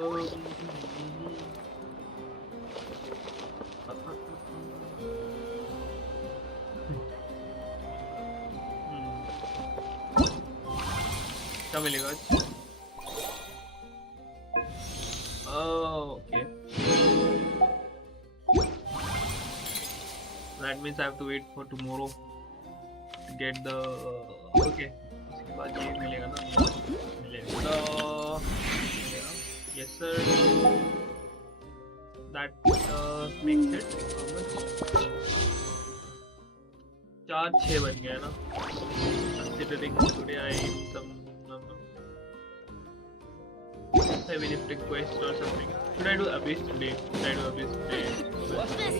क्या मिलेगा आज? Okay. That means I have to wait for tomorrow to get the. Okay. उसके बाद ये मिलेगा ना? मिलेगा. Yes sir. That makes it how much? 4-6 बन गया ना? Considering today I ate some heavy lifting quest or something. Should I do Abyss today? Best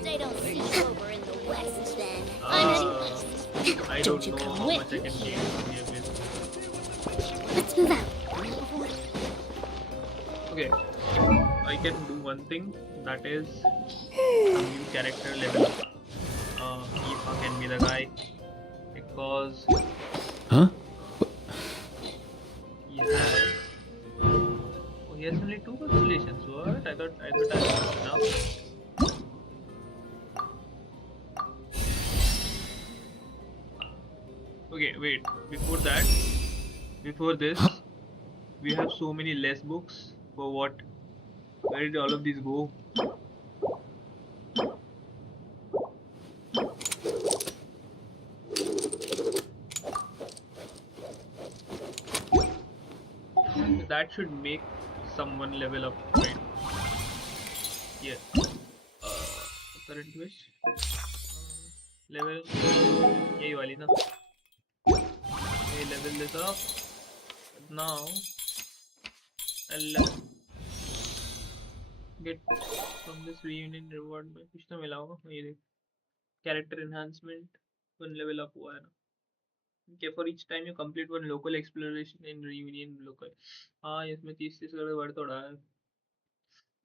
I don't see you over in the west then. I don't know how much I can gain from the Abyss. Let's move out. Okay, I can do one thing, that is new character level up. Ifa can be the guy because he has only 2 constellations. What? I thought I had enough. Okay, wait. Before this, we have so many less books. For what? Where did all of these go? That should make someone level up, right? Yeah. Current wish. Level. यही वाली ना. Okay, level this up. Now I'll get from this reunion reward में कुछ तो मिला होगा. ये देख. Character enhancement. 1 level up हुआ है ना. Okay, for each time you complete 1 local exploration in reunion local. हाँ, इसमें 30 का बढ़ थोड़ा है.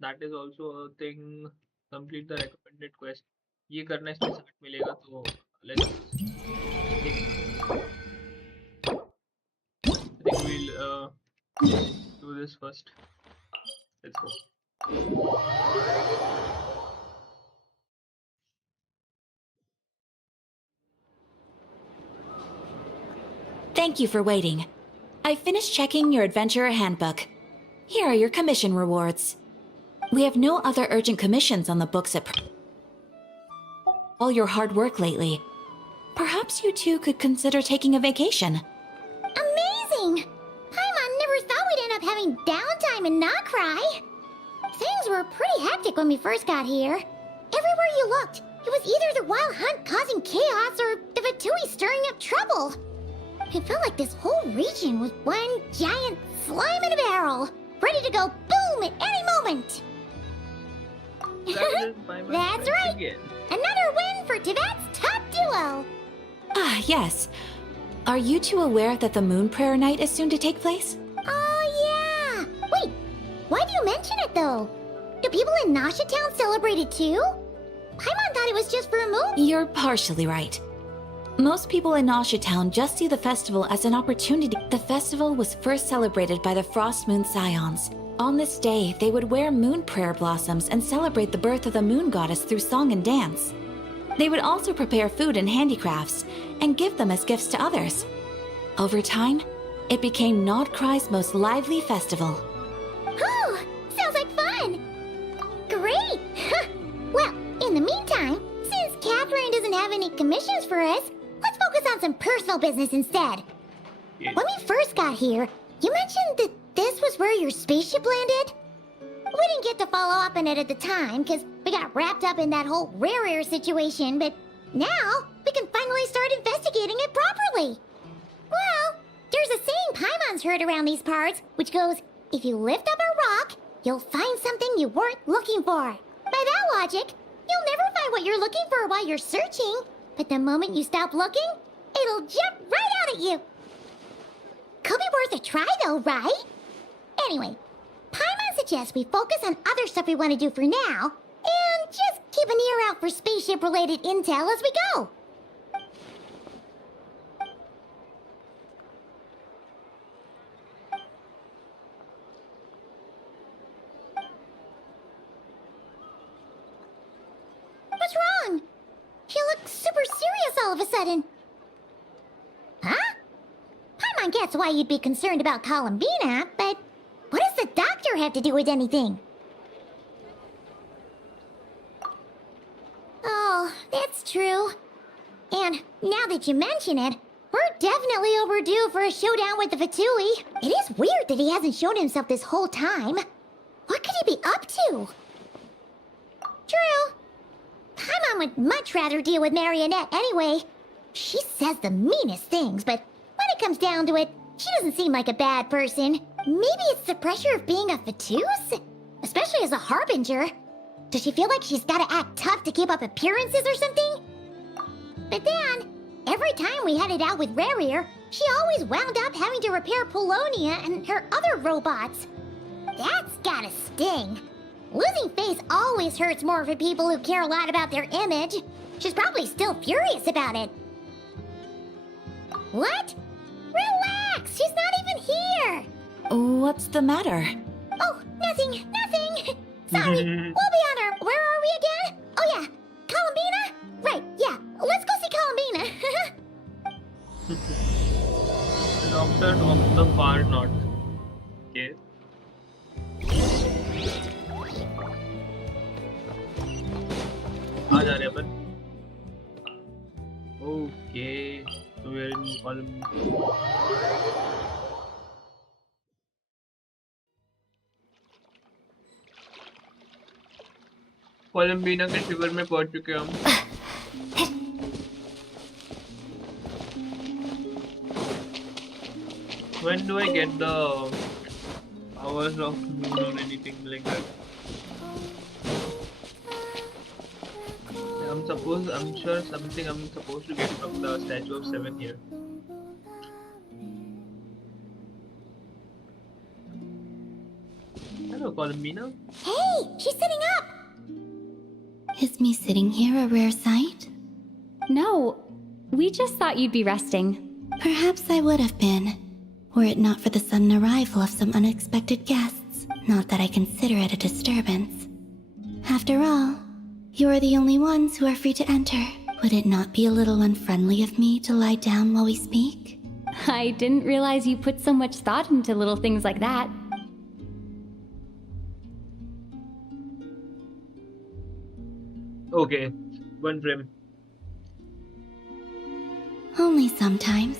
That is also a thing. Complete the recommended quest. ये करना इसमें 60 मिलेगा तो let's. I think we'll do this first. Let's go. Thank you for waiting. I finished checking your adventurer handbook. Here are your commission rewards. We have no other urgent commissions on the books at all your hard work lately. Perhaps you two could consider taking a vacation. Amazing! Paimon never thought we'd end up having downtime and not cry. Things were pretty hectic when we first got here. Everywhere you looked, it was either the wild hunt causing chaos or the Vatui stirring up trouble. It felt like this whole region was one giant slime in a barrel, ready to go boom at any moment. That's right! Again. Another win for Tibet's top duo! Ah, yes. Are you two aware that the Moon Prayer Night is soon to take place? Oh, yeah! Wait, why do you mention it, though? Do people in Nasha Town celebrate it, too? Paimon thought it was just for a moon. You're partially right. Most people in Nasha Town just see the festival as an opportunity. The festival was first celebrated by the Frost Moon Scions. On this day, they would wear moon prayer blossoms and celebrate the birth of the moon goddess through song and dance. They would also prepare food and handicrafts and give them as gifts to others. Over time, it became Nodcry's most lively festival. Oh, sounds like fun! Great! Well, in the meantime, since Catherine doesn't have any commissions for us, let's focus on some personal business instead. Yes. When we first got here, you mentioned that this was where your spaceship landed? We didn't get to follow up on it at the time, because we got wrapped up in that whole rare situation, but now we can finally start investigating it properly. Well, there's a saying Paimon's heard around these parts, which goes, if you lift up a rock, you'll find something you weren't looking for. By that logic, you'll never find what you're looking for while you're searching, but the moment you stop looking, it'll jump right out at you. Could be worth a try though, right? Anyway, Paimon suggests we focus on other stuff we want to do for now, and just keep an ear out for spaceship-related intel as we go. a sudden... Huh? Paimon gets why you'd be concerned about Coulombina, but what does the doctor have to do with anything? Oh, that's true. And now that you mention it, we're definitely overdue for a showdown with the Fatui. It is weird that he hasn't shown himself this whole time. What could he be up to? True. Paimon would much rather deal with Marionette anyway. She says the meanest things, but when it comes down to it, she doesn't seem like a bad person. Maybe it's the pressure of being a Fatuse? Especially as a Harbinger. Does she feel like she's gotta act tough to keep up appearances or something? But then, every time we headed out with Rarier, she always wound up having to repair Polonia and her other robots. That's gotta sting. Losing face always hurts more for people who care a lot about their image. She's probably still furious about it. What? Relax, she's not even here. What's the matter? Oh, nothing. Sorry, we'll be on our... Where are we again? Oh yeah, Coulombina? Right, yeah, let's go see Coulombina. Doctor of the Far North. Okay. आ जा रहे अपन. Okay, so we're in Coulombina. कोलंबीना के शिविर में पहुंच चुके हम. When do I get the hours of moon or anything like that? I'm sure something I'm supposed to get from the Statue of Seven here. Hello, Coulombina. Hey, she's sitting up. Is me sitting here a rare sight? No, we just thought you'd be resting. Perhaps I would have been, were it not for the sudden arrival of some unexpected guests. Not that I consider it a disturbance. After all, you're the only ones who are free to enter. Would it not be a little unfriendly of me to lie down while we speak? I didn't realize you put so much thought into little things like that. Okay, one frame. Only sometimes.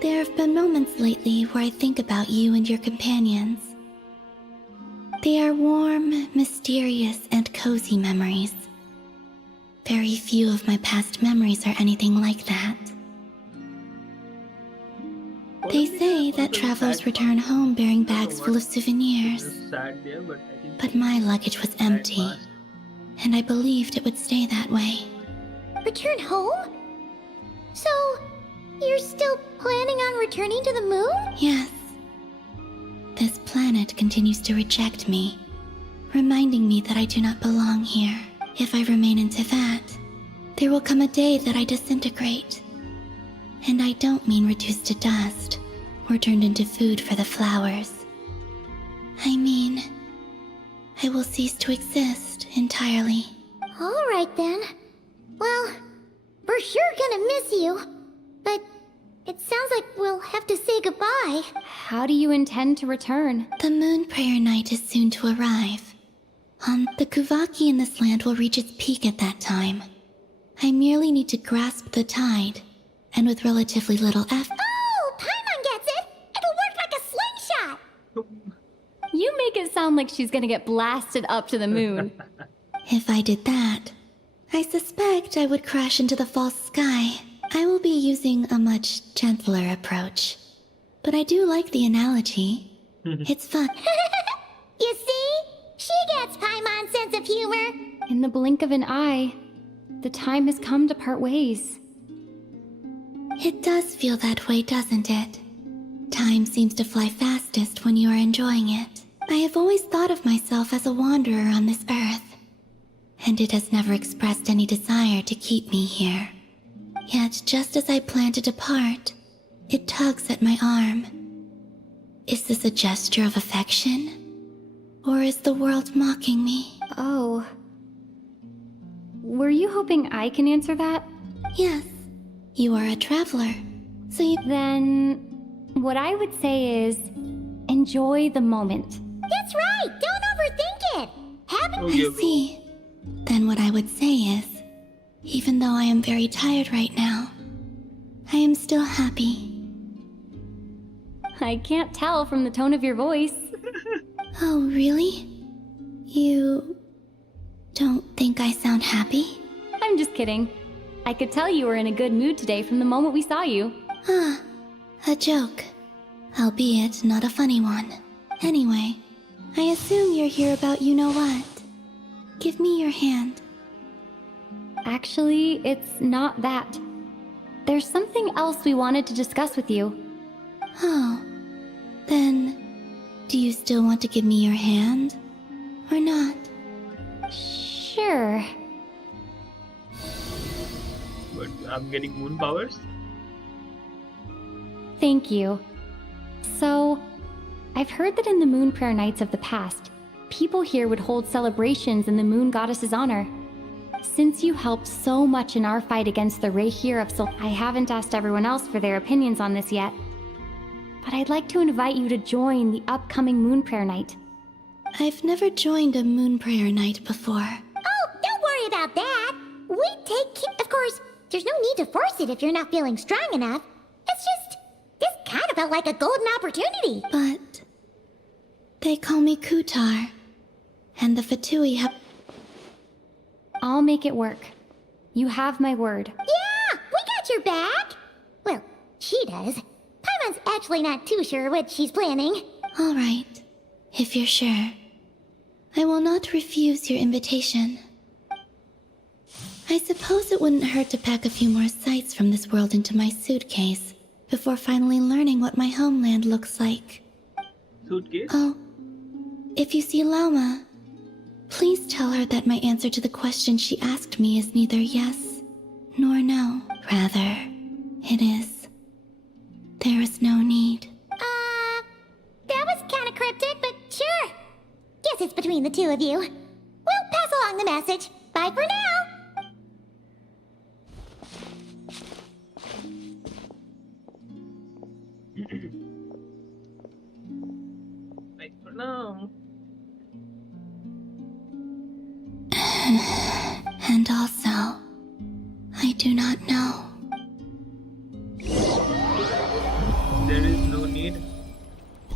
There have been moments lately where I think about you and your companions. They are warm, mysterious, and cozy memories. Very few of my past memories are anything like that. They say that travelers return home bearing bags full of souvenirs. Sad there, but I think. But my luggage was empty, and I believed it would stay that way. Return home? So, you're still planning on returning to the moon? Yes. This planet continues to reject me, reminding me that I do not belong here. If I remain into that, there will come a day that I disintegrate. And I don't mean reduced to dust, or turned into food for the flowers. I mean, I will cease to exist entirely. Alright then. Well, we're sure gonna miss you. But it sounds like we'll have to say goodbye. How do you intend to return? The moon prayer night is soon to arrive. The Kuvaki in this land will reach its peak at that time. I merely need to grasp the tide, and with relatively little effort... Oh, Paimon gets it! It'll work like a slingshot! You make it sound like she's gonna get blasted up to the moon. If I did that, I suspect I would crash into the false sky. I will be using a much gentler approach. But I do like the analogy. It's fun. You see? She gets Paimon's sense of humor. In the blink of an eye, the time has come to part ways. It does feel that way, doesn't it? Time seems to fly fastest when you are enjoying it. I have always thought of myself as a wanderer on this earth, and it has never expressed any desire to keep me here. Yet, just as I plan to depart, it tugs at my arm. Is this a gesture of affection? Or is the world mocking me? Oh. Were you hoping I can answer that? Yes, You are a traveler, so you... Then, what I would say is, enjoy the moment. That's right! Don't overthink it! I see. Then what I would say is, even though I am very tired right now, I am still happy. I can't tell from the tone of your voice. Oh, really? You don't think I sound happy? I'm just kidding. I could tell you were in a good mood today from the moment we saw you. Ah, a joke. Albeit not a funny one. Anyway, I assume you're here about you-know-what. Give me your hand. Actually, it's not that. There's something else we wanted to discuss with you. Oh, then, do you still want to give me your hand? Or not? Sure. But I'm getting moon powers? Thank you. So, I've heard that in the Moon Prayer Nights of the past, people here would hold celebrations in the Moon Goddess's honor. Since you helped so much in our fight against the Rahir of Sol, I haven't asked everyone else for their opinions on this yet. But I'd like to invite you to join the upcoming Moon Prayer Night. I've never joined a moon prayer night before. Oh, don't worry about that! We take care. Of course, there's no need to force it if you're not feeling strong enough. It's just, this kind of felt like a golden opportunity. But they call me Kutar, and the Fatui have... I'll make it work. You have my word. Yeah, we got your back! Well, she does. Paimon's actually not too sure what she's planning. All right, if you're sure. I will not refuse your invitation. I suppose it wouldn't hurt to pack a few more sights from this world into my suitcase before finally learning what my homeland looks like. Suitcase? Oh, if you see Lauma, please tell her that my answer to the question she asked me is neither yes nor no. Rather, it is, there is no need. That was kinda cryptic, but sure. Guess it's between the two of you. We'll pass along the message. Bye for now! Like for now. And also, I do not know. There is no need.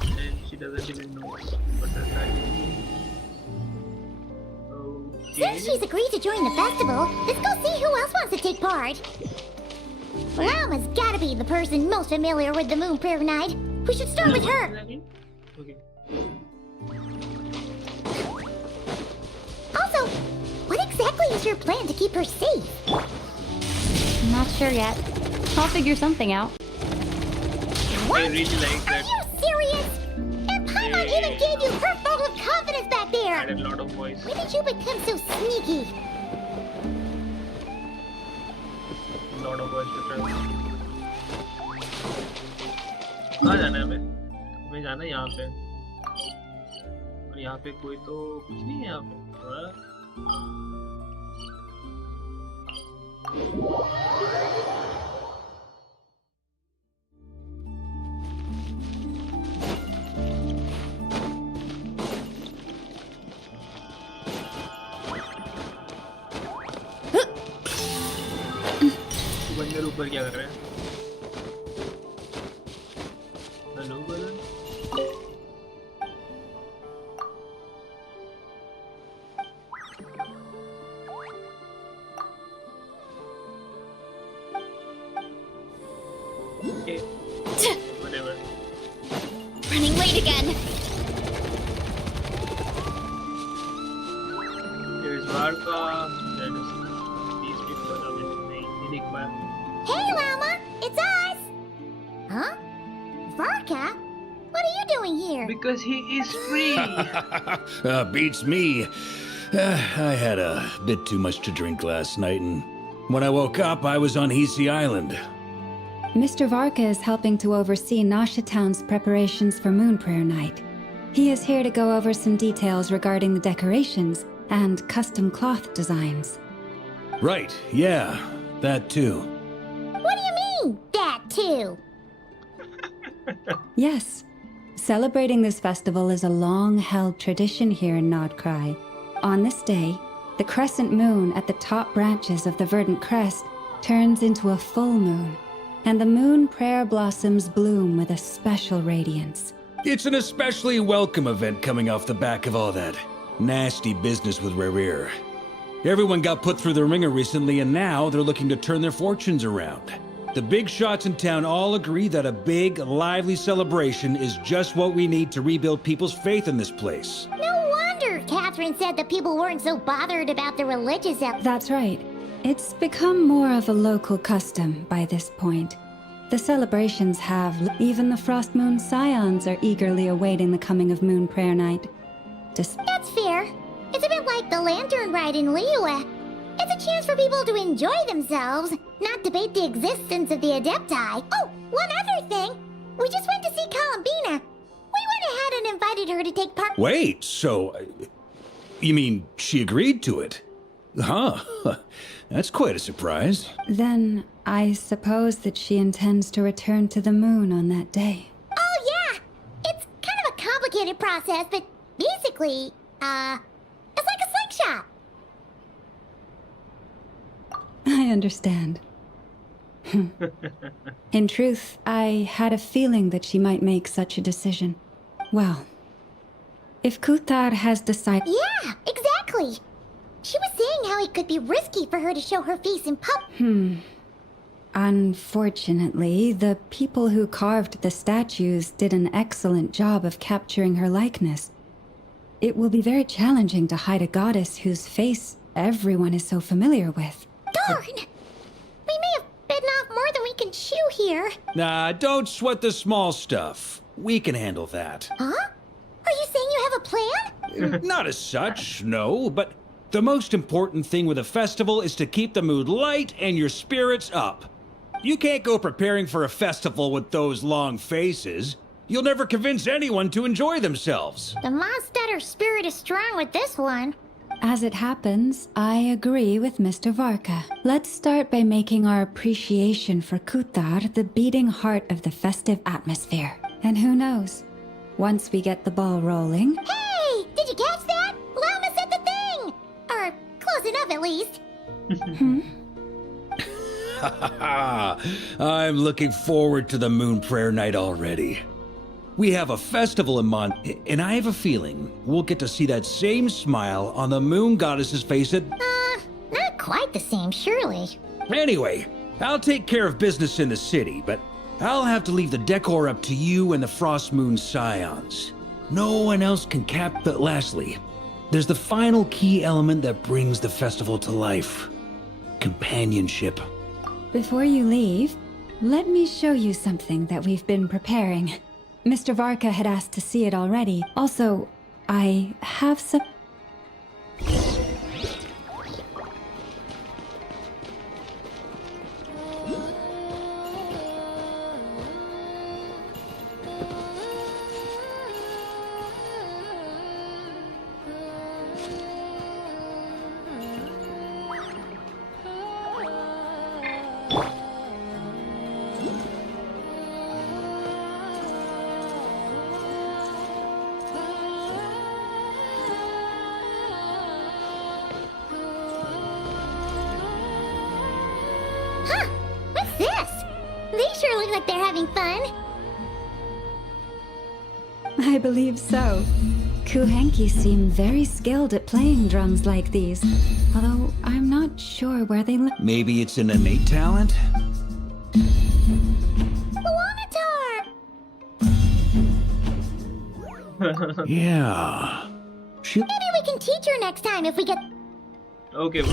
And she doesn't even know what does that mean. Okay. Since she's agreed to join the festival, let's go see who else wants to take part. Lauma's gotta be the person most familiar with the Moon Prayer Night. We should start with her. Okay. Also, what exactly is your plan to keep her safe? I'm not sure yet. I'll figure something out. I really like Are that. you serious? And Paimon even gave you her vote of confidence back there! Added a lot of voice. When did you become so sneaky? Lot of voice to travel. कहाँ जाना है हमें? हमें जाना है यहाँ पे. और यहाँ पे कोई तो कुछ नहीं है यहाँ पे. हाँ? बंदर ऊपर क्या कर रहे हैं? हेलो बदन. Okay. Whatever. Running late again. There is Varka. There is these people. I mean, Enigma. Hey, Lauma! It's us! Huh? Varka? What are you doing here? Because he is free. Beats me. I had a bit too much to drink last night, and when I woke up, I was on Hisi Island. Mr. Varka is helping to oversee Nasha Town's preparations for Moon Prayer Night. He is here to go over some details regarding the decorations and custom cloth designs. Right, yeah, that too. What do you too. Yes. Celebrating this festival is a long-held tradition here in Nodcry. On this day, the crescent moon at the top branches of the verdant crest turns into a full moon, and the moon prayer blossoms bloom with a special radiance. It's an especially welcome event coming off the back of all that nasty business with Rare. Everyone got put through the ringer recently, and now they're looking to turn their fortunes around. The big shots in town all agree that a big, lively celebration is just what we need to rebuild people's faith in this place. No wonder Catherine said that people weren't so bothered about the religious That's right. It's become more of a local custom by this point. The celebrations have... Even the Frost Moon Scions are eagerly awaiting the coming of Moon Prayer Night. That's fair. It's a bit like the lantern ride in Liyue. It's a chance for people to enjoy themselves, not debate the existence of the Adepti. Oh, one other thing. We just went to see Coulombina. We went ahead and invited her to take part. Wait, so... you mean she agreed to it? Huh. That's quite a surprise. Then I suppose that she intends to return to the moon on that day. Oh, yeah. It's kind of a complicated process, but basically, it's like a slingshot. I understand. In truth, I had a feeling that she might make such a decision. Well, if Kuthar has decided... Yeah, exactly. She was saying how it could be risky for her to show her face in public. Unfortunately, the people who carved the statues did an excellent job of capturing her likeness. It will be very challenging to hide a goddess whose face everyone is so familiar with. Darn! We may have bitten off more than we can chew here. Nah, don't sweat the small stuff. We can handle that. Huh? Are you saying you have a plan? Not as such, no, but the most important thing with a festival is to keep the mood light and your spirits up. You can't go preparing for a festival with those long faces. You'll never convince anyone to enjoy themselves. The Mondstatter spirit is strong with this one. As it happens, I agree with Mr. Varka. Let's start by making our appreciation for Kuthar the beating heart of the festive atmosphere. And who knows, once we get the ball rolling... Hey! Did you catch that? Llama said the thing! Or close enough, at least. I'm looking forward to the Moon Prayer Night already. We have a festival in and I have a feeling we'll get to see that same smile on the Moon Goddess's face at... Not quite the same, surely. Anyway, I'll take care of business in the city, but I'll have to leave the decor up to you and the Frost Moon Scions. No one else can but lastly, there's the final key element that brings the festival to life. Companionship. Before you leave, let me show you something that we've been preparing. Mr. Varka had asked to see it already. Also, I have some... Huh! What's this? They sure look like they're having fun. I believe so. Kuhenki seem very skilled at playing drums like these. Although, I'm not sure where they live. Maybe it's an innate talent? Lunatar! Yeah. Maybe we can teach her next time if we get... Okay, bro.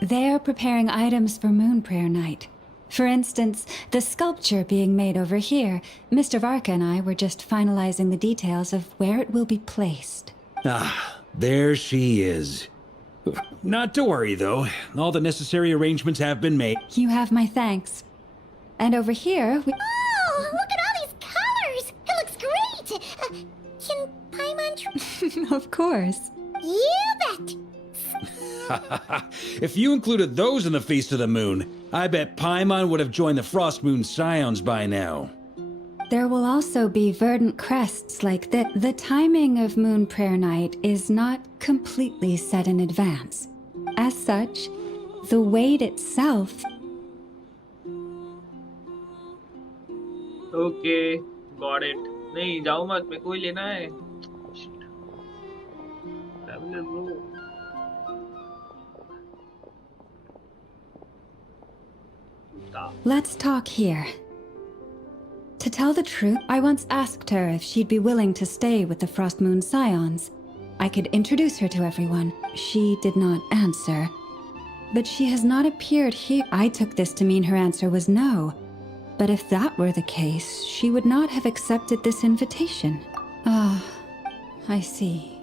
They're preparing items for Moon Prayer Night. For instance, the sculpture being made over here, Mr. Varka and I were just finalizing the details of where it will be placed. Ah, there she is. Not to worry, though. All the necessary arrangements have been made. You have my thanks. And over here, we... Oh, look at all these colors! It looks great! Can Paimon Of course. You bet! If you included those in the Feast of the Moon, I bet Paimon would have joined the Frost Moon Scions by now. There will also be verdant crests like that. The timing of Moon Prayer Night is not completely set in advance. As such, the weight itself... Okay, got it. नहीं जाओ मत, मेरे को ही लेना है. Traveler bro. Let's talk here. To tell the truth, I once asked her if she'd be willing to stay with the Frost Moon Scions. I could introduce her to everyone. She did not answer. But she has not appeared here. I took this to mean her answer was no. But if that were the case, she would not have accepted this invitation. Ah, I see.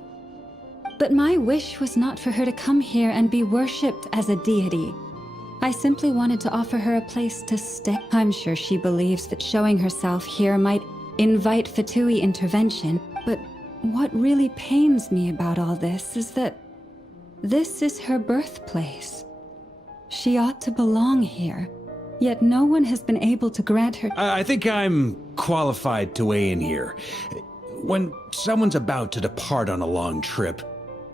But my wish was not for her to come here and be worshipped as a deity. I simply wanted to offer her a place to stay. I'm sure she believes that showing herself here might invite Fatui intervention, but what really pains me about all this is that this is her birthplace. She ought to belong here, yet no one has been able to grant her... I think I'm qualified to weigh in here. When someone's about to depart on a long trip,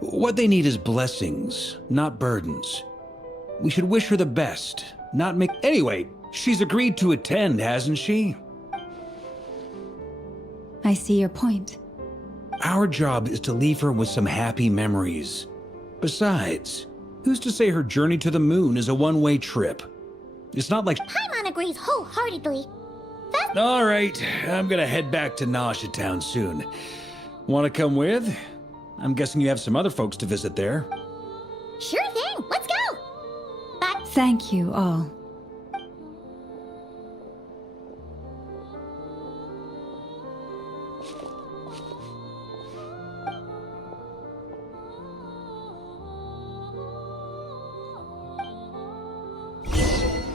what they need is blessings, not burdens. We should wish her the best, not make... Anyway, she's agreed to attend, hasn't she? I see your point. Our job is to leave her with some happy memories. Besides, who's to say her journey to the moon is a one-way trip? It's not like... Paimon agrees wholeheartedly. All right, I'm gonna head back to Nausea Town soon. Want to come with? I'm guessing you have some other folks to visit there. Sure thing, let's go! But Thank you all.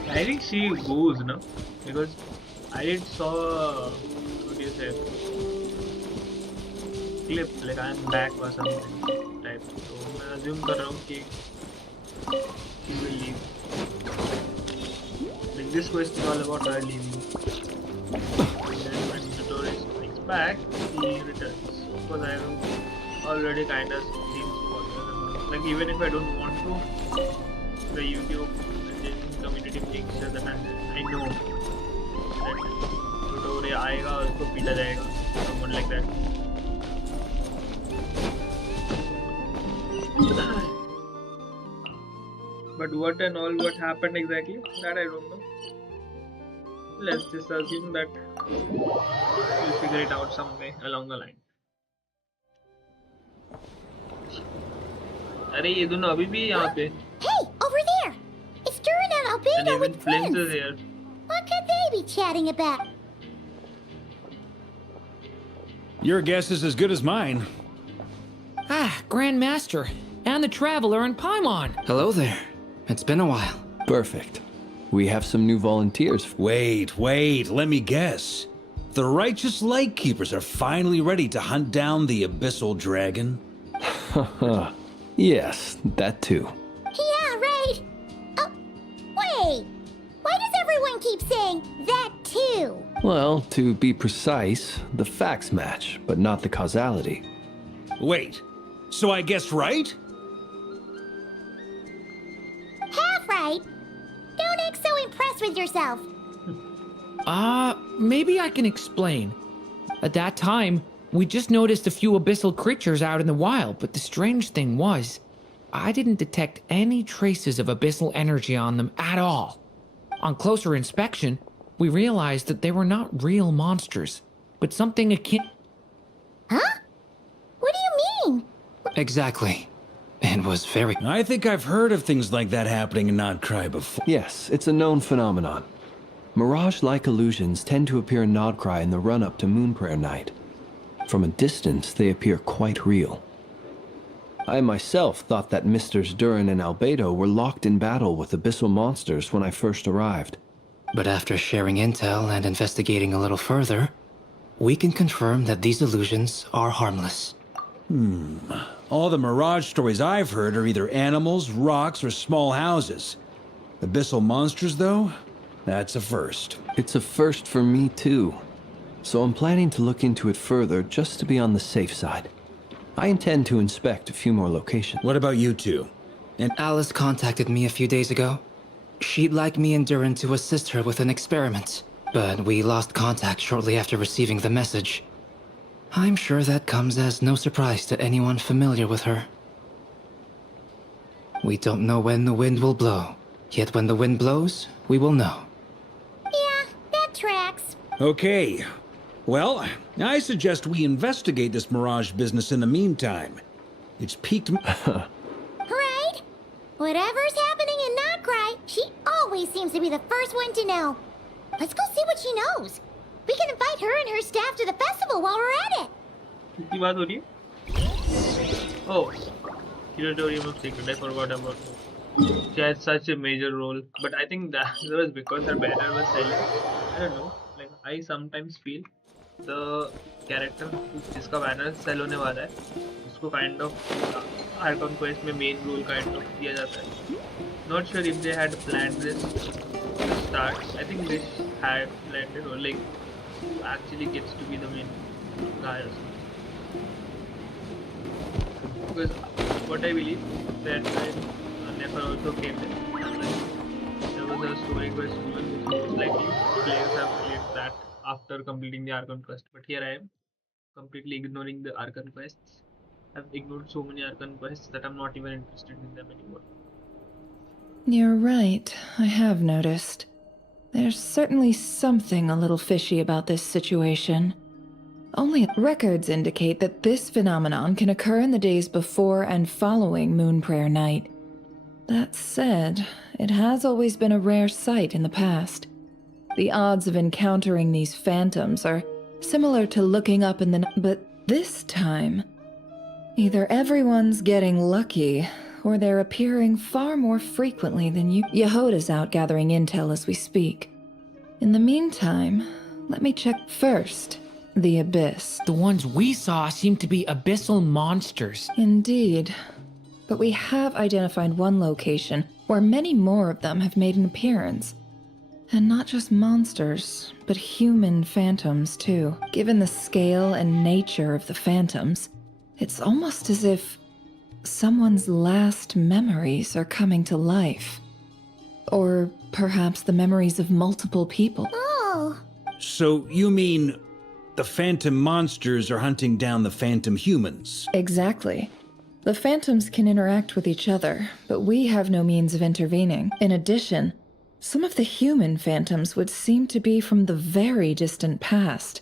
I think she goes, no? Because I did saw what do you say clip like I'm back or something type. So मैं assume कर रहा हूँ कि she will leave. Like this quest is all about her leaving. And then when the tourist comes back, he returns. Of course, I have already kind of seen spoilers. Like even if I don't want to, the YouTube community thinks that I know that Tutorial आएगा और उसको पीटा जाएगा, someone like that. But what and all what happened exactly, that I don't know. Let's just assume that we'll figure it out some way along the line. अरे ये दोनों अभी भी यहाँ पे. hey, over there! It's Durin and And Albino even with Flint friends. is here. What could they be chatting about? Your guess is as good as mine. Ah, Grand Master, and the Traveler and Paimon. Hello there. It's been a while. Perfect. We have some new volunteers. Wait, let me guess. The righteous Lightkeepers are finally ready to hunt down the Abyssal Dragon? Yes, that too. Yeah, right. Oh, wait. Why does everyone keep saying that too? Well, to be precise, the facts match, but not the causality. Wait, so I guessed right? Half right. Don't act so impressed with yourself. Maybe I can explain. At that time, we just noticed a few abyssal creatures out in the wild, but the strange thing was, I didn't detect any traces of abyssal energy on them at all. On closer inspection, we realized that they were not real monsters, but something akin... Huh? What do you mean? Exactly. It was very... I think I've heard of things like that happening in Nodcry before. Yes, it's a known phenomenon. Mirage-like illusions tend to appear in Nodcry in the run-up to Moonprayer Night. From a distance, they appear quite real. I myself thought that Misters Durin and Albedo were locked in battle with abyssal monsters when I first arrived. But after sharing intel and investigating a little further, we can confirm that these illusions are harmless. All the Mirage stories I've heard are either animals, rocks, or small houses. Abyssal monsters, though? That's a first. It's a first for me, too. So I'm planning to look into it further just to be on the safe side. I intend to inspect a few more locations. What about you two? And Alice contacted me a few days ago. She'd like me and Durin to assist her with an experiment, but we lost contact shortly after receiving the message. I'm sure that comes as no surprise to anyone familiar with her. We don't know when the wind will blow, yet when the wind blows, we will know. Yeah, that tracks. Okay. Well, I suggest we investigate this Mirage business in the meantime. It's piqued Right? Whatever's happening in Nodcry, she always seems to be the first one to know. Let's go see what she knows. We can invite her and her staff to the festival while we're at it. किसकी बात हो रही है? Oh, Curatorium of Secret. I forgot about it. She had such a major role, but I think that was because her banner was selling. I don't know. Like I sometimes feel the character जिसका banner sell होने वाला है, उसको kind of Archon Quest में main role kind of दिया जाता है. Not sure if they had planned this to start. I think this had planned it, or like actually gets to be the main guy or something. Because what I believe that time Nefer also came in. There was a story quest even which most likely players have played that after completing the Archon quest. But here I am completely ignoring the Archon quests. I've ignored so many Archon quests that I'm not even interested in them anymore. You're right, I have noticed. There's certainly something a little fishy about this situation. Only records indicate that this phenomenon can occur in the days before and following Moonprayer Night. That said, it has always been a rare sight in the past. The odds of encountering these phantoms are similar to looking up in the night, but this time, either everyone's getting lucky, or they're appearing far more frequently than you. Yehoda's out gathering intel as we speak. In the meantime, let me check first. The Abyss. The ones we saw seem to be abyssal monsters. Indeed. But we have identified one location where many more of them have made an appearance. And not just monsters, but human phantoms too. Given the scale and nature of the phantoms, it's almost as if someone's last memories are coming to life. Or perhaps the memories of multiple people. Oh. So you mean the phantom monsters are hunting down the phantom humans? Exactly. The phantoms can interact with each other, but we have no means of intervening. In addition, some of the human phantoms would seem to be from the very distant past.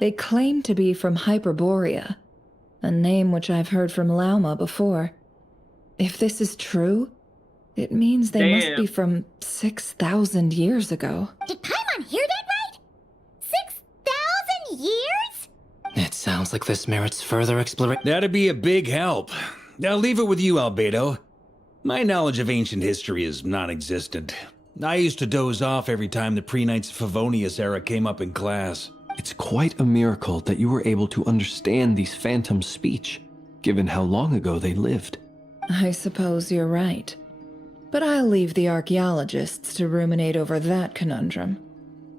They claim to be from Hyperborea, a name which I've heard from Lauma before. If this is true, it means they must be from 6,000 years ago. Did Paimon hear that right? 6,000 years? It sounds like this merits further exploration. That'd be a big help. I'll leave it with you, Albedo. My knowledge of ancient history is non-existent. I used to doze off every time the pre-Knights of Favonius era came up in class. It's quite a miracle that you were able to understand these phantoms' speech, given how long ago they lived. I suppose you're right. But I'll leave the archaeologists to ruminate over that conundrum.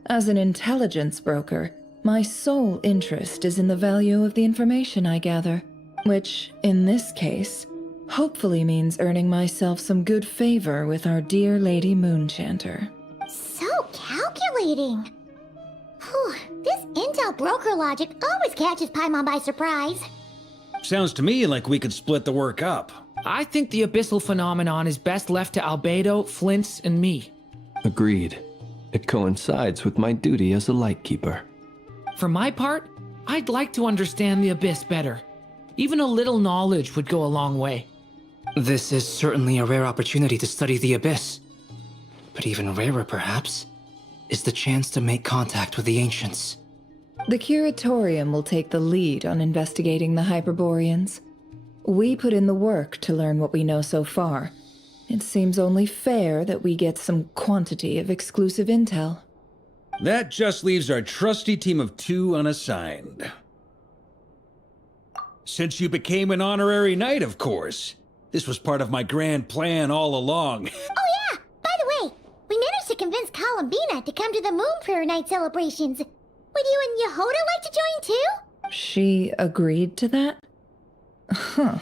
As an intelligence broker, my sole interest is in the value of the information I gather, which, in this case, hopefully means earning myself some good favor with our dear Lady Moonchanter. So calculating. Whew, this intel broker logic always catches Paimon by surprise. Sounds to me like we could split the work up. I think the abyssal phenomenon is best left to Albedo, Flint's, and me. Agreed. It coincides with my duty as a lightkeeper. For my part, I'd like to understand the abyss better. Even a little knowledge would go a long way. This is certainly a rare opportunity to study the Abyss. But even rarer, perhaps, is the chance to make contact with the Ancients. The Curatorium will take the lead on investigating the Hyperboreans. We put in the work to learn what we know so far. It seems only fair that we get some quantity of exclusive intel. That just leaves our trusty team of 2 unassigned. Since you became an honorary knight, of course. This was part of my grand plan all along. Oh yeah! By the way, we managed to convince Coulombina to come to the Moon Prayer Night celebrations. Would you and Yehoda like to join too? She agreed to that? Huh.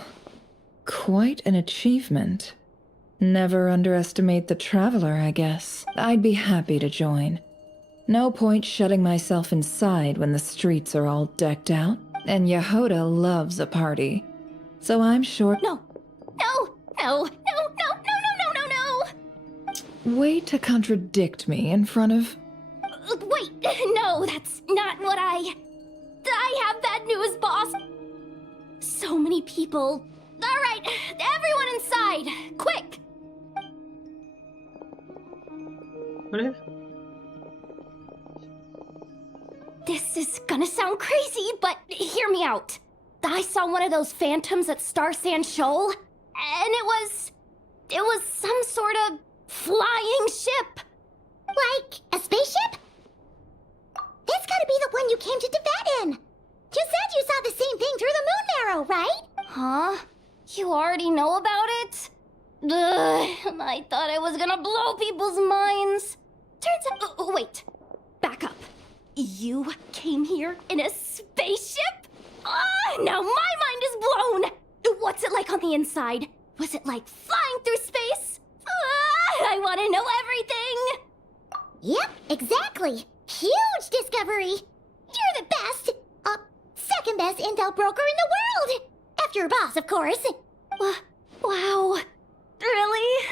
Quite an achievement. Never underestimate the traveler, I guess. I'd be happy to join. No point shutting myself inside when the streets are all decked out. And Yehoda loves a party. So I'm sure— No, no, no, no, no, no, no, no, no, no! Way to contradict me in front of— Wait, no, that's not what I have bad news, boss! So many people. Alright, everyone inside! Quick! What is? This is gonna sound crazy, but hear me out. I saw one of those phantoms at Star Sand Shoal, and it was some sort of flying ship. Like a spaceship? That's gotta be the one you came to Tibet in. You said you saw the same thing through the moon arrow, right? Huh? You already know about it? Ugh, I thought I was gonna blow people's minds. Turns out— wait, back up. You came here in a spaceship? Now my mind is blown! What's it like on the inside? Was it like flying through space? I want to know everything! Yep, exactly. Huge discovery. You're the best, second best intel broker in the world. After your boss, of course. Wow. Really?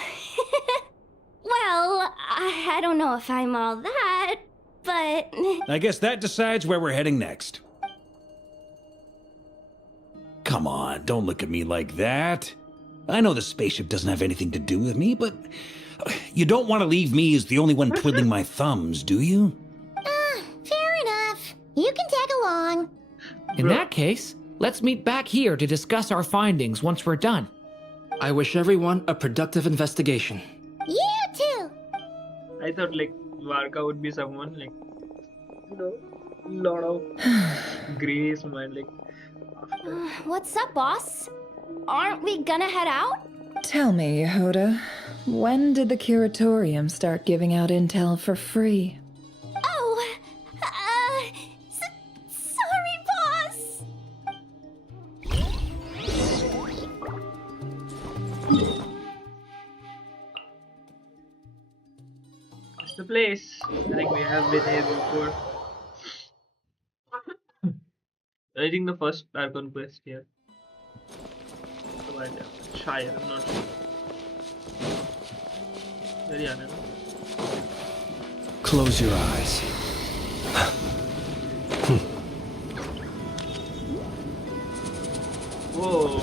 Well, I don't know if I'm all that, but... I guess that decides where we're heading next. Come on, don't look at me like that. I know the spaceship doesn't have anything to do with me, but you don't want to leave me as the only one twiddling my thumbs, do you? Fair enough. You can tag along. In that case, let's meet back here to discuss our findings once we're done. I wish everyone a productive investigation. You too. I thought like Varka would be someone like, you know, lot of grace, man. Like, What's up, boss? Aren't we gonna head out? Tell me, Yehoda, when did the Curatorium start giving out intel for free? Oh, sorry, boss. it's the place. I think we have been here before. I think the first Archon quest here. But Shire, I'm not sure. Very unknown. Close your eyes. Whoa.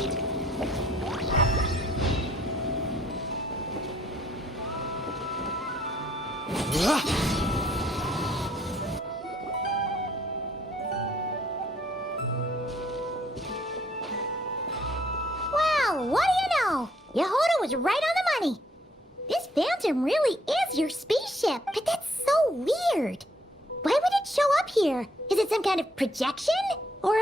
Well, what do you know? Yehoda was right on the money. This Phantom really is your spaceship, but that's so weird. Why would it show up here? Is it some kind of projection? Or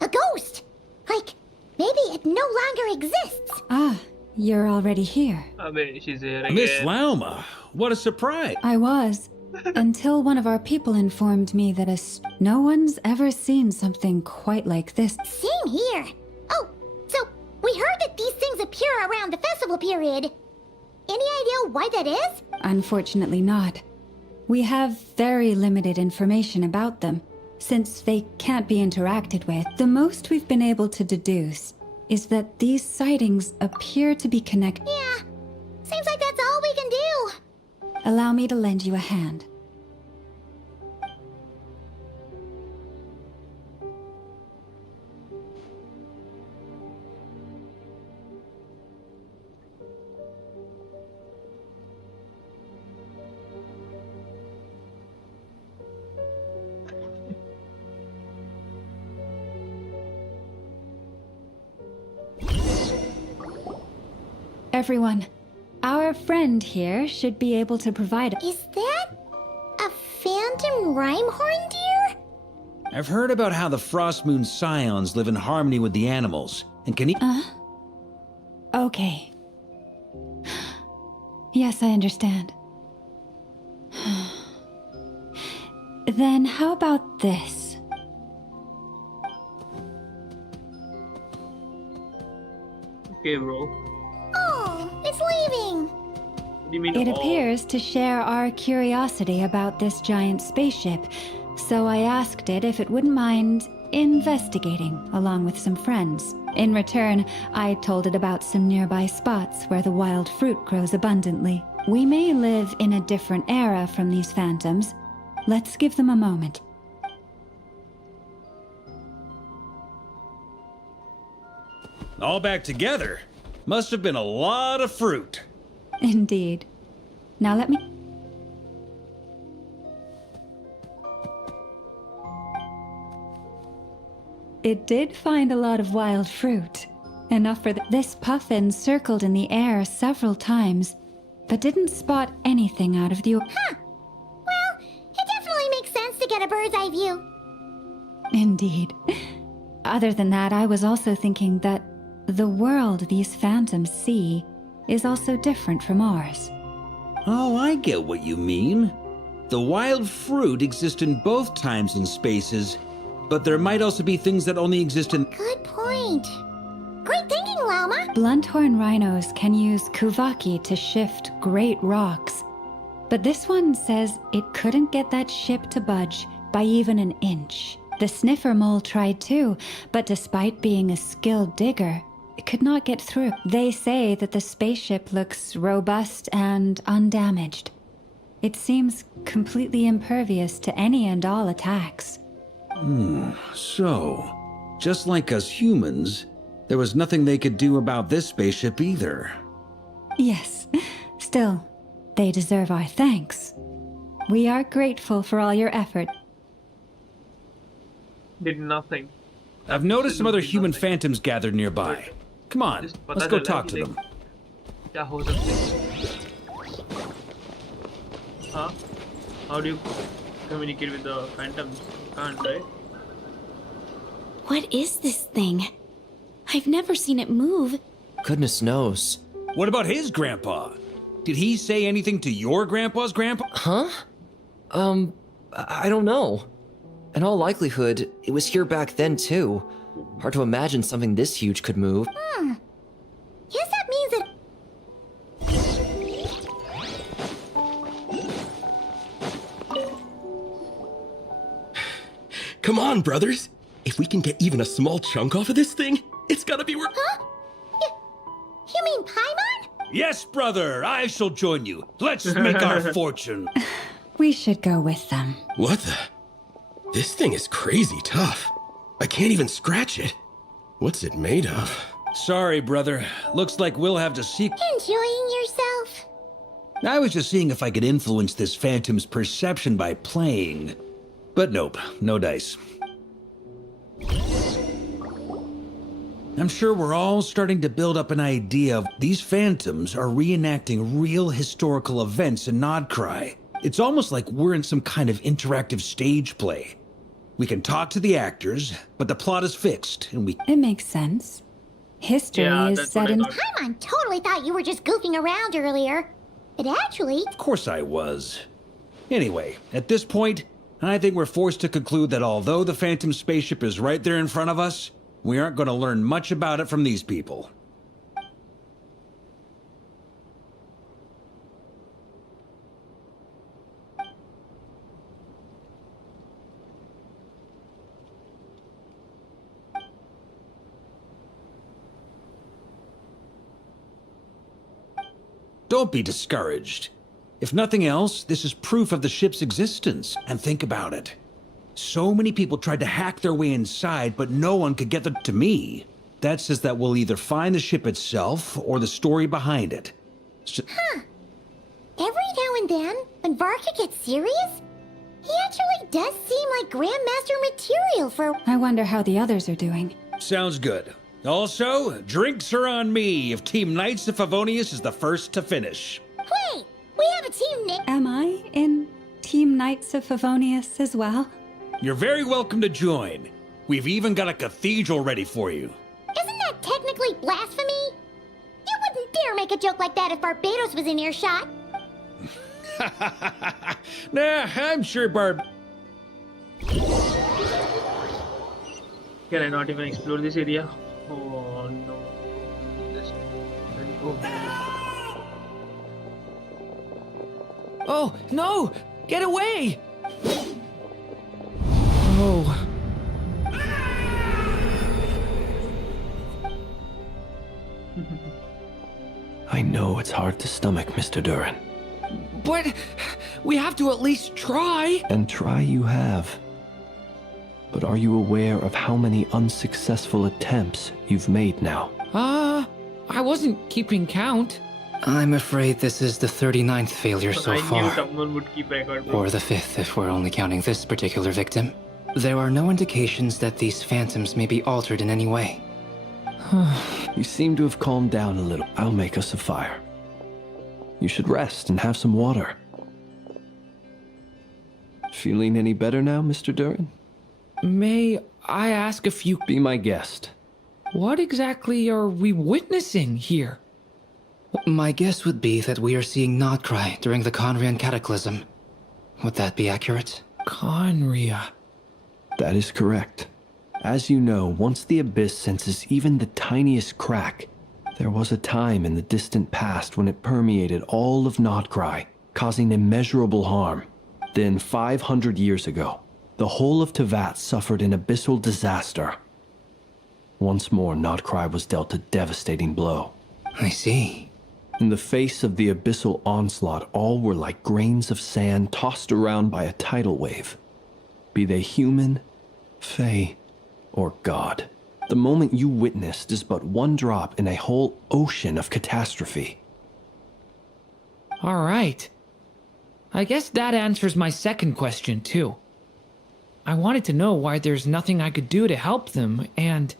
a ghost? Like, maybe it no longer exists. Ah, you're already here. I mean, she's here again. Miss Lauma, what a surprise. I was, until one of our people informed me that no one's ever seen something quite like this. Same here. Oh, so we heard that these things appear around the festival period. Any idea why that is? Unfortunately not. We have very limited information about them. Since they can't be interacted with, the most we've been able to deduce is that these sightings appear to be connected. Yeah, seems like that's all we can do. Allow me to lend you a hand. Everyone, our friend here should be able to provide. Is that a phantom rhymehorn deer? I've heard about how the Frost Moon Scions live in harmony with the animals, and can Okay. Yes, I understand. Then how about this? Okay, bro. Oh, it's leaving. What do you mean? It oh, appears to share our curiosity about this giant spaceship, so I asked it if it wouldn't mind investigating along with some friends. In return, I told it about some nearby spots where the wild fruit grows abundantly. We may live in a different era from these phantoms. Let's give them a moment. all back together? Must have been a lot of fruit. Indeed. Now let me... It did find a lot of wild fruit. Enough for this puffin circled in the air several times, but didn't spot anything out of the... Huh. Well, it definitely makes sense to get a bird's eye view. Indeed. Other than that, I was also thinking that the world these phantoms see is also different from ours. Oh, I get what you mean. The wild fruit exist in both times and spaces, but there might also be things that only exist in... Good point. Great thinking, Llama. Blunthorn rhinos can use kuvaki to shift great rocks, but this one says it couldn't get that ship to budge by even an inch. The sniffer mole tried too, but despite being a skilled digger, it could not get through. They say that the spaceship looks robust and undamaged. It seems completely impervious to any and all attacks. So, just like us humans, there was nothing they could do about this spaceship either. Yes, still, they deserve our thanks. We are grateful for all your effort. Did nothing. I've noticed some other human phantoms gathered nearby. Come on, Just let's पता go चला talk कि to them. क्या हो सकता है? Huh? How do you communicate with the phantoms? You can't, right? What is this thing? I've never seen it move. Goodness knows. What about his grandpa? Did he say anything to your grandpa's grandpa? Huh? I don't know. In all likelihood, it was here back then too. Hard to imagine something this huge could move. Guess that means that... Come on, brothers. If we can get even a small chunk off of this thing, it's gotta be worth... Huh? You mean Paimon? Yes, brother, I shall join you. Let's make our fortune. We should go with them. What the? This thing is crazy tough. I can't even scratch it. What's it made of? Sorry, brother. Looks like we'll have to seek... Enjoying yourself? I was just seeing if I could influence this phantom's perception by playing. But nope, no dice. I'm sure we're all starting to build up an idea of these phantoms are reenacting real historical events in Nodcry. It's almost like we're in some kind of interactive stage play. We can talk to the actors, but the plot is fixed, and we... It makes sense. History Yeah, is that's set what I in... thought. Paimon totally thought you were just goofing around earlier. But actually... Of course I was. Anyway, at this point, I think we're forced to conclude that although the Phantom spaceship is right there in front of us, we aren't going to learn much about it from these people. Don't be discouraged. If nothing else, this is proof of the ship's existence. And think about it. So many people tried to hack their way inside, but no one could get them to me. That says that we'll either find the ship itself or the story behind it. Every now and then, when Varka gets serious, he actually does seem like Grandmaster material for... I wonder how the others are doing. Sounds good. Also, drinks are on me if Team Knights of Favonius is the first to finish. Wait, we have a team name. Am I in Team Knights of Favonius as well? You're very welcome to join. We've even got a cathedral ready for you. Isn't that technically blasphemy? You wouldn't dare make a joke like that if Barbados was in earshot. Nah, I'm sure Barb... Can I not even explore this area? Oh no. This... Oh. Oh, no! Get away! Oh. I know it's hard to stomach, Mr. Durin. But we have to at least try. And try you have. But are you aware of how many unsuccessful attempts you've made now? I wasn't keeping count. I'm afraid this is the 39th failure so I knew far. someone would keep record. Or the 5th if we're only counting this particular victim. There are no indications that these phantoms may be altered in any way. You seem to have calmed down a little. I'll make us a fire. You should rest and have some water. Feeling any better now, Mr. Durin? May I ask a few... Be my guest. What exactly are we witnessing here? My guess would be that we are seeing Nodcry during the Conrian Cataclysm. Would that be accurate? Conria. That is correct. As you know, once the Abyss senses even the tiniest crack, there was a time in the distant past when it permeated all of Nodcry, causing immeasurable harm. Then 500 years ago, the whole of Tevat suffered an abyssal disaster. Once more, Nodcry was dealt a devastating blow. I see. In the face of the abyssal onslaught, all were like grains of sand tossed around by a tidal wave. Be they human, fae, or god. The moment you witnessed is but one drop in a whole ocean of catastrophe. All right. I guess that answers my second question, too. I wanted to know why there's nothing I could do to help them, and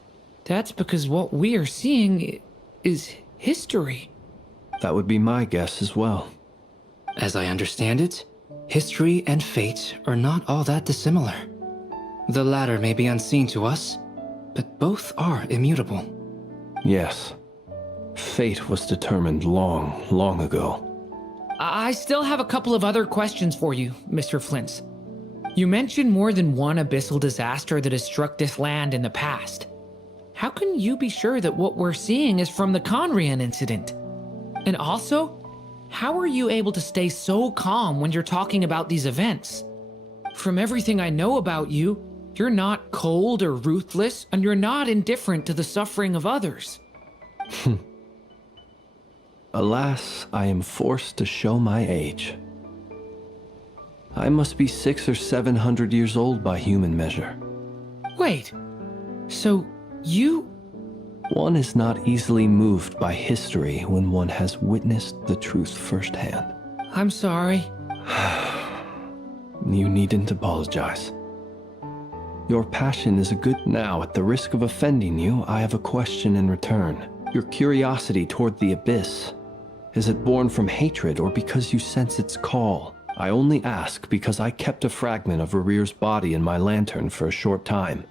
that's because what we are seeing is history. That would be my guess as well. As I understand it, history and fate are not all that dissimilar. The latter may be unseen to us, but both are immutable. Yes. Fate was determined long, long ago. I still have a couple of other questions for you, Mr. Flint's. You mentioned more than one abyssal disaster that has struck this land in the past. How can you be sure that what we're seeing is from the Conrian incident? And also, how are you able to stay so calm when you're talking about these events? From everything I know about you, you're not cold or ruthless, and you're not indifferent to the suffering of others. Alas, I am forced to show my age. I must be 600 or 700 years old by human measure. Wait, so you... One is not easily moved by history when one has witnessed the truth firsthand. I'm sorry. You needn't apologize. Your passion is a good... Now, at the risk of offending you, I have a question in return. Your curiosity toward the Abyss, is it born from hatred or because you sense its call? I only ask because I kept a fragment of Rarir's body in my lantern for a short time.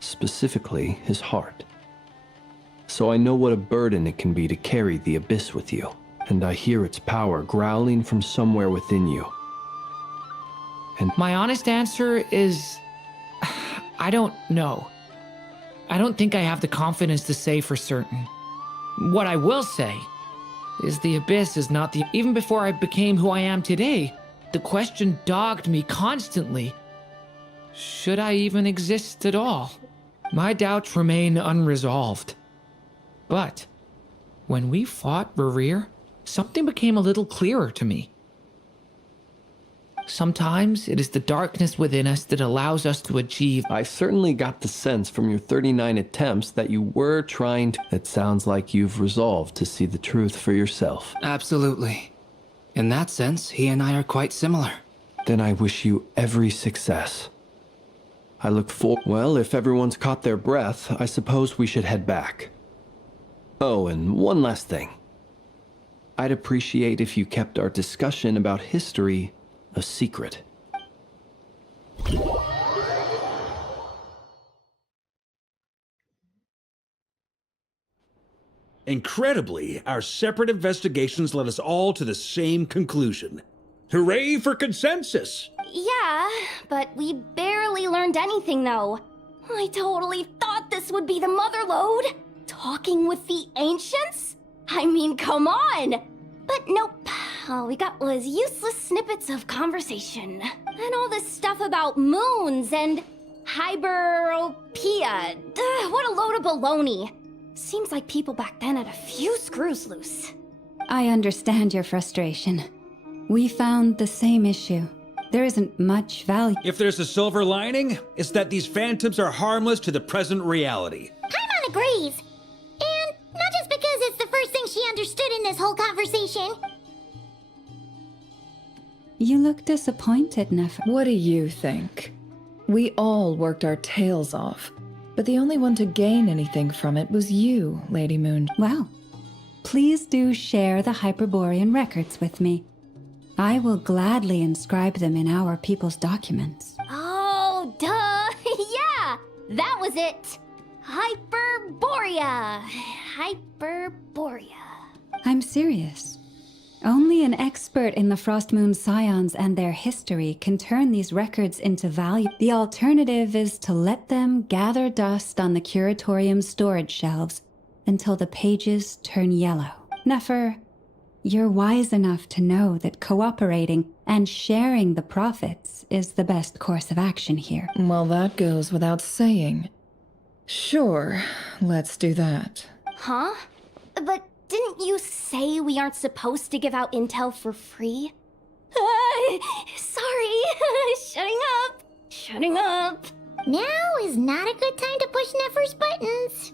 Specifically, his heart. So I know what a burden it can be to carry the Abyss with you, and I hear its power growling from somewhere within you. And My honest answer is... I don't know. I don't think I have the confidence to say for certain. What I will say is the Abyss is not the... Even before I became who I am today, the question dogged me constantly. Should I even exist at all? My doubts remain unresolved. But when we fought Rarir, something became a little clearer to me. Sometimes it is the darkness within us that allows us to achieve... I certainly got the sense from your 39 attempts that you were trying to... It sounds like you've resolved to see the truth for yourself. Absolutely. In that sense, he and I are quite similar. Then I wish you every success. I look for. Well, if everyone's caught their breath, I suppose we should head back. Oh, and one last thing. I'd appreciate if you kept our discussion about history a secret. Incredibly, our separate investigations led us all to the same conclusion. Hooray for consensus! Yeah, but we barely learned anything though. I totally thought this would be the mother lode. Talking with the ancients? I mean, come on! But nope. All we got was useless snippets of conversation. And all this stuff about moons and hyperopia. What a load of baloney. Seems like people back then had a few screws loose. I understand your frustration. We found the same issue. There isn't much value. If there's a silver lining, it's that these phantoms are harmless to the present reality. Paimon agrees. And not just because it's the first thing she understood in this whole conversation. You look disappointed, Nefer. What do you think? We all worked our tails off, but the only one to gain anything from it was you, Lady Moon. Well, please do share the Hyperborean records with me. I will gladly inscribe them in our people's documents. Oh, duh! Yeah! That was it! Hyperborea! Hyperborea. I'm serious. Only an expert in the Frost Moon Scions and their history can turn these records into value. The alternative is to let them gather dust on the Curatorium's storage shelves until the pages turn yellow. Nefer, you're wise enough to know that cooperating and sharing the profits is the best course of action here. Well, that goes without saying. Sure, let's do that. Huh? But didn't you say we aren't supposed to give out intel for free? Sorry. Shutting up. Shutting up. Now is not a good time to push Nefer's buttons.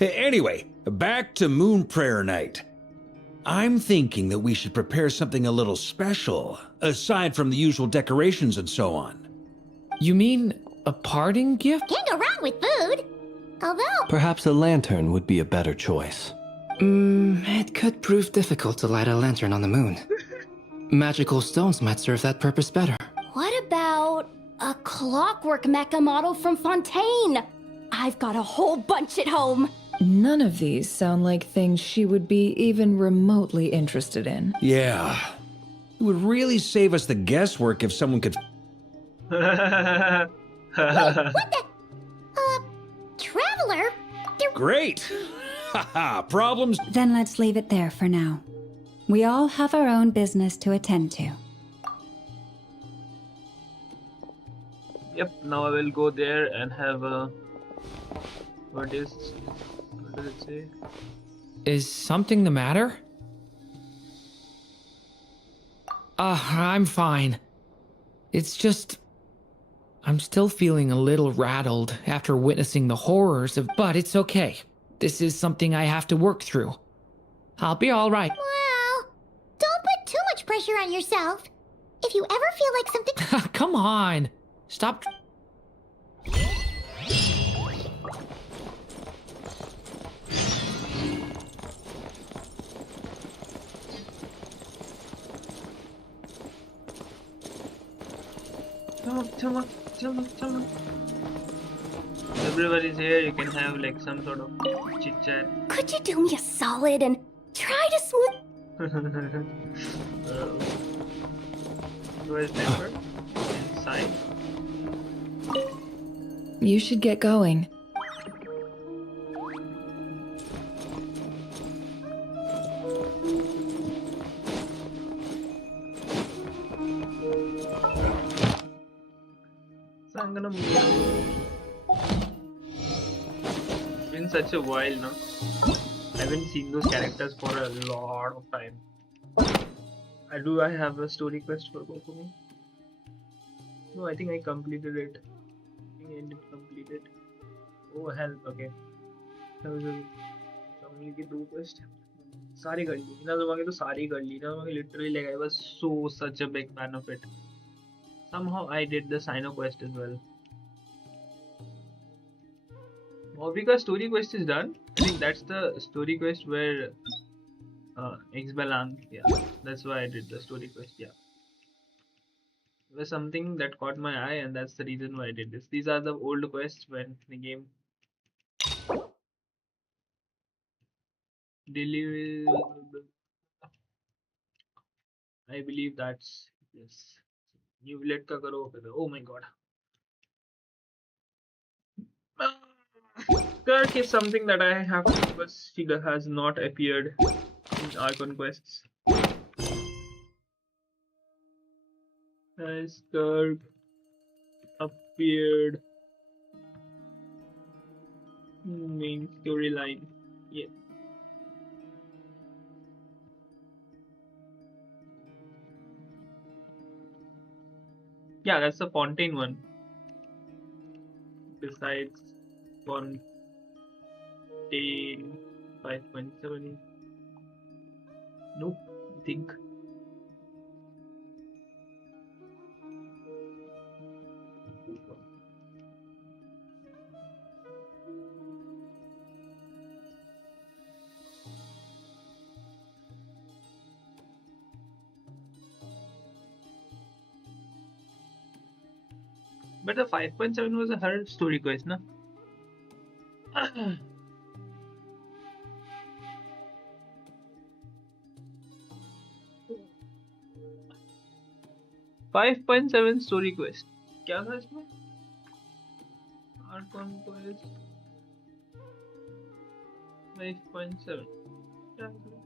Anyway, back to Moon Prayer Night. I'm thinking that we should prepare something a little special, aside from the usual decorations and so on. You mean a parting gift? Can't go wrong with food. Although, Perhaps a lantern would be a better choice. It could prove difficult to light a lantern on the moon. Magical stones might serve that purpose better. What about a clockwork mecha model from Fontaine? I've got a whole bunch at home. None of these sound like things she would be even remotely interested in. Yeah. It would really save us the guesswork if someone could... what the? Traveler? Great! Haha, problems... Then let's leave it there for now. We all have our own business to attend to. Yep, now I will go there and have a... What does it say? Is something the matter? I'm fine. It's just... I'm still feeling a little rattled after witnessing the horrors of... But it's okay. This is something I have to work through. I'll be all right. Well, don't put too much pressure on yourself. If you ever feel like something... Come on. Stop... Come on. Everybody's here, you can have like some sort of chit chat. Could you do me a solid and try to smooth... Where's Nefer? Inside. You should get going. So I'm gonna move. It's been such a while now. I haven't seen those characters for a lot of time. I have a story quest for both of me? No, I think I completed it. I did complete it. Oh hell, okay. That was only के दो quest. सारी कर ली. इना तो मांगे तो सारी कर ली. ना मांगे literally like I was such a big fan of it. Somehow I did the Sino quest as well. Mobika story quest is done. I think that's the story quest where Xbalang. Yeah, that's why I did the story quest. Yeah, it was something that caught my eye, and that's the reason why I did this. These are the old quests when the game deliver. I believe that's yes. You let ka karo. Oh my god. Kirk is something that I have to because she has not appeared in Archon quests. Has Kirk appeared in main storyline? Yeah. Yeah, that's the Fontaine one. Besides Fontaine 5.7. Nope, I think. But the 5.7 was a her story quest, na? 5.7 story quest. क्या था इसमें? Archon quest 5.7. क्या था?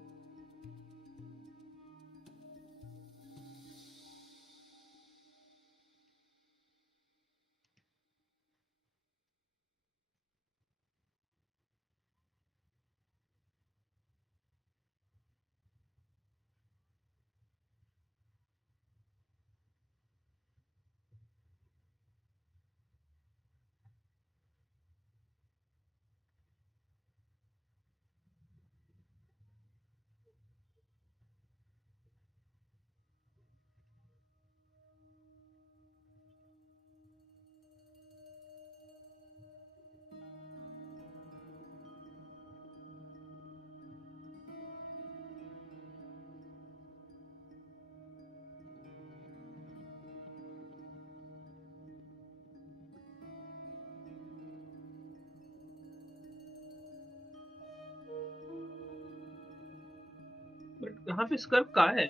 But यहाँ पे स्कर्प कहाँ है?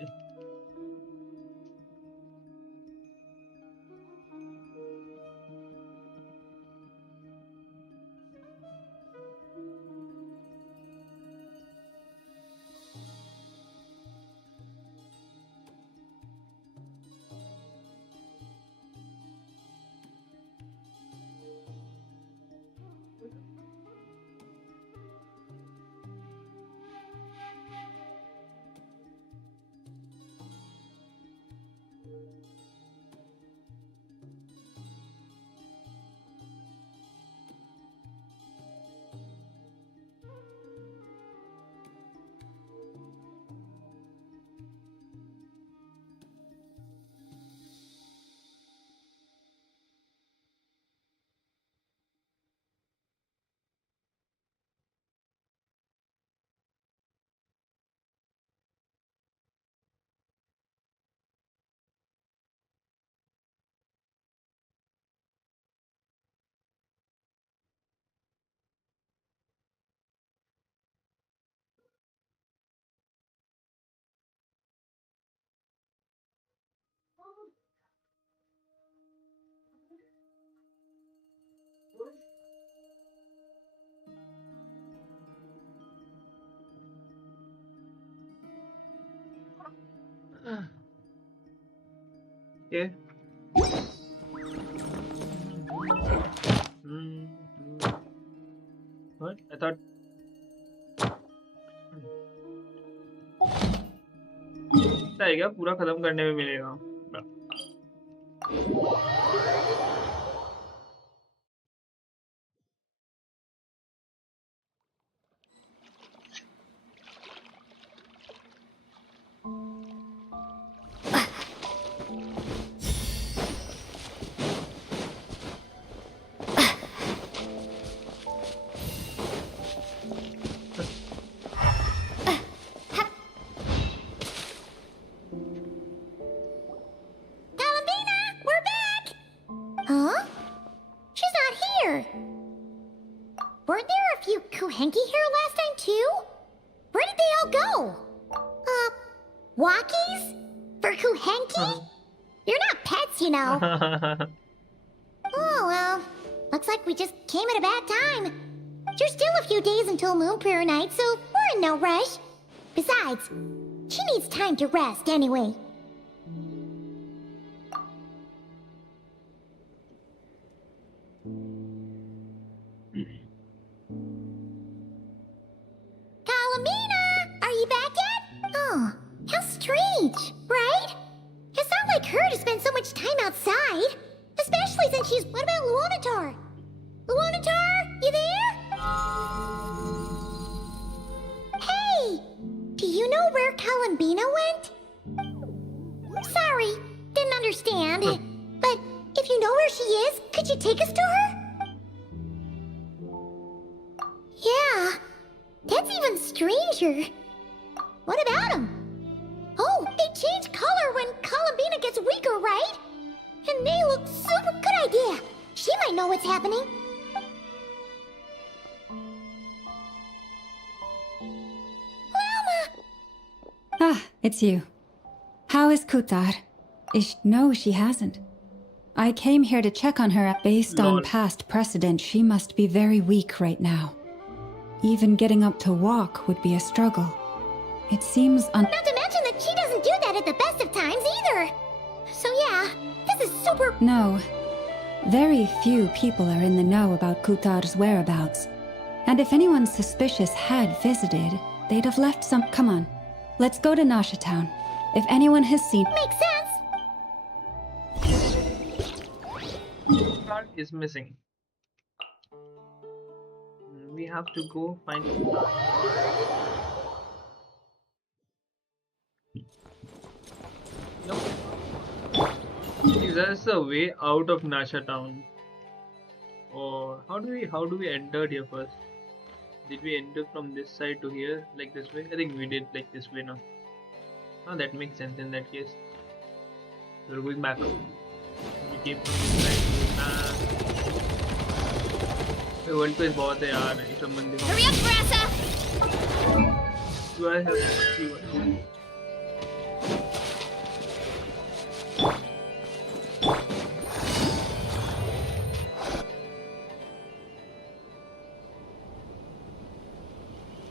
Yeah. What? I thought. है क्या पूरा खत्म करने में मिलेगा? too? Where did they all go? Walkies? For Kuhenki? You're not pets, you know. Oh, well, looks like we just came at a bad time. There's still a few days until Moon Prayer Night, so we're in no rush. Besides, she needs time to rest anyway. Coulombina! Are you back yet? Oh, how strange, right? It's not like her to spend so much time outside. Especially since she's... What about Luonatar? Luonatar, you there? Hey! Do you know where Coulombina went? Sorry, didn't understand. But if you know where she is, could you take us to her? Yeah, that's even stranger. What about them? Oh, they change color when Coulombina gets weaker, right? And they look super good idea. She might know what's happening. Llama! Ah, it's you. How is Kutar? No, she hasn't. I came here to check on her. Based on past precedent, she must be very weak right now. Even getting up to walk would be a struggle. It seems Not to mention that she doesn't do that at the best of times either. So yeah, this is super... No. Very few people are in the know about Kutar's whereabouts. And if anyone suspicious had visited, they'd have left some... Come on. Let's go to Nasha Town. If anyone has seen... Makes sense. Card is missing. We have to go find it. Nope. Is there a way out of Nasha Town? Or how do we enter here first? Did we enter from this side to here, like this way? I think we did like this way now. Oh, that makes sense in that case. So we're going back. We came from this side. World पे बहुत है यार ये सब मंदिर. Hurry up, Grassa! Do I have to see what?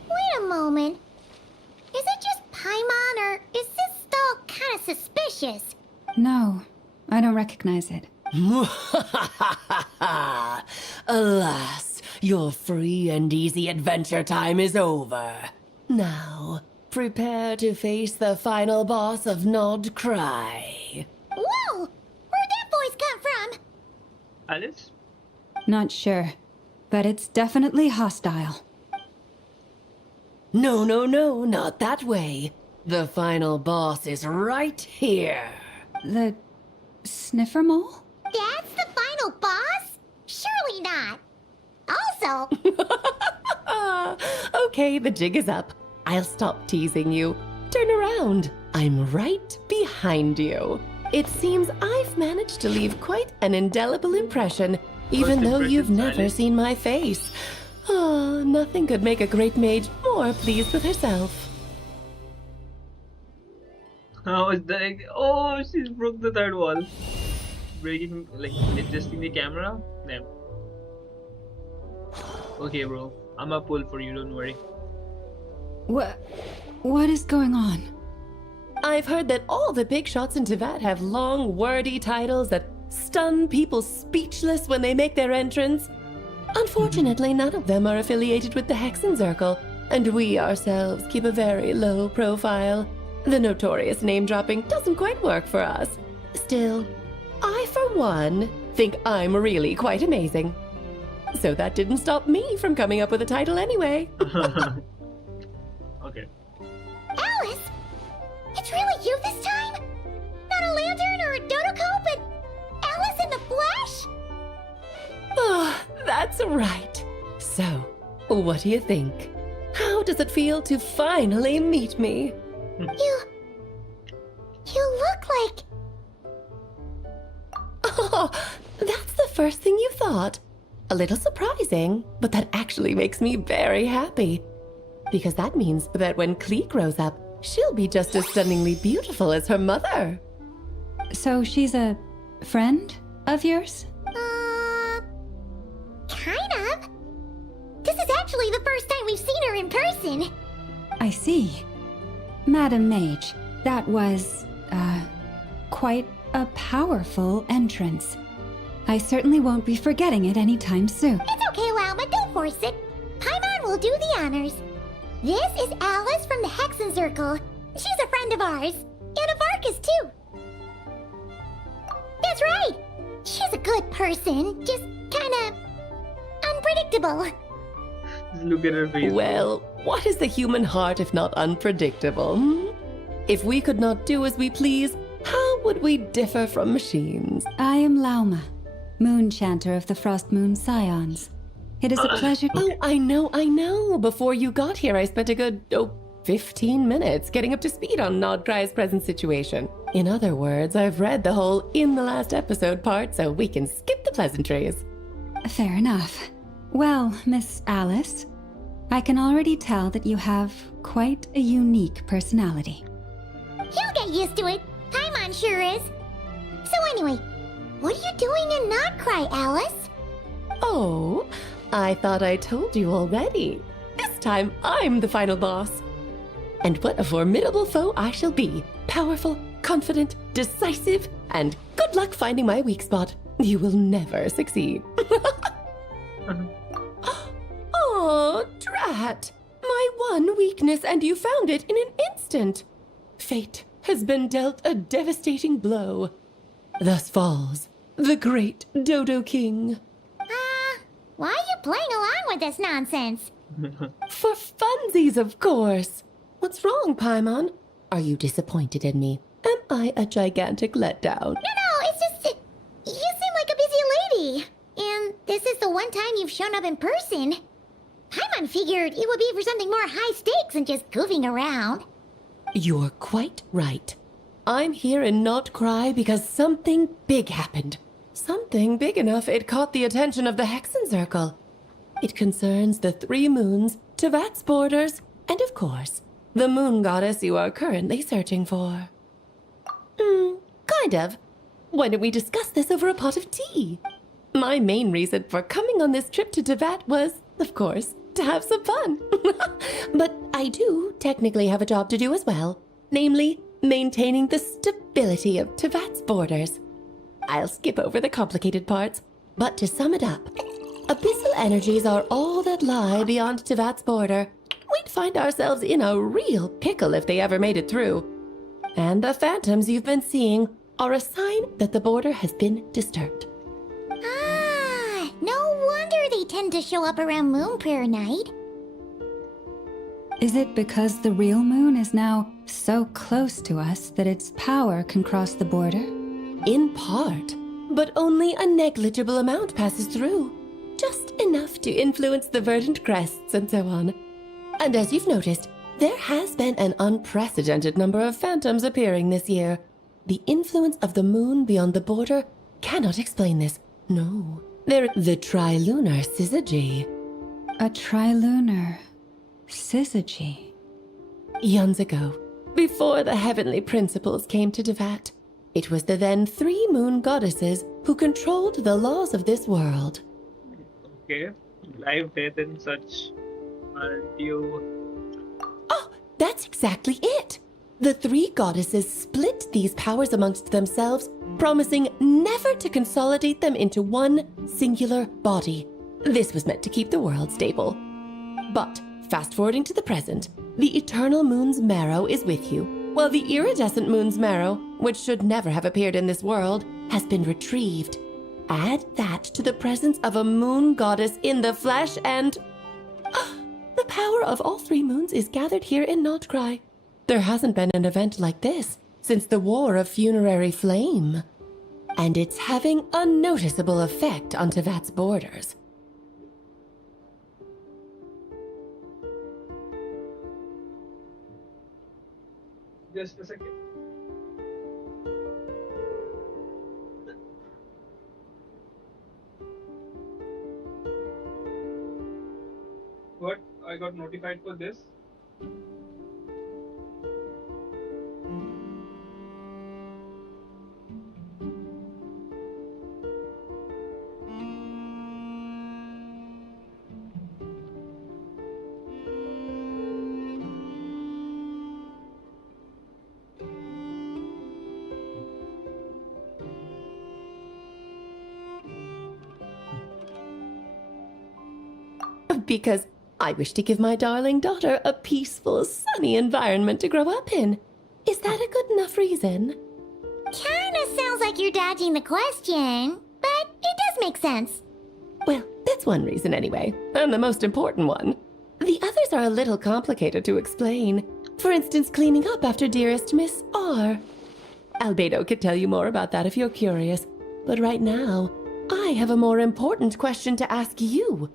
Wait a moment. Is it just Paimon, or is this stall kind of suspicious? No, I don't recognize it. Alas, your free and easy adventure time is over. Now, prepare to face the final boss of Nod Cry. Whoa! Where'd that voice come from? Alice? Not sure, but it's definitely hostile. No, not that way. The final boss is right here. The... Sniffer Mole? That's the final boss? Surely not. Also... Okay, the jig is up. I'll stop teasing you. Turn around. I'm right behind you. It seems I've managed to leave quite an indelible impression, even though you've never seen my face. Oh, nothing could make a great mage more pleased with herself. Oh, it's like, oh, she's broke the third wall. Breaking, like, adjusting the camera. Damn. Okay, bro. I'm a pull for you, don't worry. What is going on? I've heard that all the big shots in Teyvat have long, wordy titles that stun people speechless when they make their entrance. Unfortunately, none of them are affiliated with the Hexenzirkel, and we ourselves keep a very low profile. The notorious name-dropping doesn't quite work for us. Still, I, for one, think I'm really quite amazing. So that didn't stop me from coming up with a title anyway. Okay. Alice? It's really you this time? Not a lantern or a Dodoko, but Alice in the flesh? Oh, that's right. So, what do you think? How does it feel to finally meet me? You look like... Oh, that's the first thing you thought. A little surprising, but that actually makes me very happy. Because that means that when Klee grows up, she'll be just as stunningly beautiful as her mother. So she's a friend of yours? Kind of. This is actually the first time we've seen her in person. I see. Madam Mage, that was, quite a powerful entrance. I certainly won't be forgetting it anytime soon. It's okay, Lauma, don't force it. Paimon will do the honors. This is Alice from the Hexen Circle. She's a friend of ours. And of Arcus, too. That's right. She's a good person, just kinda unpredictable. Look at her face. Well, what is the human heart if not unpredictable? Hmm? If we could not do as we please, how would we differ from machines? I am Lauma, Moon Chanter of the Frost Moon Scions. It is a pleasure. Oh, I know. Before you got here, I spent a good, 15 minutes getting up to speed on Nodcry's present situation. In other words, I've read the whole in the last episode part, so we can skip the pleasantries. Fair enough. Well, Miss Alice, I can already tell that you have quite a unique personality. He'll get used to it. Paimon sure is. So anyway, what are you doing in Nodcry, Alice? Oh, I thought I told you already. This time, I'm the final boss. And what a formidable foe I shall be. Powerful, confident, decisive, and good luck finding my weak spot. You will never succeed. Oh, drat! My one weakness, and you found it in an instant. Fate has been dealt a devastating blow. Thus falls the great Dodo King. Why are you playing along with this nonsense? For funsies, of course. What's wrong, Paimon? Are you disappointed in me? Am I a gigantic letdown? No, it's just... You seem like a busy lady. And this is the one time you've shown up in person. Paimon figured it would be for something more high stakes than just goofing around. You're quite right. I'm here in Nodcry because something big happened. Something big enough it caught the attention of the Hexen Circle. It concerns the 3 moons, Tevat's borders, and of course, the moon goddess you are currently searching for. Kind of. Why don't we discuss this over a pot of tea? My main reason for coming on this trip to Tevat was, of course, to have some fun. But I do technically have a job to do as well, namely, maintaining the stability of Tevat's borders. I'll skip over the complicated parts, but to sum it up, abyssal energies are all that lie beyond Tevat's border. We'd find ourselves in a real pickle if they ever made it through. And the phantoms you've been seeing are a sign that the border has been disturbed. No wonder they tend to show up around Moon Prayer Night. Is it because the real moon is now so close to us that its power can cross the border? In part, but only a negligible amount passes through. Just enough to influence the verdant crests and so on. And as you've noticed, there has been an unprecedented number of phantoms appearing this year. The influence of the moon beyond the border cannot explain this. No, they're the trilunar syzygy. A trilunar syzygy. Eons ago, before the heavenly principles came to Tevat, it was the then 3 moon goddesses who controlled the laws of this world. Okay. Life, death, and such. Aren't you... Oh, that's exactly it! The 3 goddesses split these powers amongst themselves, promising never to consolidate them into one singular body. This was meant to keep the world stable. But, fast forwarding to the present, the eternal moon's marrow is with you, while the iridescent moon's marrow, which should never have appeared in this world, has been retrieved. Add that to the presence of a moon goddess in the flesh and... the power of all 3 moons is gathered here in Nodcry. There hasn't been an event like this since the War of Funerary Flame. And it's having a noticeable effect on Tevat's borders. Just a second. What? I got notified for this? Because I wish to give my darling daughter a peaceful, sunny environment to grow up in. Is that a good enough reason? Kinda sounds like you're dodging the question, but it does make sense. Well, that's one reason anyway, and the most important one. The others are a little complicated to explain. For instance, cleaning up after dearest Miss R. Albedo could tell you more about that if you're curious, but right now, I have a more important question to ask you.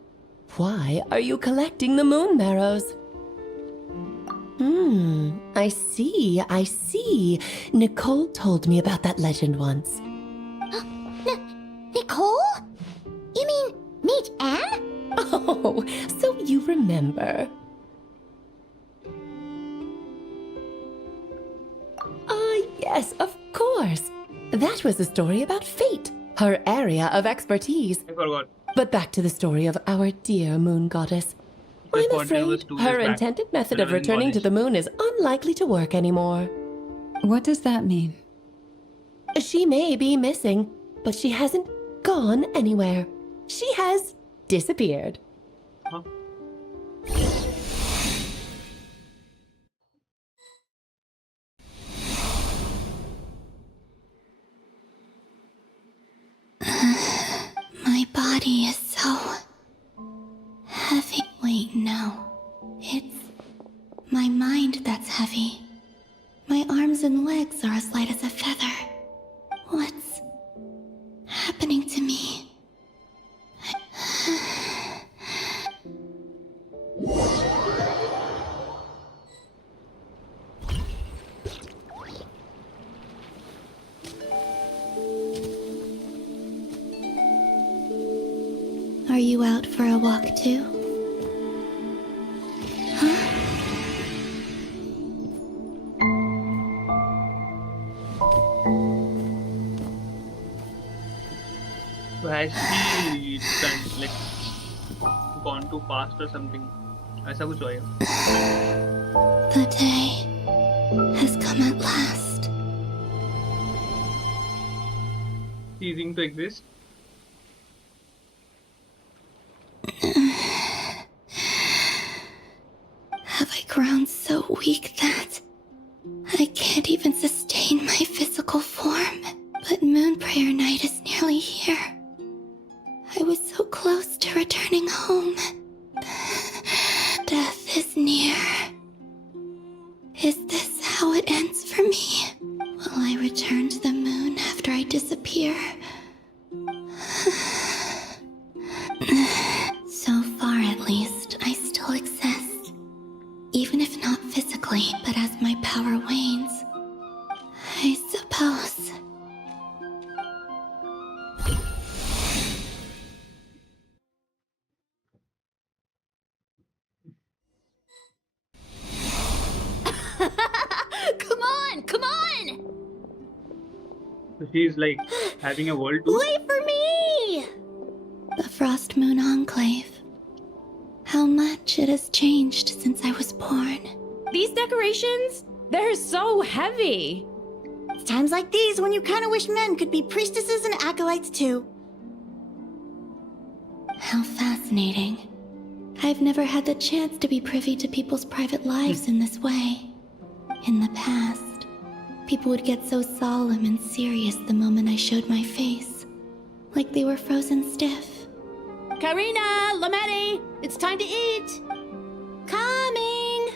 Why are you collecting the moon marrows? I see. Nicole told me about that legend once. Nicole? You mean Mage Anne? Oh, so you remember. Ah, yes, of course. That was a story about fate, her area of expertise. I forgot. But back to the story of our dear moon goddess. This I'm was 2 afraid her years back, intended method when of I was in returning to college. the moon is unlikely to work anymore. What does that mean? She may be missing, but she hasn't gone anywhere. She has disappeared. Huh? My body is so heavy. Wait, no. It's my mind that's heavy. My arms and legs are as light as a feather. What's happening to me? Are you out for a walk too? Huh? So has she like gone too fast or something? ऐसा कुछ होएगा? The day has come at last. Ceasing to exist? Have I grown so weak that I can't even sustain my physical form? But Moon Prayer Night is nearly here. I was so close to returning home. Death is near. Is this how it ends for me? Will I return to the moon after I disappear? So far, at least, I still exist. Even if not physically, but as my power wanes, I suppose. Come on! So she's like having a world tour? Wait for me! The Frost Moon Enclave. How much it has changed since I was born. These decorations, they're so heavy. It's times like these when you kind of wish men could be priestesses and acolytes too. How fascinating. I've never had the chance to be privy to people's private lives in this way. In the past, people would get so solemn and serious the moment I showed my face. Like they were frozen stiff. Karina, Lametti, it's time to eat. Coming!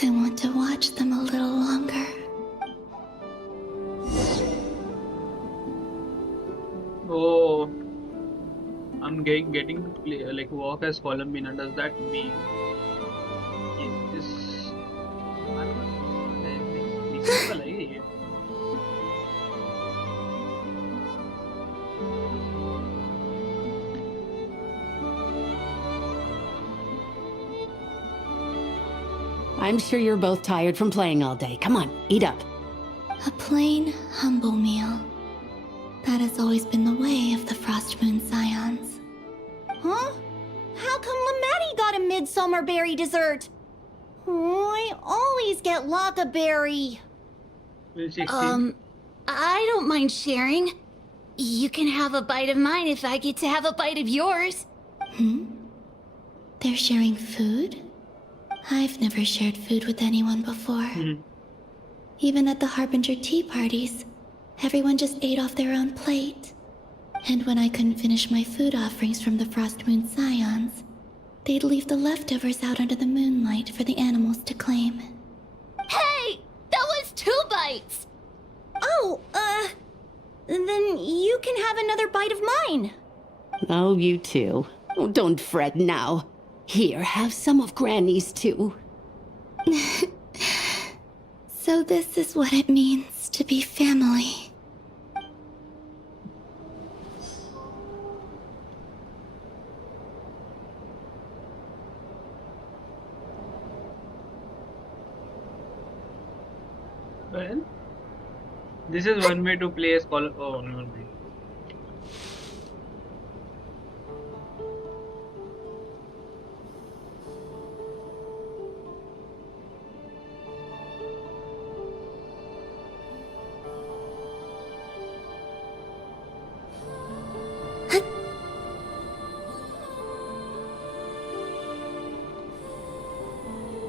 I want to watch them a little longer. Oh, I'm getting to play like walk as Coulombina. Does that mean it is? I don't know. It's simple, eh? I'm sure you're both tired from playing all day. Come on, eat up. A plain, humble meal. That has always been the way of the Frost Moon Scions. Huh? How come Lamatti got a midsummer berry dessert? Oh, I always get Lockaberry. Will she see? I don't mind sharing. You can have a bite of mine if I get to have a bite of yours. They're sharing food? I've never shared food with anyone before. Even at the Harbinger tea parties, everyone just ate off their own plate. And when I couldn't finish my food offerings from the Frost Moon Scions, they'd leave the leftovers out under the moonlight for the animals to claim. Hey! That was 2 bites! Oh, then you can have another bite of mine. Oh, you too. Oh, don't fret now. Here, have some of Granny's too. So this is what it means to be family. Well, this is one way to play a scholar. Oh, no.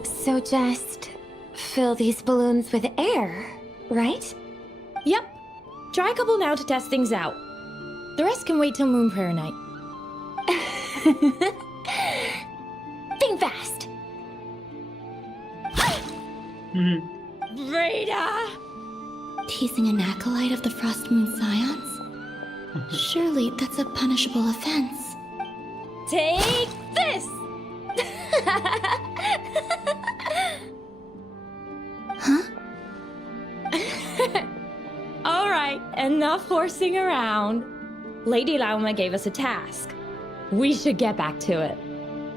So just fill these balloons with air, right? Yep. Try a couple now to test things out. The rest can wait till Moon Prayer night. Think fast. Rada! Teasing an acolyte of the Frost Moon Scions? Surely that's a punishable offense. Take this! Huh? Alright, enough horsing around. Lady Lauma gave us a task. We should get back to it.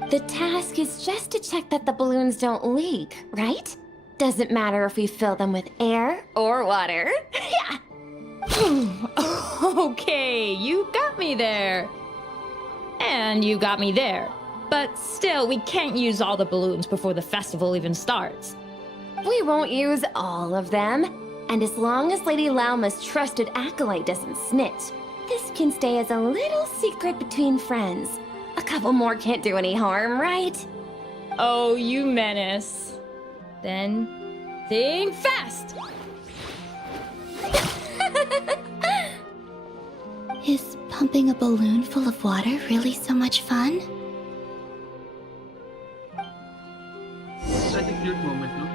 The task is just to check that the balloons don't leak, right? Doesn't matter if we fill them with air or water. Yeah. Okay, you got me there. And you got me there. But still, we can't use all the balloons before the festival even starts. We won't use all of them. And as long as Lady Lauma's trusted acolyte doesn't snitch, this can stay as a little secret between friends. A couple more can't do any harm, right? Oh, you menace. Then, think fast! Is pumping a balloon full of water really so much fun? Such a cute moment, no?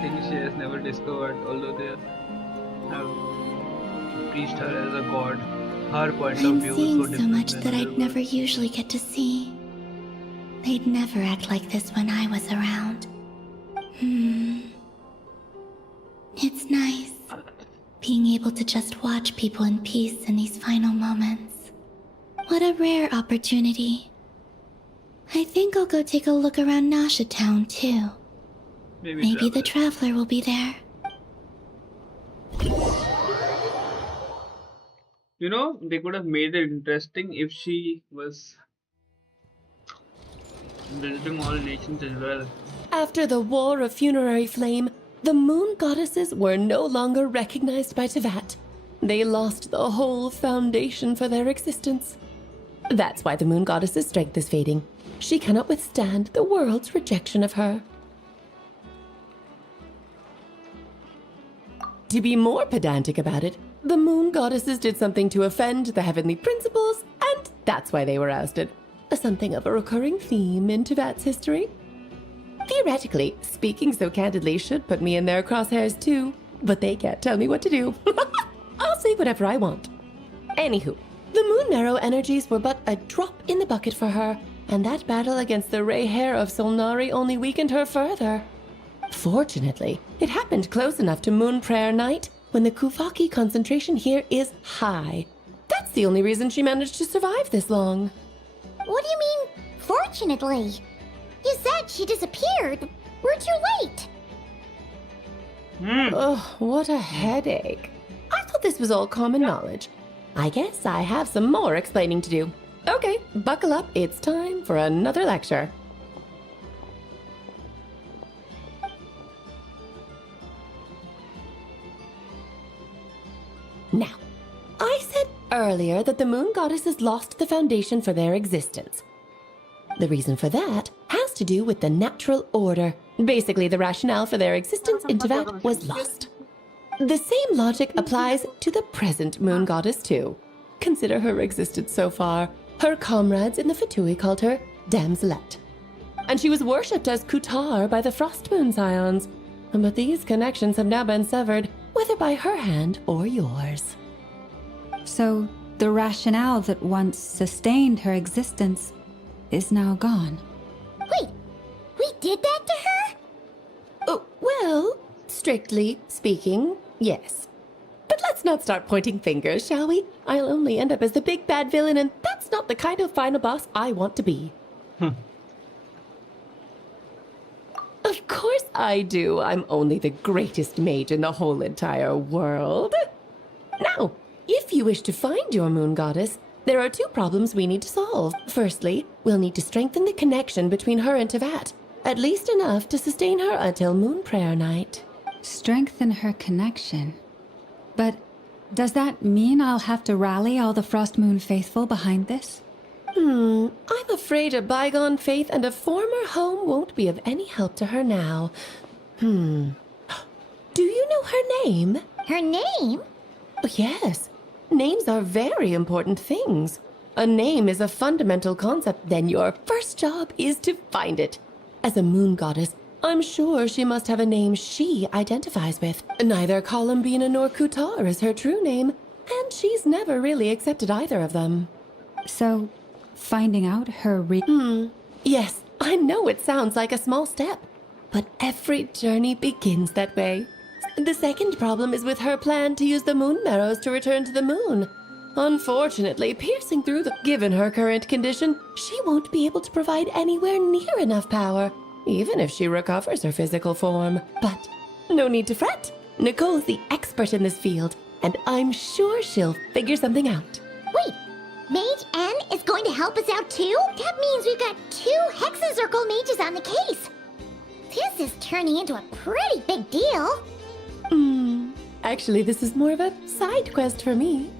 Thing she has never discovered, although they have preached her as a god. Her point of I'm view is seeing so so different much than that the I'd never usually get to see. They'd never act like this when I was around. It's nice, being able to just watch people in peace in these final moments. What a rare opportunity. I think I'll go take a look around Nasha Town, too. Maybe the Traveler will be there. You know, they could have made it interesting if she was visiting all nations as well. After the War of Funerary Flame, the moon goddesses were no longer recognized by Tevat. They lost the whole foundation for their existence. That's why the moon goddess's strength is fading. She cannot withstand the world's rejection of her. To be more pedantic about it, the moon goddesses did something to offend the heavenly principles, and that's why they were ousted. Something of a recurring theme in Tevat's history. Theoretically, speaking so candidly should put me in their crosshairs too, but they can't tell me what to do. I'll say whatever I want. Anywho, the Moon Marrow energies were but a drop in the bucket for her, and that battle against the Ray Hair of Solnari only weakened her further. Fortunately, it happened close enough to Moon Prayer Night when the Kuvaki concentration here is high. That's the only reason she managed to survive this long. What do you mean, fortunately? You said she disappeared. We're too late. Oh, what a headache. I thought this was all common knowledge. I guess I have some more explaining to do. Okay, buckle up. It's time for another lecture. Now, I said earlier that the moon goddesses lost the foundation for their existence. The reason for that has to do with the natural order. Basically, the rationale for their existence in Tevat was lost. The same logic applies to the present moon goddess, too. Consider her existence so far. Her comrades in the Fatui called her Damselette. And she was worshipped as Kutar by the Frost Moon Scions. But these connections have now been severed, whether by her hand or yours. So, the rationale that once sustained her existence is now gone. Wait, we did that to her? Oh, well, strictly speaking, yes. But let's not start pointing fingers, shall we? I'll only end up as the big bad villain, and that's not the kind of final boss I want to be. Of course I do. I'm only the greatest mage in the whole entire world. Now, if you wish to find your moon goddess, there are two problems we need to solve. Firstly, we'll need to strengthen the connection between her and Tevat, at least enough to sustain her until Moon Prayer Night. Strengthen her connection. But does that mean I'll have to rally all the Frost Moon faithful behind this? I'm afraid a bygone faith and a former home won't be of any help to her now. Do you know her name? Her name? Oh, yes. Names are very important things. A name is a fundamental concept, then your first job is to find it. As a moon goddess, I'm sure she must have a name she identifies with. Neither Coulombina nor Kutar is her true name, and she's never really accepted either of them. So, finding out her Yes, I know it sounds like a small step, but every journey begins that way. The second problem is with her plan to use the moon marrows to return to the moon. Unfortunately, piercing through given her current condition, she won't be able to provide anywhere near enough power, even if she recovers her physical form. But no need to fret. Nicole's the expert in this field, and I'm sure she'll figure something out. Wait, Mage N is going to help us out too? That means we've got 2 Hexacircle mages on the case. This is turning into a pretty big deal. Actually, this is more of a side quest for me.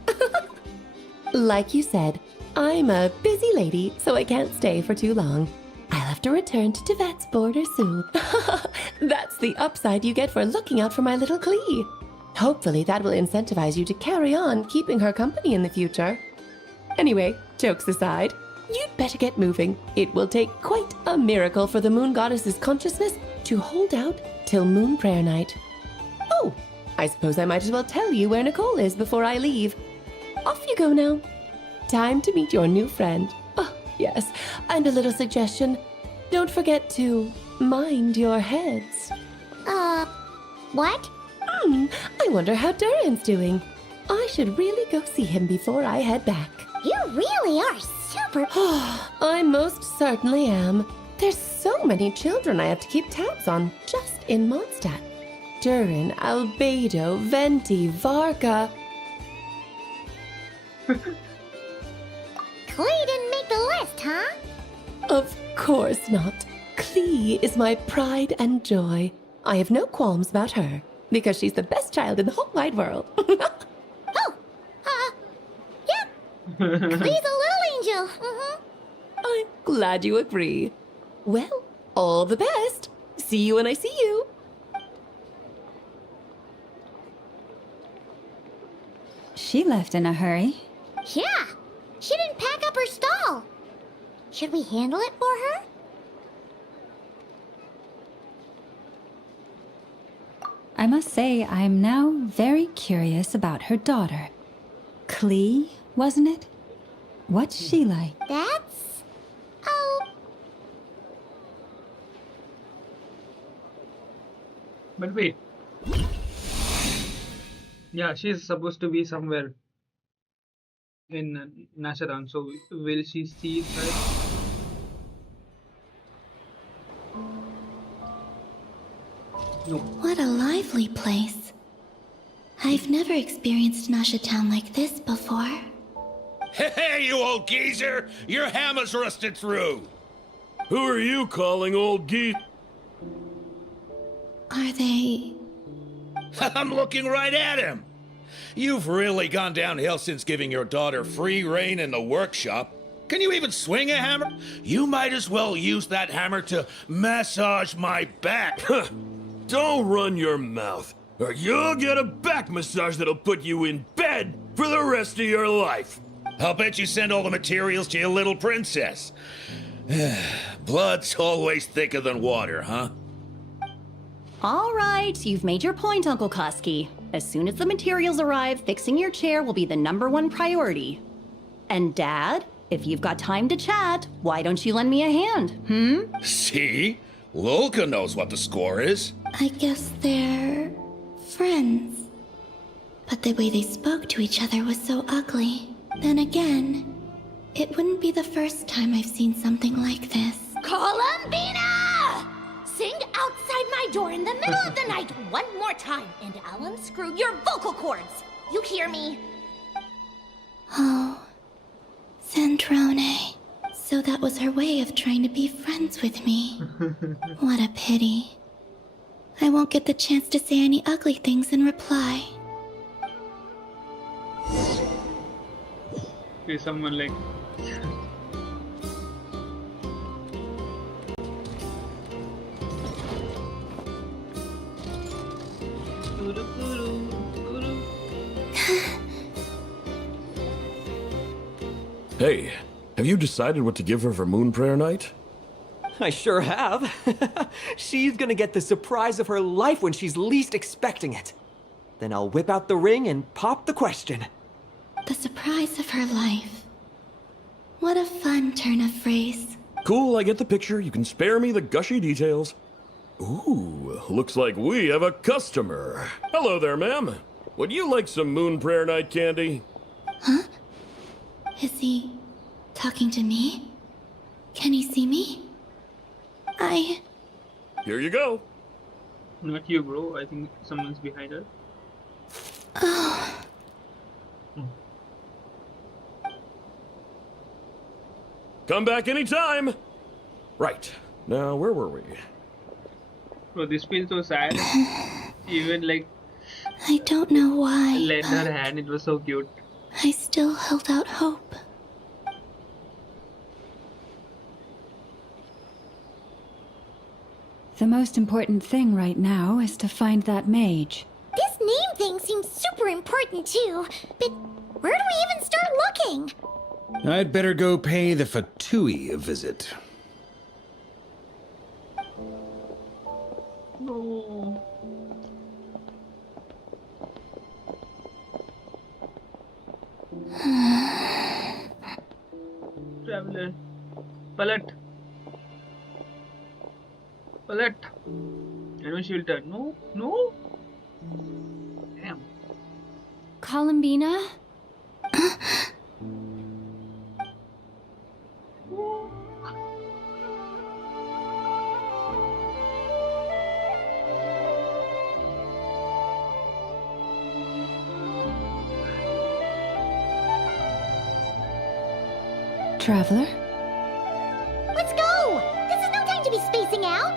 Like you said, I'm a busy lady, so I can't stay for too long. I'll have to return to Tevat's border soon. That's the upside you get for looking out for my little Klee. Hopefully that will incentivize you to carry on keeping her company in the future. Anyway, jokes aside, you'd better get moving. It will take quite a miracle for the moon goddess's consciousness to hold out till Moon Prayer Night. Oh, I suppose I might as well tell you where Nicole is before I leave. Off you go now. Time to meet your new friend. Oh, yes, and a little suggestion. Don't forget to mind your heads. What? I wonder how Durin's doing. I should really go see him before I head back. You really are super... I most certainly am. There's so many children I have to keep tabs on just in Mondstadt. Durin, Albedo, Venti, Varka... Klee didn't make the list, huh? Of course not. Klee is my pride and joy. I have no qualms about her, because she's the best child in the whole wide world. Yep. Klee's a little angel. I'm glad you agree. Well, all the best. See you when I see you. She left in a hurry. Yeah, she didn't pack up her stall. Should we handle it for her? I must say, I'm now very curious about her daughter. Klee, wasn't it? What's she like? That's... Oh... But wait. Yeah, she's supposed to be somewhere in Nasharan, so will she see her? What a lively place. I've never experienced Nasha Town like this before. Hey, you old geezer! Your hammer's rusted through! Who are you calling old geese? Are they... I'm looking right at him! You've really gone downhill since giving your daughter free rein in the workshop. Can you even swing a hammer? You might as well use that hammer to massage my back. Don't run your mouth, or you'll get a back massage that'll put you in bed for the rest of your life. I'll bet you send all the materials to your little princess. Blood's always thicker than water, huh? All right, you've made your point, Uncle Kusky. As soon as the materials arrive, fixing your chair will be the #1 priority. And Dad, if you've got time to chat, why don't you lend me a hand, See? Lolka knows what the score is. I guess they're... friends. But the way they spoke to each other was so ugly. Then again, it wouldn't be the first time I've seen something like this. Coulombina! Sing outside my door in the middle of the night one more time, and I'll unscrew your vocal cords. You hear me? Oh, Centrone. So that was her way of trying to be friends with me. What a pity. I won't get the chance to say any ugly things in reply. There's someone like... Hey, have you decided what to give her for Moon Prayer Night? I sure have. She's gonna get the surprise of her life when she's least expecting it. Then I'll whip out the ring and pop the question. The surprise of her life. What a fun turn of phrase. Cool, I get the picture. You can spare me the gushy details. Ooh, looks like we have a customer. Hello there, ma'am. Would you like some Moon Prayer Night candy? Huh? Is he talking to me? Can he see me? Here you go. Not you, bro. I think someone's behind her. Oh. Come back anytime. Right. Now, where were we? Bro, this feels so sad. Even like... I don't know why. Lend her hand, it was so cute. I still held out hope. The most important thing right now is to find that mage. This name thing seems super important too, but where do we even start looking? I'd better go pay the Fatui a visit. No. Traveler. Palat. Palat. I know she will turn. No? No? Damn. Coulombina? Traveler? Let's go! This is no time to be spacing out!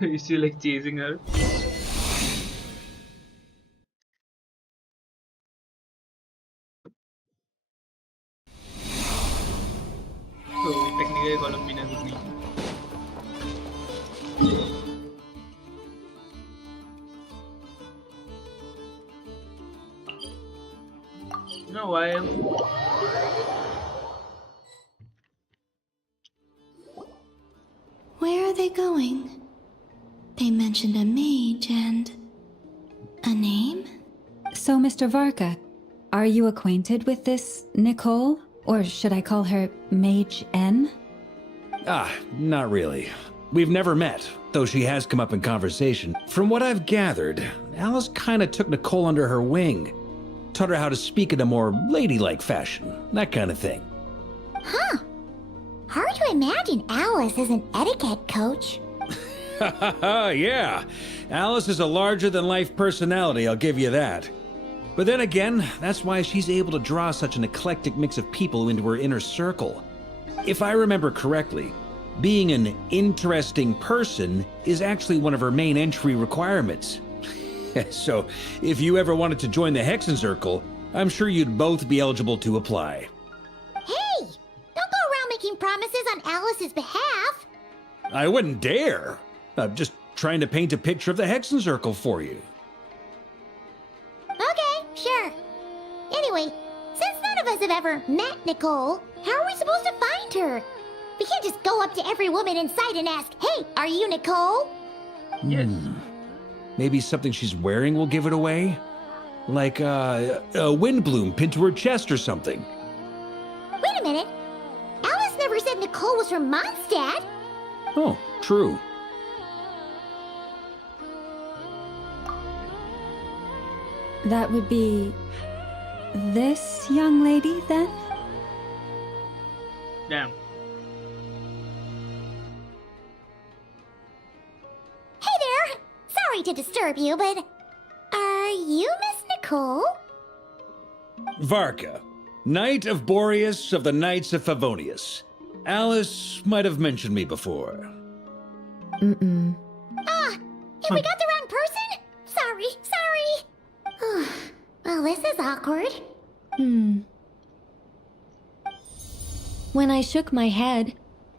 Is she like chasing her? So technically Coulombina is green. No, why am... Where are they going? They mentioned a mage and... a name? So, Mr. Varka, are you acquainted with this Nicole? Or should I call her Mage N? Ah, not really. We've never met, though she has come up in conversation. From what I've gathered, Alice kinda took Nicole under her wing. Taught her how to speak in a more ladylike fashion, that kind of thing. Huh. Hard to imagine Alice as an etiquette coach. Yeah, Alice is a larger-than-life personality, I'll give you that. But then again, that's why she's able to draw such an eclectic mix of people into her inner circle. If I remember correctly, being an interesting person is actually one of her main entry requirements. So, if you ever wanted to join the Hexen Circle, I'm sure you'd both be eligible to apply. Hey! Don't go around making promises on Alice's behalf. I wouldn't dare. I'm just trying to paint a picture of the Hexen Circle for you. Okay, sure. Anyway, since none of us have ever met Nicole, how are we supposed to find her? We can't just go up to every woman in sight and ask, "Hey, are you Nicole?" Yes. Maybe something she's wearing will give it away? Like a wind bloom pinned to her chest or something. Wait a minute. Alice never said Nicole was from Mondstadt. Oh, true. That would be this young lady, then? Damn. Hey there! Sorry to disturb you, but are you Miss Nicole? Varka, Knight of Boreas of the Knights of Favonius. Alice might have mentioned me before. Ah, have we got the wrong person? Sorry. Well, this is awkward. When I shook my head,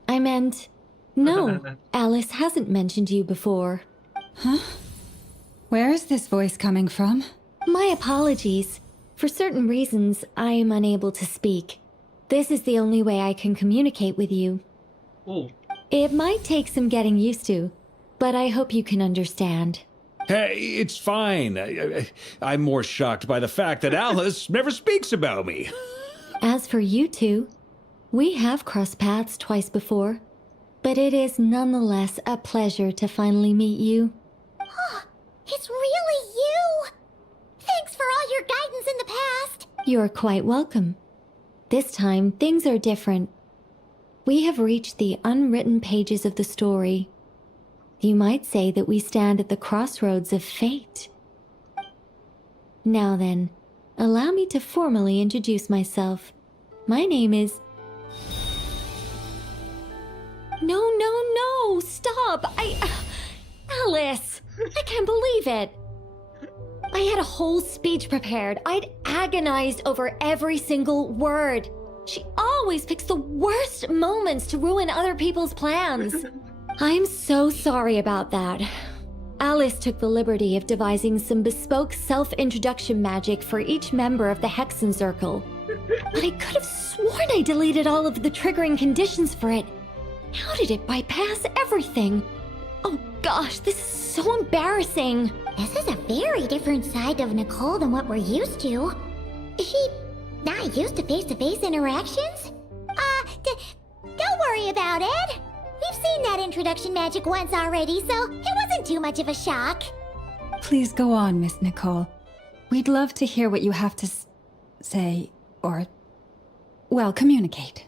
I meant, no, Alice hasn't mentioned you before. Huh? Where is this voice coming from? My apologies. For certain reasons, I am unable to speak. This is the only way I can communicate with you. Oh. It might take some getting used to, but I hope you can understand. Hey, it's fine. I'm more shocked by the fact that Alice never speaks about me. As for you two, we have crossed paths twice before, but it is nonetheless a pleasure to finally meet you. It's really you! Thanks for all your guidance in the past. You're quite welcome. This time, things are different. We have reached the unwritten pages of the story. You might say that we stand at the crossroads of fate. Now then, allow me to formally introduce myself. My name is... No, stop! Alice! I can't believe it! I had a whole speech prepared. I'd agonized over every single word. She always picks the worst moments to ruin other people's plans. I'm so sorry about that. Alice took the liberty of devising some bespoke self-introduction magic for each member of the Hexen Circle. But I could have sworn I deleted all of the triggering conditions for it. How did it bypass everything? Oh gosh, this is so embarrassing. This is a very different side of Nicole than what we're used to. Is she not used to face-to-face interactions? Don't worry about it. We've seen that introduction magic once already, so it wasn't too much of a shock. Please go on, Miss Nicole. We'd love to hear what you have to say, or, well, communicate.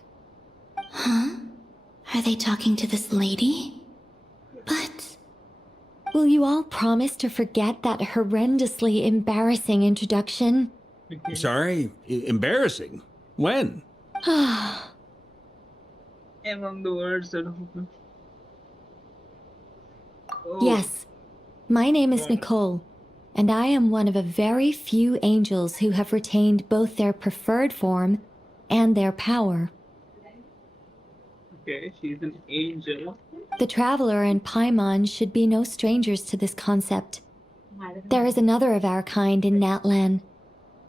Huh? Are they talking to this lady? But... Will you all promise to forget that horrendously embarrassing introduction? Sorry? Embarrassing? When? Among the words that... Yes, my name is Nicole, and I am one of a very few angels who have retained both their preferred form and their power. Okay, she's an angel. The Traveler and Paimon should be no strangers to this concept. There is another of our kind in Natlan.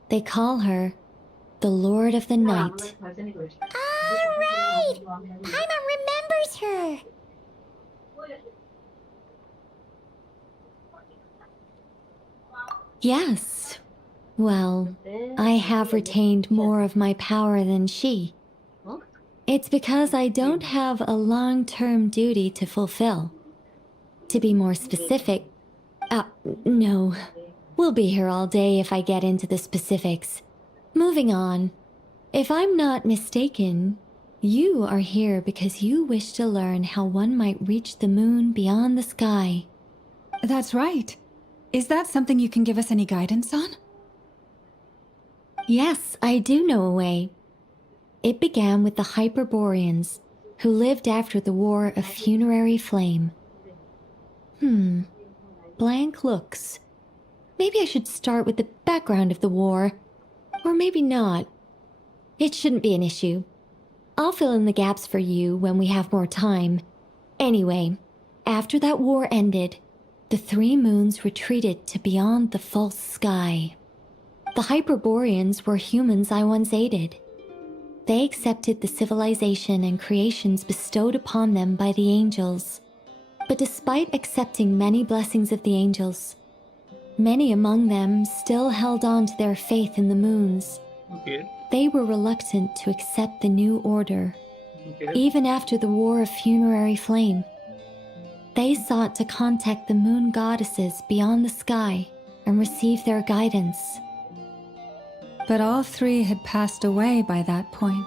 They call her the Lord of the Night. All right! Paimon remembers her. Yes. Well, I have retained more of my power than she. It's because I don't have a long-term duty to fulfill. To be more specific, no. We'll be here all day if I get into the specifics. Moving on. If I'm not mistaken, you are here because you wish to learn how one might reach the moon beyond the sky. That's right. Is that something you can give us any guidance on? Yes, I do know a way. It began with the Hyperboreans, who lived after the War of Funerary Flame. Blank looks. Maybe I should start with the background of the war. Or maybe not. It shouldn't be an issue. I'll fill in the gaps for you when we have more time. Anyway, after that war ended, the three moons retreated to beyond the false sky. The Hyperboreans were humans I once aided. They accepted the civilization and creations bestowed upon them by the angels. But despite accepting many blessings of the angels, many among them still held on to their faith in the moons. Okay. They were reluctant to accept the new order, Okay. even after the War of Funerary Flame. They sought to contact the moon goddesses beyond the sky and receive their guidance. But all three had passed away by that point.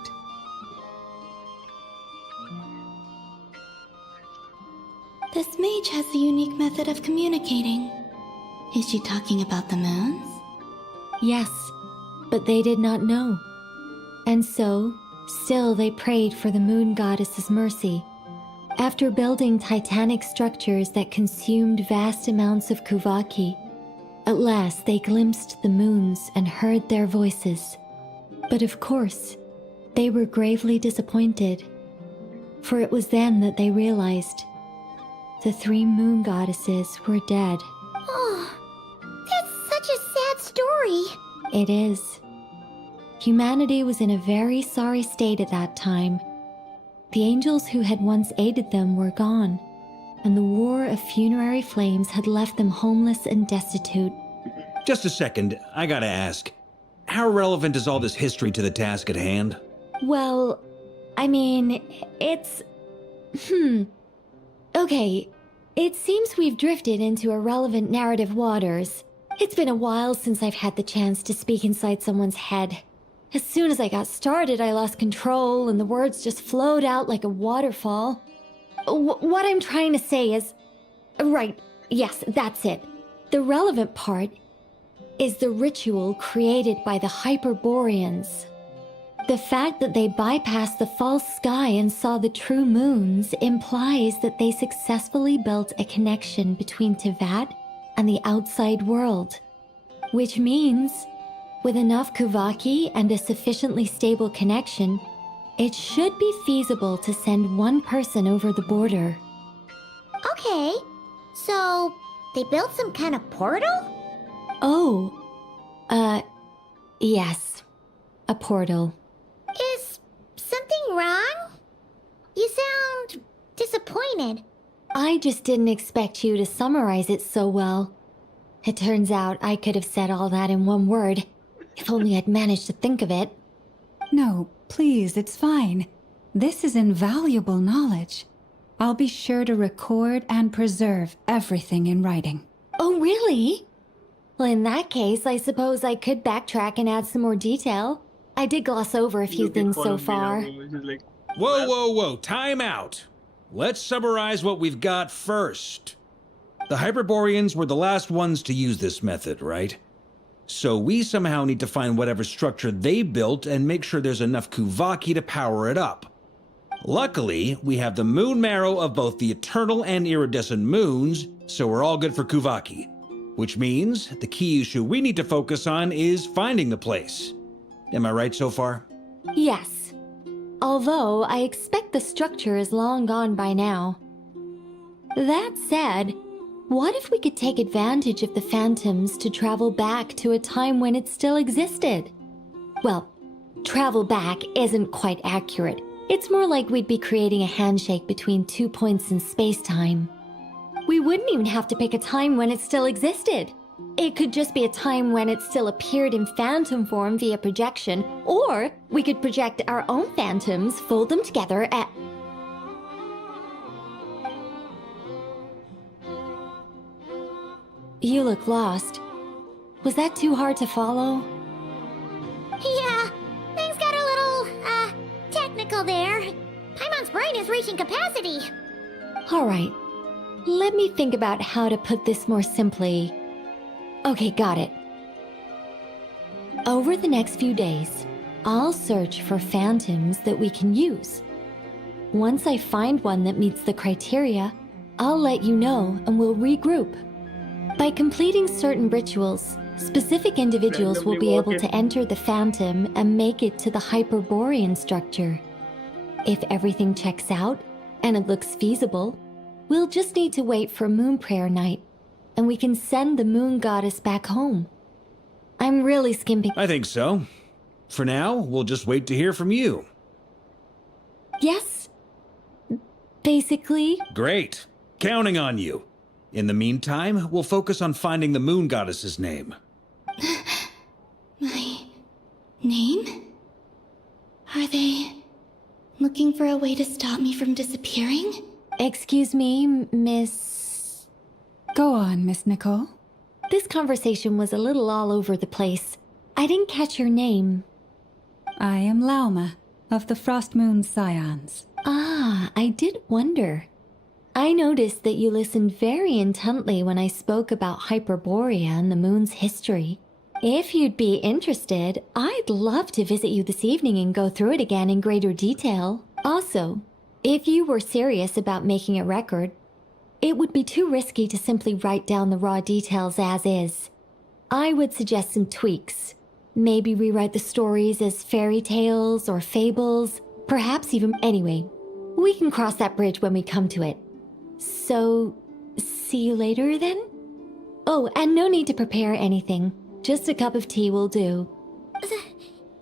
This mage has a unique method of communicating. Is she talking about the moons? Yes, but they did not know. And so, still they prayed for the moon goddess's mercy. After building titanic structures that consumed vast amounts of Kuvaki, at last they glimpsed the moons and heard their voices. But of course, they were gravely disappointed. For it was then that they realized the three moon goddesses were dead. Oh, that's such a sad story. It is. Humanity was in a very sorry state at that time. The angels who had once aided them were gone, and the War of Funerary Flames had left them homeless and destitute. Just a second, I gotta ask. How relevant is all this history to the task at hand? Well, I mean, it's... Okay, it seems we've drifted into irrelevant narrative waters. It's been a while since I've had the chance to speak inside someone's head. As soon as I got started, I lost control and the words just flowed out like a waterfall. What I'm trying to say is... Right, yes, that's it. The relevant part is the ritual created by the Hyperboreans. The fact that they bypassed the false sky and saw the true moons implies that they successfully built a connection between Tevat and the outside world. Which means, with enough Kuvaki and a sufficiently stable connection, it should be feasible to send one person over the border. Okay, so they built some kind of portal? Yes. A portal. Is something wrong? You sound disappointed. I just didn't expect you to summarize it so well. It turns out I could have said all that in one word, if only I'd managed to think of it. No, please, it's fine. This is invaluable knowledge. I'll be sure to record and preserve everything in writing. Oh, really? Well, in that case, I suppose I could backtrack and add some more detail. I did gloss over a few things so far. Whoa, time out. Let's summarize what we've got first. The Hyperboreans were the last ones to use this method, right? So we somehow need to find whatever structure they built and make sure there's enough Kuvaki to power it up. Luckily, we have the moon marrow of both the eternal and iridescent moons, so we're all good for Kuvaki. Which means the key issue we need to focus on is finding the place. Am I right so far? Yes. Although I expect the structure is long gone by now. That said, what if we could take advantage of the phantoms to travel back to a time when it still existed? Well, travel back isn't quite accurate. It's more like we'd be creating a handshake between 2 points in space-time. We wouldn't even have to pick a time when it still existed. It could just be a time when it still appeared in phantom form via projection, or we could project our own phantoms, fold them together, and... You look lost. Was that too hard to follow? Yeah, things got a little, technical there. Paimon's brain is reaching capacity. Alright, let me think about how to put this more simply. Okay, got it. Over the next few days, I'll search for phantoms that we can use. Once I find one that meets the criteria, I'll let you know and we'll regroup. By completing certain rituals, specific individuals will be able to enter the phantom and make it to the Hyperborean structure. If everything checks out, and it looks feasible, we'll just need to wait for Moon Prayer Night, and we can send the Moon Goddess back home. I'm really skimping. I think so. For now, we'll just wait to hear from you. Yes. Basically. Great. Counting on you. In the meantime, we'll focus on finding the Moon Goddess's name. My name? Are they looking for a way to stop me from disappearing? Excuse me, Miss... Go on, Miss Nicole. This conversation was a little all over the place. I didn't catch your name. I am Lauma, of the Frost Moon Scions. Ah, I did wonder. I noticed that you listened very intently when I spoke about Hyperborea and the moon's history. If you'd be interested, I'd love to visit you this evening and go through it again in greater detail. Also, if you were serious about making a record, it would be too risky to simply write down the raw details as is. I would suggest some tweaks. Maybe rewrite the stories as fairy tales or fables, perhaps even... Anyway, we can cross that bridge when we come to it. So, see you later then? Oh, and no need to prepare anything. Just a cup of tea will do.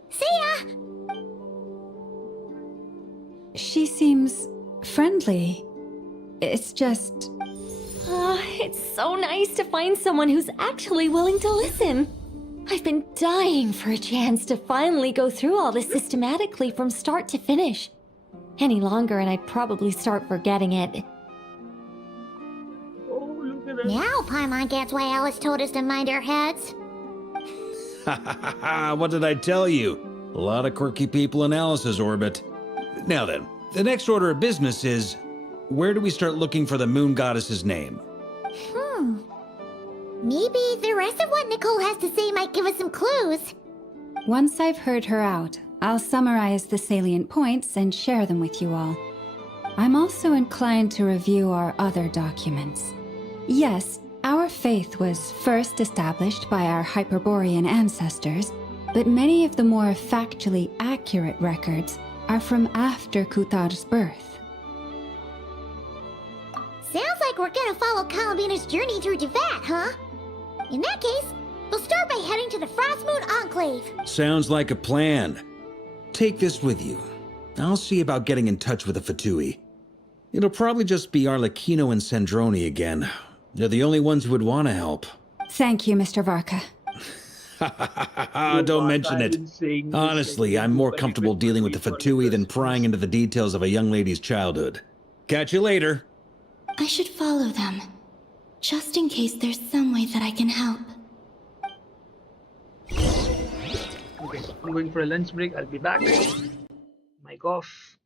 See ya! She seems friendly. It's just... It's so nice to find someone who's actually willing to listen. I've been dying for a chance to finally go through all this systematically from start to finish. Any longer and I'd probably start forgetting it. Now Paimon gets why Alice told us to mind our heads. What did I tell you? A lot of quirky people in Alice's orbit. Now then, the next order of business is, where do we start looking for the Moon Goddess's name? Maybe the rest of what Nicole has to say might give us some clues. Once I've heard her out, I'll summarize the salient points and share them with you all. I'm also inclined to review our other documents. Yes, our faith was first established by our Hyperborean ancestors, but many of the more factually accurate records are from after Kutar's birth. Sounds like we're gonna follow Coulombina's journey through Devat, huh? In that case, we'll start by heading to the Frost Moon Enclave. Sounds like a plan. Take this with you. I'll see about getting in touch with the Fatui. It'll probably just be Arlecchino and Sandroni again. They're the only ones who would want to help. Thank you, Mr. Varka. Don't mention it. Honestly, I'm more comfortable dealing with the Fatui than prying into the details of a young lady's childhood. Catch you later. I should follow them, just in case there's some way that I can help. Okay, I'm going for a lunch break. I'll be back. Mic off.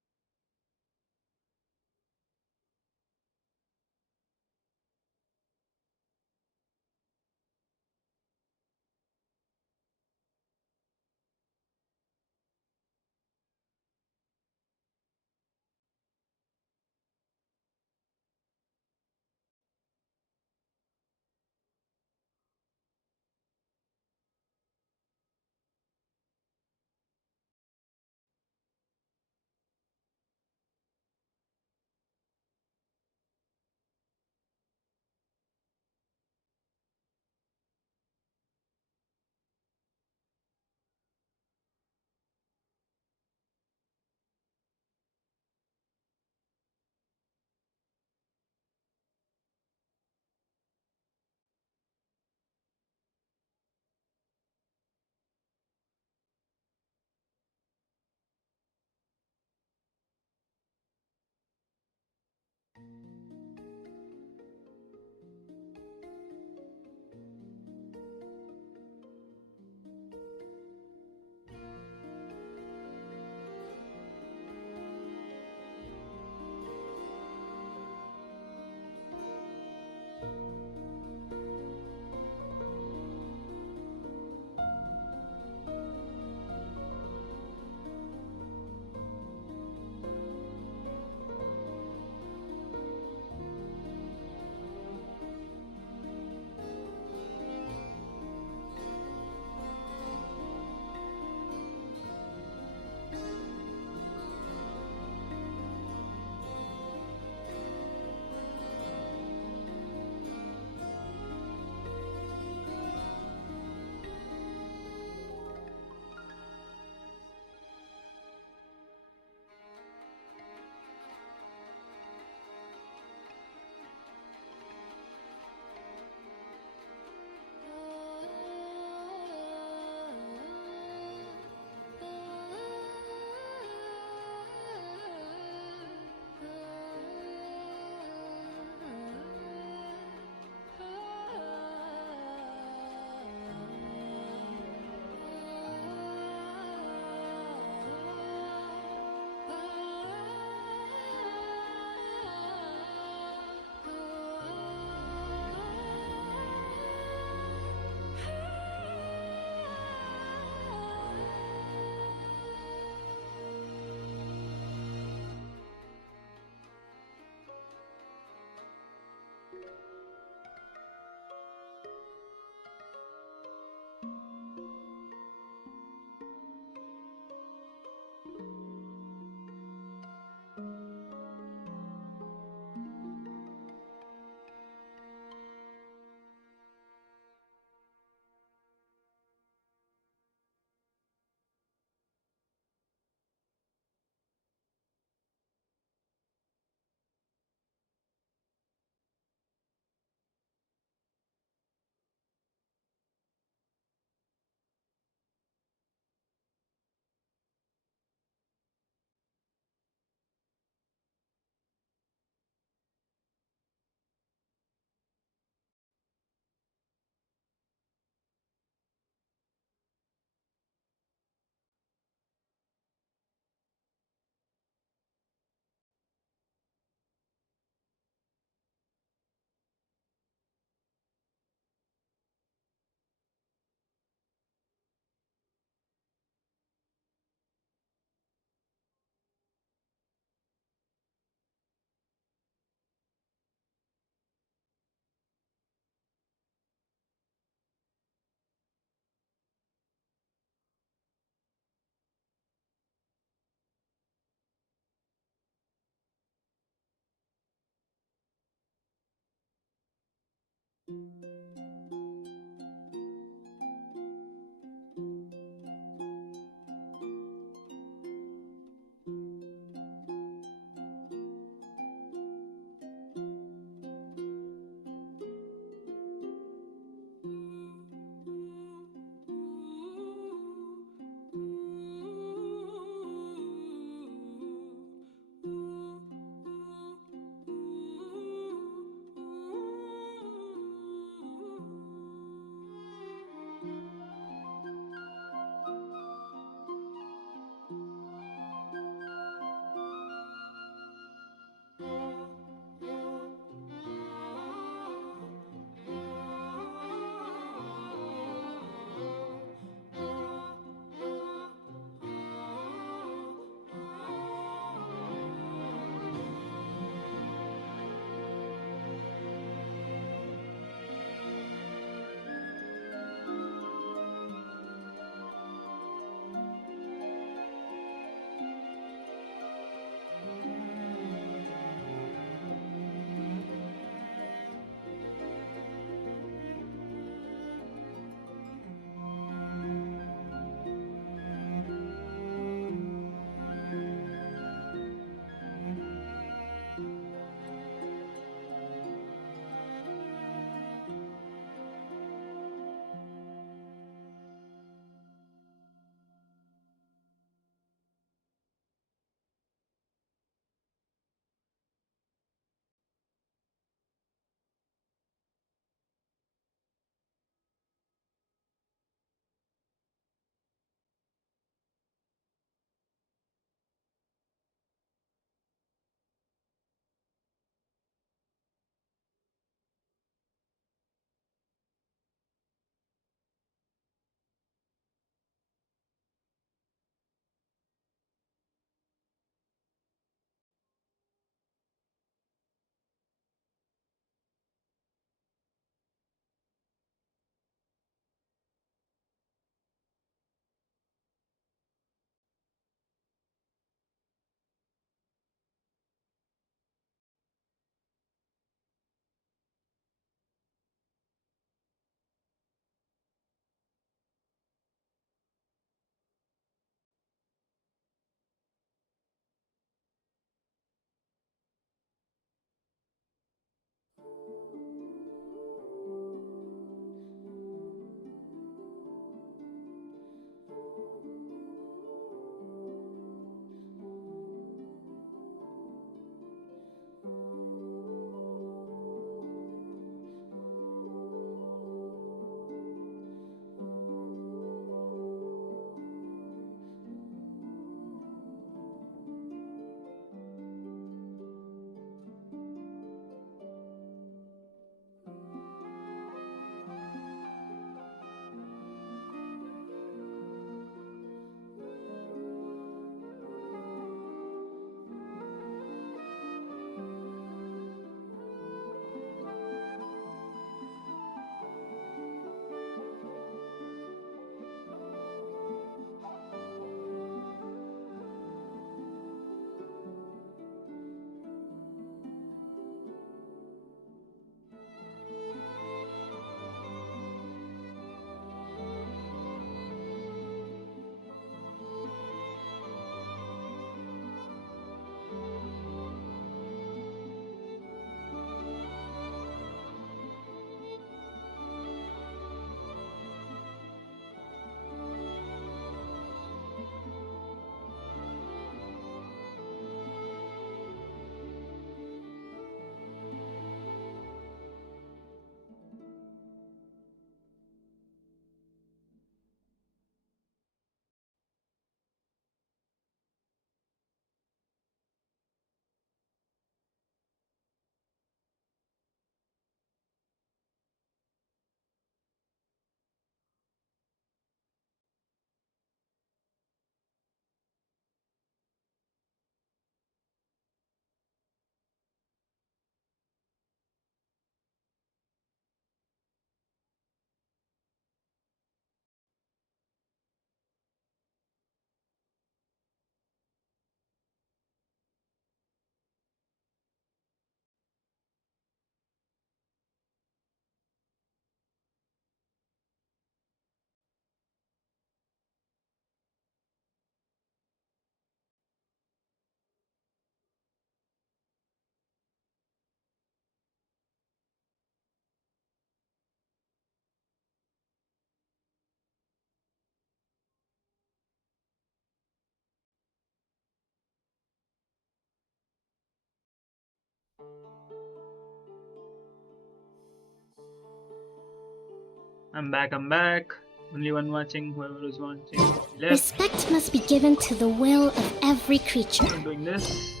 I'm back, I'm back. Only one watching, whoever is watching. Left. Respect must be given to the will of every creature. I'm doing this.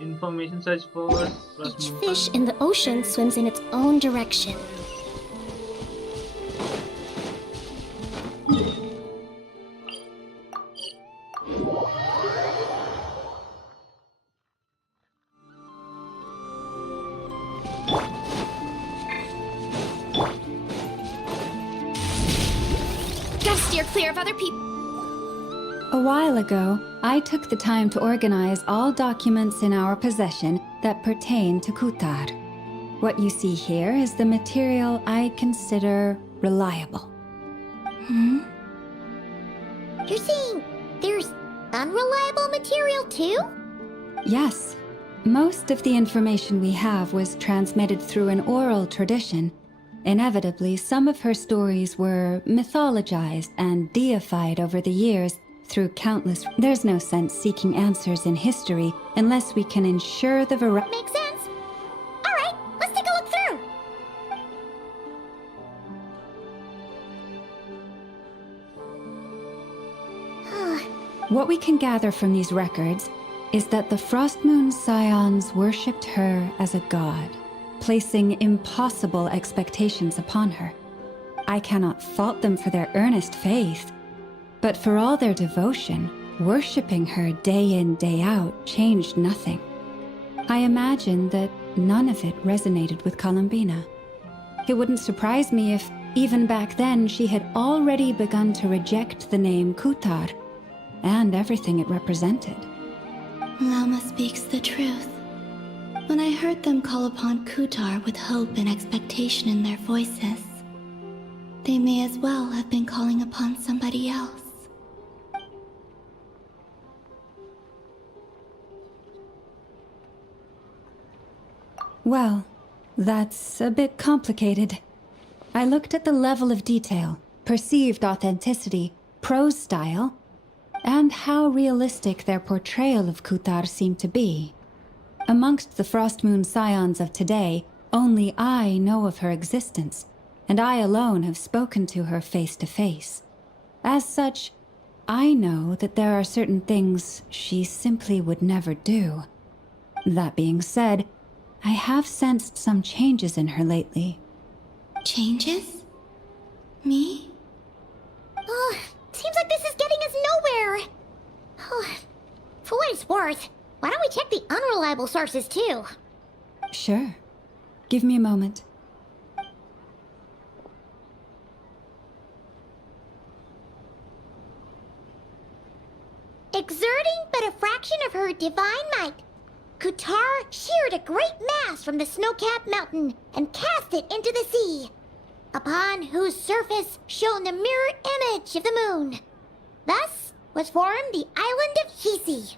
Information search for Each fish in the ocean swims in its own direction. Gotta steer clear of other people. A while ago, I took the time to organize all documents in our possession that pertain to Kutar. What you see here is the material I consider reliable. You're saying there's unreliable material too? Yes. Most of the information we have was transmitted through an oral tradition. Inevitably, some of her stories were mythologized and deified over the years through countless... There's no sense seeking answers in history unless we can ensure the variety... Makes sense. Alright, let's take a look through. What we can gather from these records is that the Frost Moon Scions worshipped her as a god, placing impossible expectations upon her. I cannot fault them for their earnest faith, but for all their devotion, worshipping her day in, day out changed nothing. I imagine that none of it resonated with Coulombina. It wouldn't surprise me if, even back then, she had already begun to reject the name Kutar and everything it represented. Lama speaks the truth. When I heard them call upon Kutar with hope and expectation in their voices, they may as well have been calling upon somebody else. Well, that's a bit complicated. I looked at the level of detail, perceived authenticity, prose style, and how realistic their portrayal of Kutar seemed to be. Amongst the Frost Moon Scions of today, only I know of her existence, and I alone have spoken to her face to face. As such, I know that there are certain things she simply would never do. That being said, I have sensed some changes in her lately. Changes? Me? Oh, seems like this is getting us nowhere. Oh, for what it's worth, why don't we check the unreliable sources too? Sure. Give me a moment. Exerting but a fraction of her divine might, Kutar sheared a great mass from the snow-capped mountain and cast it into the sea, upon whose surface shone the mirror image of the moon. Thus was formed the island of Hisi.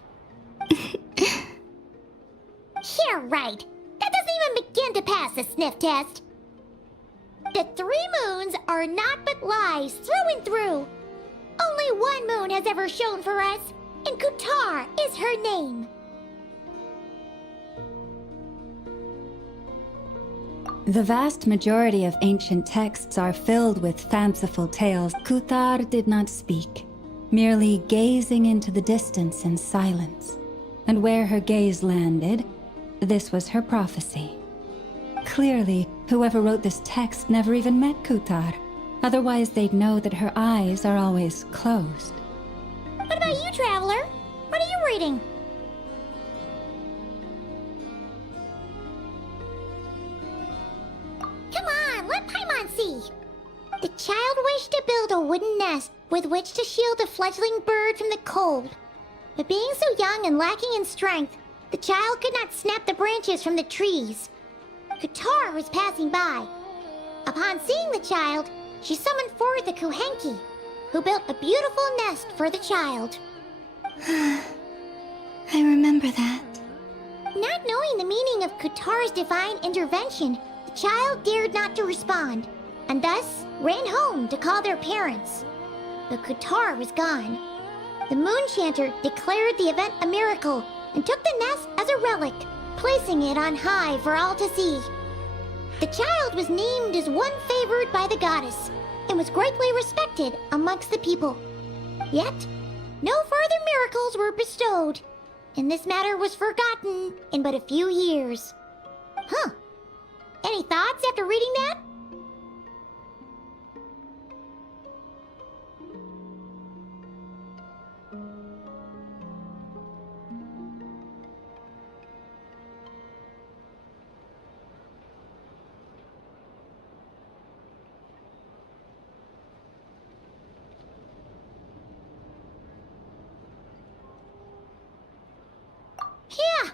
Yeah, right. That doesn't even begin to pass the sniff test. The 3 moons are naught but lies through and through. Only one moon has ever shone for us, and Kutar is her name. The vast majority of ancient texts are filled with fanciful tales. Kutar did not speak, merely gazing into the distance in silence. And where her gaze landed, this was her prophecy. Clearly, whoever wrote this text never even met Kutar. Otherwise, they'd know that her eyes are always closed. What about you, Traveler? What are you reading? Come on, let Paimon see. The child wished to build a wooden nest with which to shield the fledgling bird from the cold. But being so young and lacking in strength, the child could not snap the branches from the trees. Kutar was passing by. Upon seeing the child, she summoned forth the Kuhenki, who built a beautiful nest for the child. I remember that. Not knowing the meaning of Kutar's divine intervention, the child dared not to respond, and thus ran home to call their parents. But Kutar was gone. The Moon Chanter declared the event a miracle and took the nest as a relic, placing it on high for all to see. The child was named as one favored by the goddess and was greatly respected amongst the people. Yet, no further miracles were bestowed, and this matter was forgotten in but a few years. Huh. Any thoughts after reading that? Yeah.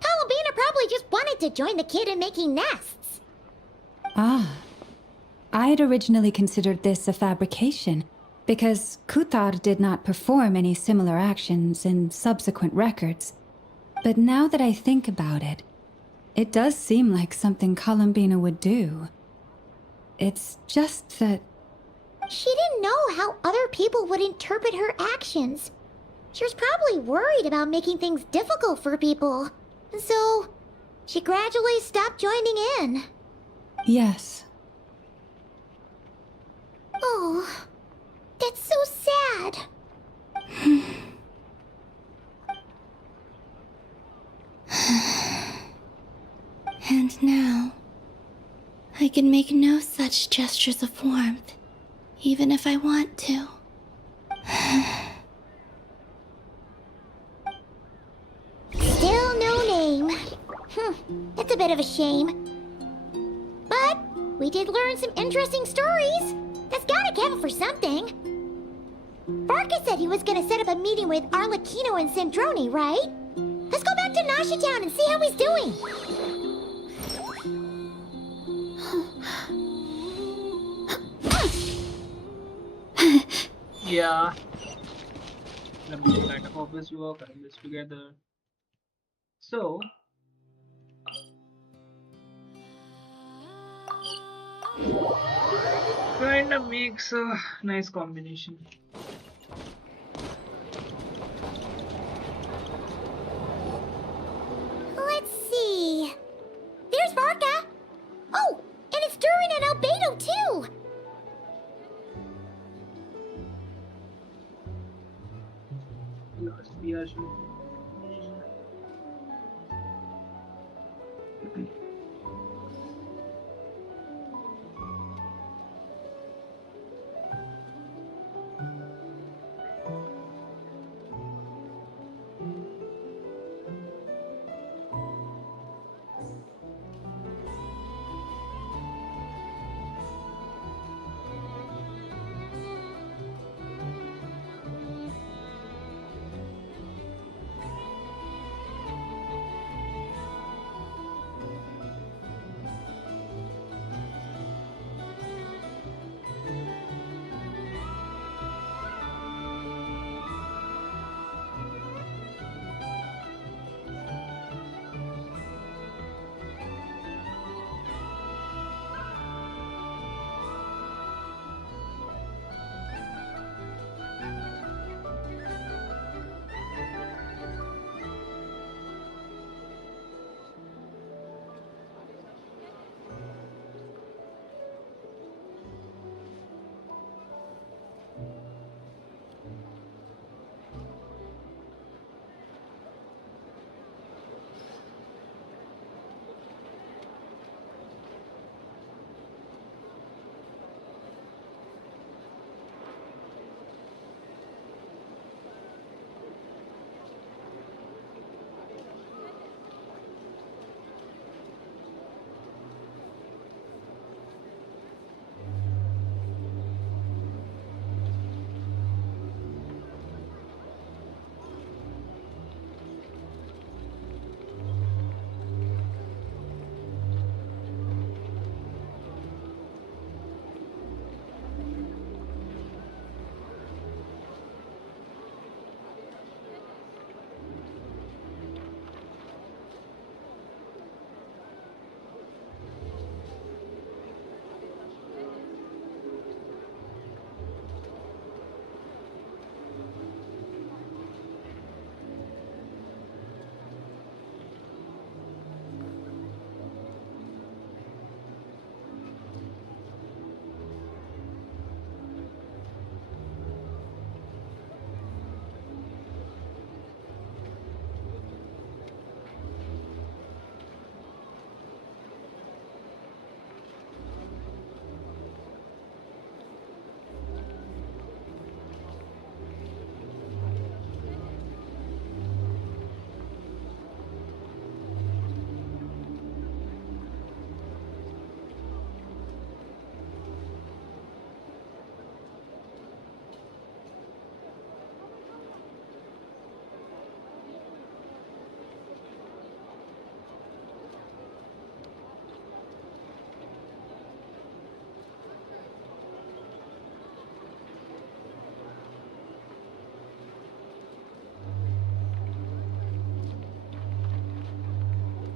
Coulombina probably just wanted to join the kid in making nests. Ah. I had originally considered this a fabrication, because Kuthar did not perform any similar actions in subsequent records. But now that I think about it, it does seem like something Coulombina would do. It's just that... She didn't know how other people would interpret her actions. She was probably worried about making things difficult for people. So, she gradually stopped joining in. Yes. Oh, that's so sad. And now, I can make no such gestures of warmth, even if I want to. Still no name. That's a bit of a shame. But we did learn some interesting stories. That's gotta count for something. Barca said he was gonna set up a meeting with Arlecchino and Sandrone, right? Let's go back to Nasha Town and see how he's doing. Yeah. Let me get back to office work and this together. So, kinda makes a nice combination. Let's see. There's Barca. Oh, and it's Durin and Albedo too. Last year,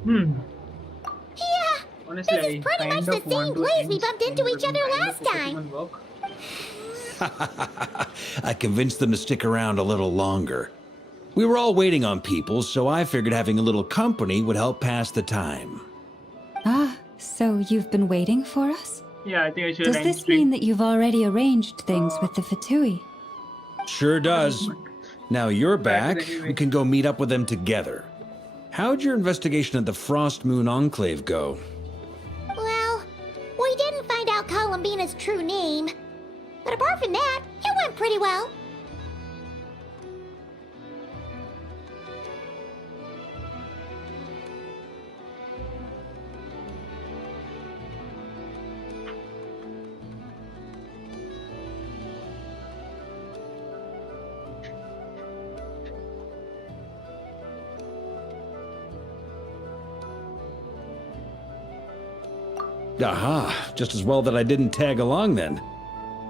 Yeah, Honestly, this is I pretty much kind the of want same to place we end bumped into stream, each but other I'm kind of last focusing time. on work. I convinced them to stick around a little longer. We were all waiting on people, so I figured having a little company would help pass the time. Ah, so you've been waiting for us? Yeah, I think I should Does end this stream. mean that you've already arranged things with the Fatui? Sure does. Now you're back, anyway. we can go meet up with them together. How'd your investigation at the Frost Moon Enclave go? Well, we didn't find out Coulombina's true name. But apart from that, it went pretty well. Aha, just as well that I didn't tag along then.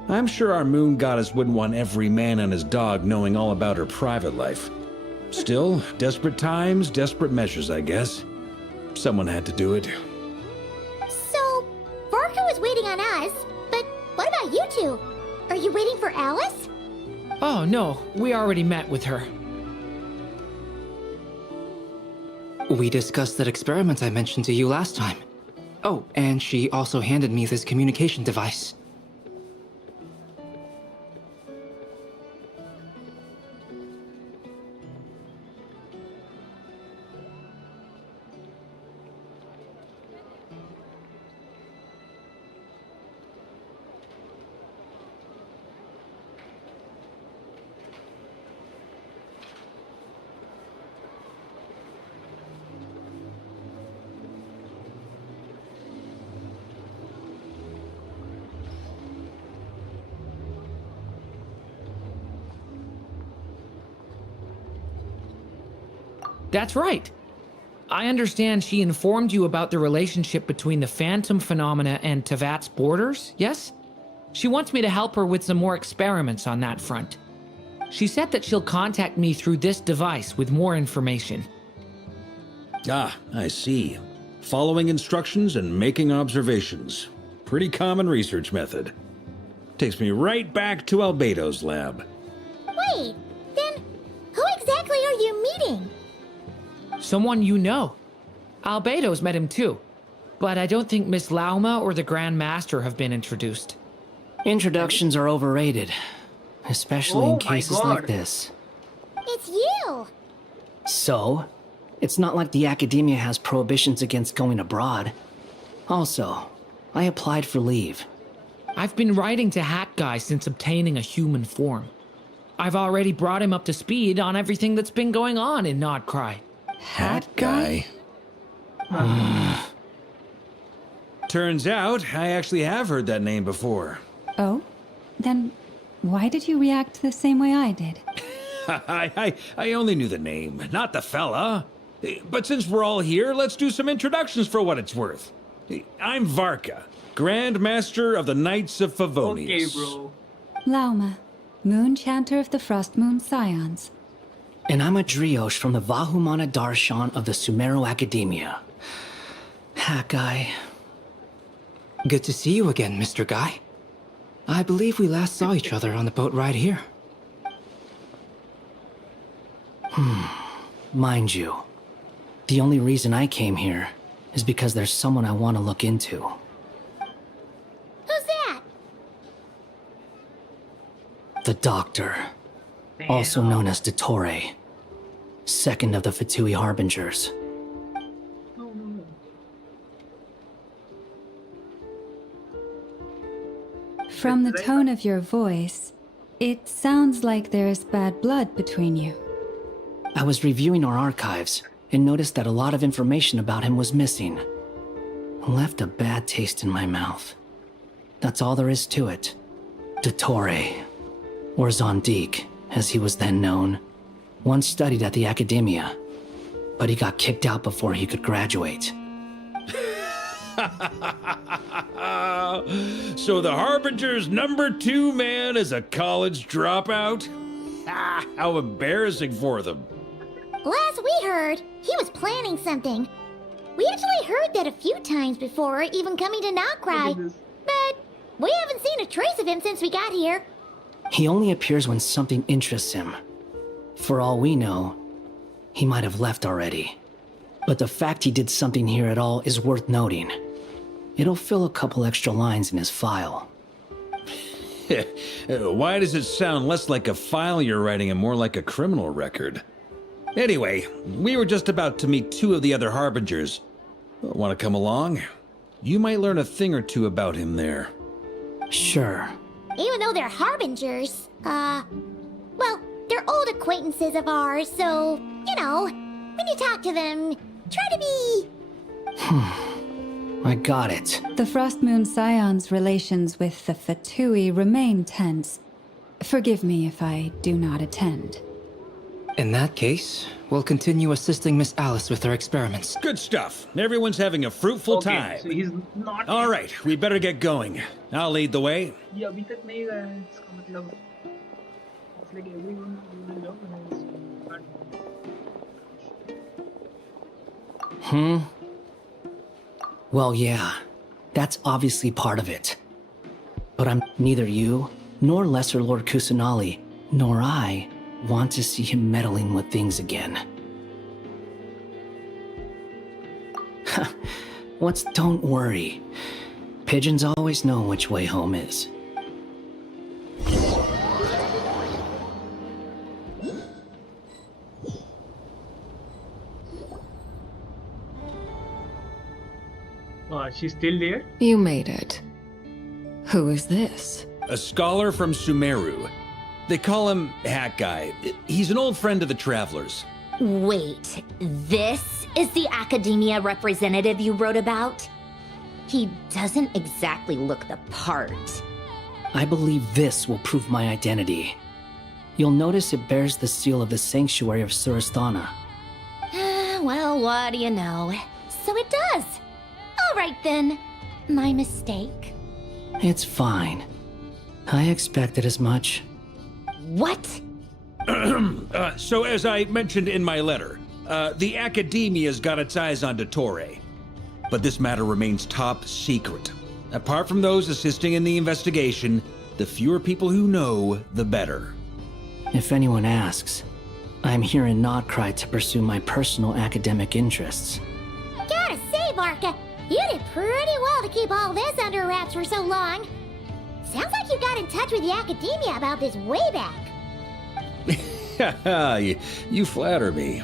I'm sure our moon goddess wouldn't want every man and his dog knowing all about her private life. Still, desperate times, desperate measures, I guess. Someone had to do it. So, Varka was waiting on us, but what about you two? Are you waiting for Alice? Oh, no, we already met with her. We discussed that experiment I mentioned to you last time. Oh, and she also handed me this communication device. That's right. I understand she informed you about the relationship between the phantom phenomena and Tevat's borders, yes? She wants me to help her with some more experiments on that front. She said that she'll contact me through this device with more information. Ah, I see. Following instructions and making observations. Pretty common research method. Takes me right back to Albedo's lab. Wait, then who exactly are you meeting? Someone you know. Albedo's met him too. But I don't think Miss Lauma or the Grand Master have been introduced. Introductions are overrated, especially in cases like this. It's you! So, it's not like the Academia has prohibitions against going abroad. Also, I applied for leave. I've been writing to Hat Guy since obtaining a human form. I've already brought him up to speed on everything that's been going on in Nodcry. Hat Guy? Turns out, I actually have heard that name before. Oh? Then why did you react the same way I did? I only knew the name, not the fella. But since we're all here, let's do some introductions for what it's worth. I'm Varka, Grand Master of the Knights of Favonius. Okay, bro. Lauma, Moon Chanter of the Frost Moon Scions. And I'm a Driosh from the Vahumana Darshan of the Sumero Academia. Hat Guy. Good to see you again, Mr. Guy. I believe we last saw each other on the boat ride here. Mind you, the only reason I came here is because there's someone I want to look into. Who's that? The Doctor, also known as Dottore, second of the Fatui Harbingers. From the tone of your voice, it sounds like there's bad blood between you. I was reviewing our archives and noticed that a lot of information about him was missing. Left a bad taste in my mouth. That's all there is to it. Dottore, or Zondique, as he was then known, once studied at the Academia, but he got kicked out before he could graduate. So the Harbinger's #2 man is a college dropout? How embarrassing for them. Last we heard, he was planning something. We actually heard that a few times before, even coming to Notcry. But we haven't seen a trace of him since we got here. He only appears when something interests him. For all we know, he might have left already. But the fact he did something here at all is worth noting. It'll fill a couple extra lines in his file. Why does it sound less like a file you're writing and more like a criminal record? Anyway, we were just about to meet 2 of the other Harbingers. Want to come along? You might learn a thing or two about him there. Sure. Even though they're Harbingers, well, they're old acquaintances of ours, so, you know, when you talk to them, try to be... I got it. The Frost Moon Scion's relations with the Fatui remain tense. Forgive me if I do not attend. In that case, we'll continue assisting Miss Alice with her experiments. Good stuff. Everyone's having a fruitful time. So he's not. All right, we better get going. I'll lead the way. ये अभी तक नहीं गया है, इसका मतलब it's like everyone will know and it's Well, yeah. That's obviously part of it. But neither you, nor Lesser Lord Kusanali, nor I want to see him meddling with things again. Don't worry. Pigeons always know which way home is. she's still there? You made it. Who is this? A scholar from Sumeru. They call him Hat Guy. He's an old friend of the Travelers. Wait, this is the academia representative you wrote about? He doesn't exactly look the part. I believe this will prove my identity. You'll notice it bears the seal of the Sanctuary of Surasthana. Well, what do you know? So it does. All right then. My mistake. It's fine. I expected as much. What? So as I mentioned in my letter, the Academia's got its eyes on Dottore. But this matter remains top secret. Apart from those assisting in the investigation, the fewer people who know, the better. If anyone asks, I'm here in Notcry to pursue my personal academic interests. Gotta say, Barca, you did pretty well to keep all this under wraps for so long. Sounds like you got in touch with the Academia about this way back. You flatter me.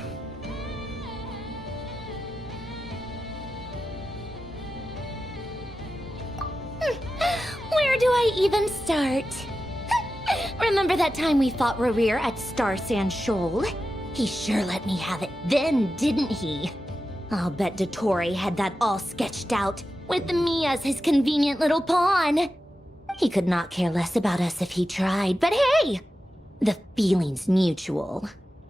Where do I even start? Remember that time we fought Rerir at Star Sand Shoal? He sure let me have it then, didn't he? I'll bet Dottore had that all sketched out, with me as his convenient little pawn. He could not care less about us if he tried, but hey! The feeling's mutual.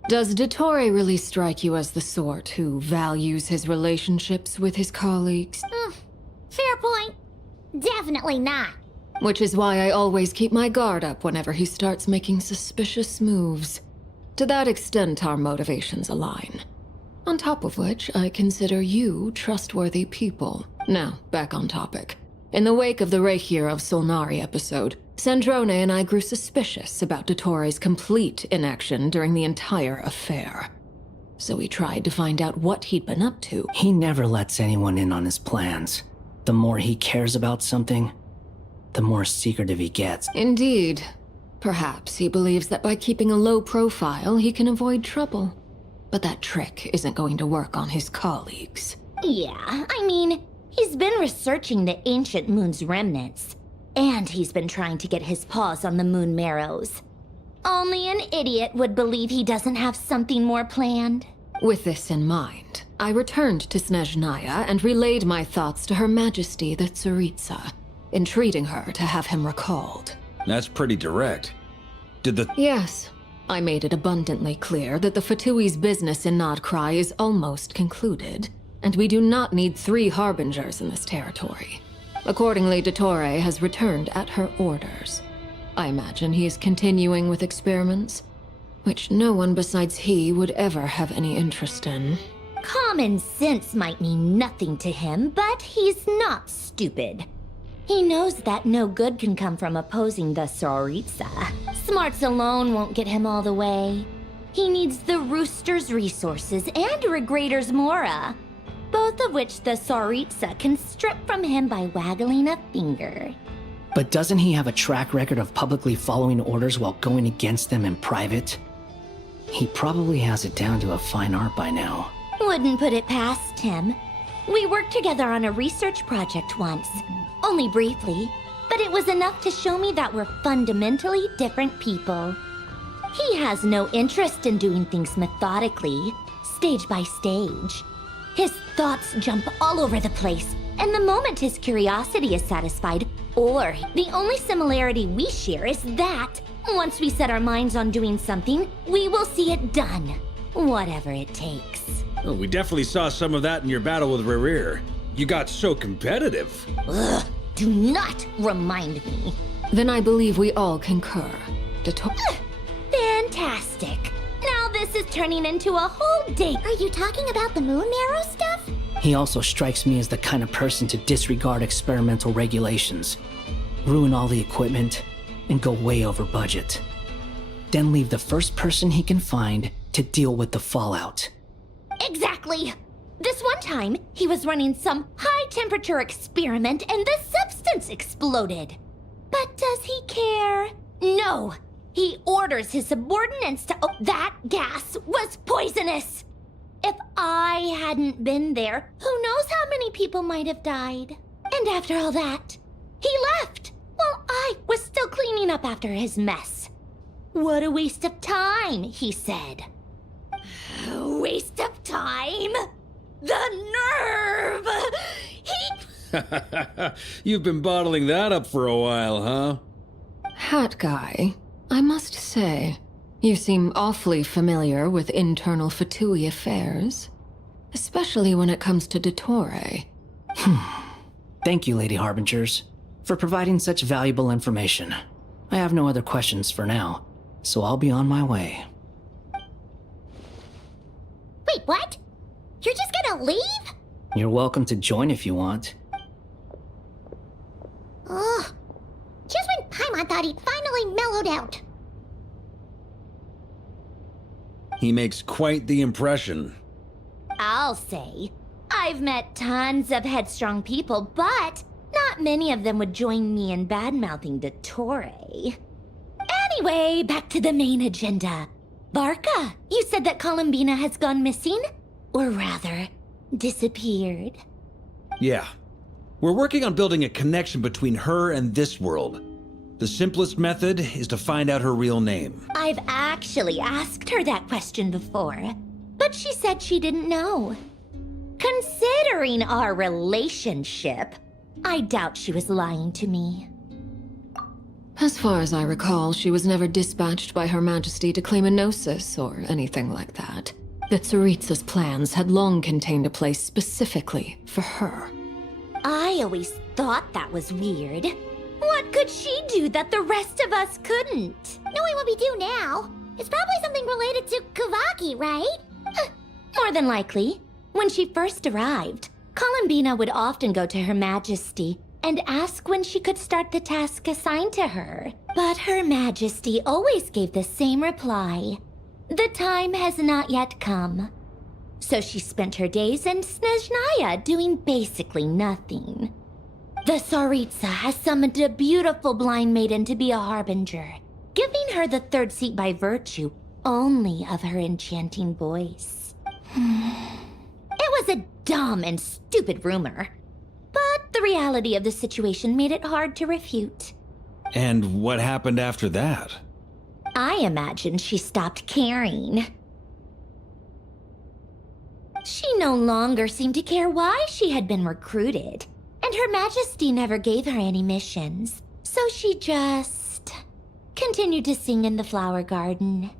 Does Dottore really strike you as the sort who values his relationships with his colleagues? Fair point. Definitely not. Which is why I always keep my guard up whenever he starts making suspicious moves. To that extent, our motivations align. On top of which, I consider you trustworthy people. Now, back on topic. In the wake of the Reikir of Solnari episode, Sandrone and I grew suspicious about Dottore's complete inaction during the entire affair. So we tried to find out what he'd been up to. He never lets anyone in on his plans. The more he cares about something, the more secretive he gets. Indeed. Perhaps he believes that by keeping a low profile, he can avoid trouble. But that trick isn't going to work on his colleagues. Yeah, I mean, he's been researching the ancient moon's remnants. And he's been trying to get his paws on the moon marrows. Only an idiot would believe he doesn't have something more planned. With this in mind, I returned to Snezhnaya and relayed my thoughts to Her Majesty the Tsaritsa, entreating her to have him recalled. That's pretty direct. Did the... Yes. I made it abundantly clear that the Fatui's business in Nodcry is almost concluded, and we do not need 3 harbingers in this territory. Accordingly, Dottore has returned at her orders. I imagine he is continuing with experiments, which no one besides he would ever have any interest in. Common sense might mean nothing to him, but he's not stupid. He knows that no good can come from opposing the Tsaritsa. Smarts alone won't get him all the way. He needs the Rooster's resources and Regrator's Mora, both of which the Tsaritsa can strip from him by waggling a finger. But doesn't he have a track record of publicly following orders while going against them in private? He probably has it down to a fine art by now. Wouldn't put it past him. We worked together on a research project once. Only briefly, but it was enough to show me that we're fundamentally different people. He has no interest in doing things methodically, stage by stage. His thoughts jump all over the place, and the moment his curiosity is satisfied, or the only similarity we share is that once we set our minds on doing something, we will see it done, whatever it takes. Oh, we definitely saw some of that in your battle with Rerir. You got so competitive. Ugh, do not remind me. Then I believe we all concur. Fantastic. Now this is turning into a whole date. Are you talking about the moon marrow stuff? He also strikes me as the kind of person to disregard experimental regulations, ruin all the equipment, and go way over budget. Then leave the first person he can find to deal with the fallout. Exactly. This one time, he was running some high-temperature experiment and the substance exploded. But does he care? No. He orders his subordinates to... Oh, that gas was poisonous! If I hadn't been there, who knows how many people might have died. And after all that, he left while I was still cleaning up after his mess. What a waste of time, he said. Waste of time? The nerve! You've been bottling that up for a while, huh? Hat guy, I must say, you seem awfully familiar with internal Fatui affairs. Especially when it comes to Dottore. Thank you, Lady Harbingers, for providing such valuable information. I have no other questions for now, so I'll be on my way. Wait, what? You're just gonna leave? You're welcome to join if you want. Ugh. Just when Paimon thought he'd finally mellowed out. He makes quite the impression. I'll say. I've met tons of headstrong people, but not many of them would join me in bad-mouthing Dottore. Anyway, back to the main agenda. Barca, you said that Coulombina has gone missing? Or rather, disappeared. Yeah. We're working on building a connection between her and this world. The simplest method is to find out her real name. I've actually asked her that question before, but she said she didn't know. Considering our relationship, I doubt she was lying to me. As far as I recall, she was never dispatched by Her Majesty to claim a gnosis or anything like that. The Tsaritsa's plans had long contained a place specifically for her. I always thought that was weird. What could she do that the rest of us couldn't? Knowing what we do now, it's probably something related to Kavaki, right? More than likely. When she first arrived, Coulombina would often go to Her Majesty and ask when she could start the task assigned to her. But Her Majesty always gave the same reply. The time has not yet come. So she spent her days in Snezhnaya doing basically nothing. The Tsaritsa has summoned a beautiful blind maiden to be a harbinger, giving her the third seat by virtue only of her enchanting voice. It was a dumb and stupid rumor, but the reality of the situation made it hard to refute. And what happened after that? I imagine she stopped caring. She no longer seemed to care why she had been recruited, and Her Majesty never gave her any missions, so she just continued to sing in the flower garden.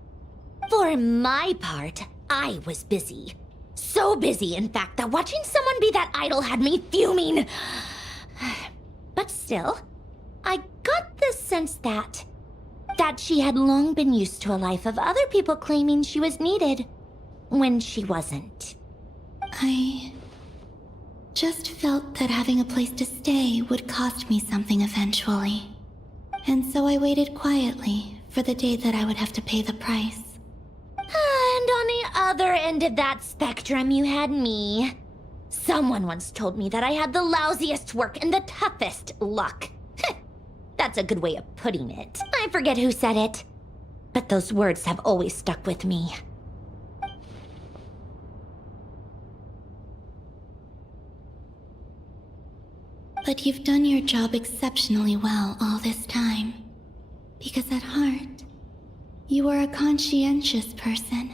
For my part, I was busy. So busy, in fact, that watching someone be that idol had me fuming. But still, I got the sense that she had long been used to a life of other people claiming she was needed when she wasn't. I just felt that having a place to stay would cost me something eventually. And so I waited quietly for the day that I would have to pay the price. And on the other end of that spectrum, you had me. Someone once told me that I had the lousiest work and the toughest luck. That's a good way of putting it. I forget who said it, but those words have always stuck with me. But you've done your job exceptionally well all this time. Because at heart, you are a conscientious person.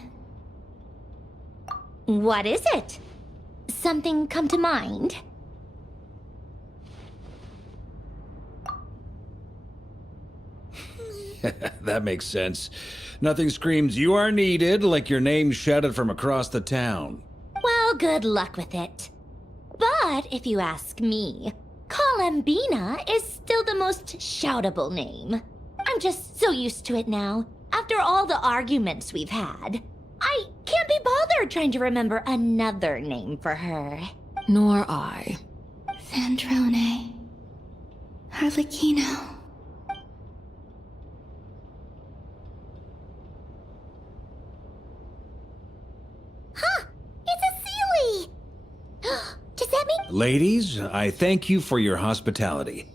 What is it? Something come to mind? That makes sense. Nothing screams you are needed like your name shouted from across the town. Well, good luck with it. But if you ask me, Coulombina is still the most shoutable name. I'm just so used to it now. After all the arguments we've had, I can't be bothered trying to remember another name for her. Nor I. Sandrone. Harlequino. Huh! It's a Sealy! Does that mean... Ladies, I thank you for your hospitality.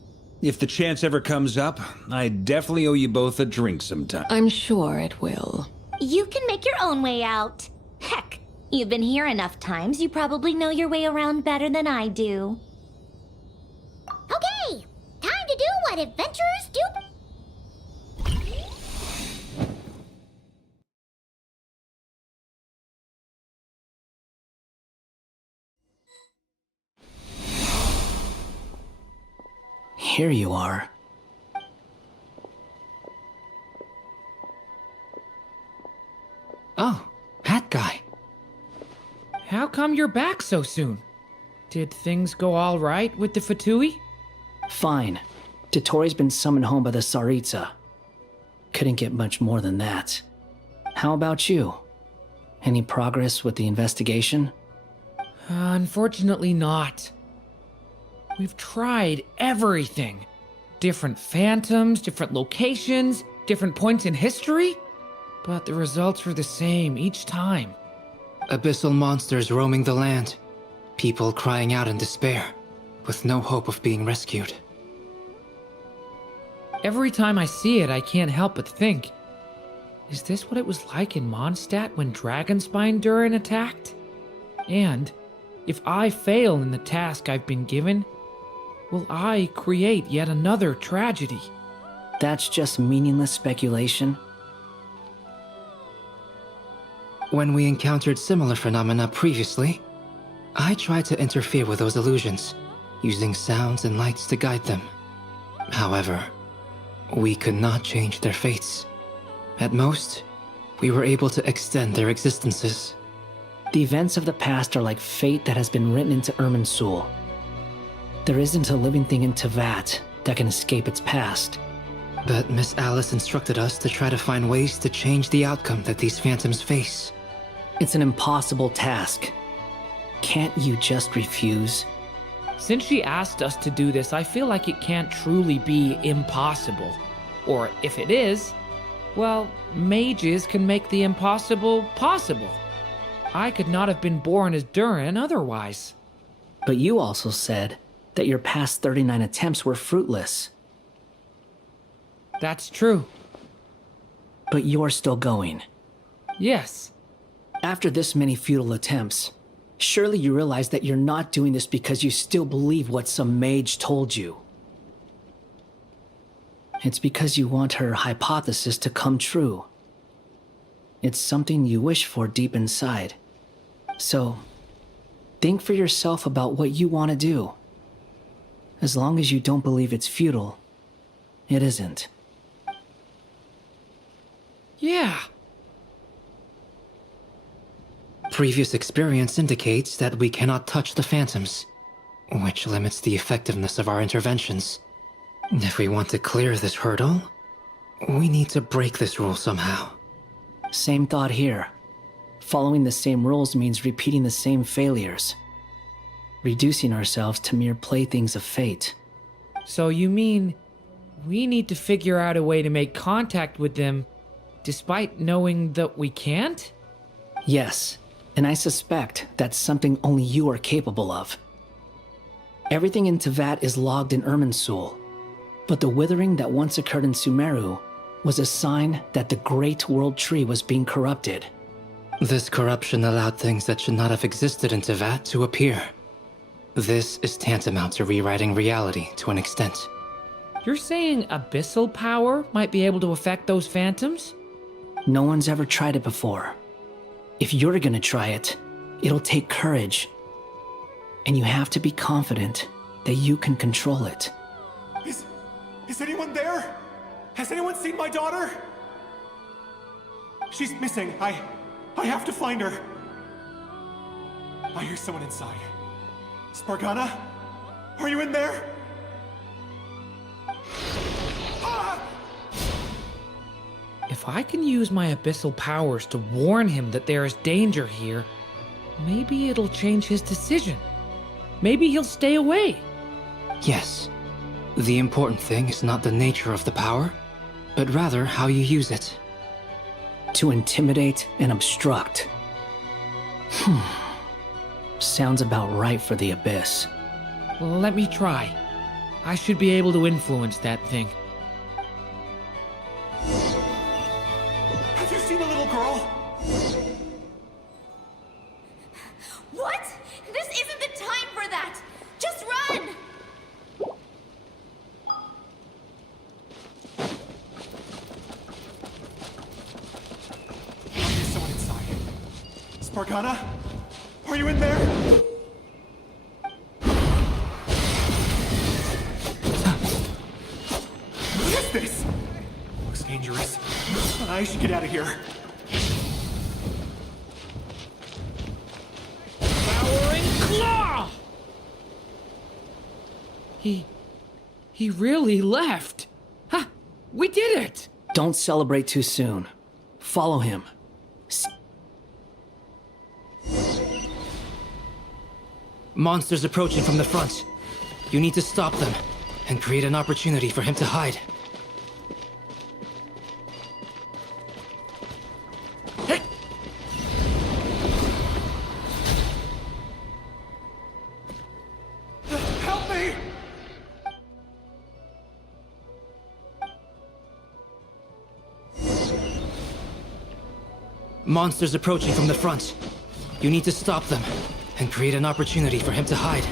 If the chance ever comes up, I definitely owe you both a drink sometime. I'm sure it will. You can make your own way out. Heck, you've been here enough times, you probably know your way around better than I do. Okay, time to do what adventurers do. Here you are. Oh, hat guy. How come you're back so soon? Did things go all right with the Fatui? Fine. Totori's been summoned home by the Tsaritsa. Couldn't get much more than that. How about you? Any progress with the investigation? Unfortunately not. We've tried everything. Different phantoms, different locations, different points in history. But the results were the same each time. Abyssal monsters roaming the land. People crying out in despair, with no hope of being rescued. Every time I see it, I can't help but think, is this what it was like in Mondstadt when Dragonspine Durin attacked? And if I fail in the task I've been given, will I create yet another tragedy? That's just meaningless speculation. When we encountered similar phenomena previously, I tried to interfere with those illusions, using sounds and lights to guide them. However, we could not change their fates. At most, we were able to extend their existences. The events of the past are like fate that has been written into Irminsul. There isn't a living thing in Teyvat that can escape its past. But Miss Alice instructed us to try to find ways to change the outcome that these phantoms face. It's an impossible task. Can't you just refuse? Since she asked us to do this, I feel like it can't truly be impossible. Or if it is, well, mages can make the impossible possible. I could not have been born as Durin otherwise. But you also said that your past 39 attempts were fruitless. That's true. But you're still going. Yes. After this many futile attempts, surely you realize that you're not doing this because you still believe what some mage told you. It's because you want her hypothesis to come true. It's something you wish for deep inside. So, think for yourself about what you want to do. As long as you don't believe it's futile, it isn't. Yeah. Previous experience indicates that we cannot touch the phantoms, which limits the effectiveness of our interventions. If we want to clear this hurdle, we need to break this rule somehow. Same thought here. Following the same rules means repeating the same failures, reducing ourselves to mere playthings of fate. So you mean we need to figure out a way to make contact with them despite knowing that we can't? Yes, and I suspect that's something only you are capable of. Everything in Tevat is logged in Irminsul, but the withering that once occurred in Sumeru was a sign that the Great World Tree was being corrupted. This corruption allowed things that should not have existed in Tevat to appear. This is tantamount to rewriting reality to an extent. You're saying abyssal power might be able to affect those phantoms? No one's ever tried it before. If you're gonna try it, it'll take courage. And you have to be confident that you can control it. Is anyone there? Has anyone seen my daughter? She's missing. I have to find her. I hear someone inside. Spargana? Are you in there? If I can use my abyssal powers to warn him that there is danger here, maybe it'll change his decision. Maybe he'll stay away. Yes. The important thing is not the nature of the power, but rather how you use it. To intimidate and obstruct. Sounds about right for the Abyss. Well, let me try. I should be able to influence that thing. Have you seen a little girl? What? This isn't the time for that! Just run! There's someone inside. Spargana? Are you in there? What is this? Looks dangerous. I should get out of here. Devouring claw! He really left. Ha! We did it! Don't celebrate too soon. Follow him. Monsters approaching from the front. You need to stop them and create an opportunity for him to hide. Help me! Monsters approaching from the front. You need to stop them and create an opportunity for him to hide.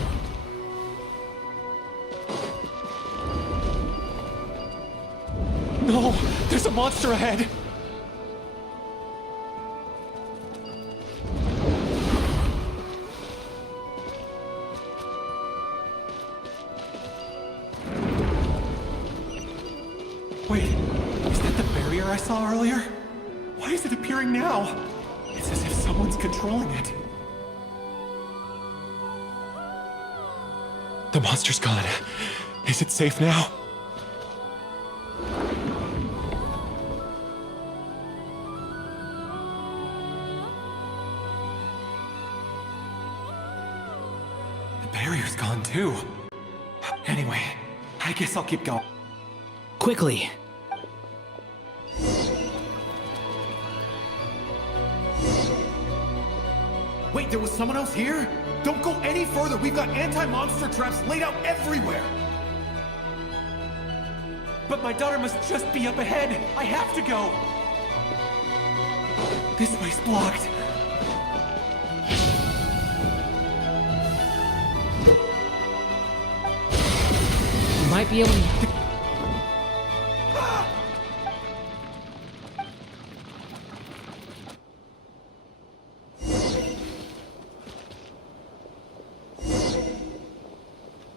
No! There's a monster ahead! Wait, is that the barrier I saw earlier? Why is it appearing now? It's as if someone's controlling it. The monster's gone. Is it safe now? The barrier's gone too. Anyway, I guess I'll keep going. Quickly! Wait, there was someone else here? Don't go any further. We've got anti-monster traps laid out everywhere. But my daughter must just be up ahead. I have to go. This way's blocked. You might be able to...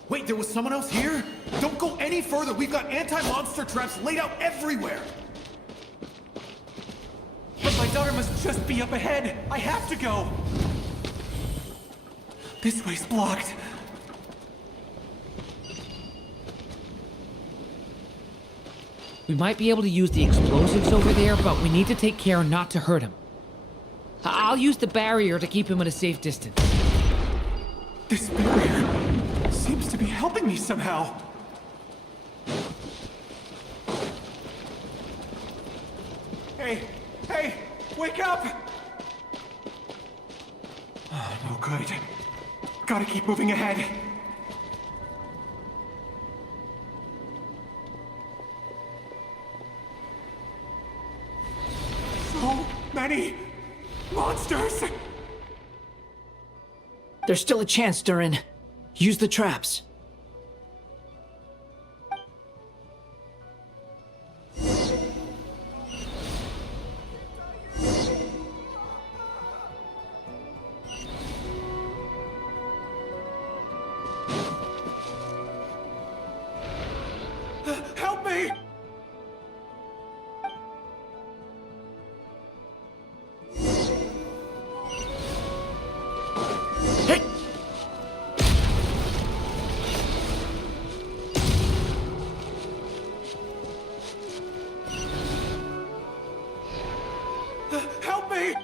Wait, there was someone else here? Don't go any further. We've got anti-monster traps laid out everywhere. But my daughter must just be up ahead. I have to go. This way's blocked. We might be able to use the explosives over there, but we need to take care not to hurt him. I'll use the barrier to keep him at a safe distance. This barrier seems to be helping me somehow. Hey, hey, wake up! Oh, no good. Gotta keep moving ahead. So many monsters! There's still a chance, Durin. Use the traps. Help me! Help me!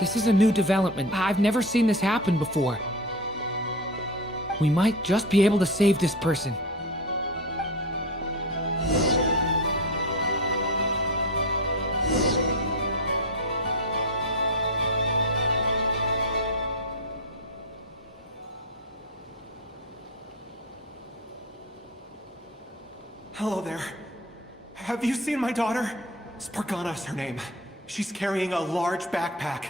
This is a new development. I've never seen this happen before. We might just be able to save this person. Hello there. Have you seen my daughter? Spargana's her name. She's carrying a large backpack.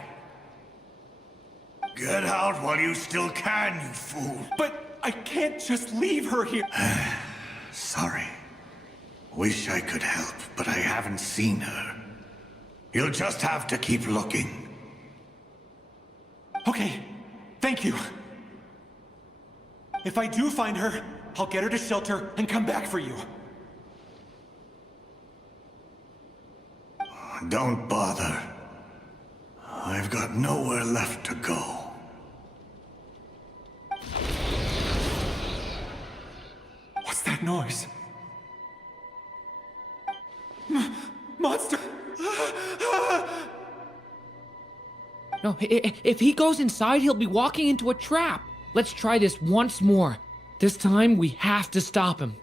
Get out while you still can, you fool. But I can't just leave her here. Sorry. Wish I could help, but I haven't seen her. You'll just have to keep looking. Okay, thank you. If I do find her, I'll get her to shelter and come back for you. Don't bother. I've got nowhere left to go. What's that noise? Monster! No, if he goes inside, he'll be walking into a trap. Let's try this once more. This time, we have to stop him.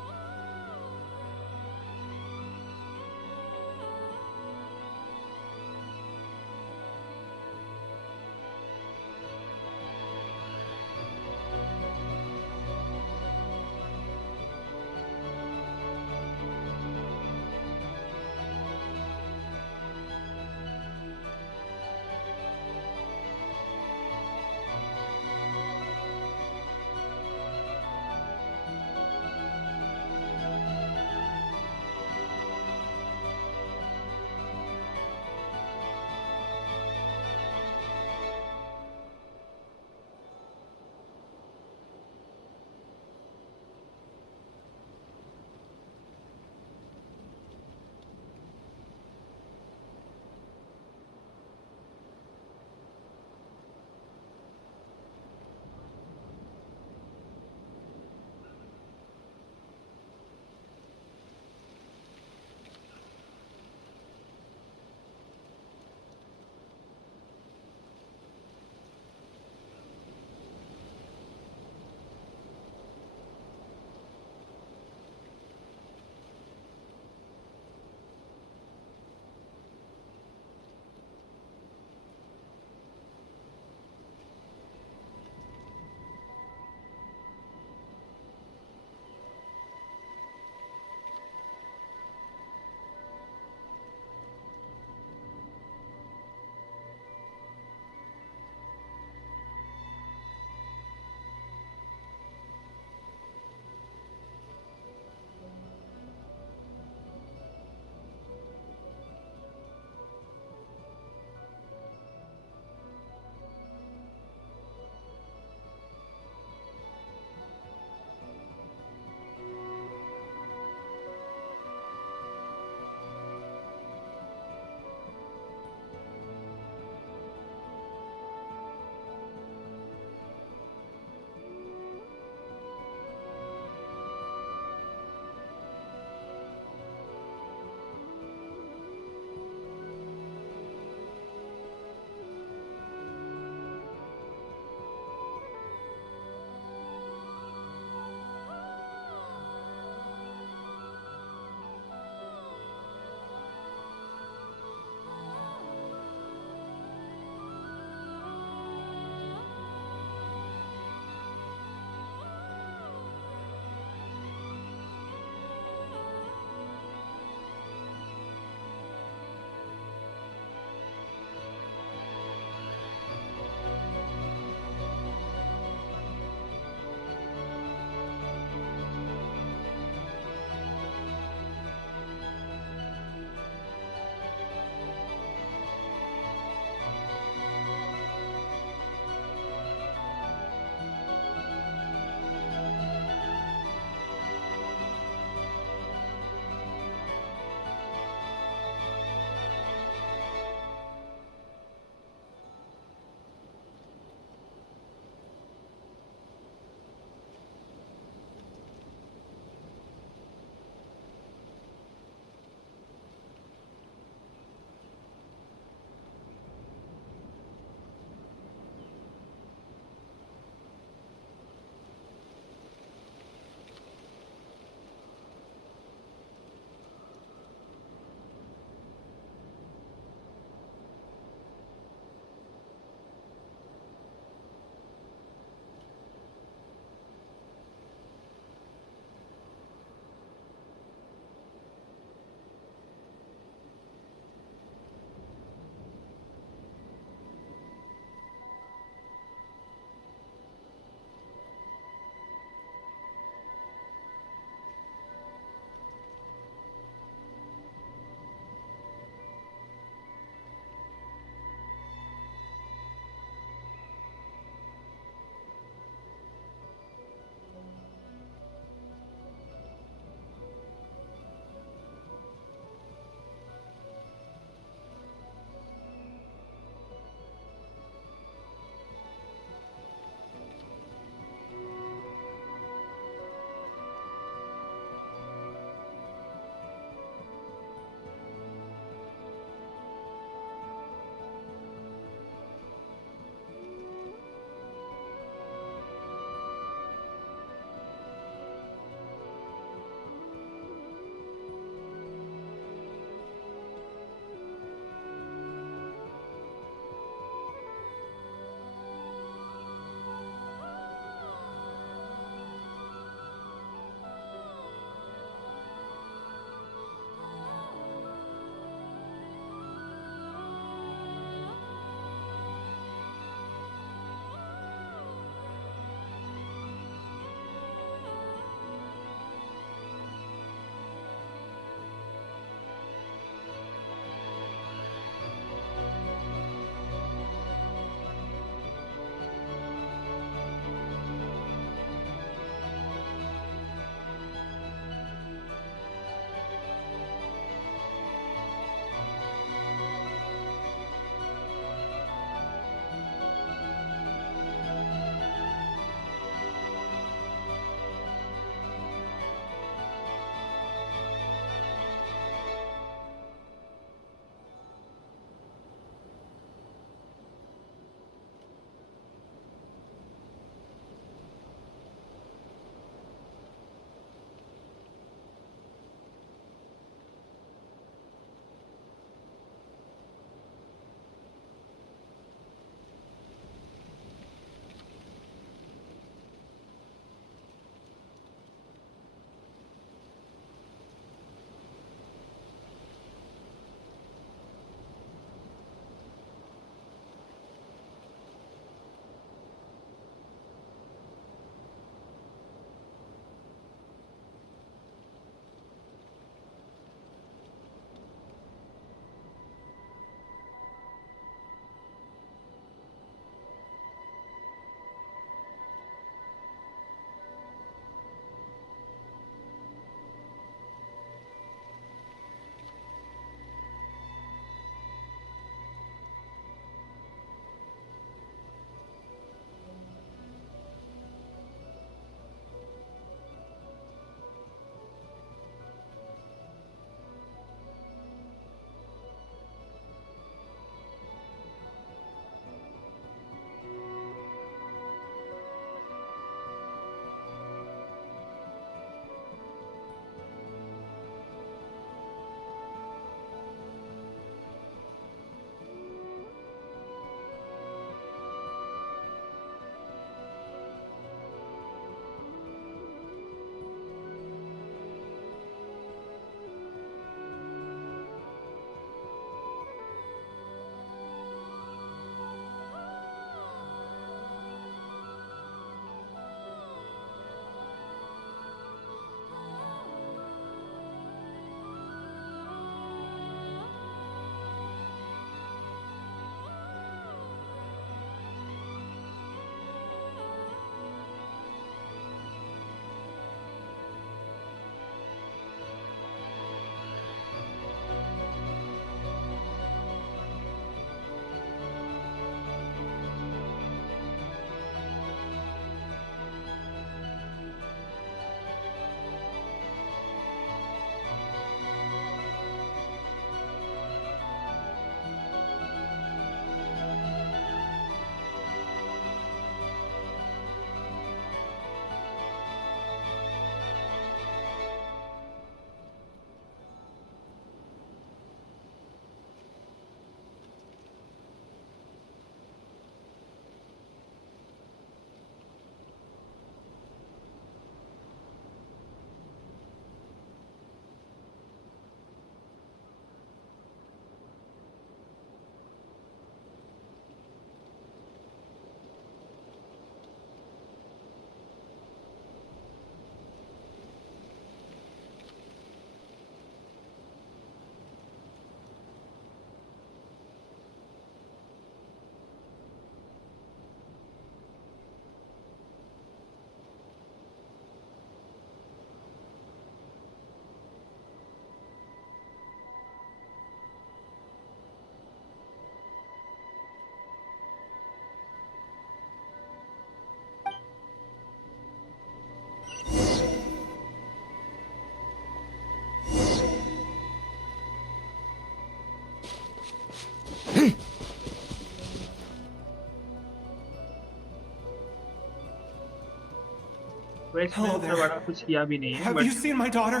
Quest में Hello उतना there. बड़ा कुछ किया भी नहीं है, Have you but seen my daughter?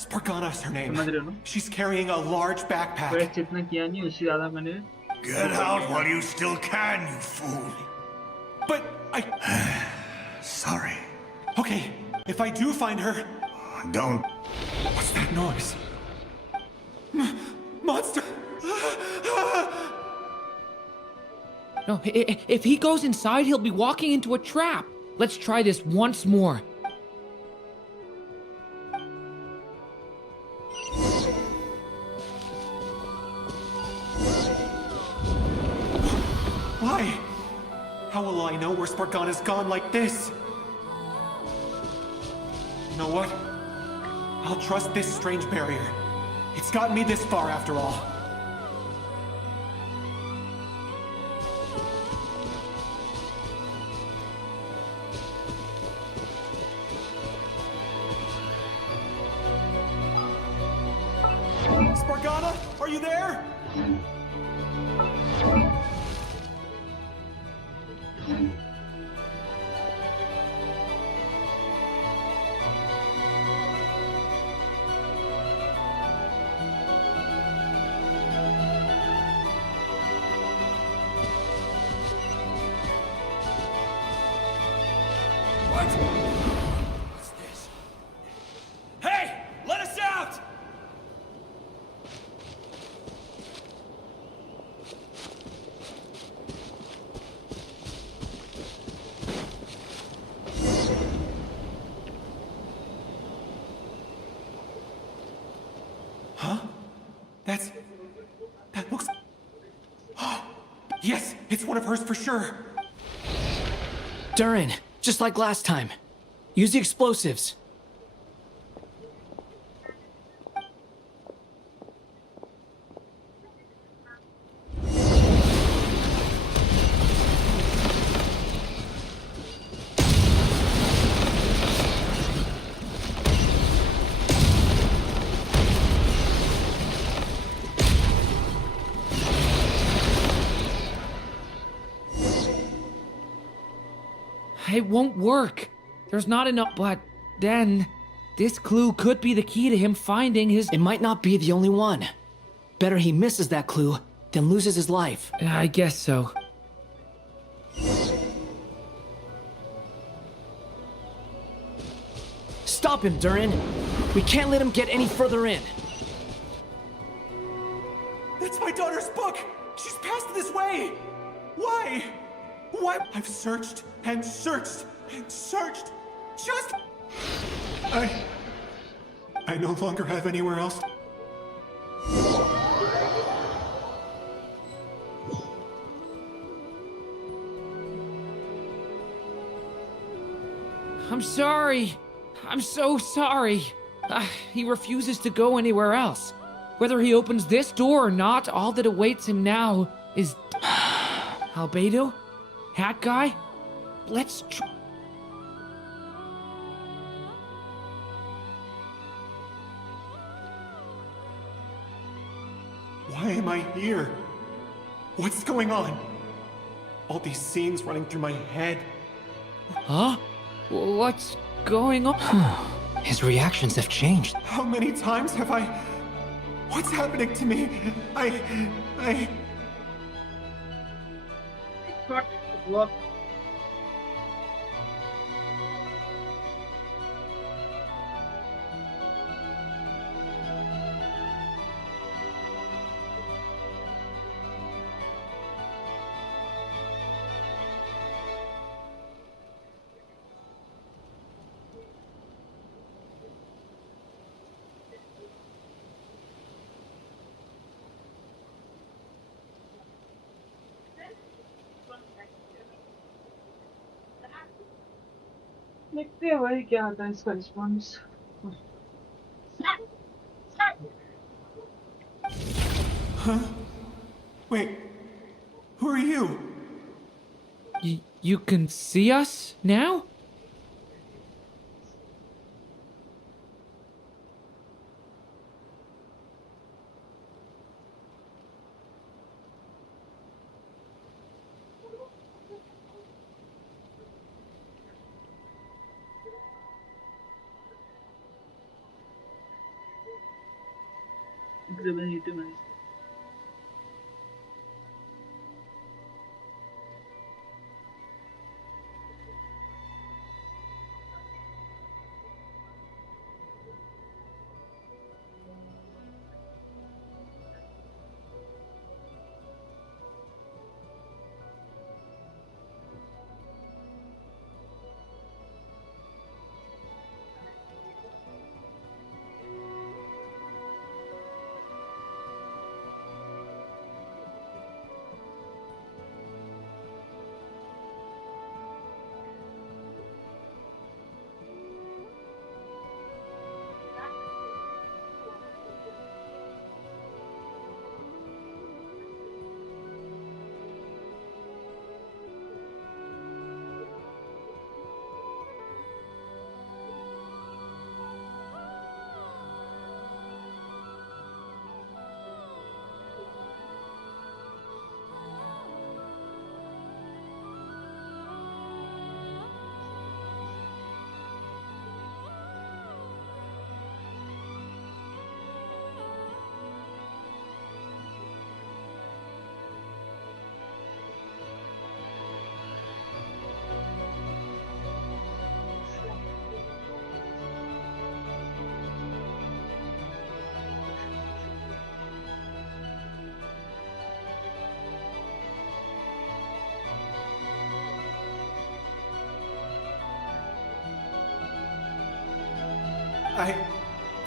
Spargana is her name. समझ रहे हो ना? She's carrying a large backpack. Quest इतना किया नहीं, उससे ज्यादा मैंने Get out while you still can, you fool. But I... Sorry. Okay, if I do find her... Don't. What's that noise? Monster! No, if he goes inside, he'll be walking into a trap. Let's try this once more. Why? How will I know where Spargana's gone like this? You know what? I'll trust this strange barrier. It's gotten me this far after all. Spargana, are you there? What's this? Hey! Let us out! Huh? That looks... Yes, it's one of hers for sure. Durin, just like last time. Use the explosives. It won't work. There's not enough, but then this clue could be the key to him finding his... It might not be the only one. Better he misses that clue than loses his life. I guess so. Stop him, Durin. We can't let him get any further in. That's my daughter's book! She's passed this way! Why? Why? I've searched and searched and searched. Just... I no longer have anywhere else. I'm sorry. I'm so sorry. He refuses to go anywhere else. Whether he opens this door or not, all that awaits him now is... Albedo? Hat guy? Let's Why am I here? What's going on? All these scenes running through my head. Huh? What's going on? His reactions have changed. How many times have I... What's happening to me? What? देखते हैं भाई क्या आता है इसका response. Huh? Wait, who are you? You can see us now? Exhibition.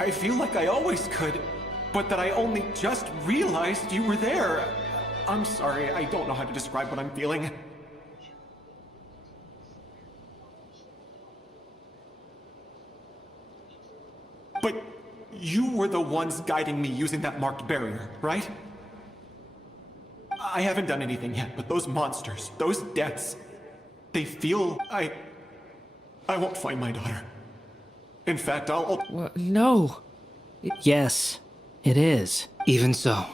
I feel like I always could, but that I only just realized you were there. I'm sorry, I don't know how to describe what I'm feeling. But you were the ones guiding me using that marked barrier, right? I haven't done anything yet, but those monsters, those deaths, they feel... I won't find my daughter. In fact, I'll... Well, no. Yes, it is. Even so,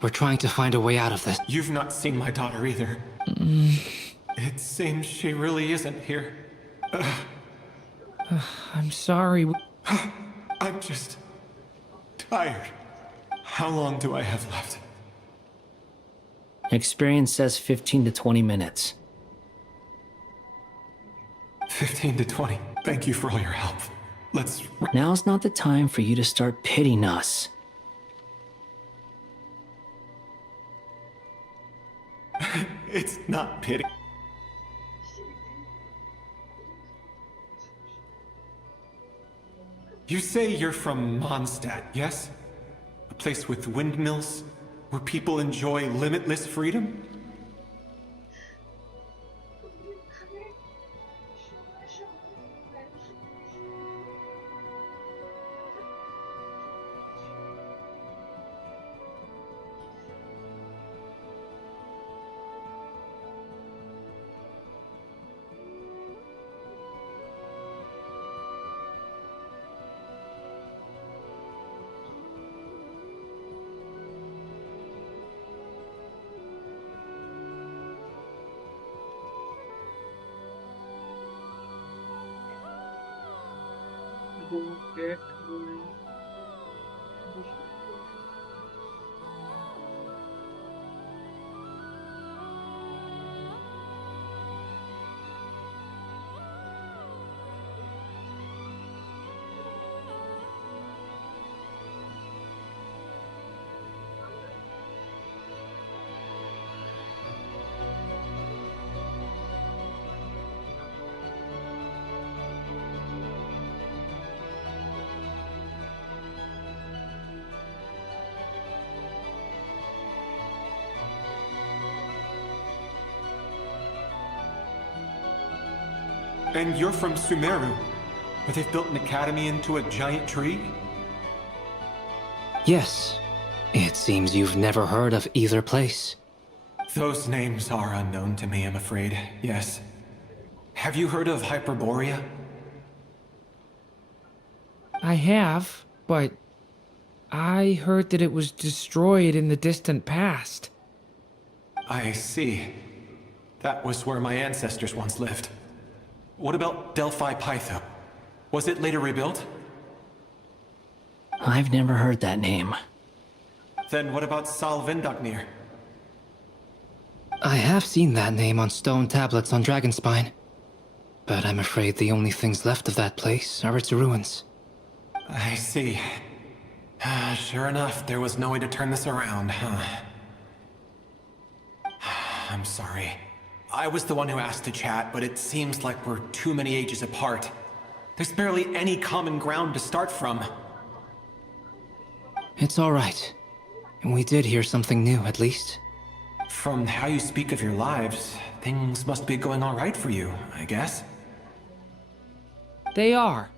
we're trying to find a way out of this. You've not seen my daughter either. It seems she really isn't here. I'm sorry. I'm just... tired. How long do I have left? Experience says 15 to 20 minutes. 15 to 20. Thank you for all your help. Let's... Now's not the time for you to start pitying us. It's not pity. You say you're from Mondstadt, yes? A place with windmills, where people enjoy limitless freedom? Get And you're from Sumeru, where they've built an academy into a giant tree? Yes. It seems you've never heard of either place. Those names are unknown to me, I'm afraid, yes. Have you heard of Hyperborea? I have, but I heard that it was destroyed in the distant past. I see. That was where my ancestors once lived. What about Delphi Pytho? Was it later rebuilt? I've never heard that name. Then what about Sal Vindagnir? I have seen that name on stone tablets on Dragonspine. But I'm afraid the only things left of that place are its ruins. I see. Sure enough, there was no way to turn this around, huh? I'm sorry. I was the one who asked to chat, but it seems like we're too many ages apart. There's barely any common ground to start from. It's alright. We did hear something new, at least. From how you speak of your lives, things must be going alright for you, I guess. They are.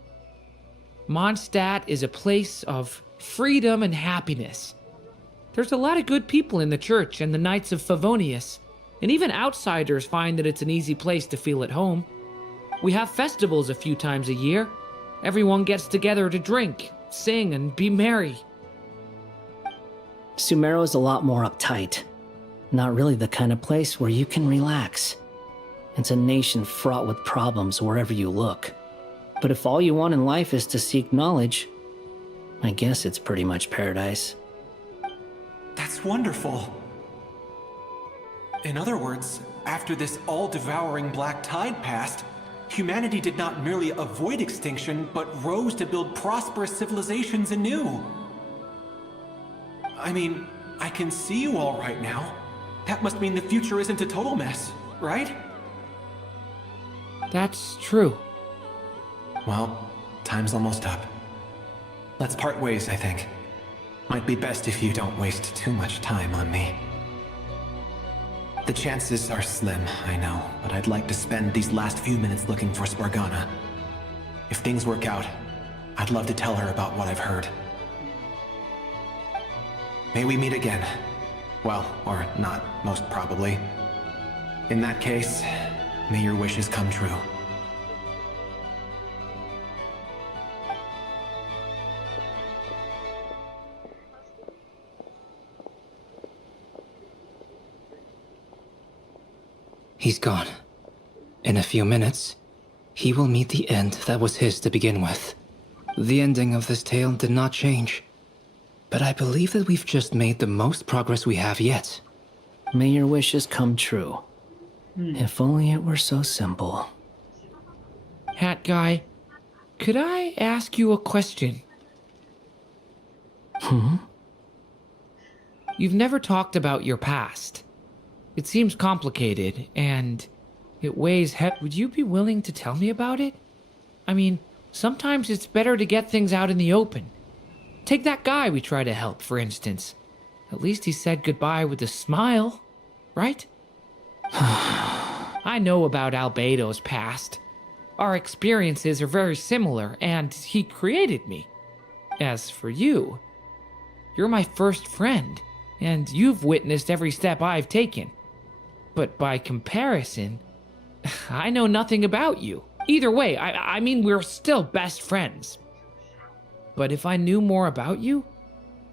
Mondstadt is a place of freedom and happiness. There's a lot of good people in the church and the Knights of Favonius, and even outsiders find that it's an easy place to feel at home. We have festivals a few times a year. Everyone gets together to drink, sing, and be merry. Sumeru is a lot more uptight. Not really the kind of place where you can relax. It's a nation fraught with problems wherever you look. But if all you want in life is to seek knowledge, I guess it's pretty much paradise. That's wonderful. In other words, after this all-devouring black tide passed, humanity did not merely avoid extinction, but rose to build prosperous civilizations anew. I mean, I can see you all right now. That must mean the future isn't a total mess, right? That's true. Well, time's almost up. Let's part ways, I think. Might be best if you don't waste too much time on me. The chances are slim, I know, but I'd like to spend these last few minutes looking for Spargana. If things work out, I'd love to tell her about what I've heard. May we meet again. Well, or not, most probably. In that case, may your wishes come true. He's gone. In a few minutes, he will meet the end that was his to begin with. The ending of this tale did not change, but I believe that we've just made the most progress we have yet. May your wishes come true. If only it were so simple. Hat guy, could I ask you a question? You've never talked about your past. It seems complicated, and it weighs heavy. Would you be willing to tell me about it? I mean, sometimes it's better to get things out in the open. Take that guy we try to help, for instance. At least he said goodbye with a smile, right? I know about Albedo's past. Our experiences are very similar, and he created me. As for you, you're my first friend, and you've witnessed every step I've taken. But by comparison, I know nothing about you. Either way, I mean, we're still best friends. But if I knew more about you,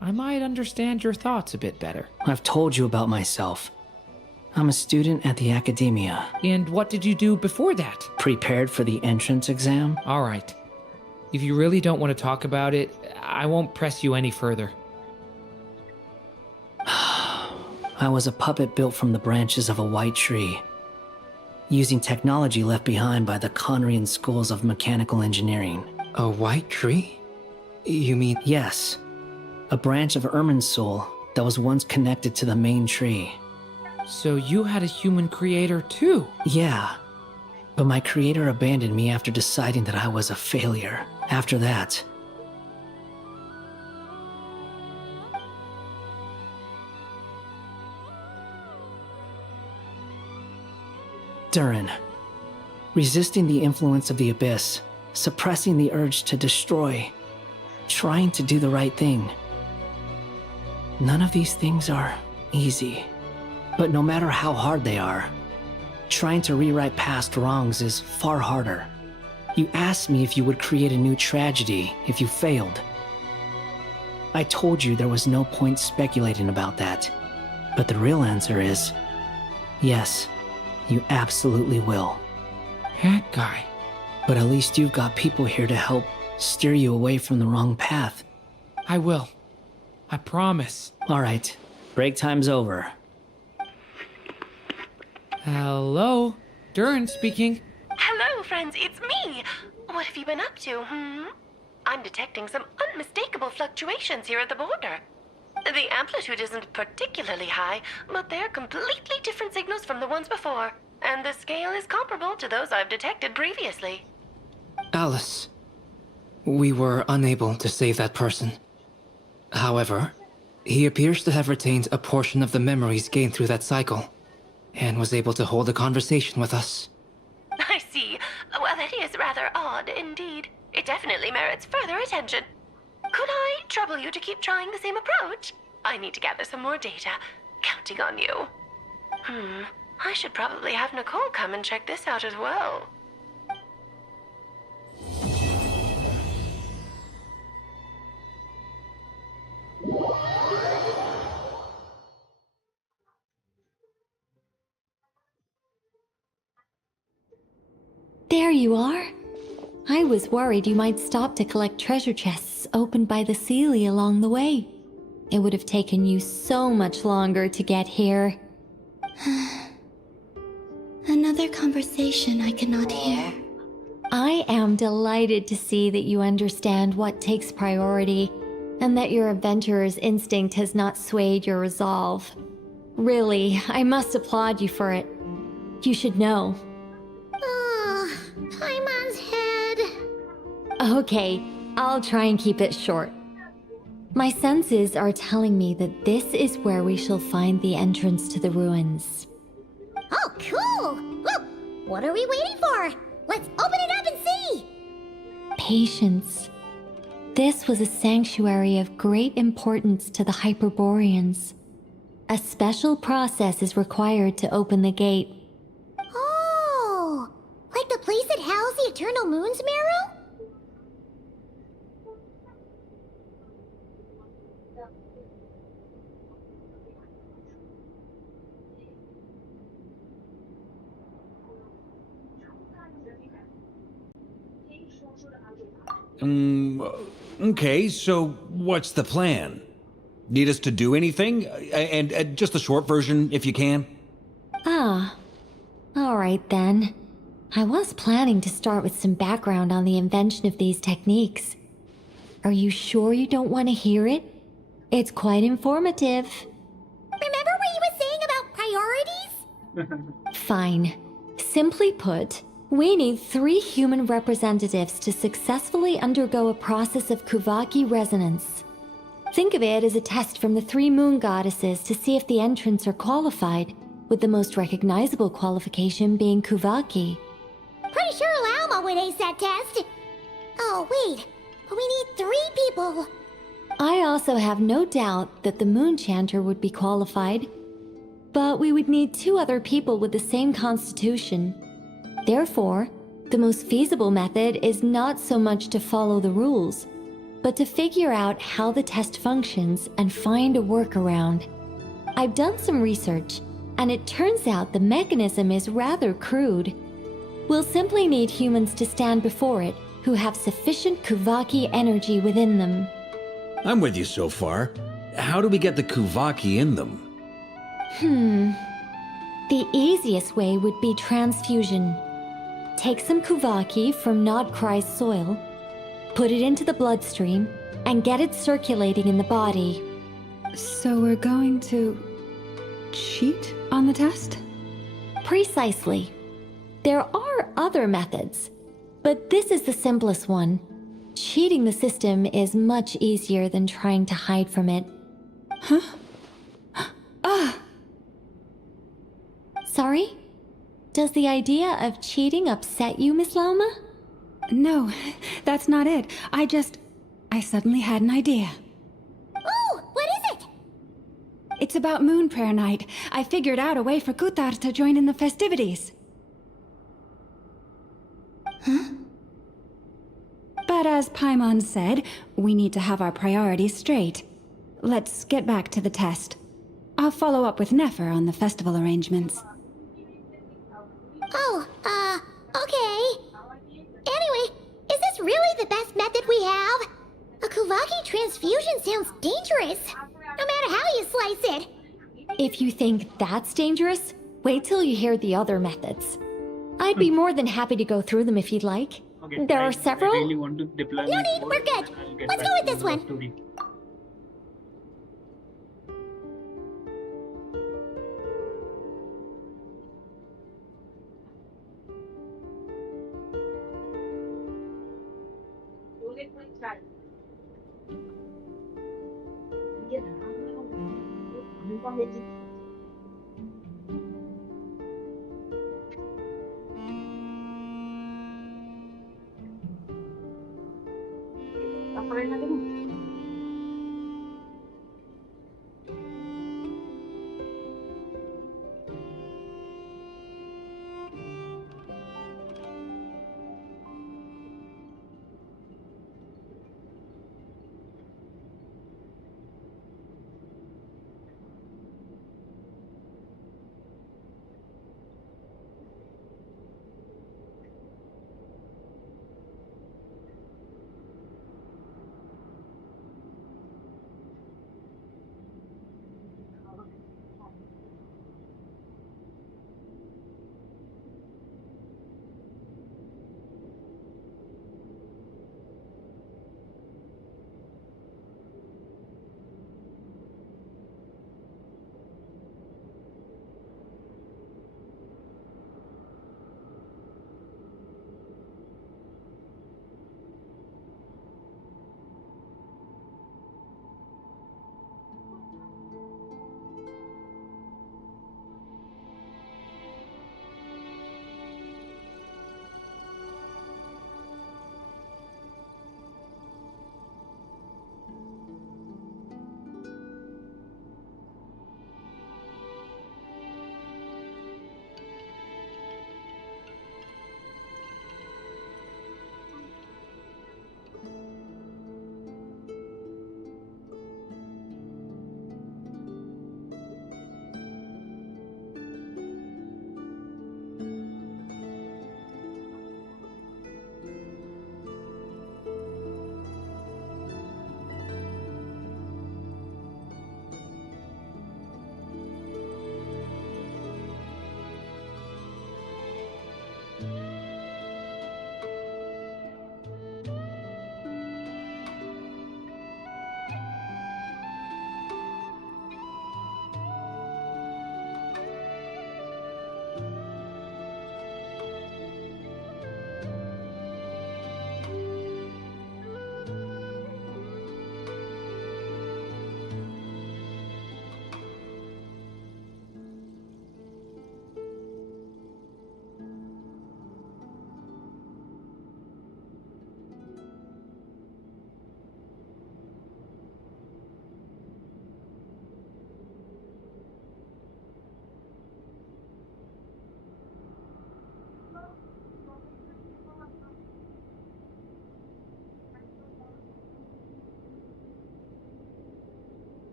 I might understand your thoughts a bit better. I've told you about myself. I'm a student at the academia. And what did you do before that? Prepared for the entrance exam. All right. If you really don't want to talk about it, I won't press you any further. I was a puppet built from the branches of a white tree, using technology left behind by the Conrian schools of mechanical engineering. A white tree? You mean... Yes. A branch of Irminsul that was once connected to the main tree. So you had a human creator too? Yeah. But my creator abandoned me after deciding that I was a failure. After that... Durin. Resisting the influence of the Abyss, suppressing the urge to destroy, trying to do the right thing. None of these things are easy. But no matter how hard they are, trying to rewrite past wrongs is far harder. You asked me if you would create a new tragedy if you failed. I told you there was no point speculating about that. But the real answer is, yes, you absolutely will. That guy. But at least you've got people here to help steer you away from the wrong path. I will. I promise. Alright, break time's over. Hello? Durin speaking. Hello, friends, it's me. What have you been up to, I'm detecting some unmistakable fluctuations here at the border. The amplitude isn't particularly high, but they're completely different signals from the ones before, and the scale is comparable to those I've detected previously. Alice, we were unable to save that person. However, he appears to have retained a portion of the memories gained through that cycle, and was able to hold a conversation with us. I see. Well, that is rather odd indeed. It definitely merits further attention. Could I trouble you to keep trying the same approach? I need to gather some more data. Counting on you. I should probably have Nicole come and check this out as well. There you are. I was worried you might stop to collect treasure chests opened by the Seelie along the way. It would have taken you so much longer to get here. Another conversation I cannot hear. I am delighted to see that you understand what takes priority, and that your adventurer's instinct has not swayed your resolve. Really, I must applaud you for it. You should know. Paimon's head. Okay, I'll try and keep it short. My senses are telling me that this is where we shall find the entrance to the ruins. Oh, cool! Well, what are we waiting for? Let's open it up and see! Patience. This was a sanctuary of great importance to the Hyperboreans. A special process is required to open the gate. Oh! Like the place that housed the Eternal Moon's Marrow? Okay, so what's the plan? Need us to do anything? And just the short version, if you can. Ah. Alright then. I was planning to start with some background on the invention of these techniques. Are you sure you don't want to hear it? It's quite informative. Remember what you were saying about priorities? Fine. Simply put, we need 3 human representatives to successfully undergo a process of Kuvaki resonance. Think of it as a test from the 3 moon goddesses to see if the entrants are qualified, with the most recognizable qualification being Kuvaki. Pretty sure Lauma would ace that test. Oh, wait. But we need 3 people. I also have no doubt that the Moon Chanter would be qualified. But we would need 2 other people with the same constitution. Therefore, the most feasible method is not so much to follow the rules, but to figure out how the test functions and find a workaround. I've done some research, and it turns out the mechanism is rather crude. We'll simply need humans to stand before it who have sufficient Kuvaki energy within them. I'm with you so far. How do we get the Kuvaki in them? The easiest way would be transfusion. Take some Kuvaki from Nodcry's soil, put it into the bloodstream, and get it circulating in the body. So we're going to cheat on the test? Precisely. There are other methods, but this is the simplest one. Cheating the system is much easier than trying to hide from it. Huh? Sorry? Does the idea of cheating upset you, Miss Lauma? No, that's not it. I suddenly had an idea. Oh, what is it? It's about Moon Prayer Night. I figured out a way for Kutar to join in the festivities. Huh? But as Paimon said, we need to have our priorities straight. Let's get back to the test. I'll follow up with Nefer on the festival arrangements. Oh, okay. Anyway, is this really the best method we have? A Kuvaki transfusion sounds dangerous, no matter how you slice it. If you think that's dangerous, wait till you hear the other methods. I'd be more than happy to go through them if you'd like. Okay, There are several. I really want to deploy No my need, code, we're good. and I'll get Let's back go with to this the one. story.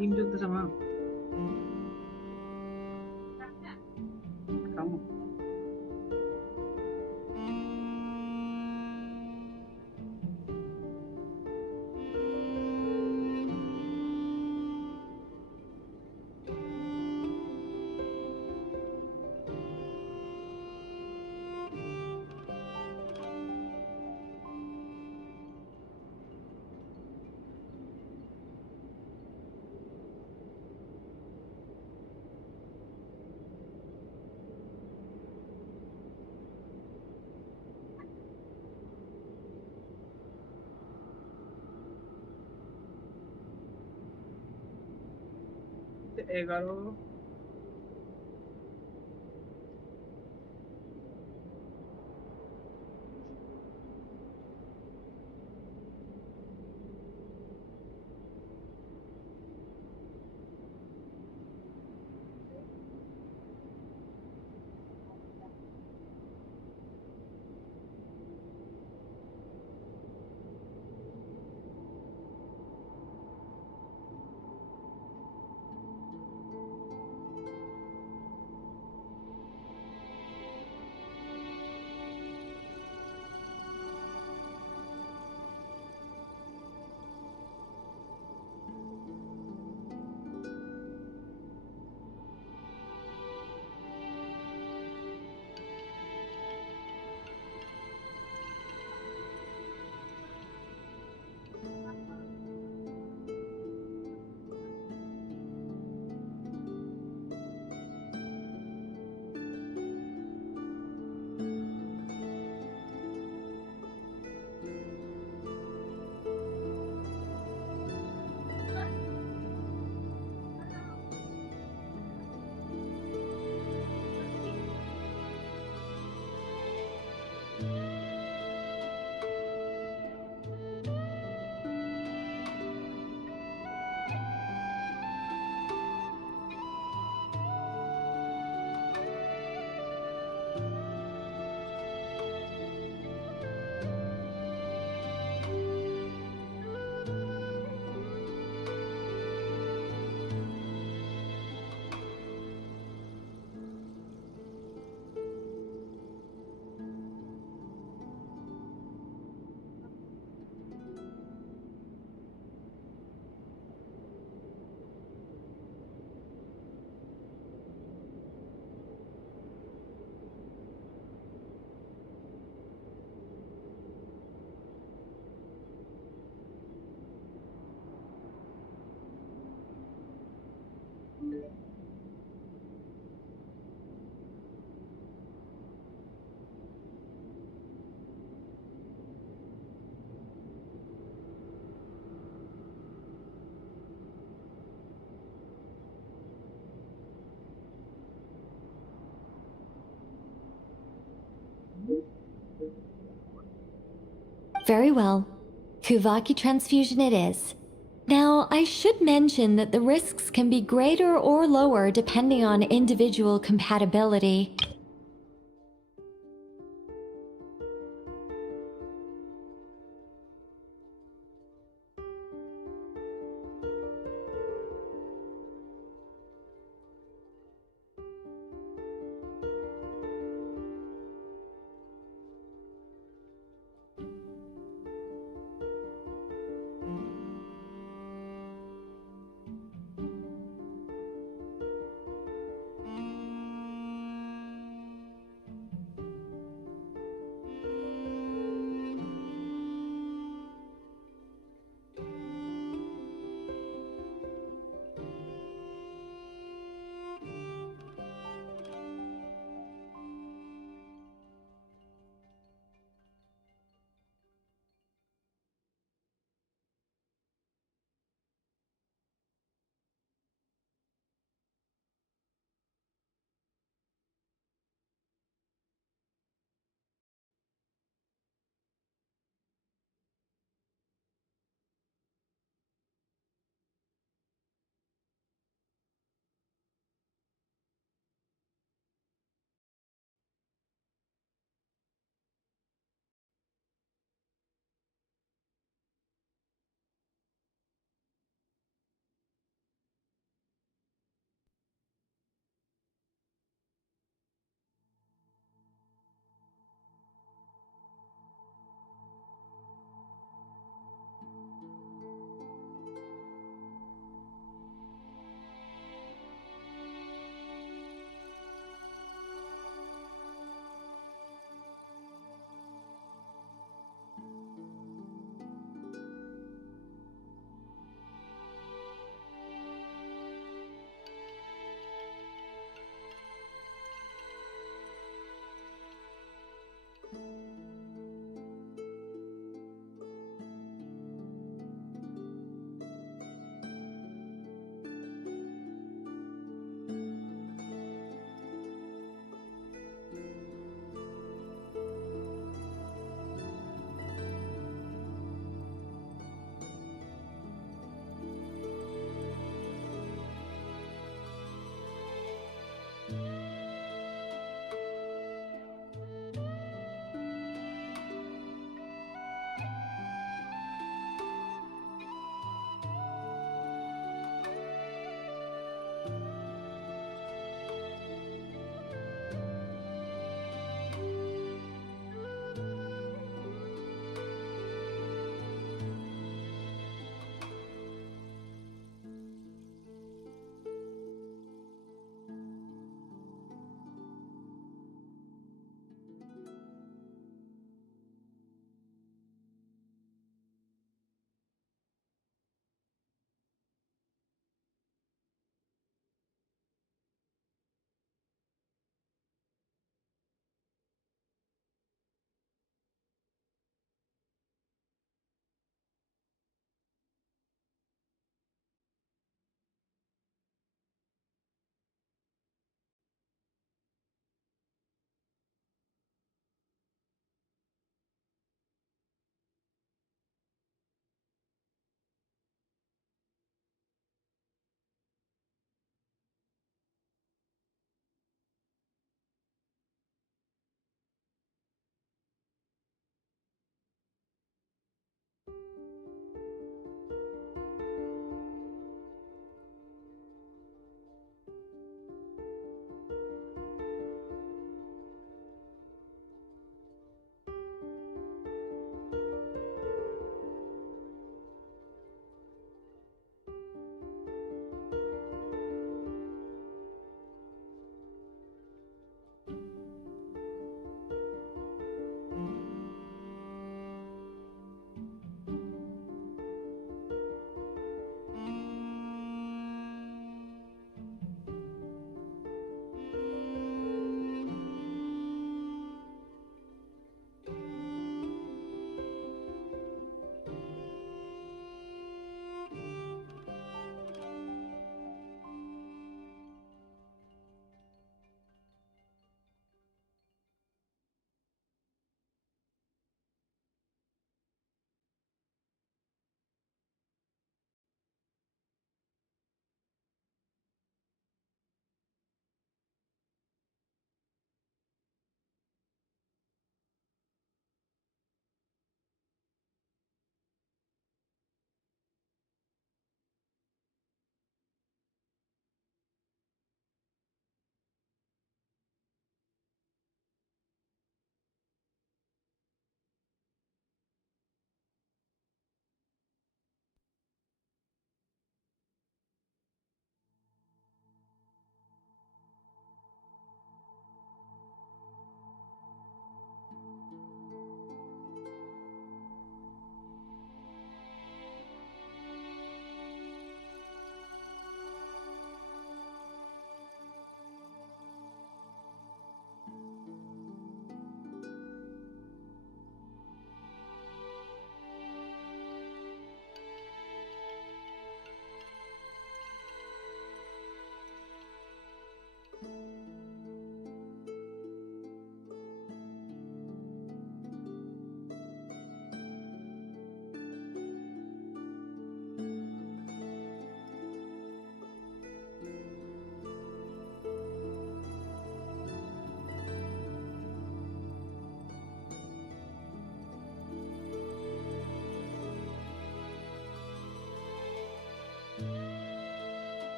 तीन जो sama. Kamu. 11. Very well. Kuvaki transfusion it is. Now, I should mention that the risks can be greater or lower depending on individual compatibility.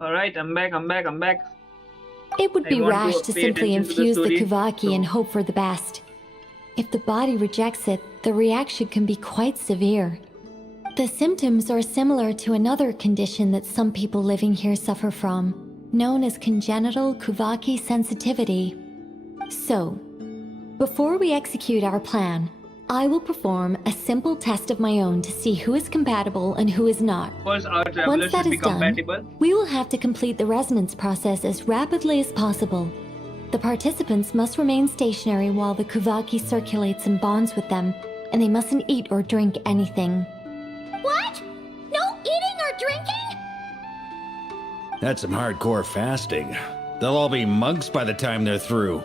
Alright, I'm back, I'm back, I'm back. It would I be want rash to pay simply attention to the infuse the story, Kuvaki and hope for the best. If the body rejects it, the reaction can be quite severe. The symptoms are similar to another condition that some people living here suffer from, known as congenital Kuvaki sensitivity. So, before we execute our plan, I will perform a simple test of my own to see who is compatible and who is not. Of course, our traveler Once that should be is done, compatible. we will have to complete the resonance process as rapidly as possible. The participants must remain stationary while the Kuvaki circulates and bonds with them, and they mustn't eat or drink anything. What? No eating or drinking? That's some hardcore fasting. They'll all be monks by the time they're through.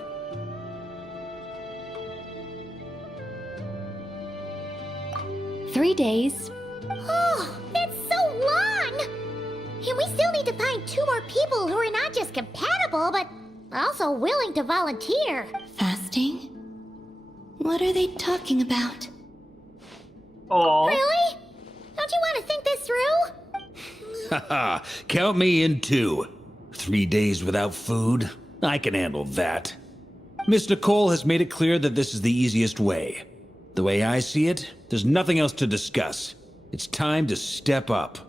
3 days. Oh, that's so long! And we still need to find 2 more people who are not just compatible, but also willing to volunteer. Fasting? What are they talking about? Oh. Really? Don't you want to think this through? Haha, count me in too. 3 days without food? I can handle that. Miss Nicole has made it clear that this is the easiest way. The way I see it, there's nothing else to discuss. It's time to step up.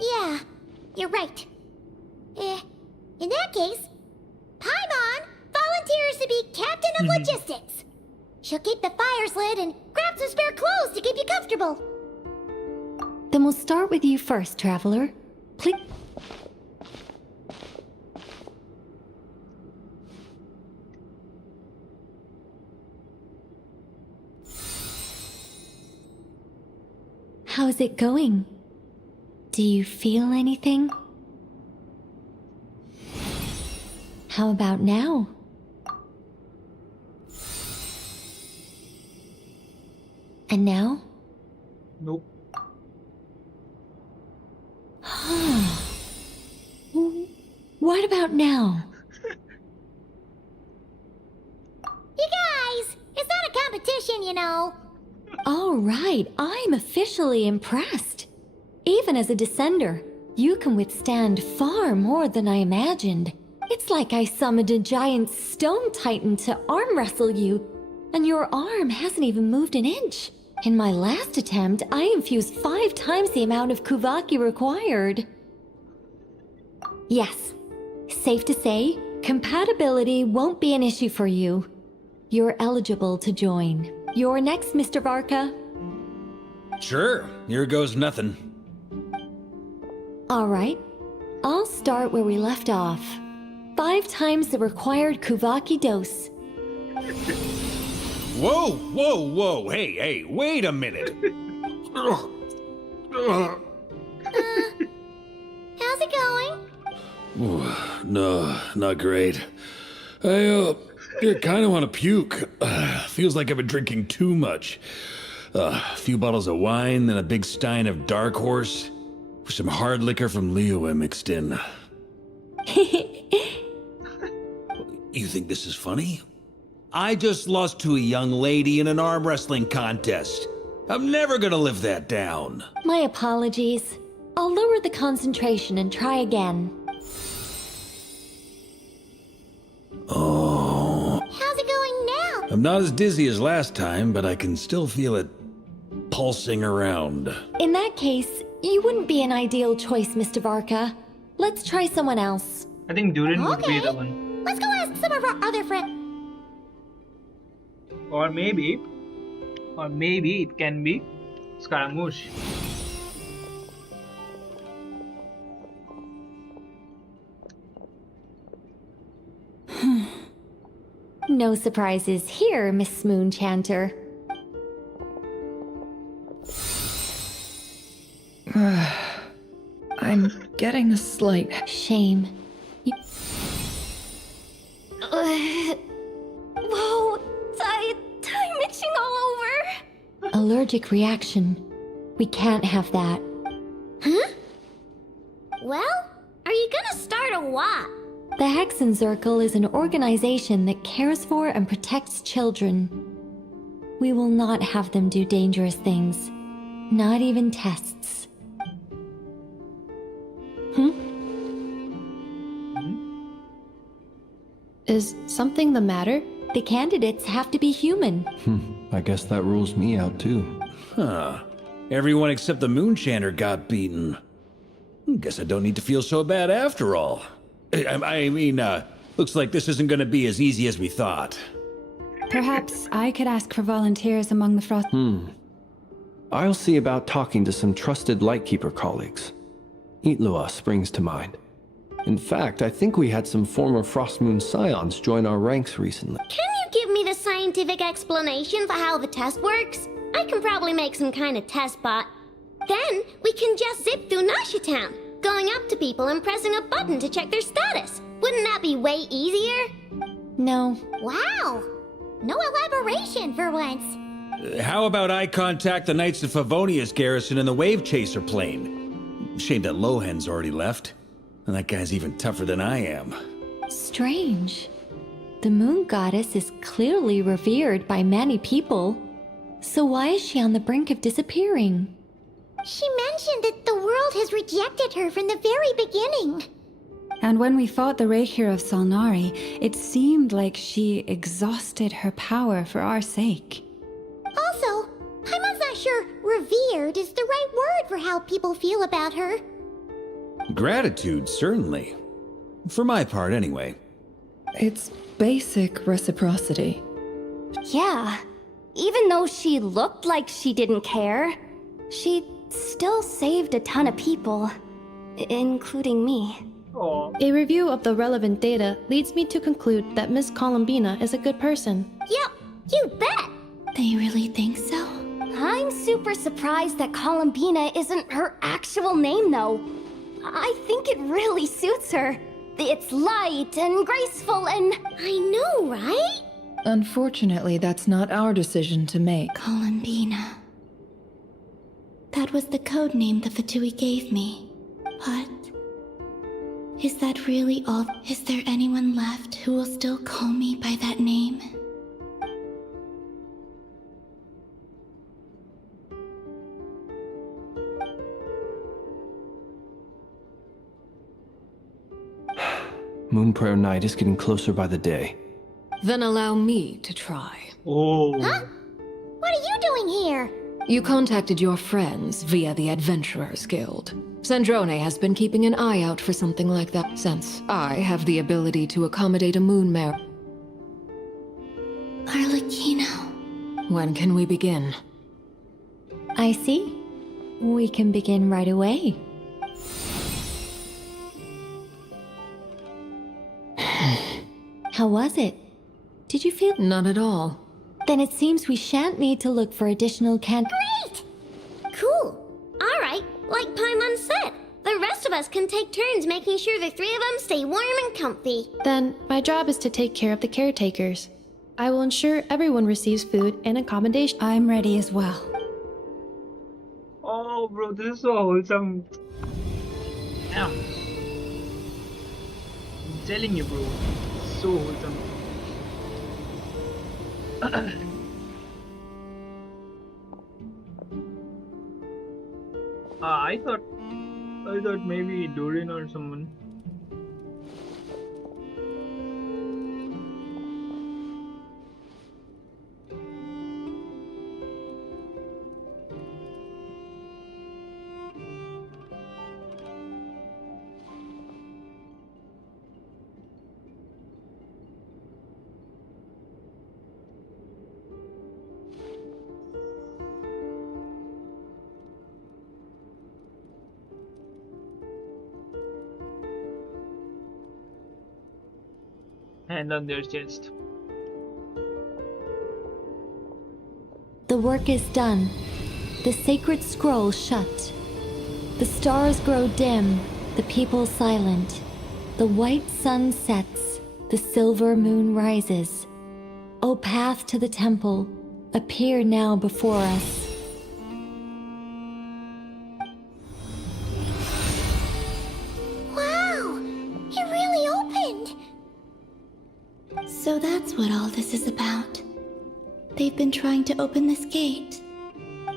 Yeah, you're right. In that case, Paimon volunteers to be captain of logistics. She'll keep the fires lit and grab some spare clothes to keep you comfortable. Then we'll start with you first, traveler. Please. How's it going? Do you feel anything? How about now? And now? Nope. What about now? You guys, it's not a competition, you know. All right, I'm officially impressed. Even as a descender, you can withstand far more than I imagined. It's like I summoned a giant stone titan to arm wrestle you, and your arm hasn't even moved an inch. In my last attempt, I infused 5 times the amount of Kuvaki required. Yes, safe to say, compatibility won't be an issue for you. You're eligible to join. You're next, Mr. Varka. Sure, here goes nothing. All right, I'll start where we left off. 5 times the required Kuvaki dose. Whoa, whoa, whoa, hey, wait a minute. How's it going? No, not great. I kind of want to puke. Feels like I've been drinking too much. A few bottles of wine, then a big stein of Dark Horse. With some hard liquor from Liyue mixed in. You think this is funny? I just lost to a young lady in an arm wrestling contest. I'm never gonna live that down. My apologies. I'll lower the concentration and try again. Oh. How's it going now? I'm not as dizzy as last time, but I can still feel it pulsing around. In that case, you wouldn't be an ideal choice, Mr. Varka. Let's try someone else. I think Durin would be Okay. the one. Let's go ask some of our other friends. Or maybe it can be Scaramouche. No surprises here, Miss Moonchanter. I'm getting a slight... Shame. Whoa, time itching all over. A allergic reaction. We can't have that. Huh? Well, are you gonna start a what? The Hexenzirkel is an organization that cares for and protects children. We will not have them do dangerous things. Not even tests. Is something the matter? The candidates have to be human. I guess that rules me out too. Huh. Everyone except the Moonshander got beaten. Guess I don't need to feel so bad after all. I mean, looks like this isn't gonna be as easy as we thought. Perhaps I could ask for volunteers among the Frost. I'll see about talking to some trusted Lightkeeper colleagues. Itlua springs to mind. In fact, I think we had some former Frostmoon Scions join our ranks recently. Can you give me the scientific explanation for how the test works? I can probably make some kind of test bot. Then we can just zip through Nasha Town, going up to people and pressing a button to check their status. Wouldn't that be way easier? No. Wow! No elaboration for once. How about I contact the Knights of Favonius garrison in the Wave Chaser plane? Shame that Lohan's already left. And that guy's even tougher than I am. Strange. The moon goddess is clearly revered by many people. So why is she on the brink of disappearing? She mentioned that the world has rejected her from the very beginning. And when we fought the Reikir of Solnari, it seemed like she exhausted her power for our sake. Also, I'm not sure revered is the right word for how people feel about her. Gratitude, certainly. For my part, anyway. It's basic reciprocity. Yeah. Even though she looked like she didn't care, she still saved a ton of people, including me. A review of the relevant data leads me to conclude that Miss Coulombina is a good person. Yep, you bet! They really think so? I'm super surprised that Coulombina isn't her actual name, though. I think it really suits her. It's light and graceful and... I know, right? Unfortunately, that's not our decision to make. Coulombina. That was the code name the Fatui gave me. But... is that really all? Is there anyone left who will still call me by that name? Moonprayer Night is getting closer by the day. Then allow me to try. Oh. Huh? What are you doing here? You contacted your friends via the Adventurers Guild. Sandrone has been keeping an eye out for something like that since I have the ability to accommodate a moon mare. Arlecchino. When can we begin? I see. We can begin right away. How was it? Did you feel? Not at all. Then it seems we shan't need to look for additional Great! Cool. Alright, like Paimon said, the rest of us can take turns making sure the three of them stay warm and comfy. Then, my job is to take care of the caretakers. I will ensure everyone receives food and accommodation. I'm ready as well. Oh, bro, this is so wholesome. Damn. I'm telling you, bro. So wholesome. I thought maybe Dorin or someone. Hand on their chest. The work is done. The sacred scroll shut. The stars grow dim, the people silent. The white sun sets, the silver moon rises. O path to the temple, appear now before us. So that's what all this is about. They've been trying to open this gate.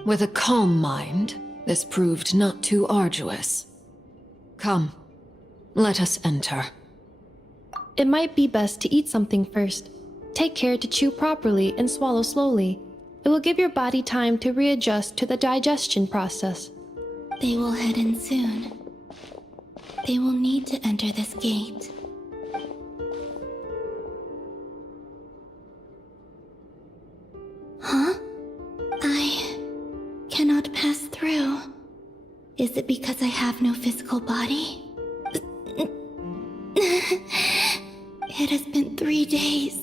With a calm mind, this proved not too arduous. Come, let us enter. It might be best to eat something first. Take care to chew properly and swallow slowly. It will give your body time to readjust to the digestion process. They will head in soon. They will need to enter this gate. Huh? I cannot pass through. Is it because I have no physical body? It has been 3 days.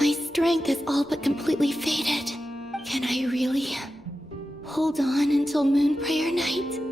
My strength is all but completely faded. Can I really hold on until Moon Prayer Night?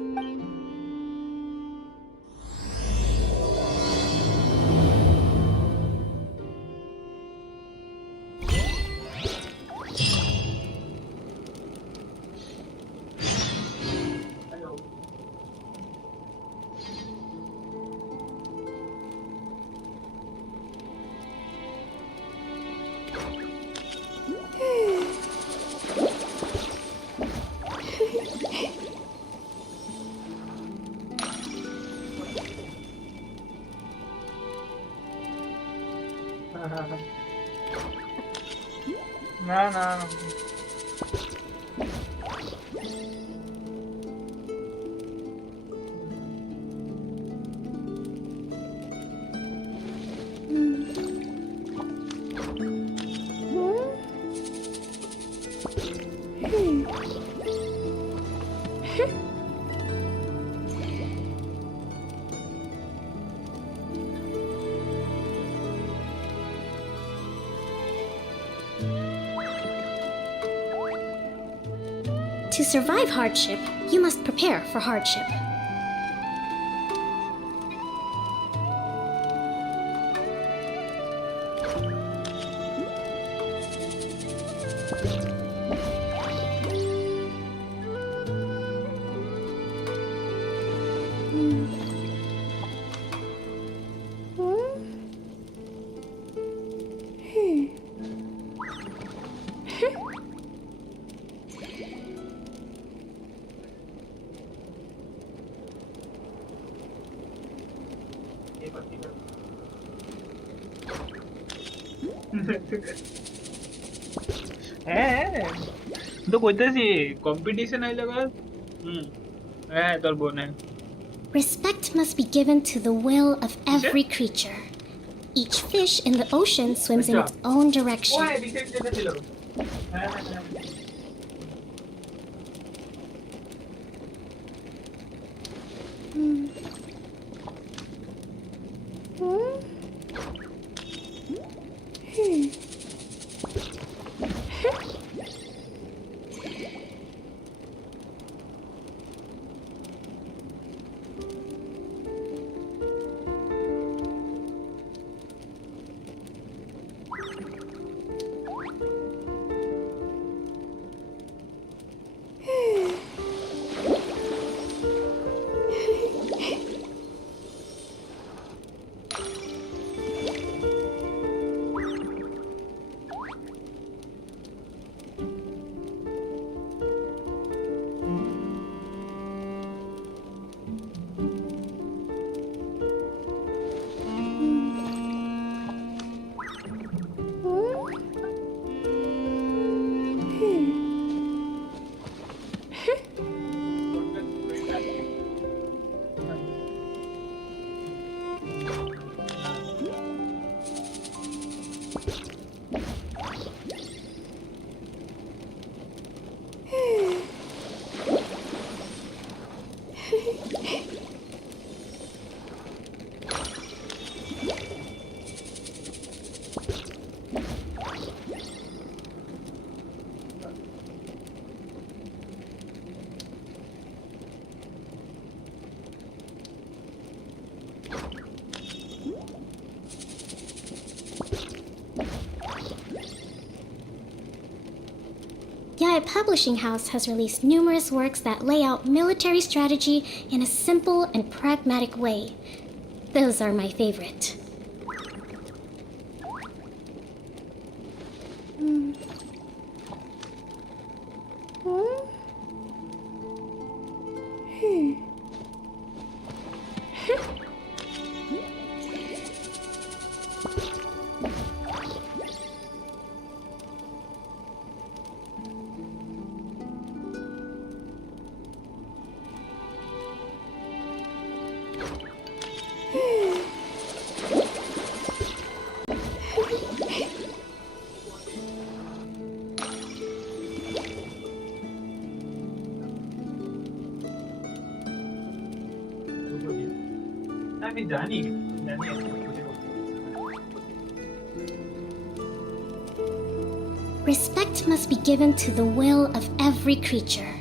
No. To survive hardship, you must prepare for hardship. হ্যাঁ তো কইতেছি competition আইলে বাস হ্যাঁ তোর বোন Respect must be given to the will of every creature. Each fish in the ocean swims in its own direction. Yaya Publishing House has released numerous works that lay out military strategy in a simple and pragmatic way. Those are my favorite. আমি জানি Respect must be given to the will of every creature.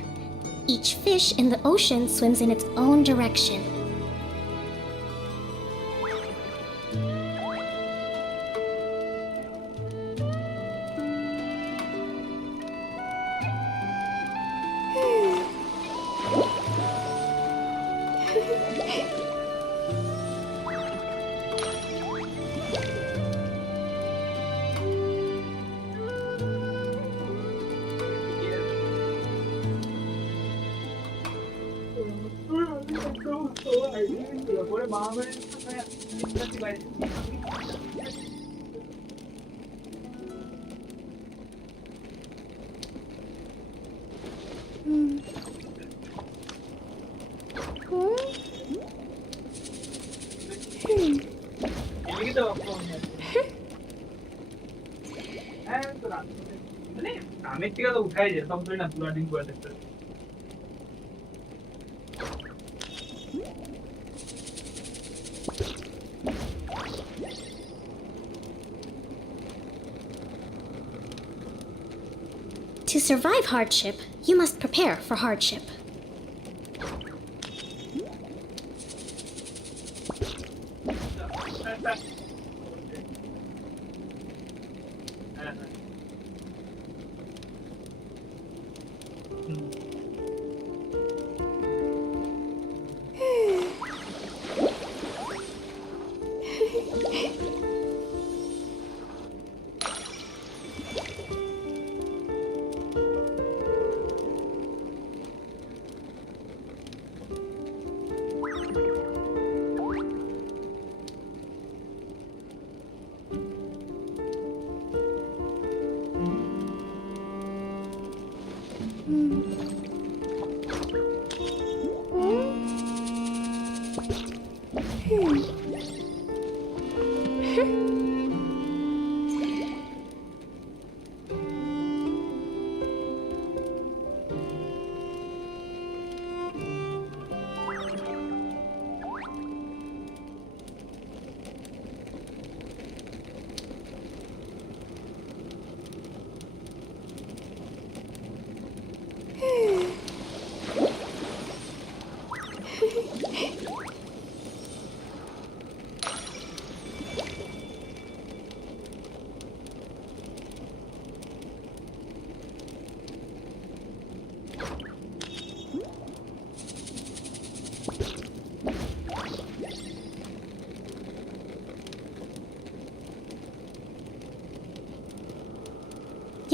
Each fish in the ocean swims in its own direction. আমি থেকে তো উঠাই যায় সব না পুরো দিন করে থাকতে To survive hardship, you must prepare for hardship.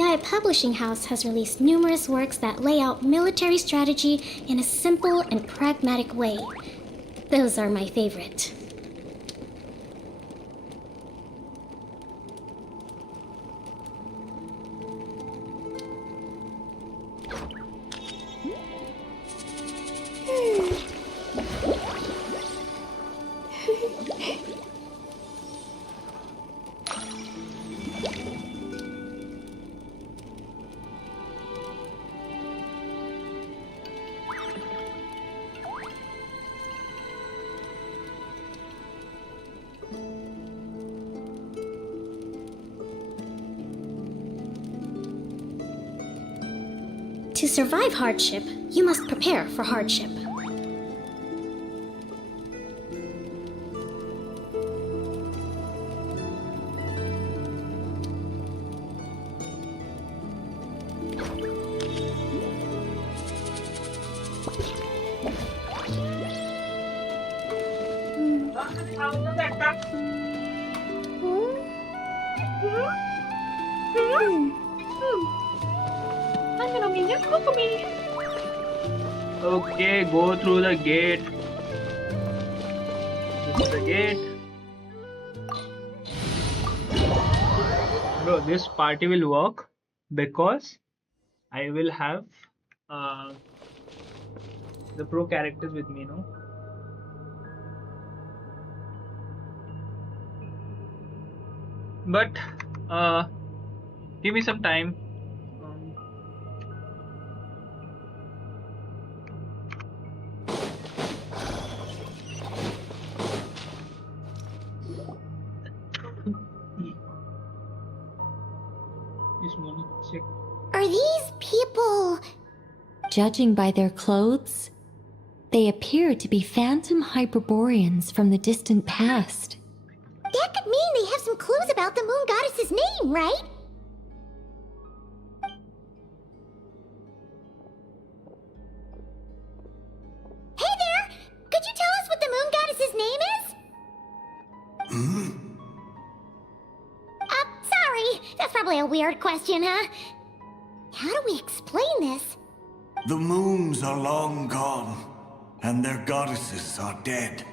Yaya Publishing House has released numerous works that lay out military strategy in a simple and pragmatic way. Those are my favorite. To survive hardship, you must prepare for hardship. Okay, go through the gate. This is the gate. Bro, this party will work because I will have the pro characters with me, no? But give me some time. This morning, check. Are these people... Judging by their clothes, they appear to be phantom Hyperboreans from the distant past. That could mean they have some clues about the moon goddess's name, right? Hey there! Could you tell us what the moon goddess's name is? Sorry. That's probably a weird question, huh? How do we explain this? The moons are long gone, and their goddesses are dead.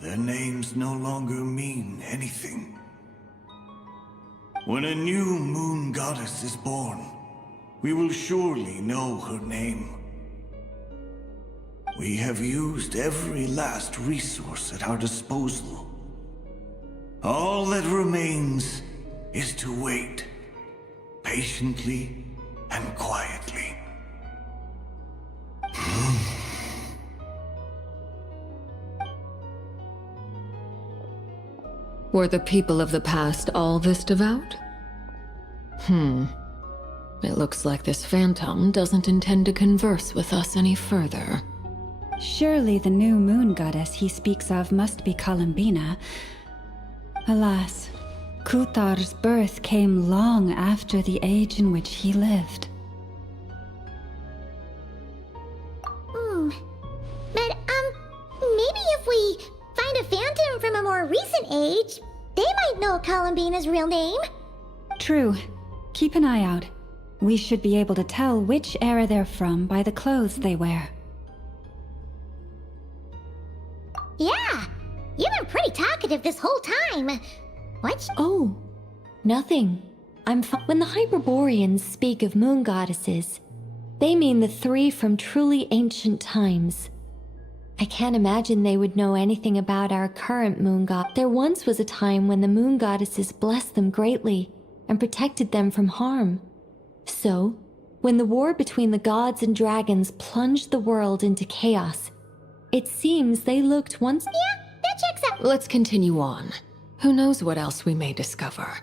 Their names no longer mean anything. When a new moon goddess is born, we will surely know her name. We have used every last resource at our disposal. All that remains is to wait, patiently and quietly. Were the people of the past all this devout? It looks like this phantom doesn't intend to converse with us any further. Surely the new moon goddess he speaks of must be Coulombina. Alas, Kuthar's birth came long after the age in which he lived. But, maybe if we find a phantom from a more recent age, they might know Coulombina's real name. True. Keep an eye out. We should be able to tell which era they're from by the clothes they wear. Yeah, you've been pretty talkative this whole time. What? Oh, nothing. When the Hyperboreans speak of moon goddesses, they mean the three from truly ancient times. I can't imagine they would know anything about our current moon god. There once was a time when the moon goddesses blessed them greatly and protected them from harm. So, when the war between the gods and dragons plunged the world into chaos, it seems they looked once— Yeah, that checks out. Let's continue on. Who knows what else we may discover?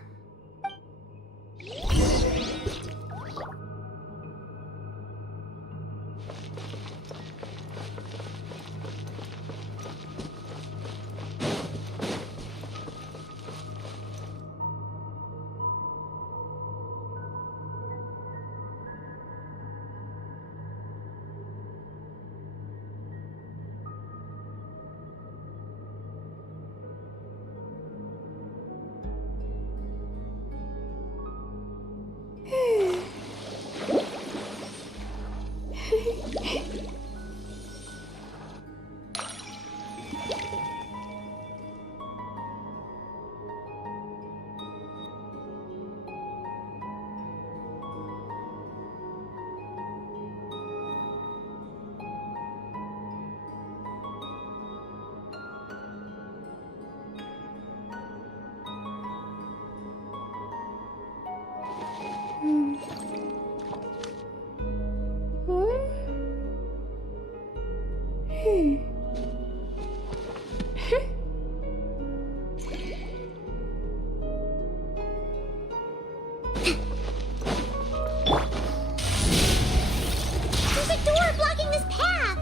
There's a door blocking this path.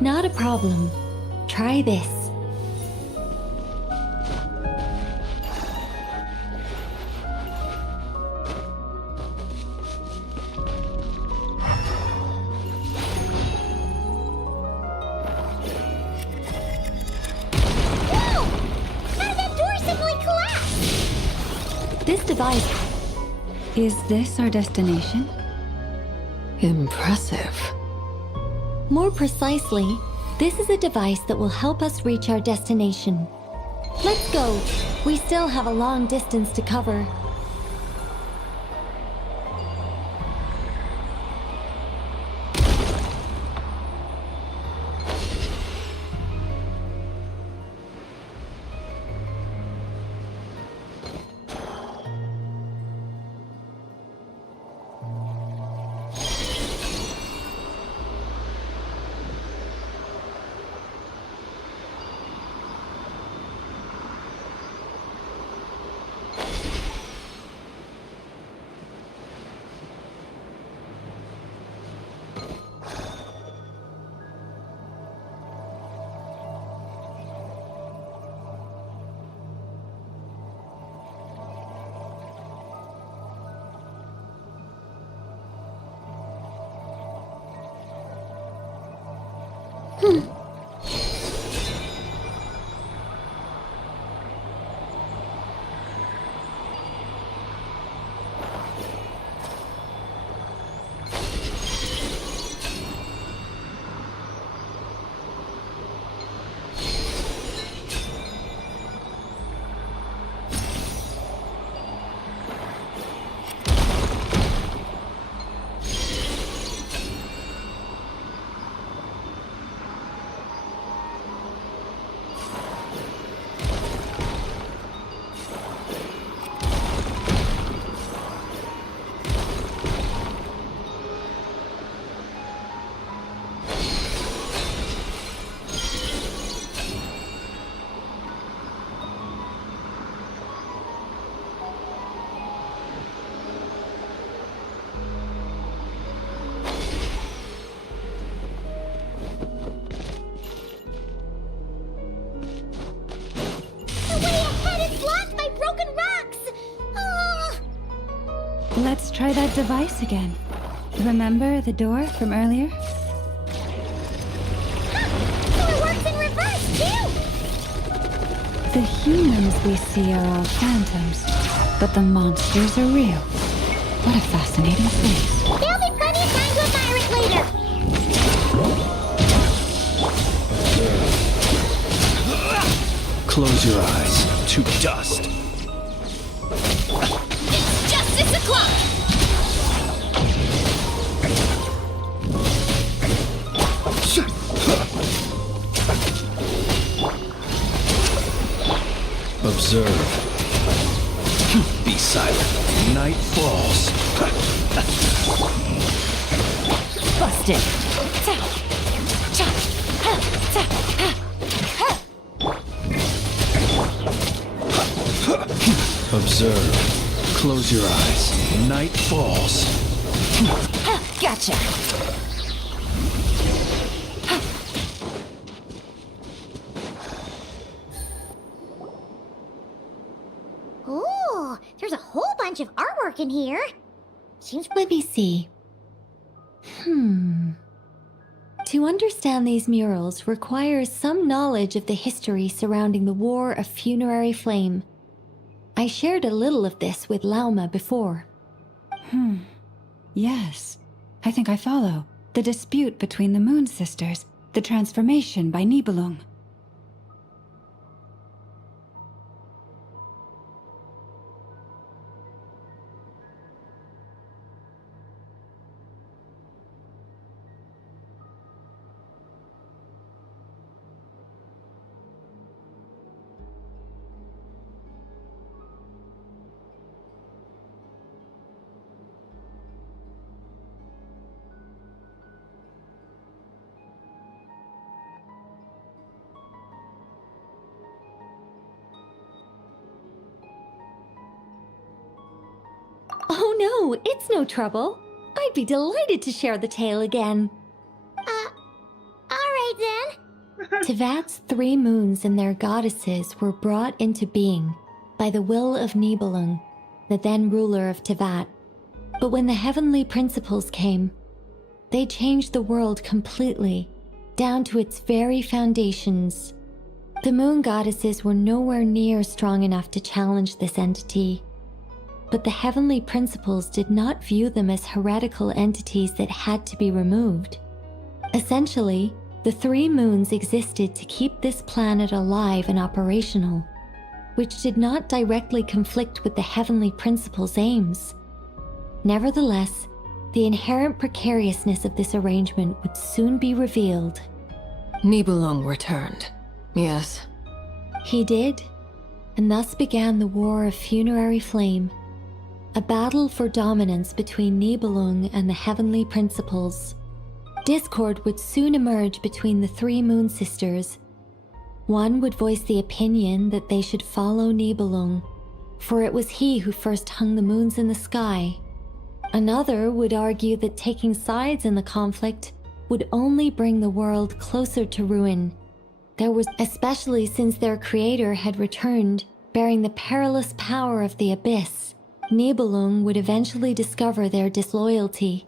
Not a problem. Try this. Whoa! How did that door suddenly collapse? This device... Is this our destination? Impressive. More precisely, this is a device that will help us reach our destination. Let's go. We still have a long distance to cover. Let's try that device again. Remember the door from earlier? Door works in reverse, too! The humans we see are all phantoms, but the monsters are real. What a fascinating place. There'll be plenty of time to admire it later. Close your eyes to dust. It's justice o'clock! Observe. Be silent. Night falls. Busted. Observe. Close your eyes. Night falls. Gotcha. Ooh, there's a whole bunch of artwork in here. Seems... Let me see. To understand these murals requires some knowledge of the history surrounding the War of Funerary Flame. I shared a little of this with Lauma before. Yes. I think I follow. The dispute between the Moon Sisters. The transformation by Nibelung. Oh no, it's no trouble. I'd be delighted to share the tale again. Alright then. Tevat's 3 moons and their goddesses were brought into being by the will of Nibelung, the then ruler of Tevat. But when the heavenly principles came, they changed the world completely, down to its very foundations. The moon goddesses were nowhere near strong enough to challenge this entity. but the heavenly principles did not view them as heretical entities that had to be removed. Essentially, the 3 moons existed to keep this planet alive and operational, which did not directly conflict with the heavenly principles' aims. Nevertheless, the inherent precariousness of this arrangement would soon be revealed. Nibelung returned. Yes. He did, and thus began the War of Funerary Flame, a battle for dominance between Nibelung and the heavenly principles. Discord would soon emerge between the 3 moon sisters. One would voice the opinion that they should follow Nibelung, for it was he who first hung the moons in the sky. Another would argue that taking sides in the conflict would only bring the world closer to ruin. There was, especially since their creator had returned, bearing the perilous power of the abyss, Nibelung would eventually discover their disloyalty.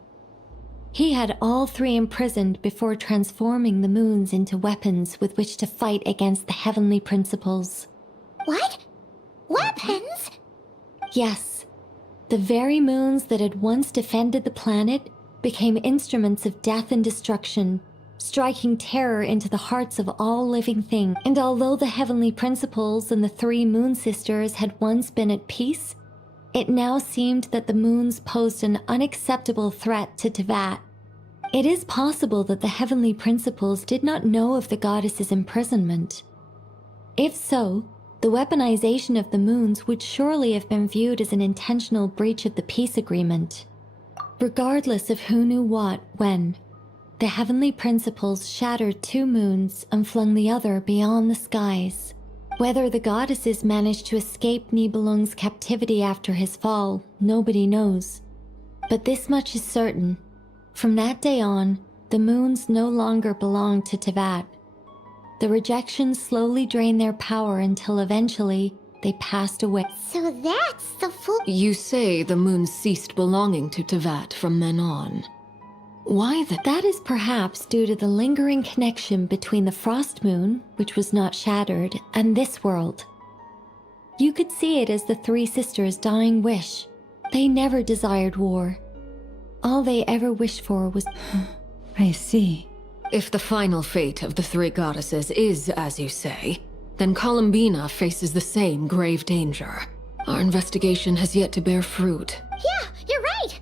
He had all 3 imprisoned before transforming the moons into weapons with which to fight against the heavenly principles. What? Weapons? Yes. The very moons that had once defended the planet became instruments of death and destruction, striking terror into the hearts of all living things. And although the heavenly principles and the 3 moon sisters had once been at peace, it now seemed that the moons posed an unacceptable threat to Teyvat. It is possible that the heavenly principles did not know of the goddess's imprisonment. If so, the weaponization of the moons would surely have been viewed as an intentional breach of the peace agreement. Regardless of who knew what, when, the heavenly principles shattered 2 moons and flung the other beyond the skies. Whether the goddesses managed to escape Nibelung's captivity after his fall, nobody knows. But this much is certain. From that day on, the moons no longer belonged to Teyvat. The rejection slowly drained their power until eventually they passed away. So that's the full... You say the moons ceased belonging to Teyvat from then on. Why then? That is perhaps due to the lingering connection between the Frost Moon, which was not shattered, and this world. You could see it as the 3 sisters' dying wish. They never desired war. All they ever wished for was... I see. If the final fate of the 3 goddesses is as you say, then Coulombina faces the same grave danger. Our investigation has yet to bear fruit. Yeah, you're right!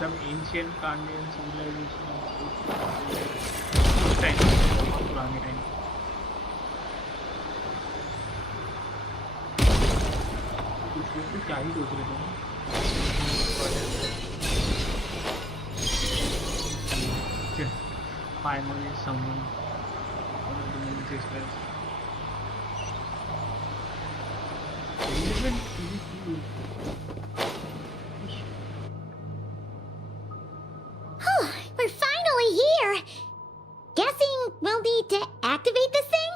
Some ancient Kandyan civilization of time, पुराने time. कुछ लोग तो क्या ही सोच रहे थे ना? Finally, someone, one of the moon sisters. We're finally here! Guessing we'll need to activate this thing?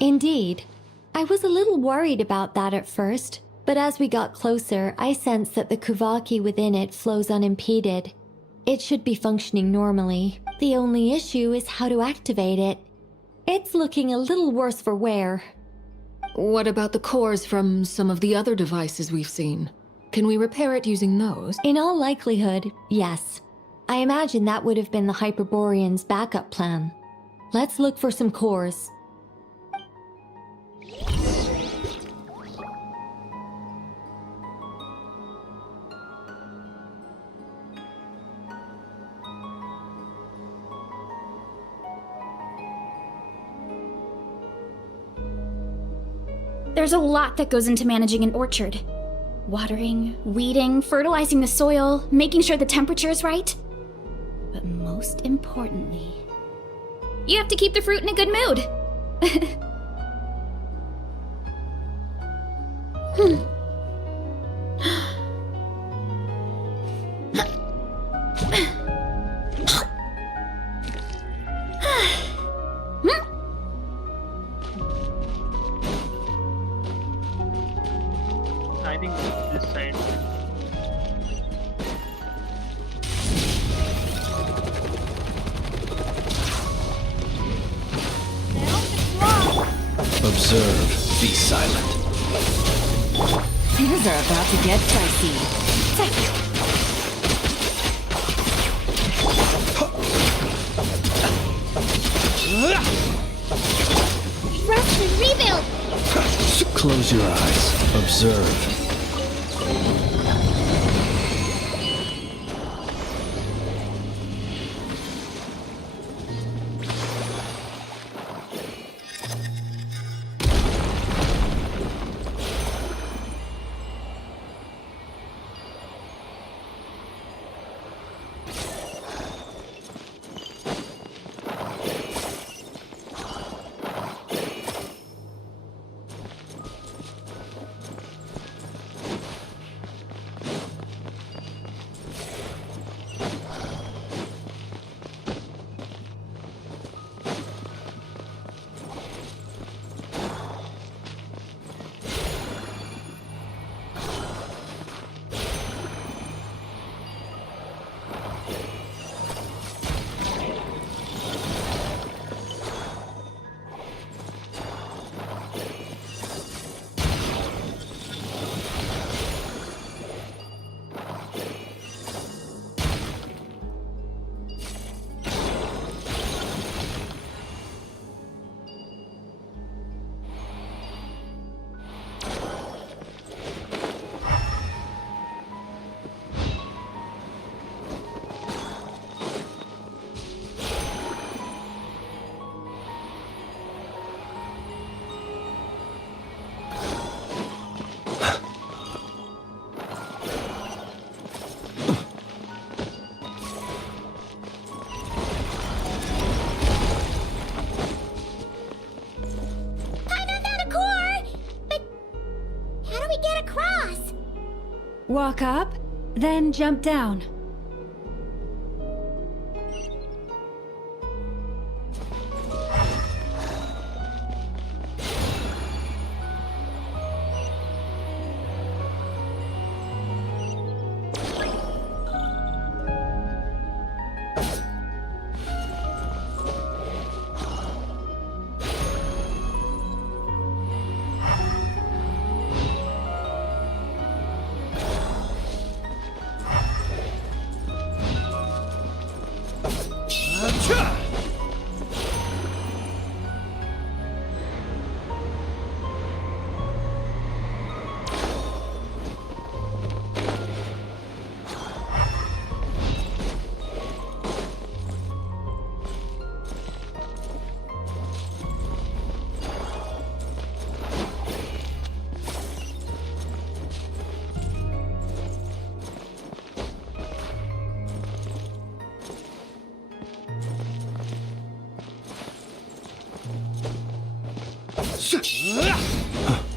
Indeed. I was a little worried about that at first, but as we got closer, I sensed that the Kuvaki within it flows unimpeded. It should be functioning normally. The only issue is how to activate it. It's looking a little worse for wear. What about the cores from some of the other devices we've seen? Can we repair it using those? In all likelihood, yes. I imagine that would have been the Hyperborean's backup plan. Let's look for some cores. There's a lot that goes into managing an orchard. Watering, weeding, fertilizing the soil, making sure the temperature is right. But most importantly, you have to keep the fruit in a good mood. I think this side. Observe. Be silent. Things are about to get dicey. Rest and rebuild! Close your eyes. Observe. Walk up, then jump down.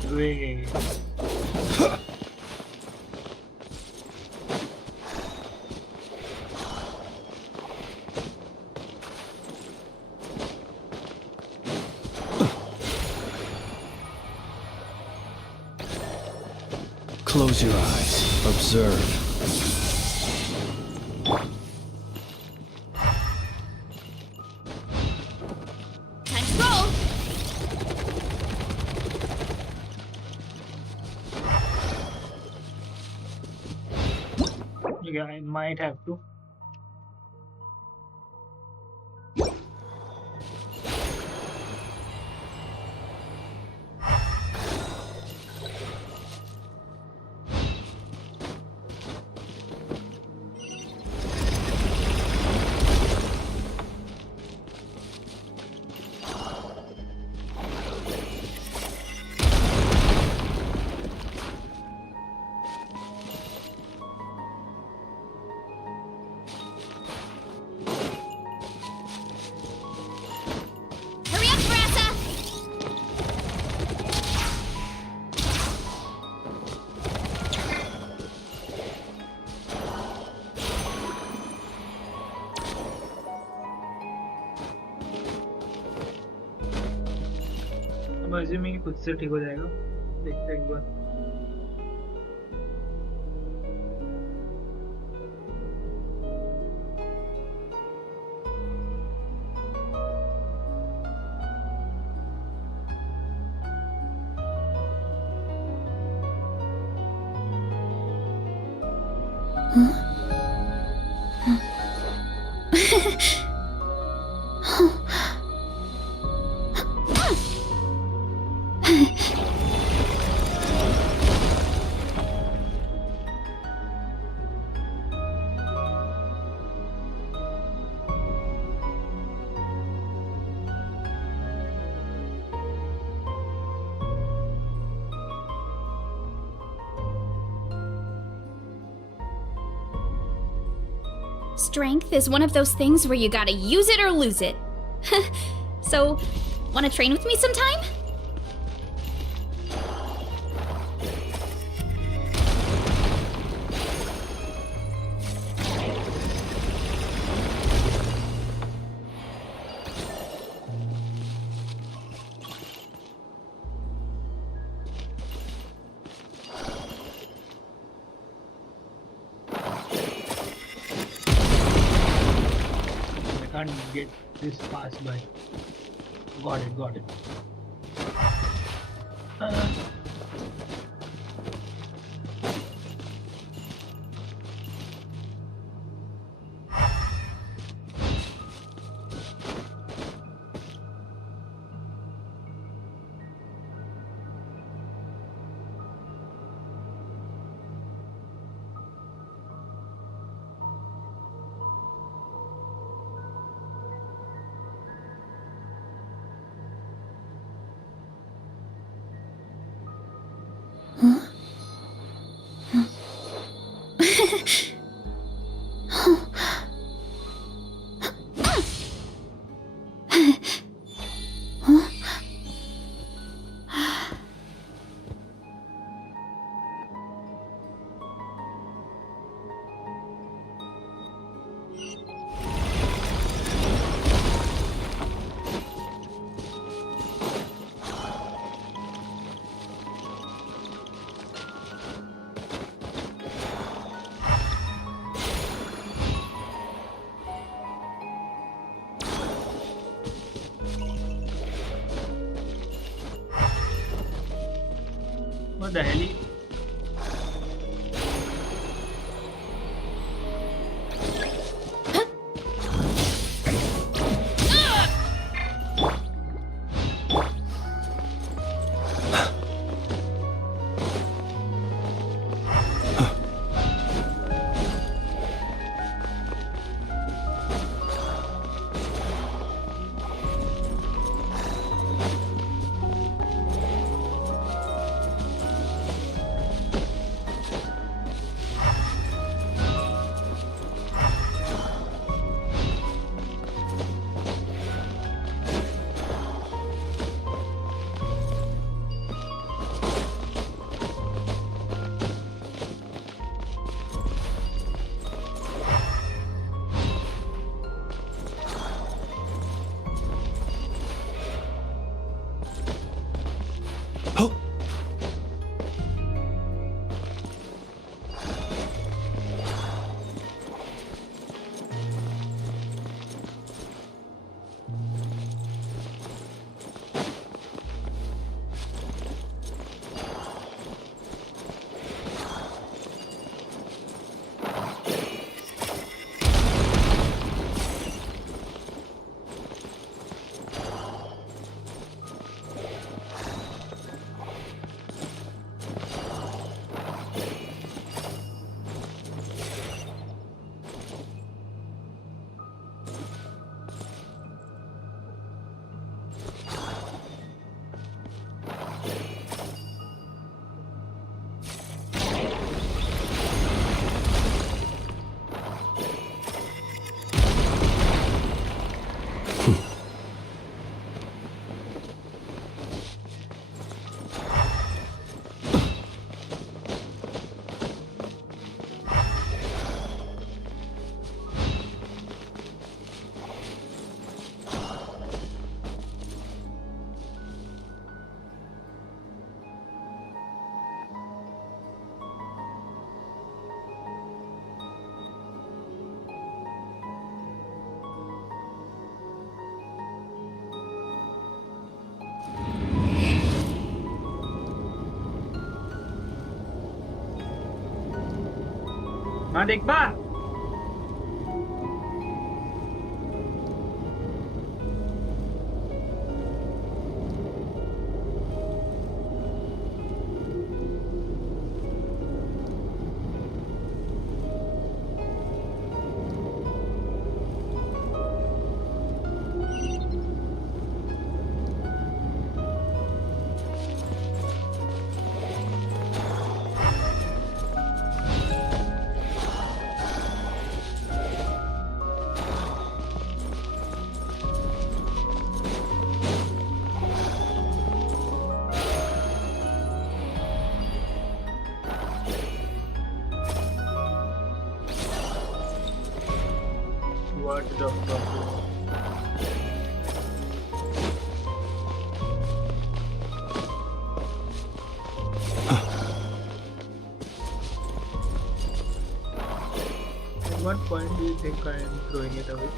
Way. Close your eyes. Observe. Time to roll! Yeah, I might have to. अब assuming खुद से ठीक हो जाएगा, देखते हैं एक बार। Strength is one of those things where you gotta use it or lose it. So, wanna train with me sometime? I can't get this passed by. Got it. What the hell? हाँ देख पा What the fuck? At what point do you think I am throwing it away?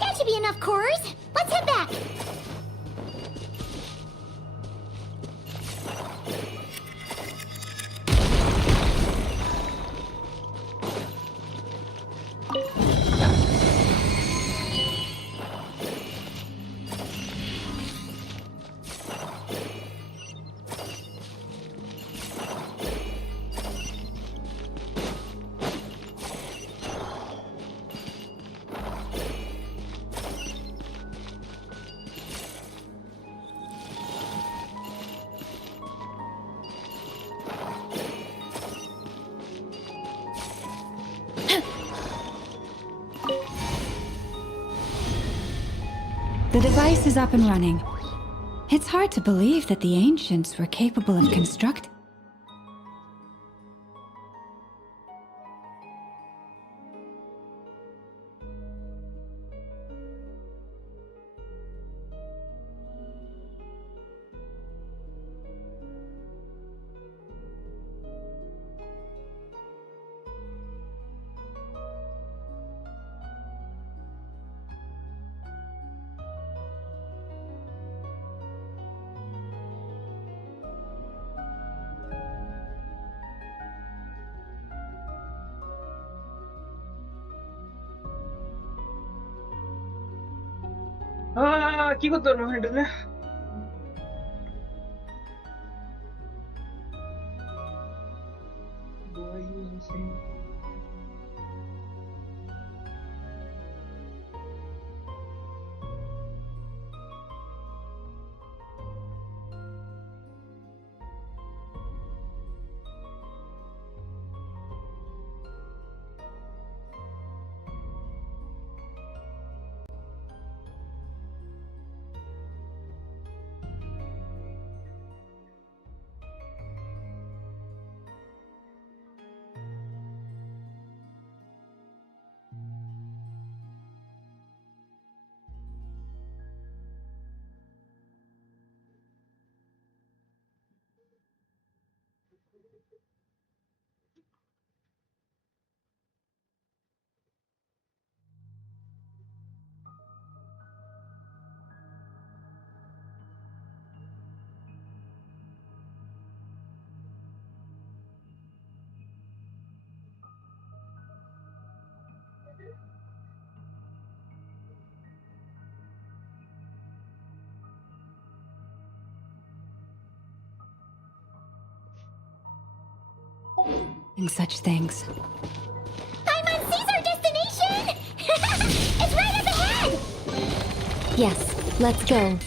That should be enough cores. Let's head back. The device is up and running. It's hard to believe that the ancients were capable of constructing. কি করতে পারবো এটা Such things. Paimon sees our destination! It's right up ahead! Yes, let's go.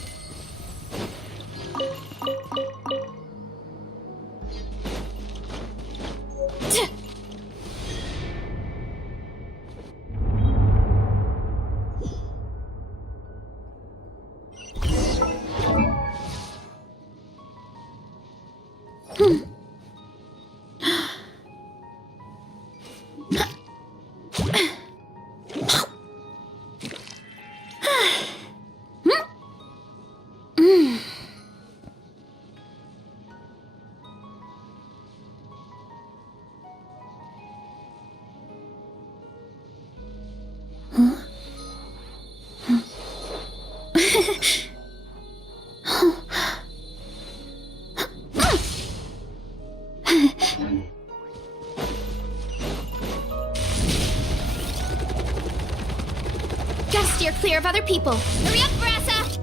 Gotta steer clear of other people. Hurry up, Brassa!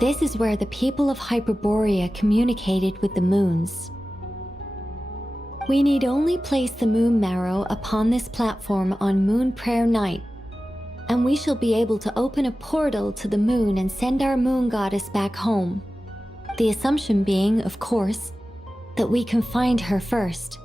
This is where the people of Hyperborea communicated with the moons. We need only place the moon marrow upon this platform on Moon Prayer Night, and we shall be able to open a portal to the moon and send our moon goddess back home. The assumption being, of course, that we can find her first.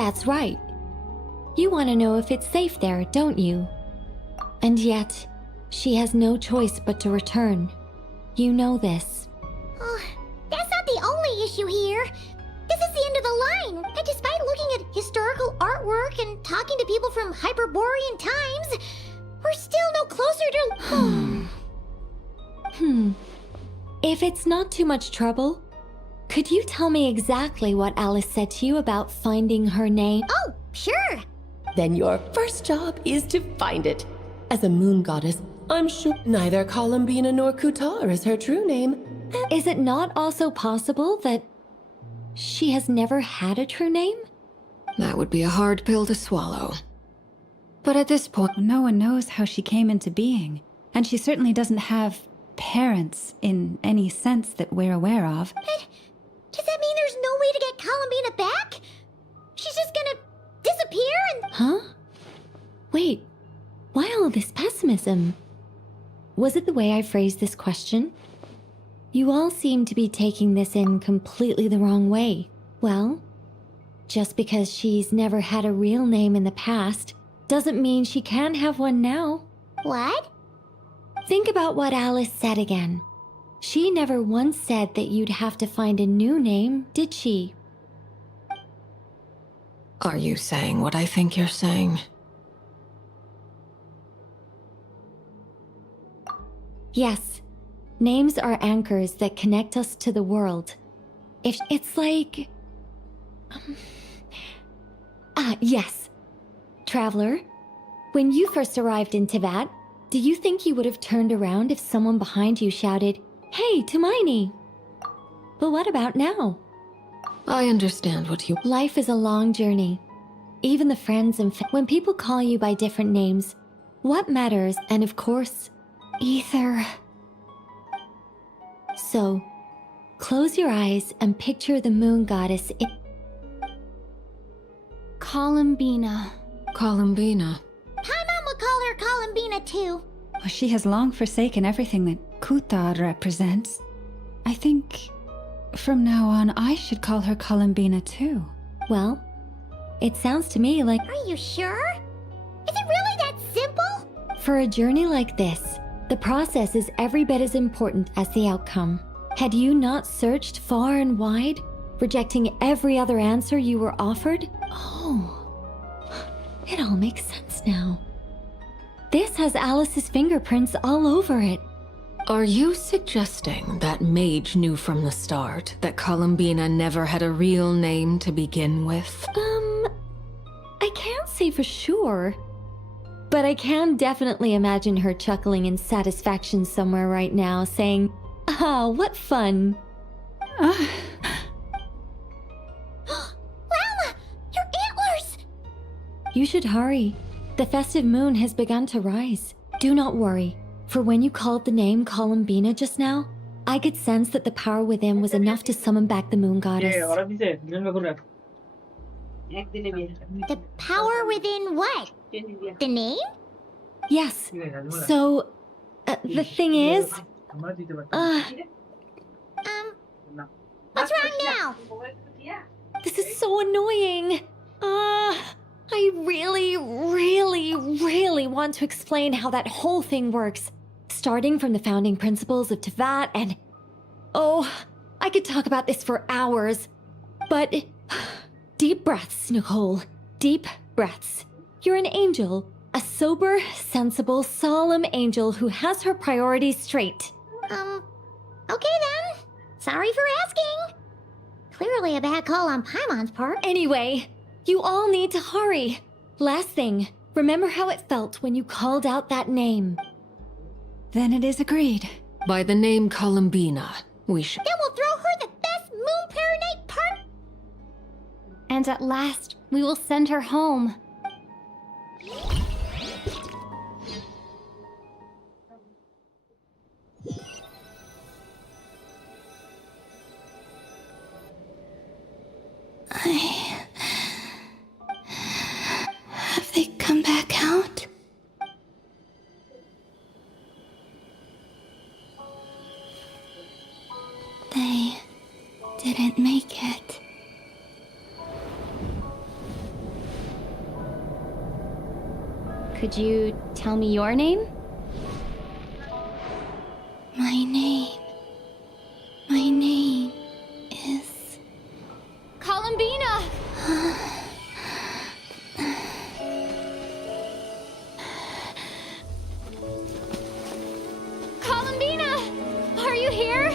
That's right. You want to know if it's safe there, don't you? And yet, she has no choice but to return. You know this. Oh, that's not the only issue here. This is the end of the line. And despite looking at historical artwork and talking to people from Hyperborean times, we're still no closer to... If it's not too much trouble, could you tell me exactly what Alice said to you about finding her name? Oh, sure. Then your first job is to find it. As a moon goddess, I'm sure neither Coulombina nor Kutar is her true name. Is it not also possible that she has never had a true name? That would be a hard pill to swallow. But at this point, no one knows how she came into being, and she certainly doesn't have parents in any sense that we're aware of. But does that mean there's no way to get Coulombina back? She's just gonna disappear and... Huh? Wait, why all this pessimism? Was it the way I phrased this question? You all seem to be taking this in completely the wrong way. Well, just because she's never had a real name in the past doesn't mean she can't have one now. What? Think about what Alice said again. She never once said that you'd have to find a new name, did she? are you saying what I think you're saying? Yes. Names are anchors that connect us to the world. If it's like... yes. Traveler, when you first arrived in Teyvat, do you think you would have turned around if someone behind you shouted, "Hey, Hermione"? But what about now? I understand what you... Life is a long journey. Even the friends and when people call you by different names, what matters, and of course, Ether. So, close your eyes and picture the moon goddess in... Coulombina. Coulombina. Paimon would call her Coulombina too. Well, she has long forsaken everything that Kutar represents. I think from now on I should call her Coulombina too. Well, it sounds to me like... Are you sure? Is it really that simple? For a journey like this, the process is every bit as important as the outcome. Had you not searched far and wide, rejecting every other answer you were offered? Oh, it all makes sense now. This has Alice's fingerprints all over it. Are you suggesting that Mage knew from the start that Coulombina never had a real name to begin with? I can't say for sure. But I can definitely imagine her chuckling in satisfaction somewhere right now, saying, "Ah, what fun." Llama! Your antlers! You should hurry. The festive moon has begun to rise. Do not worry, for when you called the name Coulombina just now, I could sense that the power within was enough to summon back the moon goddess. The power within what? The name? Yes. So, the thing is... What's wrong now? This is so annoying. I really, really, really want to explain how that whole thing works. Starting from the founding principles of Teyvat and... Oh, I could talk about this for hours. But... Deep breaths, Nicole. Deep breaths. You're an angel. A sober, sensible, solemn angel who has her priorities straight. Okay then. Sorry for asking. Clearly a bad call on Paimon's part. Anyway, you all need to hurry. Last thing, remember how it felt when you called out that name. Then it is agreed. By the name Coulombina, we should... Then we'll throw her the best moon paranite part. And at last, we will send her home. Have they come back out? They didn't make it. Could you tell me your name? My name is... Coulombina! Coulombina! Are you here?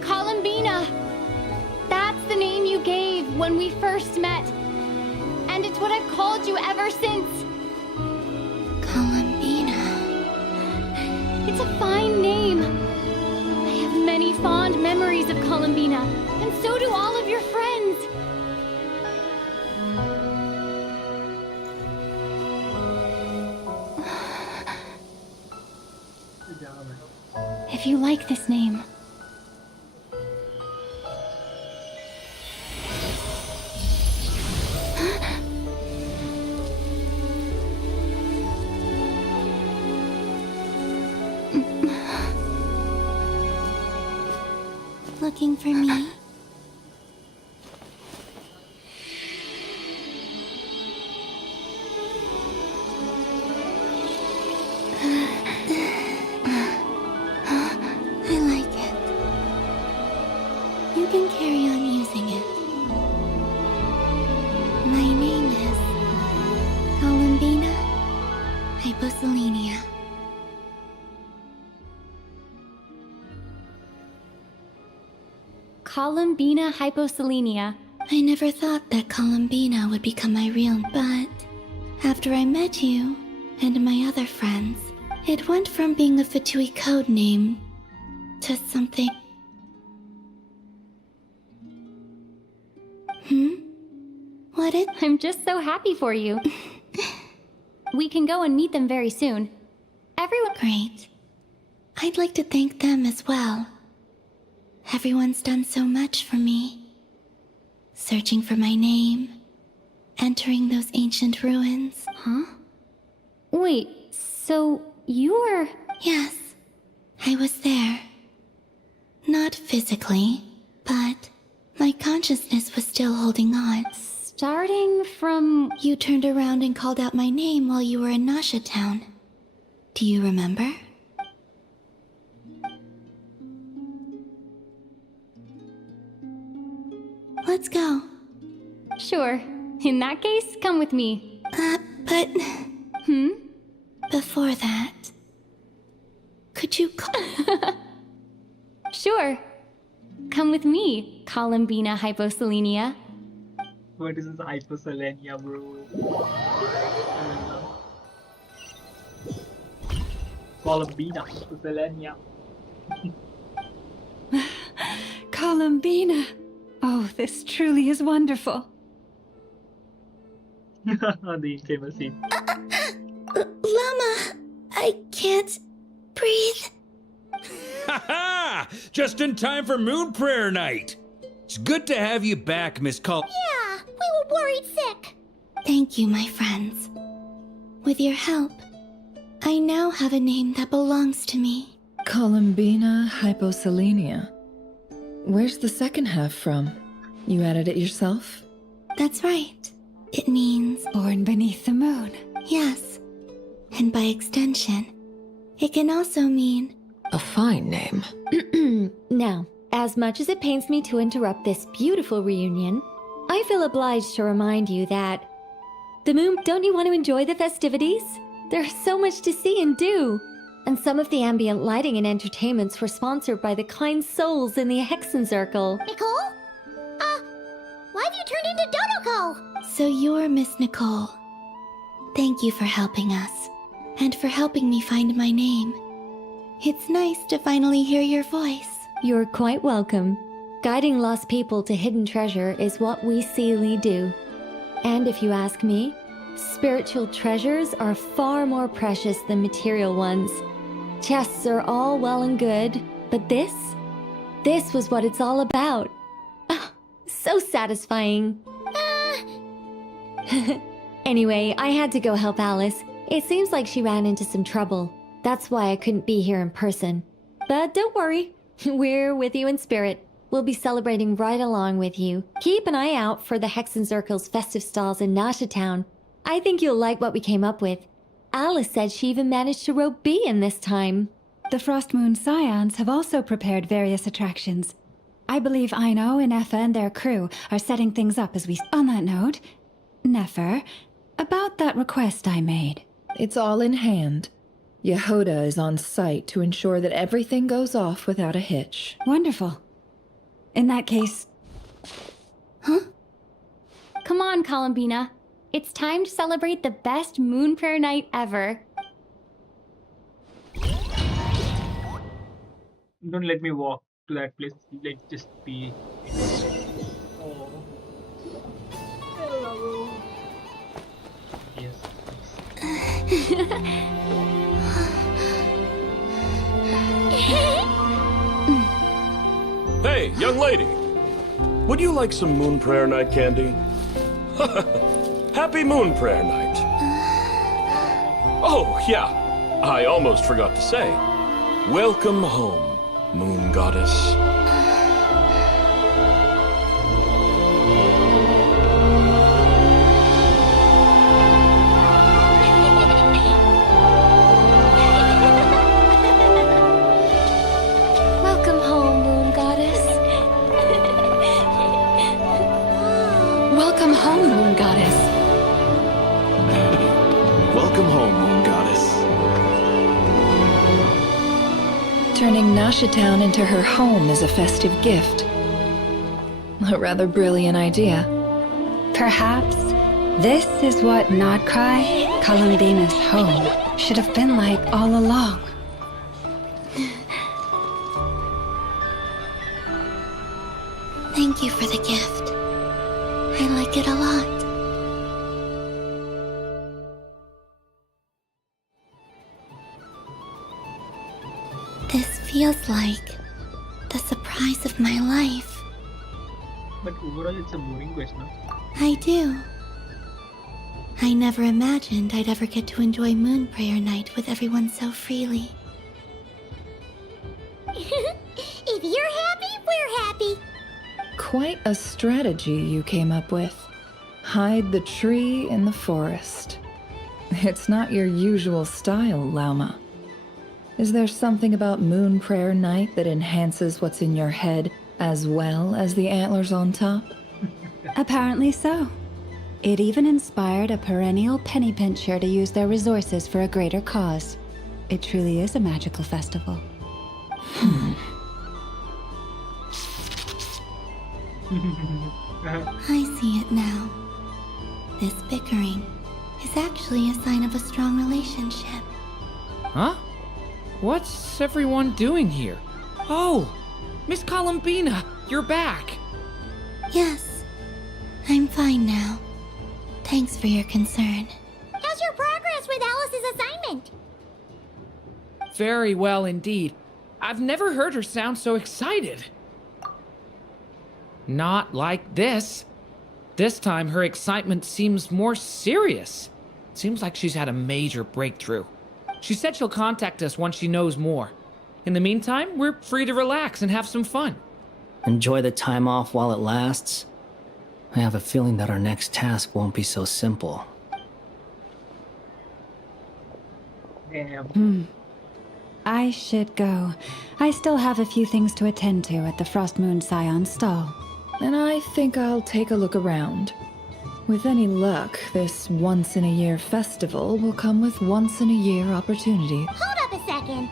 Coulombina! That's the name you gave when we first met. And it's what I've called you ever since. Coulombina. It's a fine name. I have many fond memories of Coulombina, and so do all of your friends. If you like this name. Looking for me? I like it. You can carry on using it. My name is Coulombina Hyposelenia. Coulombina Hyposelenia. I never thought that Coulombina would become my real, but after I met you and my other friends, it went from being a Fatui code name to something. What it? I'm just so happy for you. We can go and meet them very soon. Everyone. Great. I'd like to thank them as well. Everyone's done so much for me. Searching for my name, entering those ancient ruins. Huh? Wait, so you were... Yes, I was there. Not physically, but my consciousness was still holding on. Starting from... You turned around and called out my name while you were in Nasha Town. Do you remember? Let's go. Sure. In that case, come with me. But... Hmm? Before that... Could you Sure. Come with me, Coulombina Hyposelenia. What is this hyposelenia, bro? Coulombina hyposelenia. Coulombina. Oh, this truly is wonderful. The infamous scene. Llama, I can't breathe. Ha ha! Just in time for Moon Prayer Night. It's good to have you back, Miss Col. Yeah, we were worried sick. Thank you, my friends. With your help, I now have a name that belongs to me. Coulombina Hyposelenia. Where's the second half from? You added it yourself? That's right. It means... Born beneath the moon. Yes. And by extension, it can also mean... A fine name. Now, as much as it pains me to interrupt this beautiful reunion, I feel obliged to remind you that... The moon, don't you want to enjoy the festivities? There's so much to see and do. And some of the ambient lighting and entertainments were sponsored by the kind souls in the Hexen Circle. Nicole? Why have you turned into Dodoko? So you're Miss Nicole. Thank you for helping us, and for helping me find my name. It's nice to finally hear your voice. You're quite welcome. Guiding lost people to hidden treasure is what we Seelie do. And if you ask me, spiritual treasures are far more precious than material ones. Chests are all well and good, but this was what it's all about. Ah, so satisfying. Anyway, I had to go help Alice. It seems like she ran into some trouble. That's why I couldn't be here in person. But don't worry, we're with you in spirit. We'll be celebrating right along with you. Keep an eye out for the Hexen Circle's festive stalls in Nasha Town. I think you'll like what we came up with. Alice said she even managed to rope B in this time. The Frost Moon Scions have also prepared various attractions. I believe Aino and Effa and their crew are setting things up as we... On that note, Nefer, about that request I made. It's all in hand. Yehoda is on site to ensure that everything goes off without a hitch. Wonderful. In that case... Huh? Come on, Coulombina. It's time to celebrate the best moon prayer night ever. Don't let me walk to that place. Like, just be. Oh. Hello. Yes. Hey, young lady. Would you like some moon prayer night candy? Happy moon prayer night. Oh, yeah. I almost forgot to say. Welcome home, moon goddess. Welcome home, moon goddess. Welcome home, moon goddess. Welcome home, moon goddess. Turning Nashatown into her home is a festive gift. A rather brilliant idea. Perhaps this is what Nodcry, Coulombina's home, should have been like all along. Thank you for the gift. I like it a lot. This feels like the surprise of my life. But overall, it's a boring question. I do. I never imagined I'd ever get to enjoy Moon Prayer Night with everyone so freely. If you're happy, we're happy. Quite a strategy you came up with. Hide the tree in the forest. It's not your usual style, Lauma. Is there something about Moon Prayer Night that enhances what's in your head as well as the antlers on top? Apparently so. It even inspired a perennial penny pincher to use their resources for a greater cause. It truly is a magical festival. I see it now. This bickering is actually a sign of a strong relationship. Huh? What's everyone doing here? Oh, Miss Coulombina, you're back. Yes, I'm fine now. Thanks for your concern. How's your progress with Alice's assignment? Very well indeed. I've never heard her sound so excited. Not like this. This time her excitement seems more serious. Seems like she's had a major breakthrough. She said she'll contact us once she knows more. In the meantime, we're free to relax and have some fun. Enjoy the time off while it lasts. I have a feeling that our next task won't be so simple. Damn. I should go. I still have a few things to attend to at the Frost Moon Scion stall. And I think I'll take a look around. With any luck, this once-in-a-year festival will come with once-in-a-year opportunity. Hold up a second.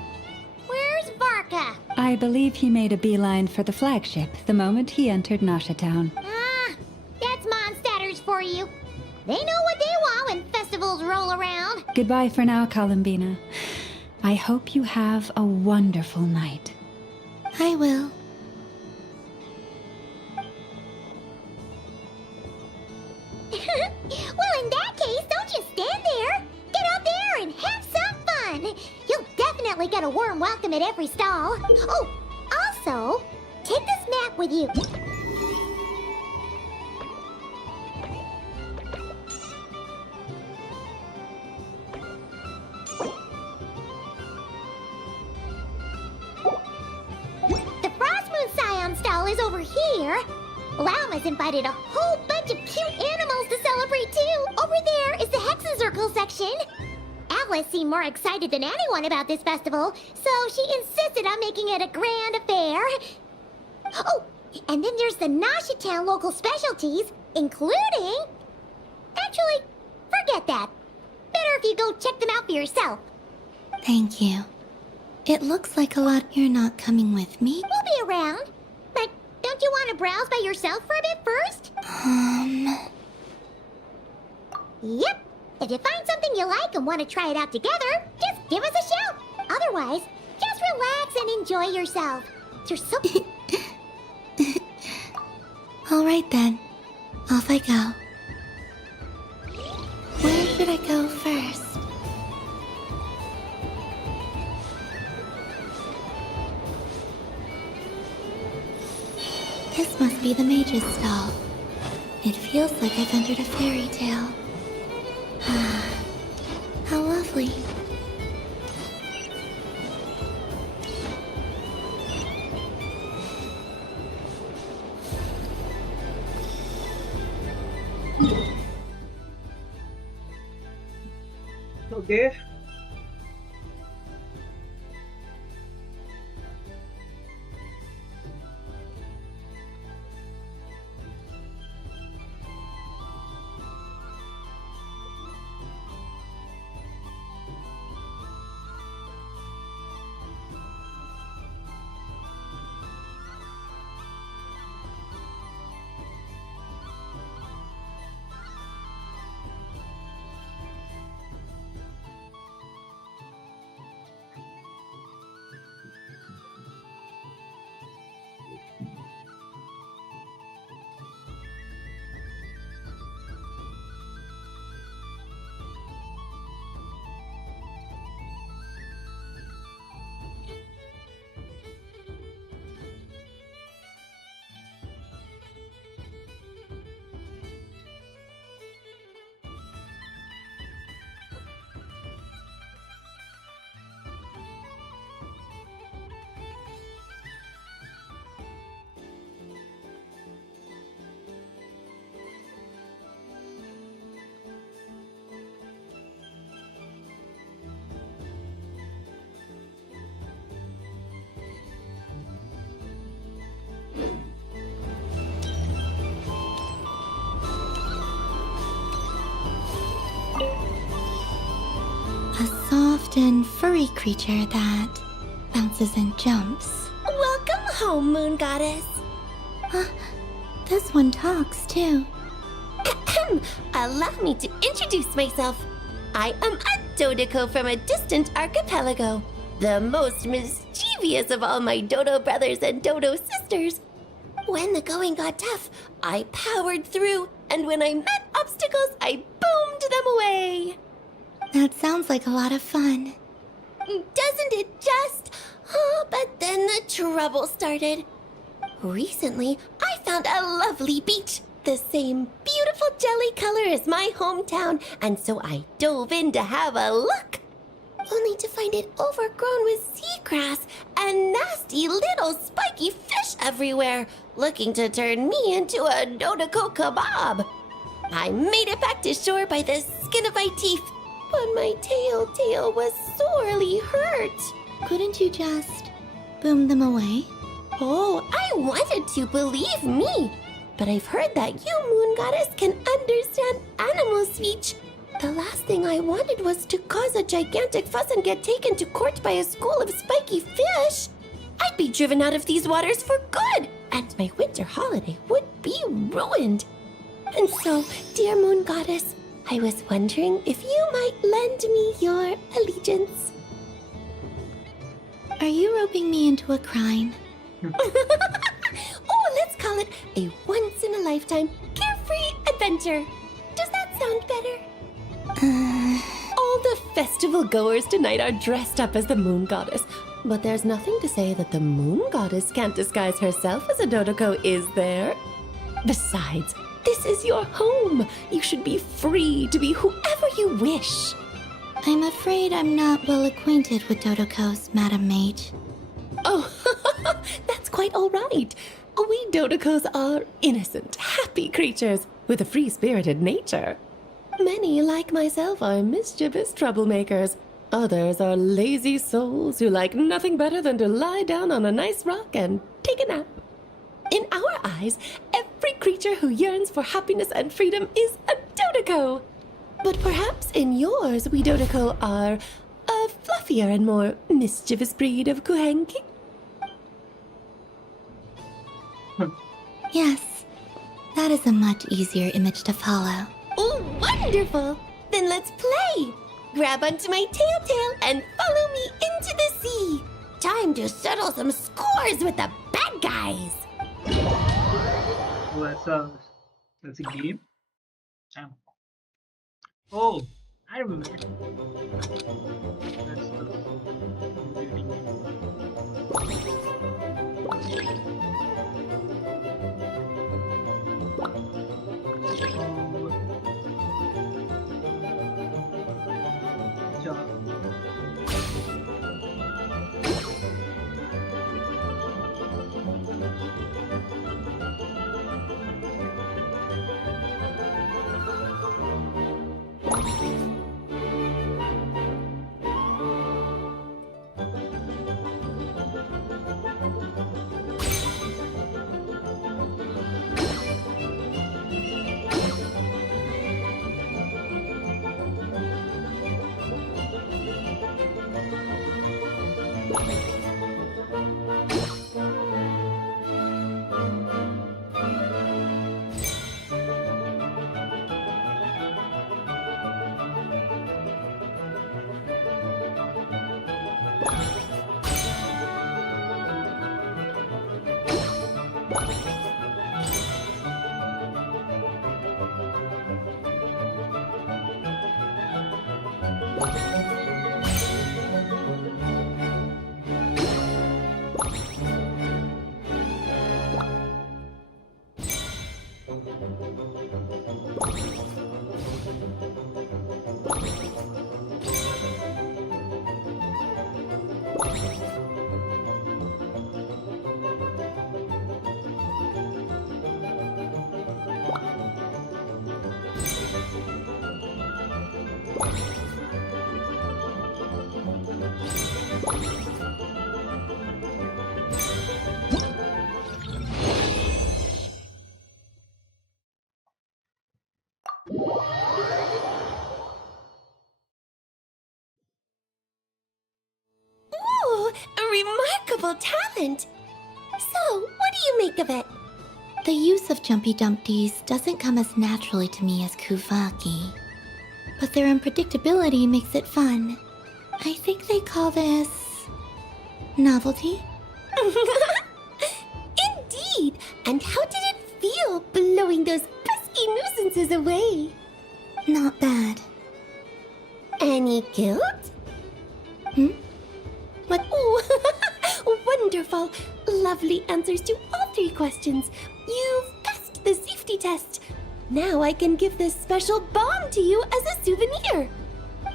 Where's Varka? I believe he made a beeline for the flagship the moment he entered Nashatown. Ah, that's Mondstadters for you. They know what they want when festivals roll around. Goodbye for now, Coulombina. I hope you have a wonderful night. I will. Well, in that case, don't just stand there. Get out there and have some fun. You'll definitely get a warm welcome at every stall. Oh, also, take this map with you. The Frost Moon Scion stall is over here. Lauma's invited a whole bunch of cute animals to celebrate too! Over there is the Hexen Circle section! Alice seemed more excited than anyone about this festival, so she insisted on making it a grand affair. Oh, and then there's the Nasha Town local specialties, including... Actually, forget that. Better if you go check them out for yourself. Thank you. It looks like a lot. You're not coming with me? We'll be around. But don't you want to browse by yourself for a bit first? Yep. If you find something you like and want to try it out together, just give us a shout. Otherwise, just relax and enjoy yourself. You're so... All right then. Off I go. Where should I go first? This must be the mage's stall. It feels like I've entered a fairy tale. How lovely. Okay. A soft and furry creature that bounces and jumps. Welcome home, Moon Goddess. This one talks too. Allow me to introduce myself. I am a Dodoko from a distant archipelago, the most mischievous of all my Dodo brothers and Dodo sisters. When the going got tough, I powered through, and when I met obstacles, I boomed them away. That sounds like a lot of fun. Doesn't it just? Oh, but then the trouble started. Recently, I found a lovely beach, the same beautiful jelly color as my hometown, and so I dove in to have a look. Only to find it overgrown with seagrass and nasty little spiky fish everywhere, looking to turn me into a Dodoko kebab. I made it back to shore by the skin of my teeth, but my tail was sorely hurt. Couldn't you just boom them away? Oh, I wanted to, believe me. But I've heard that you, Moon Goddess, can understand animal speech. The last thing I wanted was to cause a gigantic fuss and get taken to court by a school of spiky fish. I'd be driven out of these waters for good, and my winter holiday would be ruined. And so, dear Moon Goddess, I was wondering if you might lend me your allegiance. Are you roping me into a crime? Oh, let's call it a once-in-a-lifetime carefree adventure. Does that sound better? All the festival goers tonight are dressed up as the Moon Goddess, but there's nothing to say that the Moon Goddess can't disguise herself as a Dodoko, is there? Besides, this is your home. You should be free to be whoever you wish. I'm afraid I'm not well acquainted with Dodokos, Madam Mage. Oh, that's quite all right. We Dodicos are innocent, happy creatures with a free-spirited nature. Many, like myself, are mischievous troublemakers. Others are lazy souls who like nothing better than to lie down on a nice rock and take a nap. In our eyes, every creature who yearns for happiness and freedom is a Dodico. But perhaps in yours, we Dodico are a fluffier and more mischievous breed of Kuhenki? Yes, that is a much easier image to follow. Oh, wonderful! Then let's play! Grab onto my tail and follow me into the sea! Time to settle some scores with the bad guys! Oh, that's a game? Damn. Oh, I remember. That's Ooh, a remarkable talent! So, what do you make of it? The use of Jumpy Dumpties doesn't come as naturally to me as Kuvaki. But their unpredictability makes it fun. I think they call this... novelty? Indeed! And how did it feel blowing those pesky nuisances away? Not bad. Any guilt? What? Oh, wonderful! Lovely answers to all 3 questions. You've passed the safety test. Now I can give this special bomb to you as a souvenir.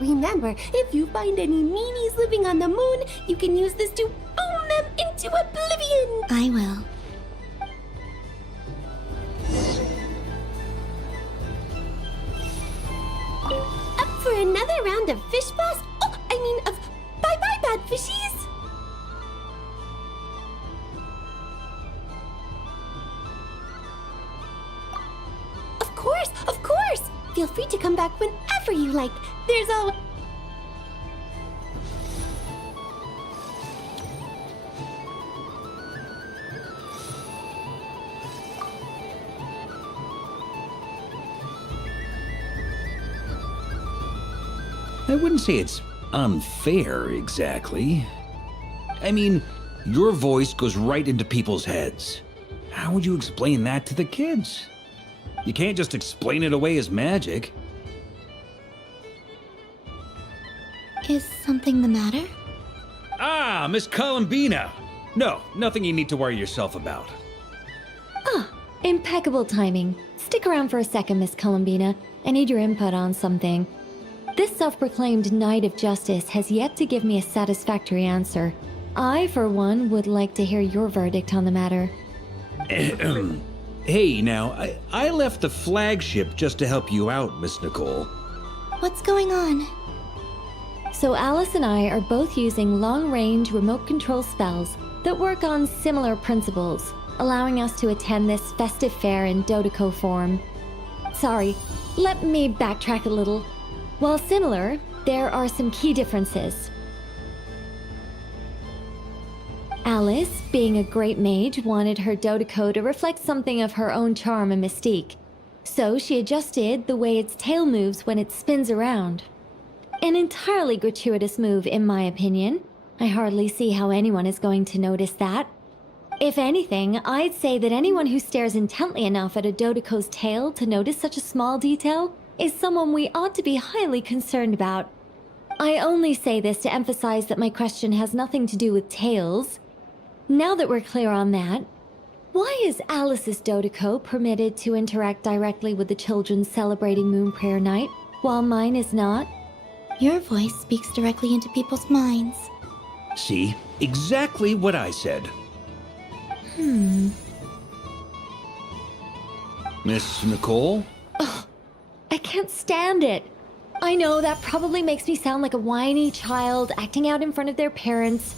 Remember, if you find any meanies living on the moon, you can use this to boom them into oblivion. I will. Up for another round of fish blast? Oh, I mean of bye-bye bad fishies. Of course! Feel free to come back whenever you like. There's always... I wouldn't say it's unfair, exactly. I mean, your voice goes right into people's heads. How would you explain that to the kids? You can't just explain it away as magic. Is something the matter? Ah, Miss Coulombina! No, nothing you need to worry yourself about. Ah, impeccable timing. Stick around for a second, Miss Coulombina. I need your input on something. This self-proclaimed Knight of Justice has yet to give me a satisfactory answer. I, for one, would like to hear your verdict on the matter. Hey, now, I left the flagship just to help you out, Miss Nicole. What's going on? So Alice and I are both using long-range remote control spells that work on similar principles, allowing us to attend this festive fair in Dodeco form. Sorry, let me backtrack a little. While similar, there are some key differences. Alice, being a great mage, wanted her Dodeco to reflect something of her own charm and mystique. So she adjusted the way its tail moves when it spins around. An entirely gratuitous move, in my opinion. I hardly see how anyone is going to notice that. If anything, I'd say that anyone who stares intently enough at a Dodeco's tail to notice such a small detail is someone we ought to be highly concerned about. I only say this to emphasize that my question has nothing to do with tails. Now that we're clear on that, why is Alice's Dodeco permitted to interact directly with the children celebrating Moon Prayer Night, while mine is not? Your voice speaks directly into people's minds. See? Exactly what I said. Miss Nicole? Ugh, I can't stand it. I know that probably makes me sound like a whiny child acting out in front of their parents.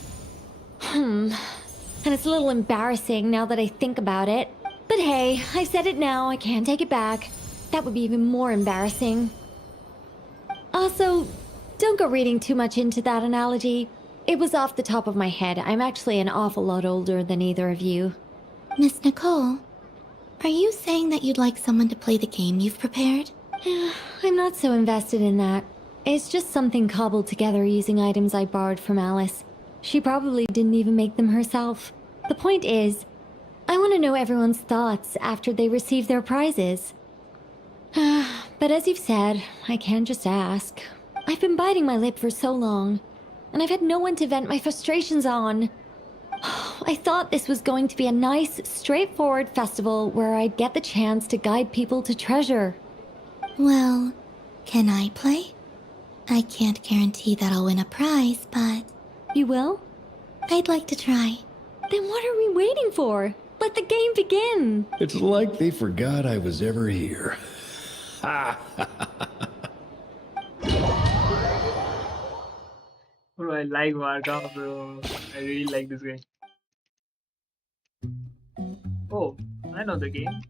And it's a little embarrassing now that I think about it. But hey, I've said it now, I can't take it back. That would be even more embarrassing. Also, don't go reading too much into that analogy. It was off the top of my head. I'm actually an awful lot older than either of you. Miss Nicole, are you saying that you'd like someone to play the game you've prepared? I'm not so invested in that. It's just something cobbled together using items I borrowed from Alice. She probably didn't even make them herself. The point is, I want to know everyone's thoughts after they receive their prizes. But as you've said, I can't just ask. I've been biting my lip for so long, and I've had no one to vent my frustrations on. I thought this was going to be a nice, straightforward festival where I'd get the chance to guide people to treasure. Well, can I play? I can't guarantee that I'll win a prize, but... You will? I'd like to try. Then what are we waiting for? Let the game begin! It's like they forgot I was ever here. Bro, I like Varga, bro. I really like this game. Oh, I know the game.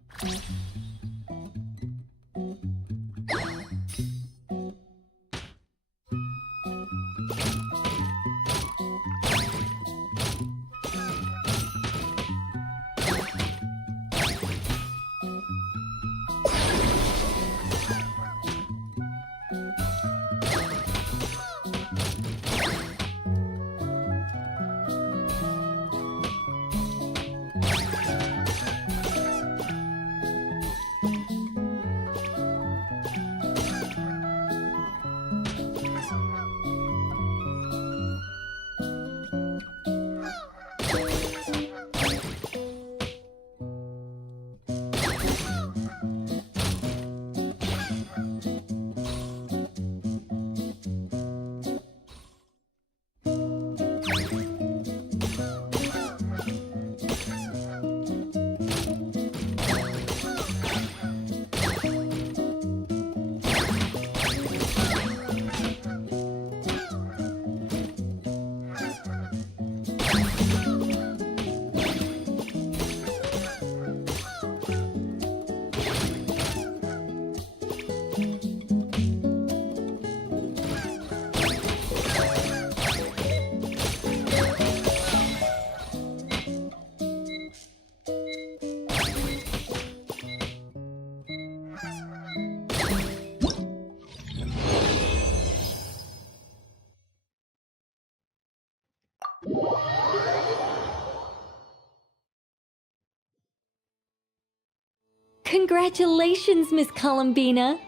Congratulations, Miss Coulombina!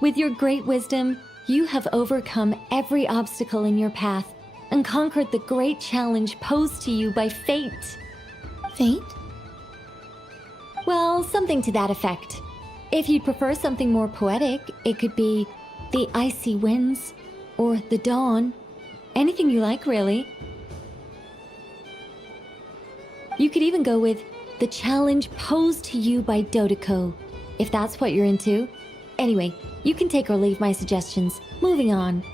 With your great wisdom, you have overcome every obstacle in your path and conquered the great challenge posed to you by fate. Fate? Well, something to that effect. If you'd prefer something more poetic, it could be the icy winds or the dawn. Anything you like, really. You could even go with the challenge posed to you by Dodeko, if that's what you're into. Anyway, you can take or leave my suggestions. Moving on.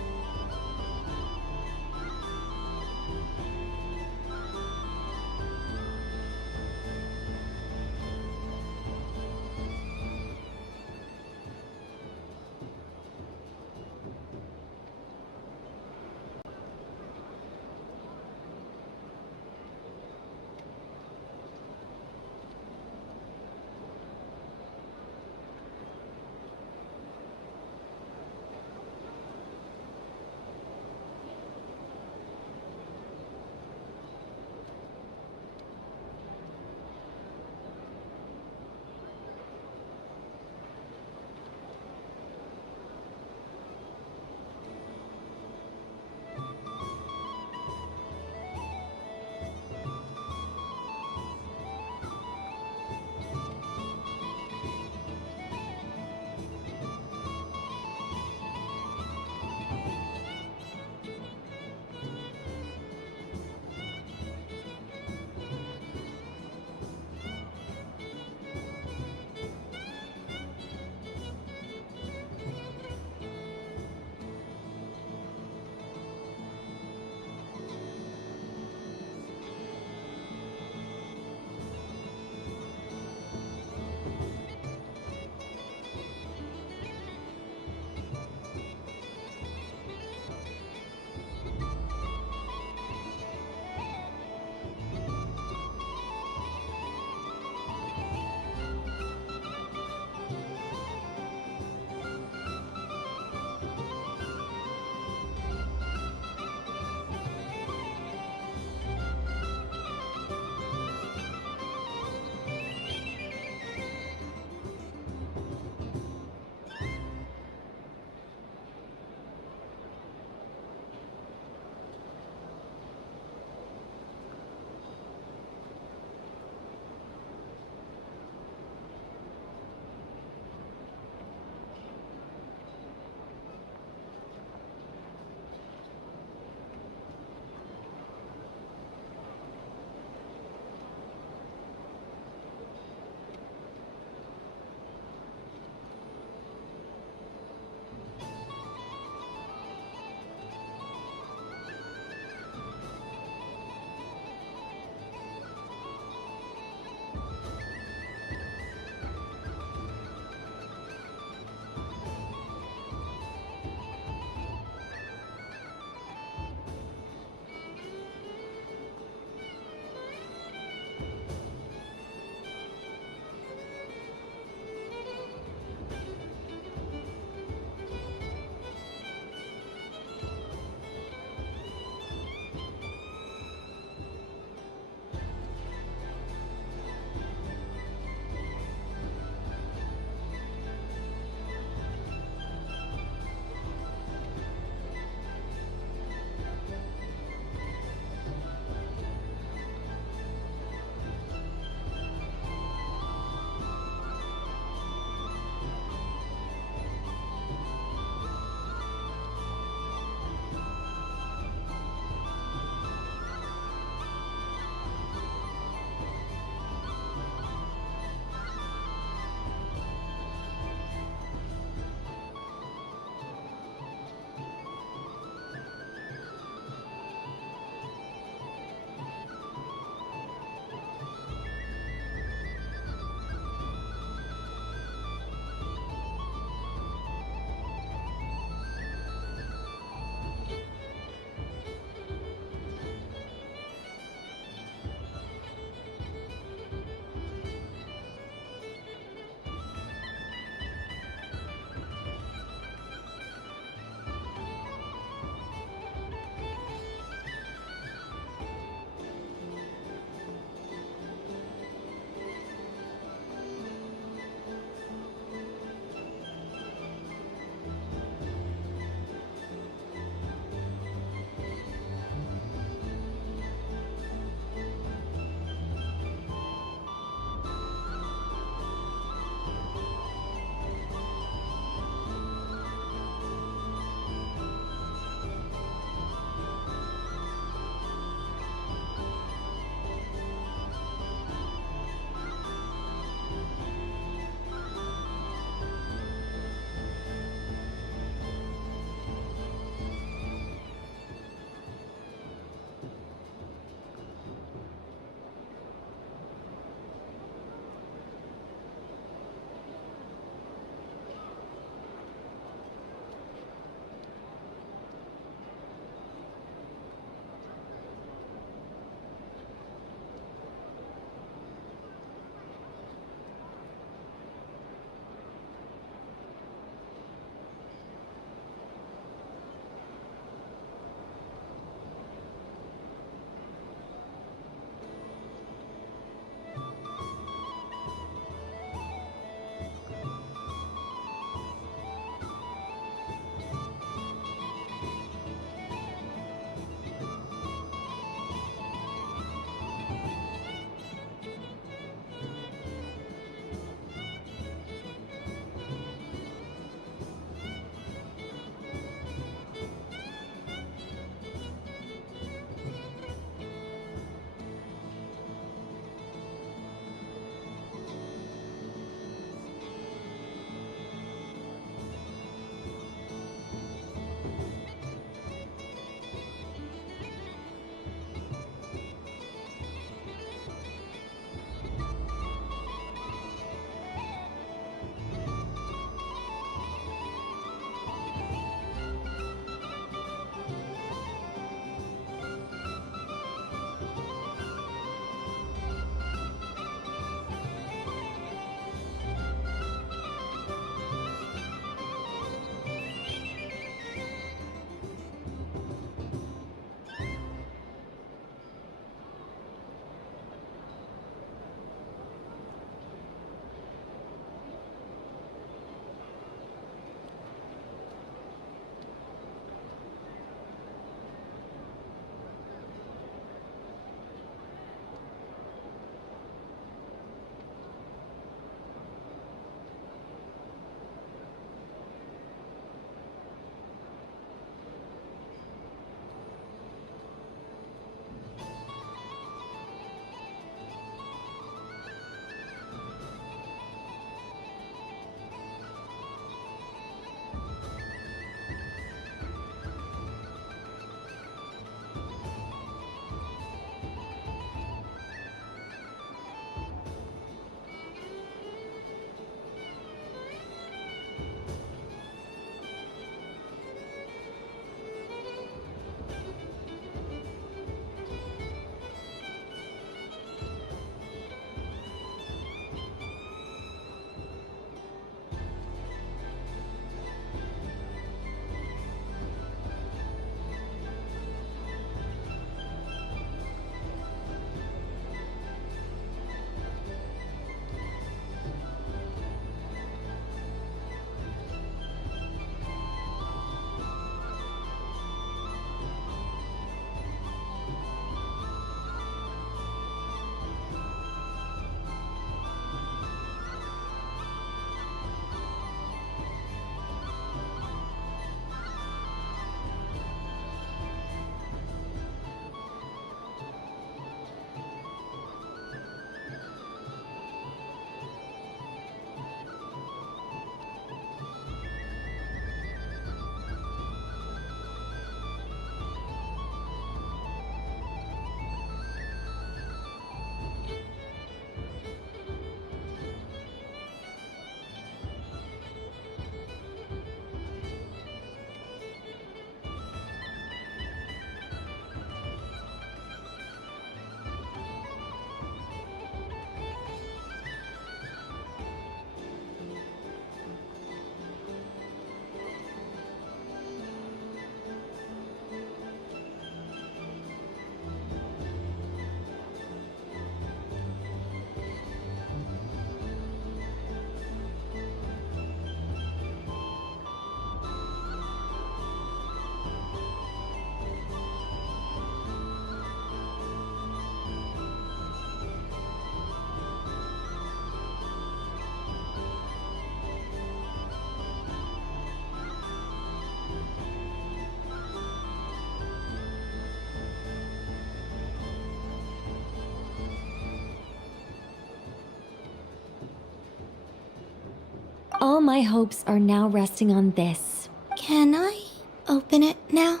my hopes are now resting on this. Can I open it now?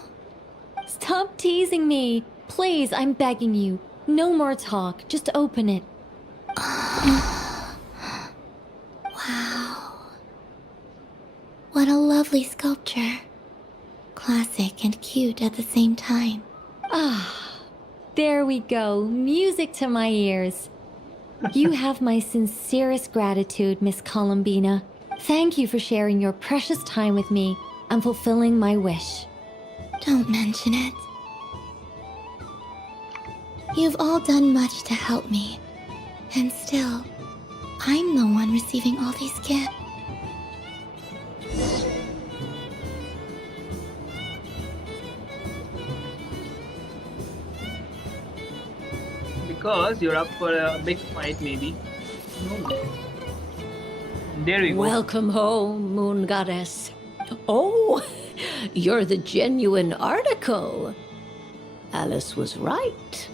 Stop teasing me. Please, I'm begging you. No more talk. Just open it. Wow. What a lovely sculpture. Classic and cute at the same time. There we go. Music to my ears. You have my sincerest gratitude, Miss Coulombina. Thank you for sharing your precious time with me and fulfilling my wish. Don't mention it. You've all done much to help me. And still, I'm the one receiving all these gifts. Because you're up for a big fight, maybe. There we go. Welcome home, Moon Goddess. Oh, you're the genuine article. Alice was right.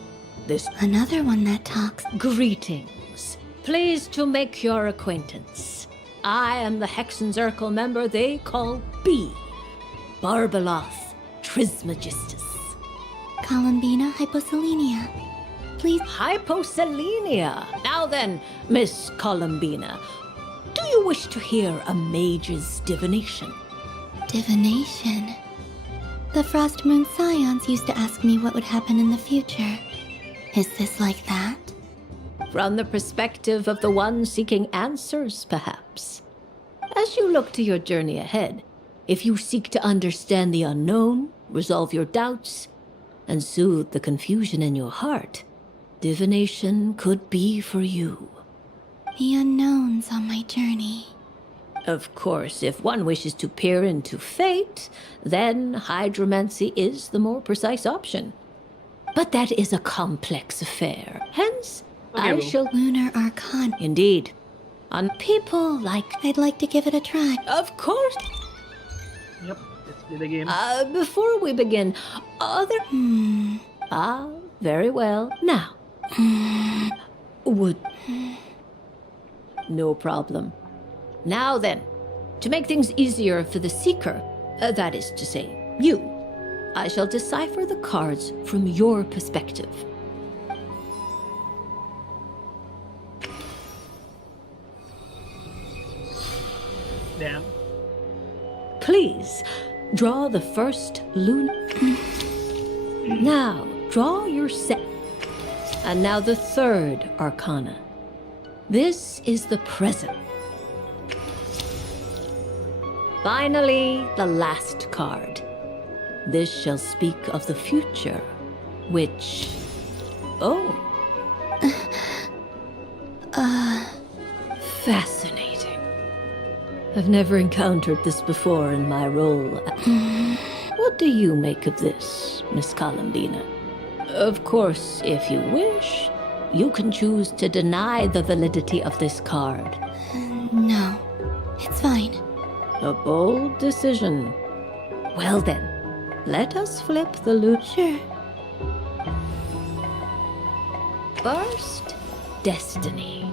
This Another one that talks. Greetings. Pleased to make your acquaintance. I am the Hexenzirkel member they call B. Barbeloth Trismegistus. Coulombina hyposelenia. Please. Hyposelenia. Now then, Miss Coulombina, do you wish to hear a mage's divination? Divination? The Frost Moon Scions used to ask me what would happen in the future. Is this like that? From the perspective of the one seeking answers, perhaps. As you look to your journey ahead, if you seek to understand the unknown, resolve your doubts, and soothe the confusion in your heart, divination could be for you. The unknowns on my journey. Of course, if one wishes to peer into fate, then hydromancy is the more precise option. But that is a complex affair. Hence, I shall... Lunar archon. Indeed. On people like... I'd like to give it a try. Of course. Yep, let's play the game. Before we begin, other... very well. Now, would... No problem. Now then, to make things easier for the seeker, that is to say, you, I shall decipher the cards from your perspective. Damn. Please, draw the first lunar... Now, draw your set. And now the third arcana. This is the present. Finally, the last card. This shall speak of the future, which... Oh. Fascinating. I've never encountered this before in my role. What do you make of this, Miss Coulombina? Of course, if you wish, you can choose to deny the validity of this card. No, it's fine. A bold decision. Well then, let us flip the loot. Sure. First, destiny.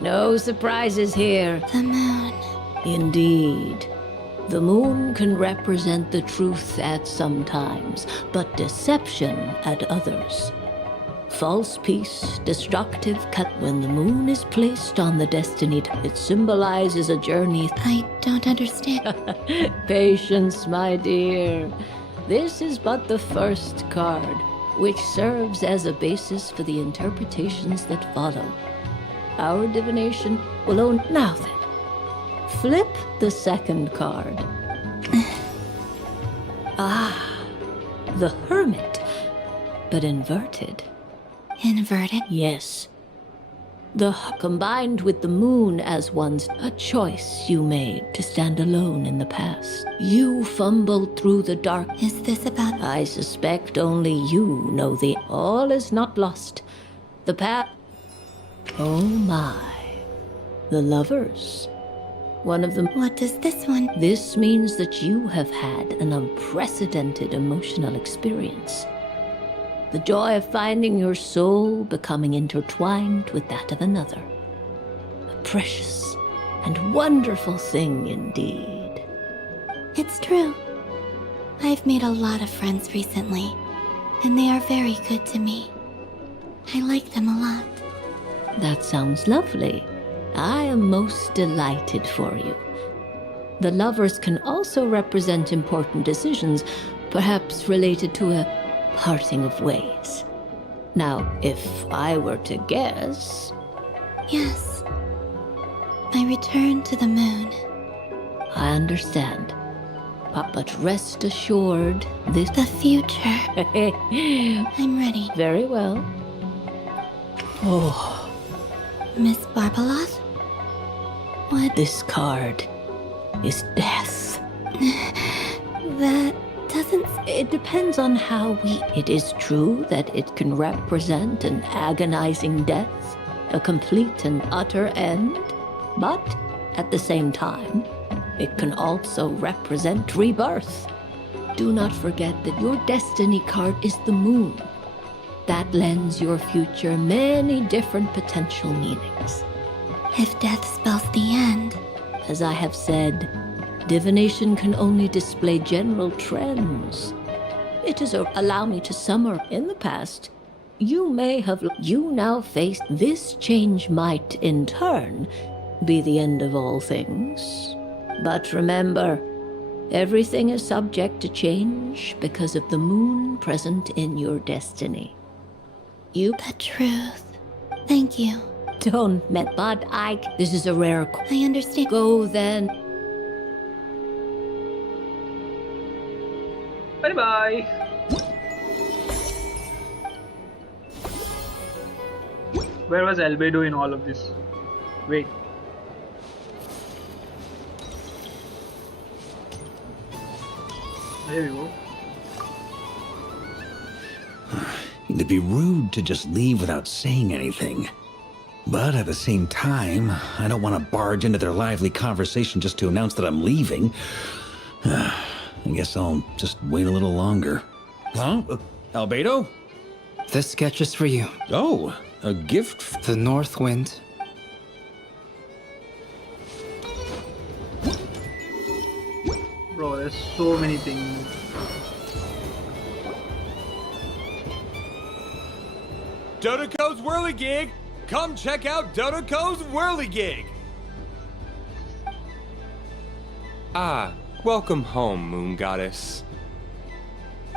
No surprises here. The moon. Indeed. The moon can represent the truth at some times, but deception at others. False peace, destructive cut. When the moon is placed on the destiny, it symbolizes a journey. I don't understand. Patience, my dear. This is but the first card, which serves as a basis for the interpretations that follow. Our divination will own... Now then, flip the second card. The Hermit, but inverted. Inverted? Yes. Combined with the moon as one's a choice you made to stand alone in the past. You fumbled through the dark. Is this about... I suspect only you know the... All is not lost. The path... Oh my. The lovers. One of them... What does this one... This means that you have had an unprecedented emotional experience. The joy of finding your soul becoming intertwined with that of another. A precious, and wonderful thing indeed. It's true. I've made a lot of friends recently, and they are very good to me. I like them a lot. That sounds lovely. I am most delighted for you. The lovers can also represent important decisions, perhaps related to a parting of ways. Now, if I were to guess... Yes. My return to the moon. I understand. But rest assured, this... The future. I'm ready. Very well. Oh. Miss Barbaloth? What? This card is death. That doesn't... It depends on how we... It is true that it can represent an agonizing death, a complete and utter end, but at the same time, it can also represent rebirth. Do not forget that your destiny card is the moon. That lends your future many different potential meanings. If death spells the end... As I have said, divination can only display general trends. It is allow me to sum up. In the past, you now face this change might, in turn, be the end of all things. But remember, everything is subject to change because of the moon present in your destiny. The truth. Thank you. Don't, but this is a rare... I understand. Go then. Bye-bye. Where was Albedo in all of this? Wait. There we go. It'd be rude to just leave without saying anything. But at the same time, I don't want to barge into their lively conversation just to announce that I'm leaving. I guess I'll just wait a little longer. Huh? Albedo? This sketch is for you. Oh, a gift? The North Wind. Bro, there's so many things. Dodoko's Whirligig! Come check out Dodoko's Whirligig! Ah, welcome home, Moon Goddess.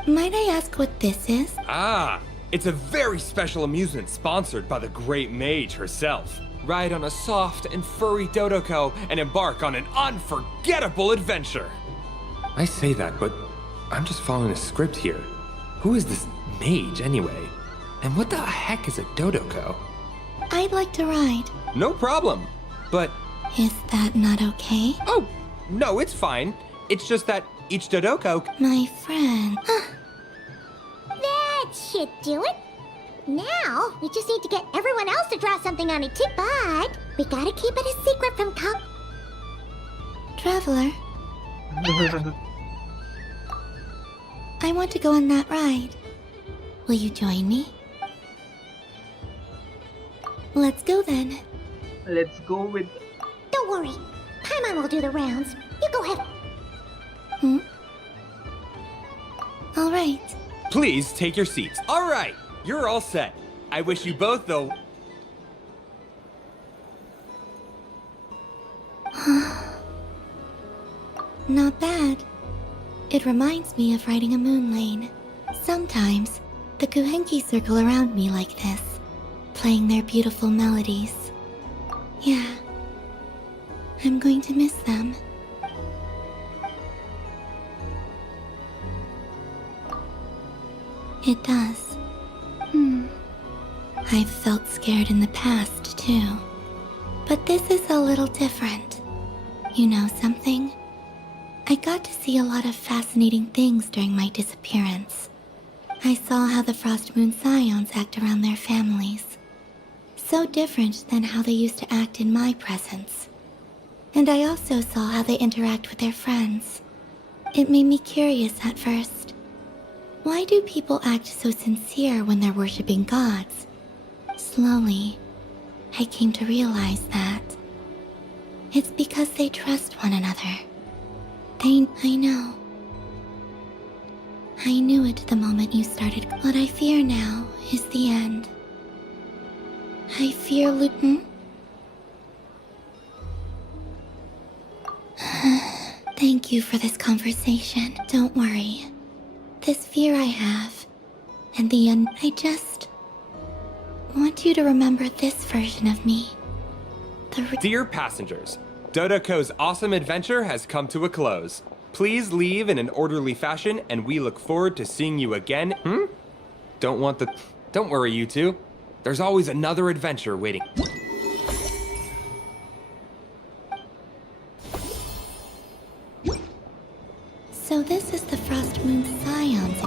Might I ask what this is? Ah, it's a very special amusement sponsored by the great mage herself. Ride on a soft and furry Dodoko and embark on an unforgettable adventure. I say that, but I'm just following a script here. Who is this mage, anyway? And what the heck is a Dodoko? I'd like to ride. No problem, but... Is that not okay? Oh, no, it's fine. It's just that each Dodoko... My friend... That should do it. Now, we just need to get everyone else to draw something on it too, but we gotta keep it a secret from Traveler. I want to go on that ride. Will you join me? Let's go then. Let's go with... Don't worry. Paimon will do the rounds. You go ahead. All right. Please take your seats. All right, you're all set. I wish you both the... Not bad. It reminds me of riding a moon lane. Sometimes, the Kuhenki circle around me like this, playing their beautiful melodies. Yeah. I'm going to miss them. It does. I've felt scared in the past, too. But this is a little different. You know something? I got to see a lot of fascinating things during my disappearance. I saw how the Frost Moon Scions act around their families. So different than how they used to act in my presence. And I also saw how they interact with their friends. It made me curious at first. Why do people act so sincere when they're worshipping gods? Slowly, I came to realize that It's because they trust one another. I know. I knew it the moment you started. What I fear now is the end. I fear Luton. Thank you for this conversation. Don't worry. This fear I have, and I just want you to remember this version of me. Dear passengers, Dodoko's awesome adventure has come to a close. Please leave in an orderly fashion, and we look forward to seeing you again. Don't worry, you two. There's always another adventure waiting. So this is the Frost Moon Scions.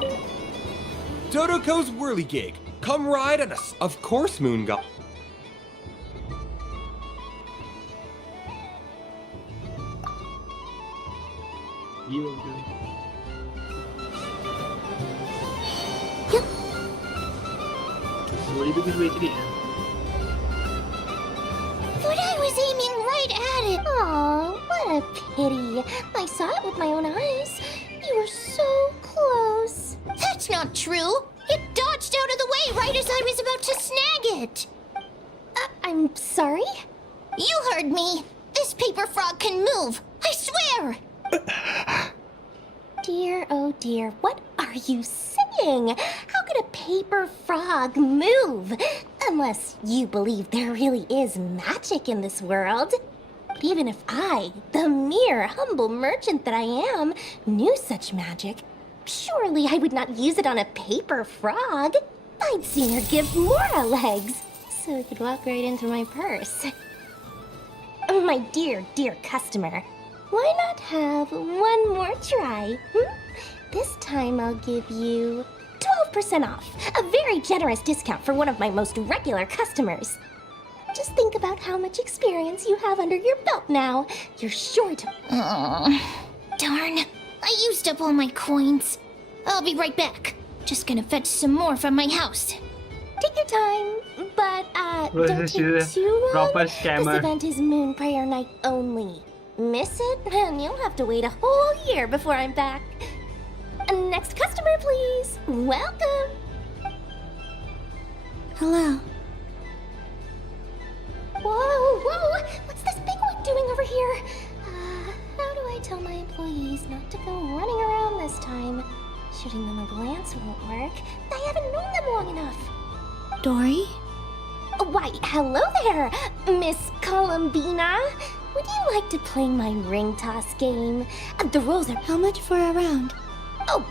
Dodoko's whirligig. Come ride on us. Of course, Moon God. गोली भी कुछ बेच रही है But I was aiming right at it. Aw, what a pity. I saw it with my own eyes. You were so close. That's not true. It dodged out of the way right as I was about to snag it. I'm sorry? You heard me. This paper frog can move. I swear. Dear, oh dear, what are you saying? How could a paper frog move? Unless you believe there really is magic in this world. But even if I, the mere humble merchant that I am, knew such magic, surely I would not use it on a paper frog. I'd sooner give Mora legs, so it could walk right into my purse. My dear, dear customer, why not have one more try? This time I'll give you 12% off, a very generous discount for one of my most regular customers. Just think about how much experience you have under your belt now. You're sure to... Darn, I used up all my coins. I'll be right back. Just gonna fetch some more from my house. Take your time, but don't take too long. This event is Moon Prayer Night only. Miss it, and you'll have to wait a whole year before I'm back. Next customer, please. Welcome. Hello. Whoa, whoa! What's this big one doing over here? How do I tell my employees not to go running around this time? Shooting them a glance won't work. I haven't known them long enough. Dory? Why, hello there, Miss Coulombina. Would you like to play my ring toss game? The rules are... How much for a round? Oh,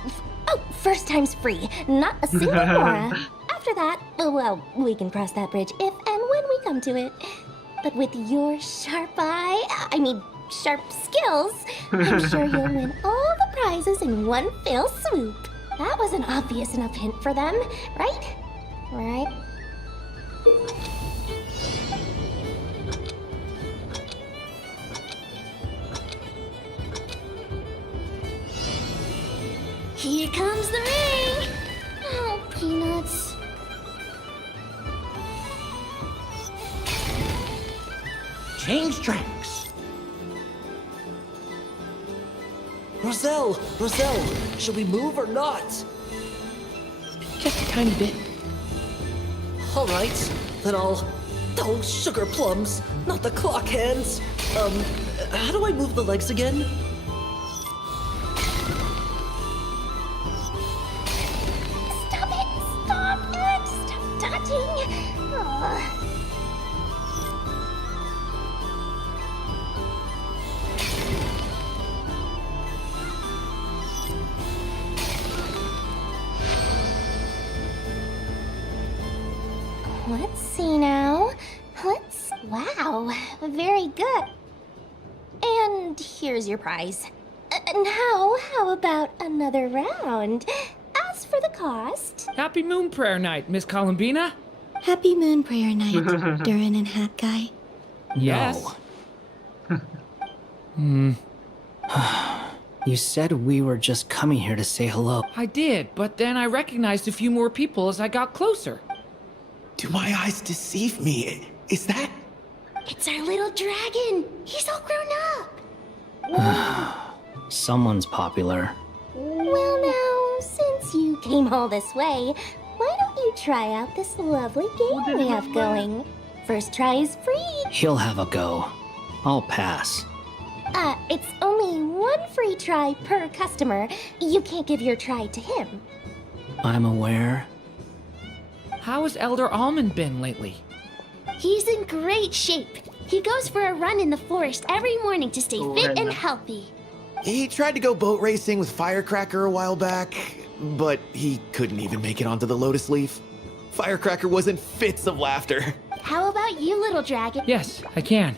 first time's free. Not a single Mora. After that, well, we can cross that bridge if and when we come to it. But with your sharp skills, I'm sure you'll win all the prizes in one fell swoop. That was an obvious enough hint for them, right? Right? Here comes the ring! Oh, peanuts. Change tracks. Roselle, should we move or not? Just a tiny bit. All right, then I'll... Oh, sugar plums, not the clock hands. How do I move the legs again? Stop touching. Oh. Let's see now. Wow, very good. And here's your prize. Now, how about another round? As for the cost... Happy Moon Prayer Night, Miss Coulombina. Happy Moon Prayer Night, Durin and Hat Guy. Yes. You said we were just coming here to say hello. I did, but then I recognized a few more people as I got closer. Do my eyes deceive me? Is that... It's our little dragon. He's all grown up. Someone's popular. Well, now, since you came all this way, why don't you try out this lovely game we have going? First try is free. He'll have a go. I'll pass. It's only one free try per customer. You can't give your try to him. I'm aware. How has Elder Almond been lately? He's in great shape. He goes for a run in the forest every morning to stay fit and healthy. He tried to go boat racing with Firecracker a while back, but he couldn't even make it onto the Lotus Leaf. Firecracker was in fits of laughter. How about you, little dragon? Yes, I can.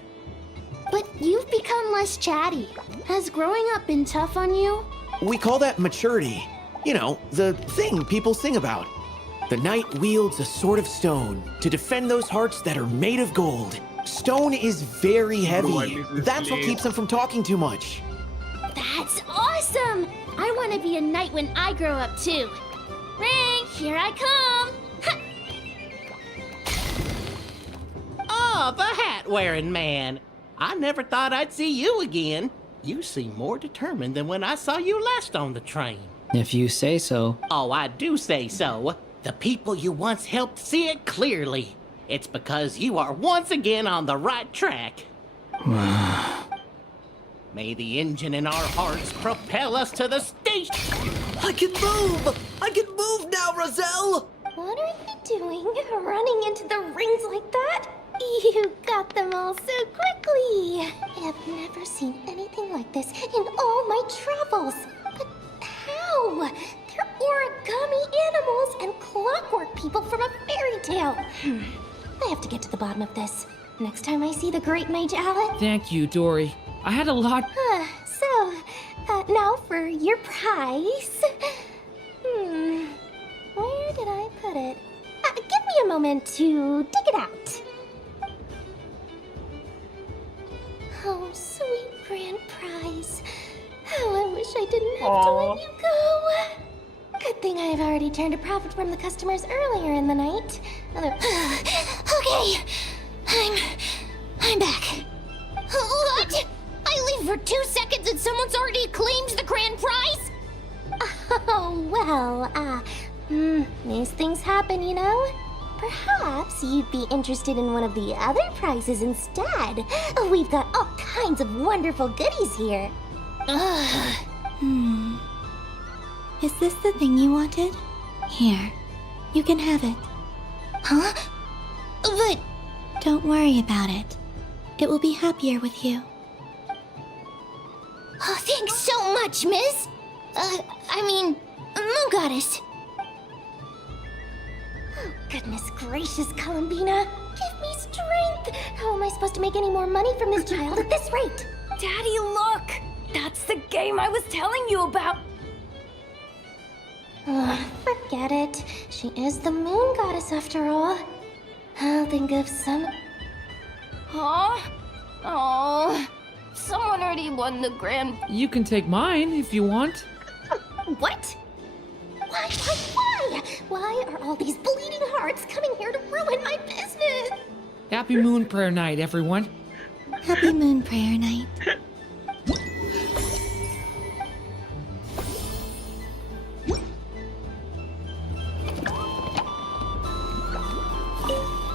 But you've become less chatty. Has growing up been tough on you? We call that maturity. You know, the thing people sing about. The knight wields a sword of stone to defend those hearts that are made of gold. Stone is very heavy. That's what keeps him from talking too much. That's awesome! I want to be a knight when I grow up too. Ring, here I come! Ha! Oh, the hat-wearing man. I never thought I'd see you again. You seem more determined than when I saw you last on the train. If you say so. Oh, I do say so. The people you once helped see it clearly. It's because you are once again on the right track. May the engine in our hearts propel us to the station. I can move! I can move now, Roselle! What are you doing, running into the rings like that? You got them all so quickly. I have never seen anything like this in all my travels. But how? They're origami animals and clockwork people from a fairy tale. I have to get to the bottom of this. Next time I see the Great Mage Alec. Thank you, Dory. I had a lot. Now for your prize. Where did I put it? Give me a moment to dig it out. Oh, sweet grand prize. How I wish I didn't have to let you go. Good thing I've already turned a profit from the customers earlier in the night. Okay, I'm back. What? I leave for 2 seconds and someone's already claimed the grand prize? Oh, well, these things happen, you know? Perhaps you'd be interested in one of the other prizes instead. We've got all kinds of wonderful goodies here. Is this the thing you wanted? Here, you can have it. Huh? But... Don't worry about it. It will be happier with you. Oh, thanks so much, miss. Moon Goddess. Oh, goodness gracious, Coulombina. Give me strength. How am I supposed to make any more money from this child at this rate? Daddy, look! That's the game I was telling you about. Forget it. She is the moon goddess after all. I'll think of some... Huh? Oh, someone already won the grand... You can take mine if you want. What? Why? Why are all these bleeding hearts coming here to ruin my business? Happy Moon Prayer Night, everyone. Happy Moon Prayer Night.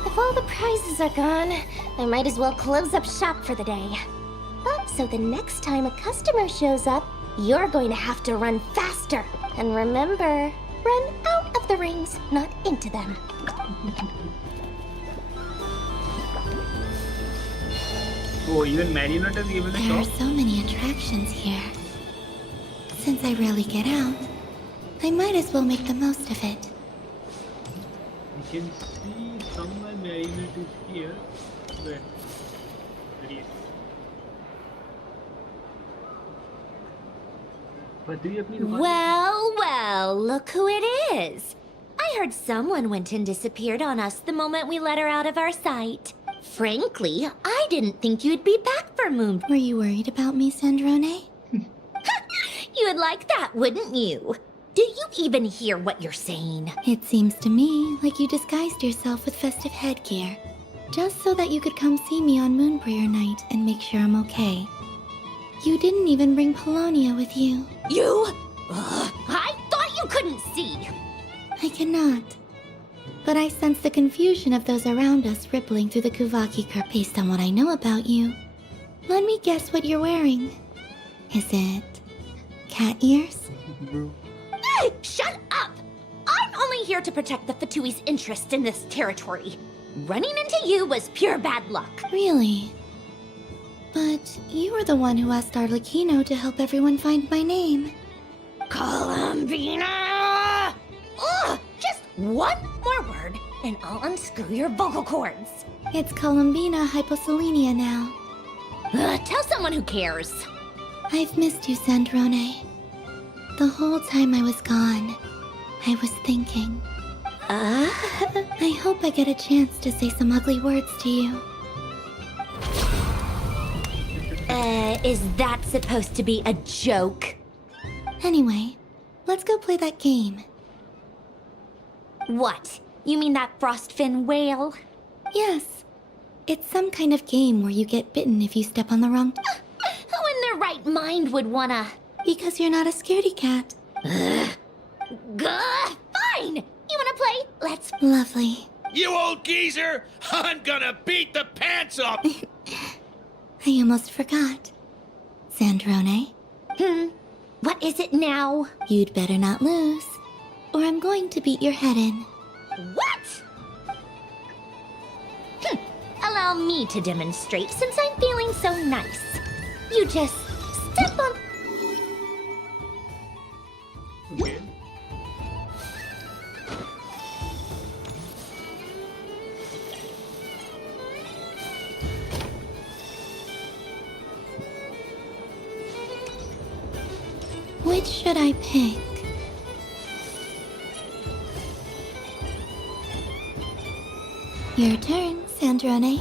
If all the prizes are gone, I might as well close up shop for the day. But so the next time a customer shows up, you're going to have to run faster. And remember, run out of the rings, not into them. Oh, even Marionette has given a There are shop. so many attractions here. Since I rarely get out, I might as well make the most of it. You can see somewhere Marionette is here. Where? There he is. Well, look who it is. I heard someone went and disappeared on us the moment we let her out of our sight. Frankly, I didn't think you'd be back for Moon. Were you worried about me, Sandrone? You would like that, wouldn't you? Do you even hear what you're saying? It seems to me like you disguised yourself with festive headgear. just so that you could come see me on Moonbriar night and make sure I'm okay. You didn't even bring Polonia with you. You? I thought you couldn't see. I cannot. But I sense the confusion of those around us rippling through the Kuvaki curve based on what I know about you. Let me guess what you're wearing. Is it cat ears? Hey, shut up! I'm only here to protect the Fatui's interest in this territory. Running into you was pure bad luck. Really? But you were the one who asked Arlecchino to help everyone find my name. Coulombina! Ugh! Just one more word, and I'll unscrew your vocal cords. It's Coulombina hyposelenia now. Tell someone who cares. I've missed you, Sandrone. The whole time I was gone, I was thinking. I hope I get a chance to say some ugly words to you. Is that supposed to be a joke? Anyway, let's go play that game. What? You mean that frostfin whale? Yes. It's some kind of game where you get bitten if you step on the wrong... Who in their right mind would wanna... Because you're not a scaredy cat. Fine! You wanna play? Let's... Lovely. You old geezer! I'm gonna beat the pants off! I almost forgot. Sandrone? What is it now? You'd better not lose, or I'm going to beat your head in. What? Allow me to demonstrate since I'm feeling so nice. You just step on... Okay. Which should I pick? Your turn, Sandrone.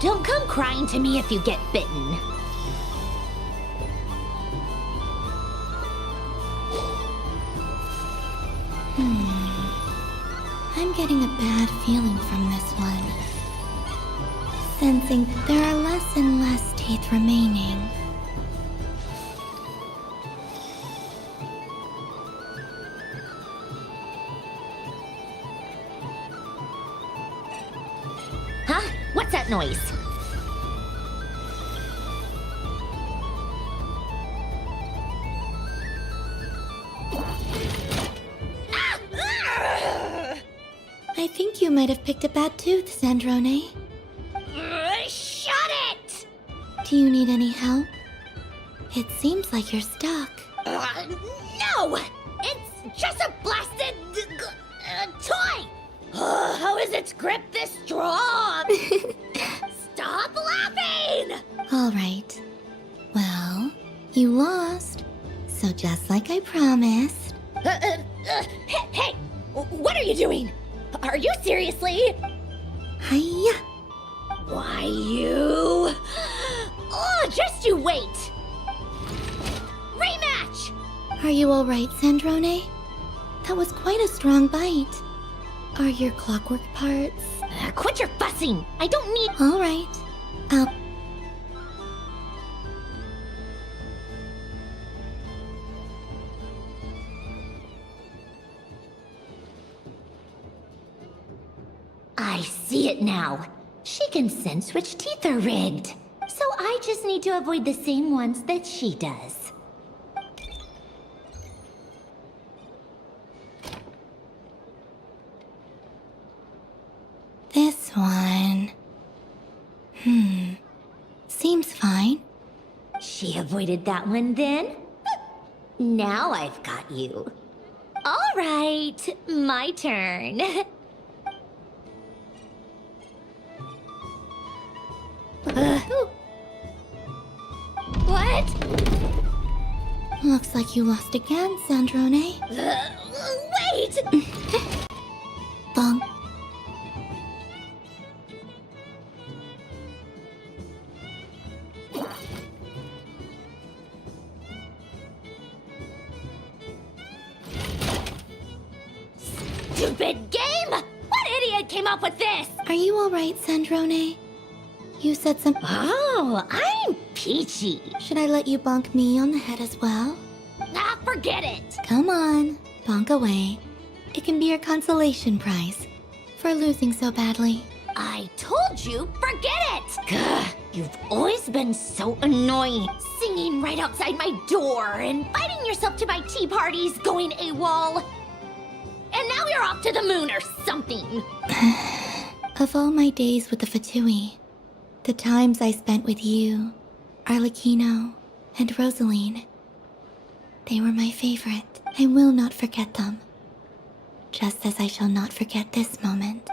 Don't come crying to me if you get bitten. I'm getting a bad feeling from this one. Sensing that there are less and less teeth remaining. Huh? What's that noise? I think you might have picked a bad tooth, Sandrone. Shut it! Do you need any help? It seems like you're stuck. No! It's just a blasted... toy! How is its grip this strong? Stop laughing! All right. Well, you lost. So just like I promised... Hey! What are you doing? Are you seriously? Hiya! Why, you... Oh, just you wait! Rematch! Are you all right, Sandrone? That was quite a strong bite. Are your clockwork parts... Quit your fussing! I don't need... All right. I see it now. She can sense which teeth are rigged. So I just need to avoid the same ones that she does. This one... Seems fine. She avoided that one then? Now I've got you. All right, my turn. What? Looks like you lost again, Sandrone. Wait! Bonk. Stupid game! What idiot came up with this? Are you alright, Sandrone? You said some. Oh, I'm peachy. Should I let you bonk me on the head as well? Ah, forget it. Come on, bonk away. It can be your consolation prize for losing so badly. I told you, forget it! Gah, you've always been so annoying. Singing right outside my door, inviting yourself to my tea parties, going AWOL. And now you're off to the moon or something. Of all my days with the Fatui, the times I spent with you, Arlecchino, and Rosaline, they were my favorite. I will not forget them. Just as I shall not forget this moment.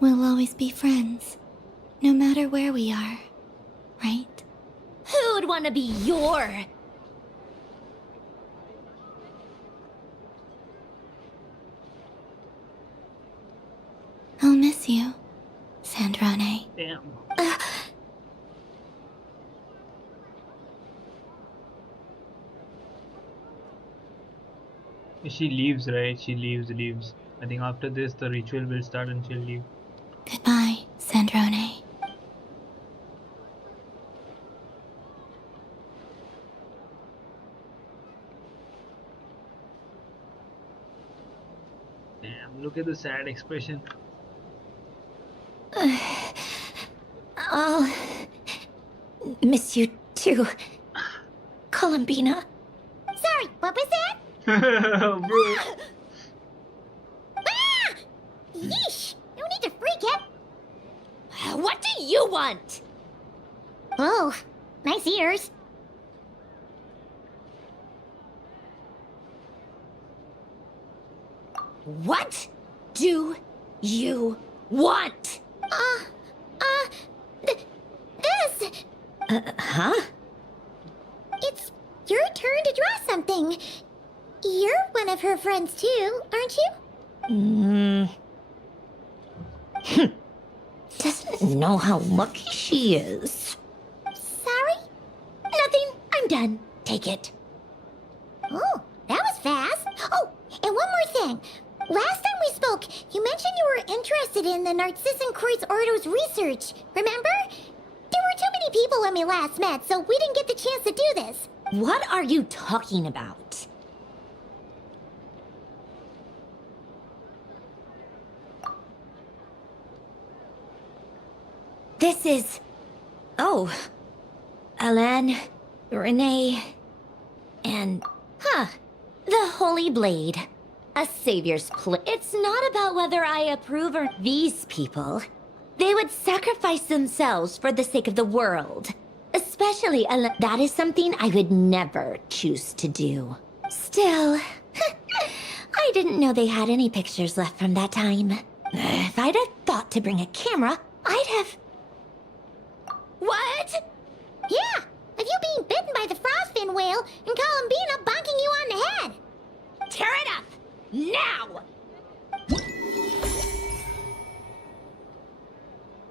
We'll always be friends, no matter where we are, right? Who would want to be your... I'll miss you, Sandrone. Damn. She leaves, right? She leaves. I think after this, the ritual will start and she'll leave. Goodbye, Sandrone. Damn, look at the sad expression. I'll miss you too, Coulombina. Sorry, what was that? Bro. Ah! Yeesh! No need to freak it. What do you want? Oh, nice ears. What do you want? This. Huh? It's your turn to draw something. You're one of her friends too, aren't you? Doesn't know how lucky she is. Sorry? Nothing. I'm done. Take it. Oh, that was fast. Oh, and one more thing. Last time we spoke, you mentioned you were interested in the Narcissan Kreuz Ordo's research. Remember? There were too many people when we last met, so we didn't get the chance to do this. What are you talking about? This is... Oh. Alain, Renee, and... the Holy Blade. A savior's It's not about whether I approve or... These people, they would sacrifice themselves for the sake of the world. Especially Alain. That is something I would never choose to do. Still, I didn't know they had any pictures left from that time. If I'd have thought to bring a camera, I'd have... What? Yeah, of you being bitten by the frostfin whale and Coulombina bonking you on the head. Tear it up! Now!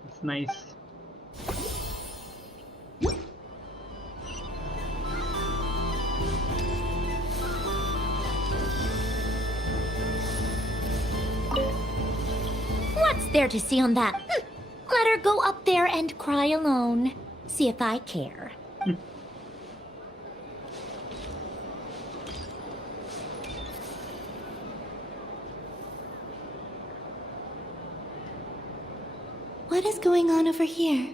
It's nice. What's there to see on that? Let her go up there and cry alone. See if I care. What is going on over here?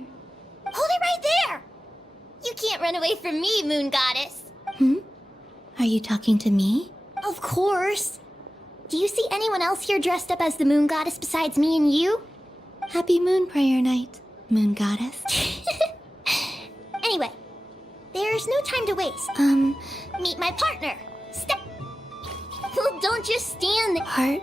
Hold it right there! You can't run away from me, Moon Goddess. Are you talking to me? Of course. Do you see anyone else here dressed up as the Moon Goddess besides me and you? Happy Moon Prayer Night, Moon Goddess. Anyway, there's no time to waste. Meet my partner. Step. Well, don't just stand there. Heart?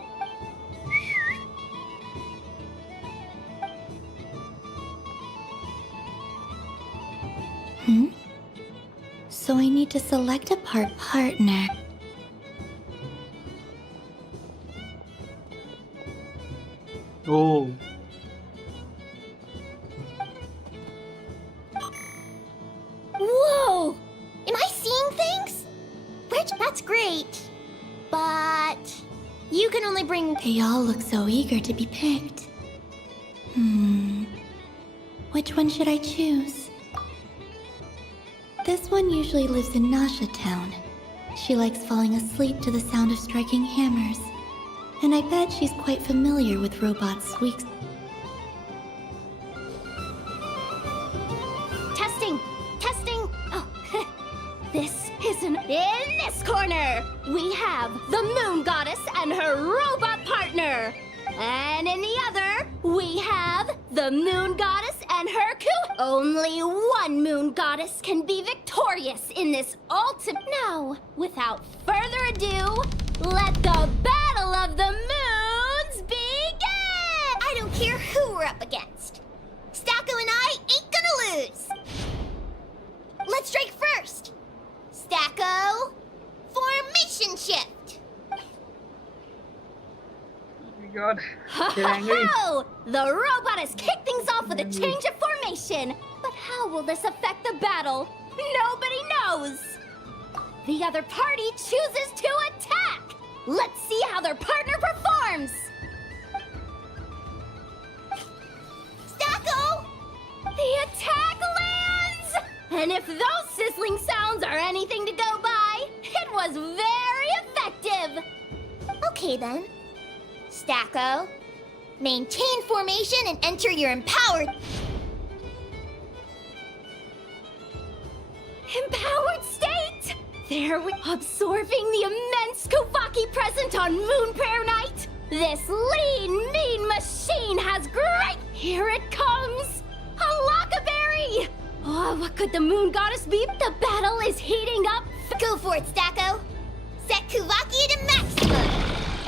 So I need to select a partner. Oh. Whoa! Am I seeing things? Which, that's great. But You can only bring... They all look so eager to be picked. Which one should I choose? This one usually lives in Nasha Town. She likes falling asleep to the sound of striking hammers. And I bet she's quite familiar with robots' weak... Testing! Testing! Oh, this isn't... In this corner, we have the Moon Goddess and her robot partner. And in the other, we have the Moon Goddess and her coup. Only one Moon Goddess can be victorious in this ultimate... Now, without further ado, let the Battle of the Moons begin! I don't care who we're up against. Stacko and I ain't gonna lose. Let's strike first. Stacko, formation shift. God. Ho! The robot has kicked things off with a change of formation. But how will this affect the battle? Nobody knows. The other party chooses to attack. Let's see how their partner performs. Stacko! The attack lands! And if those sizzling sounds are anything to go by, it was very effective. Okay then. Stacko, maintain formation and enter your empowered... Empowered state! There we... Absorbing the immense Kuvaki present on Moon Prayer Night! This lean, mean machine has great... Here it comes! A Lockaberry! Oh, what could the Moon Goddess be? The battle is heating up! Go for it, Stacko! Set Kuvaki to maximum!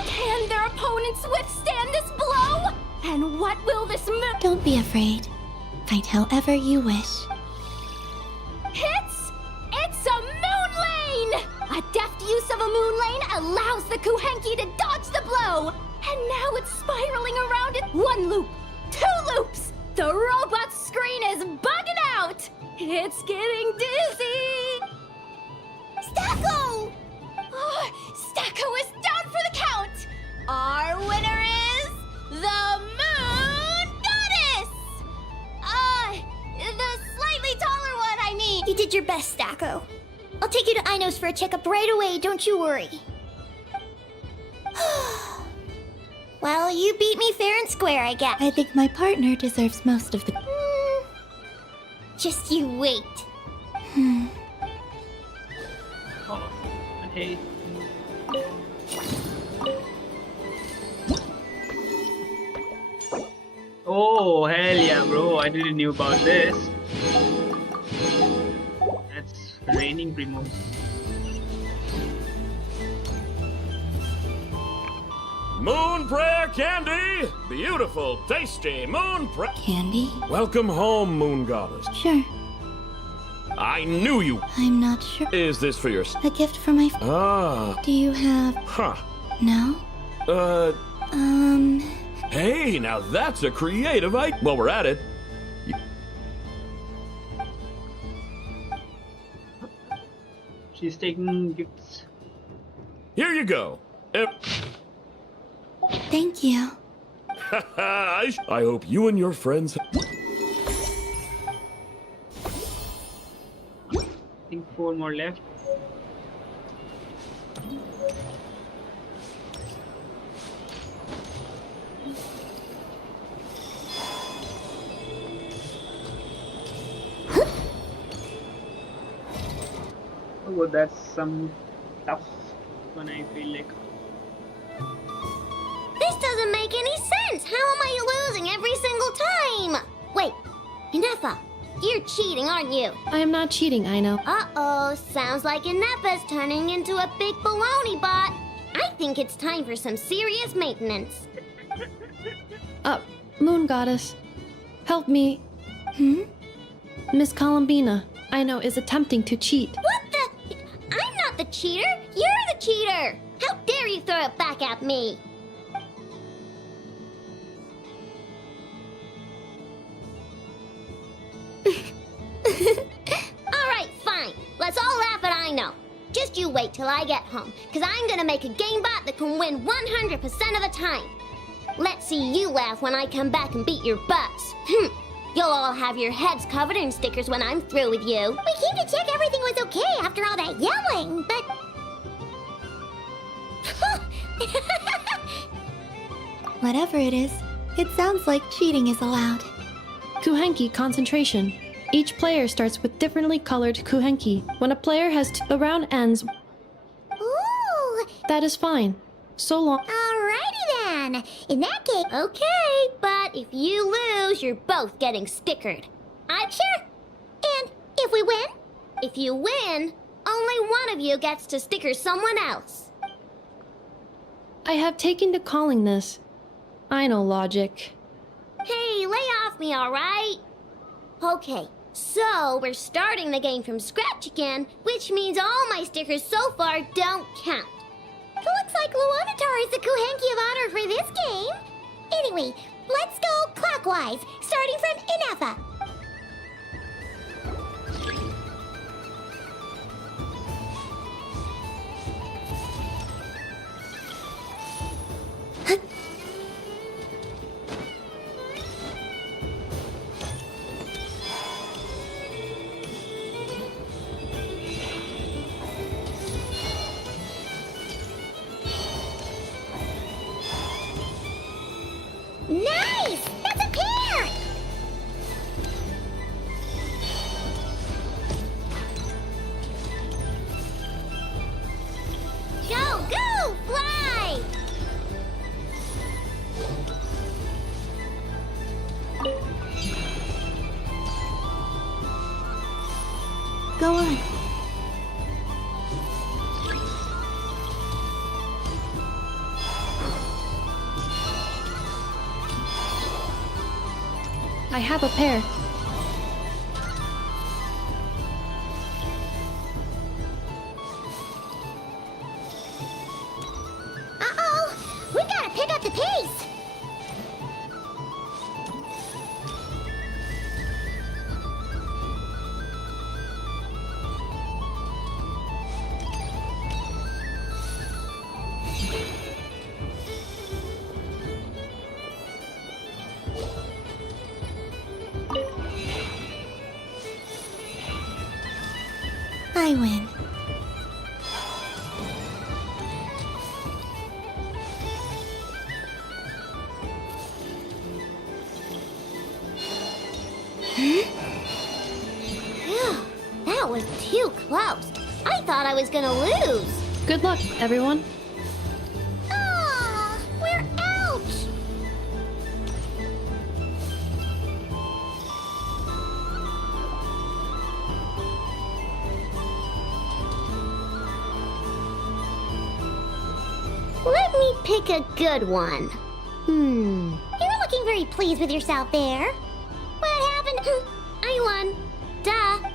Can their opponents withstand this blow? And what will this moon... Don't be afraid. Fight however you wish. It's a moon lane! A deft use of a moon lane allows the Kuhenki to dodge the blow. And now it's spiraling around it. 1 loop, 2 loops. The robot's screen is bugging out. It's getting dizzy. Stacko! Oh, Stacko is down for the count. Our winner is the Moon Goddess! The slightly taller one, I mean. You did your best, Stacko. I'll take you to Inos for a checkup right away, don't you worry. Well, you beat me fair and square, I guess. I think my partner deserves most of the... Just you wait. Oh, hey. Oh, hell yeah, bro. I didn't knew about this. That's raining Primos. Moon Prayer Candy! Beautiful, tasty Moon Prayer... Candy? Welcome home, Moon Goddess. Sure. I knew you... I'm not sure. Is this for your... A gift for my... Ah. Do you have... Huh. No? Hey, now that's a creative idea. Well, we're at it. She's taking gifts. Here you go. Thank you. I hope you and your friends... I think 4 more left. Oh, that's some tough one, I feel like. This doesn't make any sense! How am I losing every single time? Wait, Inefa, you're cheating, aren't you? I am not cheating, I know. Uh-oh, sounds like Inefa's turning into a big baloney bot. I think it's time for some serious maintenance. Moon Goddess, help me. Miss Coulombina, I know, is attempting to cheat. What the? I'm not the cheater. You're the cheater. How dare you throw it back at me? All right, fine. Let's all laugh at I know. Just just you wait till I get home, because I'm gonna make a game bot that can win 100% of the time. Let's see you laugh when I come back and beat your butts. You'll all have your heads covered in stickers when I'm through with you. We came to check everything was okay after all that yelling, but... Whatever it is, it sounds like cheating is allowed. Kuhenki concentration. Each player starts with differently colored kuhenki. When a player has the round ends, Ooh! that is fine. So long. Alrighty then. In that case... Okay, but if you lose, you're both getting stickered. I'm sure. And if we win? If you win, only one of you gets to sticker someone else. I have taken to calling this. I know logic. Hey, lay off me, alright? Okay, so we're starting the game from scratch again, which means all my stickers so far don't count. Looks like Luanatar is the Kuhenki of honor for this game. Anyway, let's go clockwise, starting from Inafa. Nice! That's a pair! Go, go, fly! Go on. I have a pair. Uh-oh! We gotta pick up the pace! I win. Phew, that was too close. I thought I was gonna lose. Good luck, everyone. Aw, we're out! Let me pick a good one. You're looking very pleased with yourself there. What happened? I won. Duh.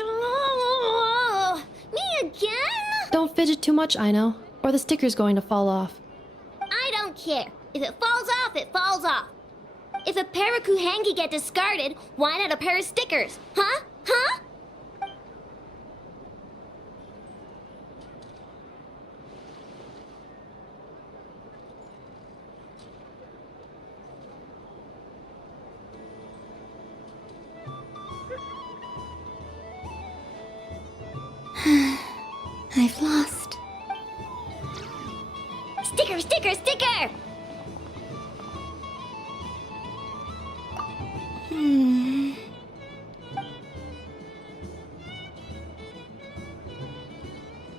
Oh, me again? Don't fidget too much, Aino, or the sticker's going to fall off. I don't care. If it falls off, it falls off. If a pair of Kuhenki get discarded, why not a pair of stickers? Huh? Huh? I've lost. Sticker, sticker, sticker!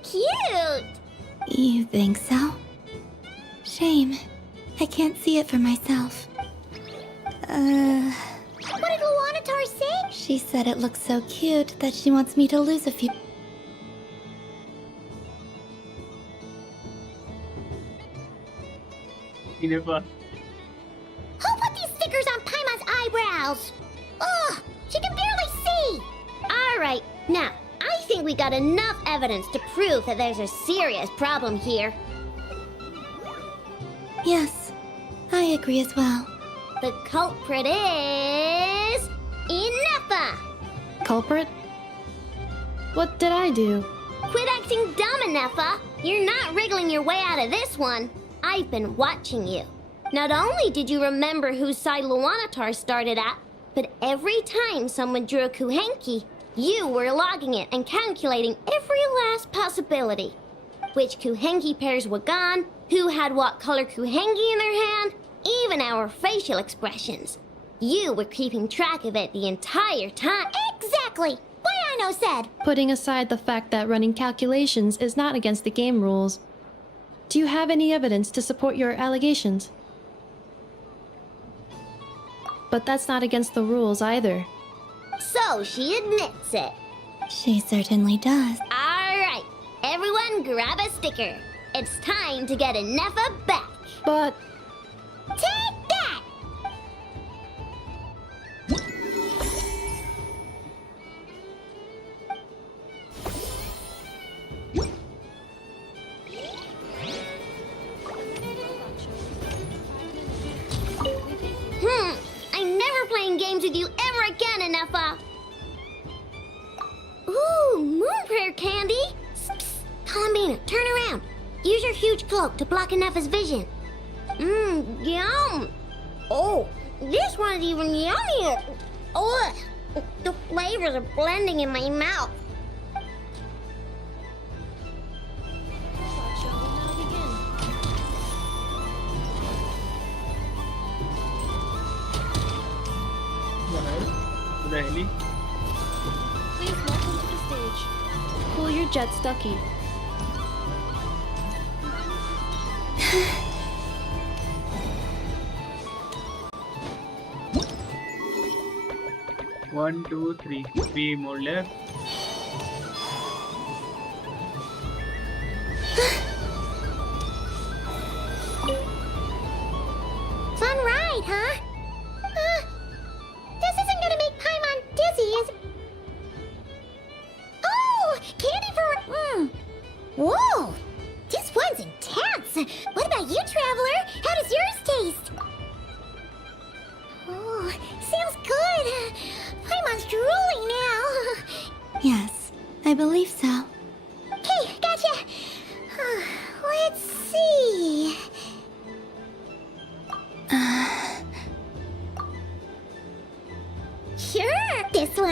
Cute! You think so? Shame. I can't see it for myself. What did Luanatar say? She said it looks so cute that she wants me to lose a few. Inafa. Who put these stickers on Paimon's eyebrows? Ugh, she can barely see! Alright, now, I think think we got enough evidence to prove that there's a serious problem here. Yes, I agree as well. The culprit is... Ineffa! Culprit? What did I do? Quit acting dumb, Ineffa! You're not wriggling your way out of this one. I've been watching you. Not only did you remember whose side Luanatar started at, but every time someone drew a Kuhenki, you were logging it and calculating every last possibility. Which Kuhenki pairs were gone, who had what color Kuhenki in their hand, even our facial expressions. You were keeping track of it the entire time. Exactly! What Aino said! Putting aside the fact that running calculations is not against the game rules, do you have any evidence to support your allegations? But that's not against the rules either. So she admits it. She certainly does. Alright, everyone grab a sticker. It's time to get Ineffa back. But... Take that! I'm never playing games with you ever again, Ineffa. Ooh, moon prayer candy. Psst, Coulombina, turn around. Use your huge cloak to block Ineffa's vision. Yum. Oh, this one's even yummier. Oh, the flavors are blending in my mouth. Really? Please welcome to the stage. Cool your jets, Ducky. One, two, three. Three more left. Fun ride, huh? This isn't gonna make Paimon dizzy, is it? Oh! Candy for... Whoa! This one's intense! What about you, Traveler? How does yours taste? Oh, sounds good! Paimon's drooling now! Yes, I believe so. Okay, gotcha! Let's see... Sure, this one.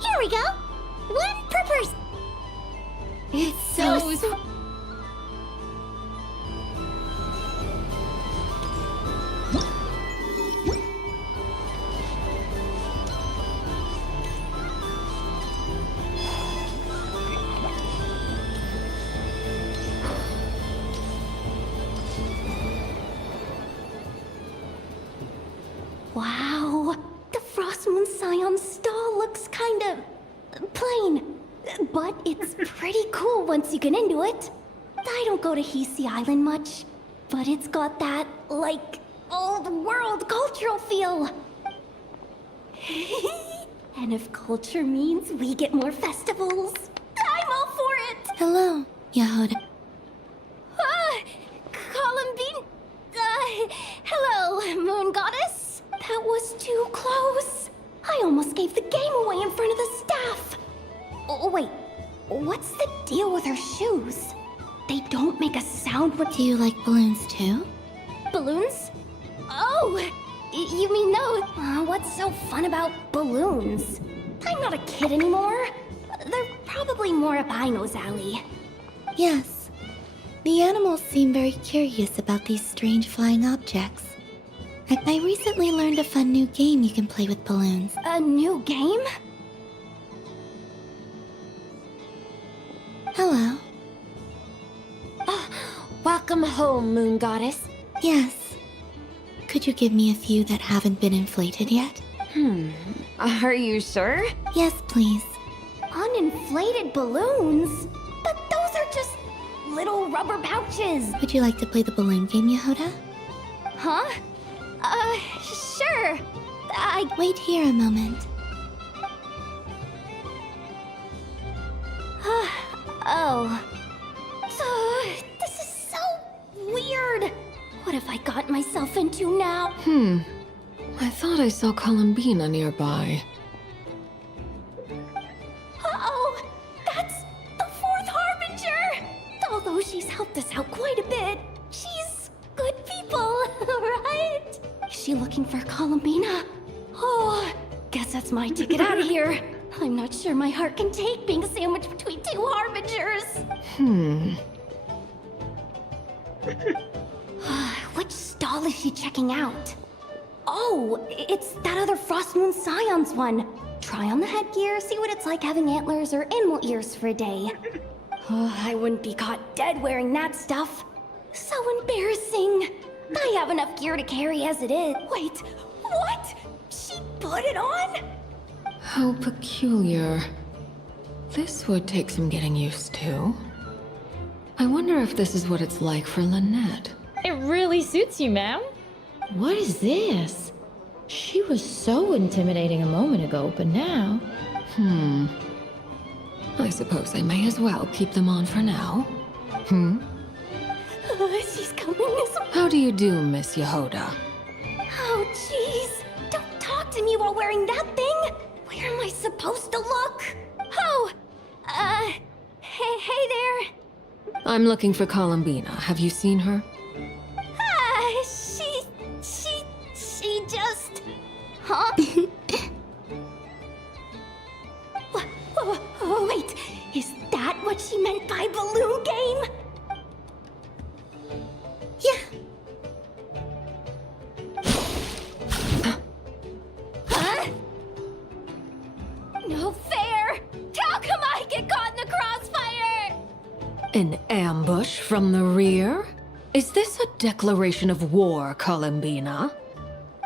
Here we go. One per person. It's so Wow, the Frost Moon Scion stall looks kinda plain, but it's pretty cool once you get into it. I don't go to Hisi Island much, but it's got that, like, old world cultural feel. And if culture means we get more festivals, I'm all for it! Hello, Yahoda. Ah! Coulombina... hello, Moon Goddess. That was too close. I almost gave the game away in front of the staff. Oh, wait. What's the deal with her shoes? They don't make a sound when... Do you like balloons too? Balloons? Oh! You mean those? What's so fun about balloons? I'm not a kid anymore. They're probably more up Aino's alley. Yes. The animals seem very curious about these strange flying objects. I recently learned a fun new game you can play with balloons. A new game? Hello. Welcome home, Moon Goddess. Yes. Could you give me a few that haven't been inflated yet? Are you sure? Yes, please. Uninflated balloons? But those are just little rubber pouches. Would you like to play the balloon game, Yahoda? Huh? Sure. Wait here a moment. Oh. This is so weird. What have I got myself into now? I thought I saw Coulombina nearby. Uh-oh! That's the fourth Harbinger! Although she's helped us out quite a bit, she's good people, right? Is she looking for Coulombina? Oh, guess that's my ticket out of here. I'm not sure my heart can take being sandwiched between two Harbingers. Which stall is she checking out? Oh, it's that other Frost Moon Scion's one. Try on the headgear, see what it's like having antlers or animal ears for a day. Oh, I wouldn't be caught dead wearing that stuff. So embarrassing. I have enough gear to carry as it is. Wait, what? She put it on? How peculiar. This would take some getting used to. I wonder if this is what it's like for Lynette. It really suits you, ma'am. What is this? She was so intimidating a moment ago, but now... I suppose I may as well keep them on for now. She's coming this way. How do you do, Miss Yehoda? Oh, jeez. Don't talk to me while wearing that thing. Where am I supposed to look? Oh, hey there. I'm looking for Coulombina. Have you seen her? She just... Huh? Wait, is that what she meant by balloon game? Yeah. Huh? No fair! How come I get caught in the crossfire? An ambush from the rear? Is this a declaration of war, Coulombina?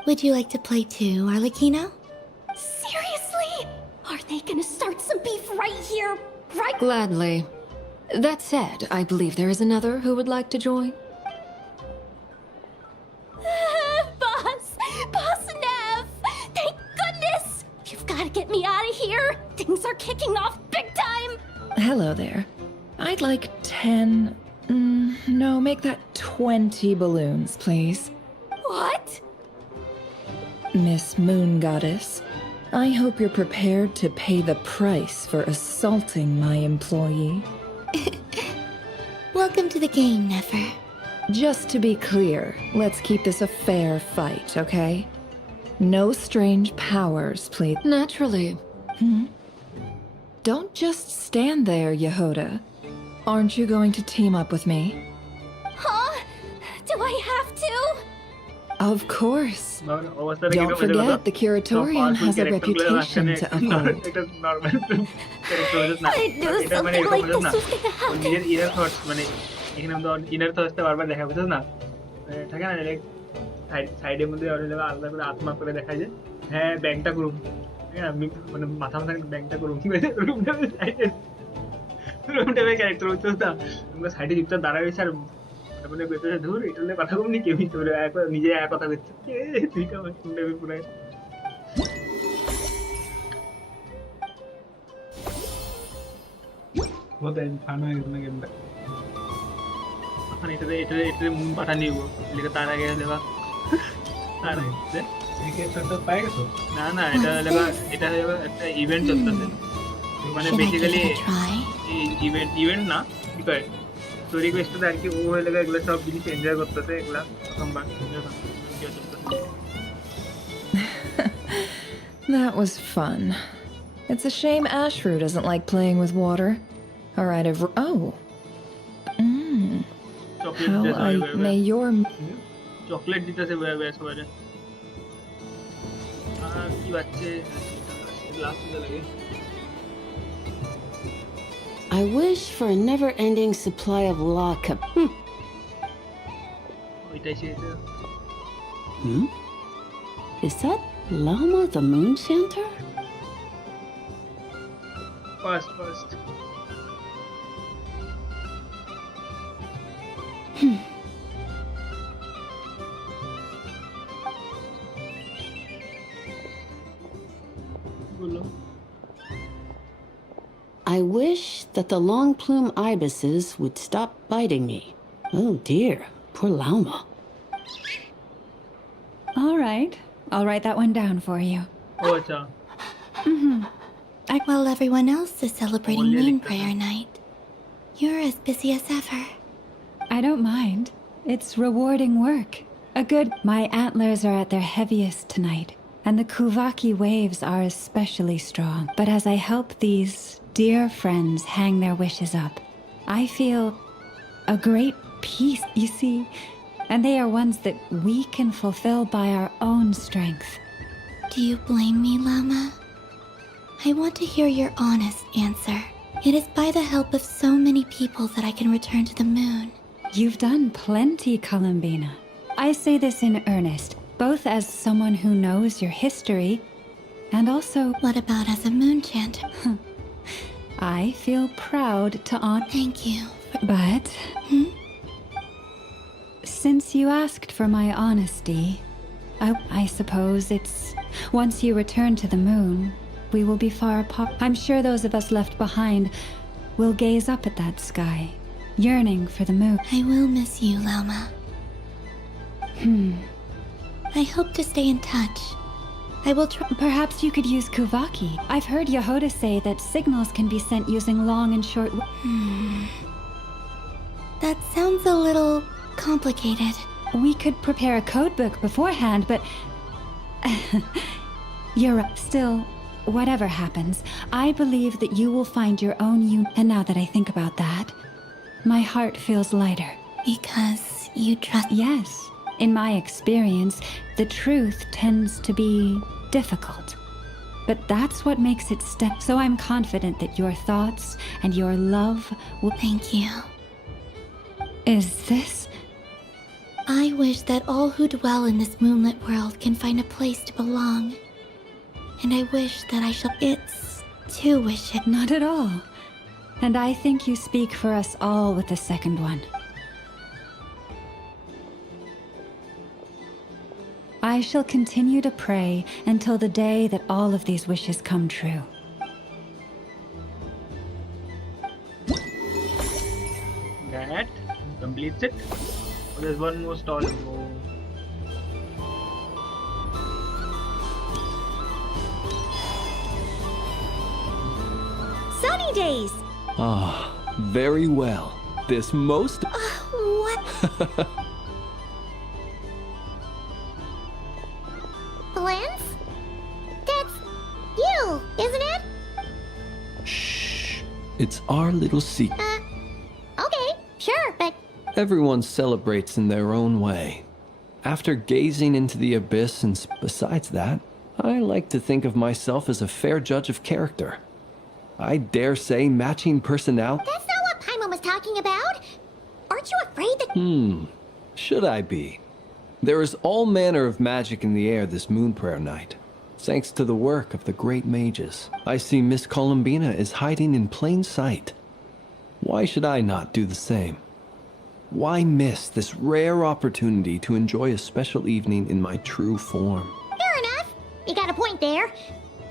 Would you like to play too, Arlecchino? Seriously? Are they gonna start some beef right here? Right? Gladly. That said, I believe there is another who would like to join. Boss Nev! Thank goodness! You've gotta get me out of here! Things are kicking off big time! Hello there. I'd like 10... no, make that 20 balloons, please. What? Miss Moon Goddess, I hope you're prepared to pay the price for assaulting my employee. Welcome to the game, Nefer. Just to be clear, let's keep this a fair fight, okay? No strange powers, please. Naturally. Don't just stand there, Yehoda. Aren't you going to team up with me? Huh? Do I have to? Of course. Don't forget, the Curatorian has a reputation to uphold. I knew something like this was gonna happen. এখানে তো inner থটসটা বারবার দেখা বুঝছ না থাকে না like সাইডের মধ্যে আলাদা করে আত্মা করে দেখা যায় হ্যাঁ ব্যাংকটা করুম আমি মানে মাথা মাথা ব্যাংকটা করুম রুমটা ক্যারেক্টার হচ্ছে না আমরা সাইডে চুপচাপ দাঁড়ায় রয়েছে আর মানে বেতনে ধুর এটা কথা কমনি কেউ নিজে এক কথা বলছে তুই তো শুনতে পুরো बहुत फन है इसमें गेम में अपन इतने मून पता नहीं हुआ लेकिन तारा गया लगा तारा से क्रिकेट तो पाएगा तो ना এটা একটা ইভেন্ট চলতেছে মানে বেসিক্যালি ইভেন্ট না কি কয় স্টোরি কোয়েস্ট আর কি ও হয়ে লাগা এগুলা সব জিনিস এনজয় করতেছে এগুলা প্রথমবার That was fun. It's a shame Ashru doesn't like playing with water. All right, may your... chocolate দিতেছে বেশ বাজে কি বাচ্চে গ্লাস লাগে I wish for a never-ending supply of luck. Is that Lama the Moon Chanter? First. बोलो. I wish that the long plume ibises would stop biting me. Oh dear, poor Lauma. All right. I'll write that one down for you. Oh, अच्छा. While everyone else is celebrating Moon Prayer Night, you're as busy as ever. I don't mind. It's rewarding work. My antlers are at their heaviest tonight, and the Kuvaki waves are especially strong. But as I help these dear friends hang their wishes up, I feel a great peace, you see, and they are ones that we can fulfill by our own strength. Do you blame me, Llama? I want to hear your honest answer. It is by the help of so many people that I can return to the moon. You've done plenty, Coulombina. I say this in earnest, both as someone who knows your history, and also... What about as a moon chanter? I feel proud to honor... Thank you. But... Since you asked for my honesty, I suppose it's... Once you return to the moon, we will be far apart. I'm sure those of us left behind will gaze up at that sky, yearning for the moon. I will miss you, Llama. I hope to stay in touch. I will try. Perhaps you could use Kuvaki. I've heard Yehoda say that signals can be sent using long and short... That sounds a little complicated. We could prepare a codebook beforehand, but... You're right. Still, whatever happens, I believe that you will find your own And now that I think about that, my heart feels lighter. Because you trust... Yes. In my experience, the truth tends to be difficult. But that's what makes it So I'm confident that your thoughts and your love will... Thank you. Is this... I wish that all who dwell in this moonlit world can find a place to belong. And I wish that I shall... It's two wishes. Not at all. And I think you speak for us all with the second one. I shall continue to pray until the day that all of these wishes come true. That completes it. There's one more stall. Sunny days! Ah, very well. This most... What? Lance? That's you, isn't it? Shh. It's our little secret. Okay, sure, but... Everyone celebrates in their own way. After gazing into the abyss and besides that, I like to think of myself as a fair judge of character. I dare say matching personality... That's not what Paimon was talking about! Aren't you afraid that... Should I be? There is all manner of magic in the air this moon prayer night, thanks to the work of the great mages. I see Miss Coulombina is hiding in plain sight. Why should I not do the same? Why miss this rare opportunity to enjoy a special evening in my true form? Fair enough. You got a point there.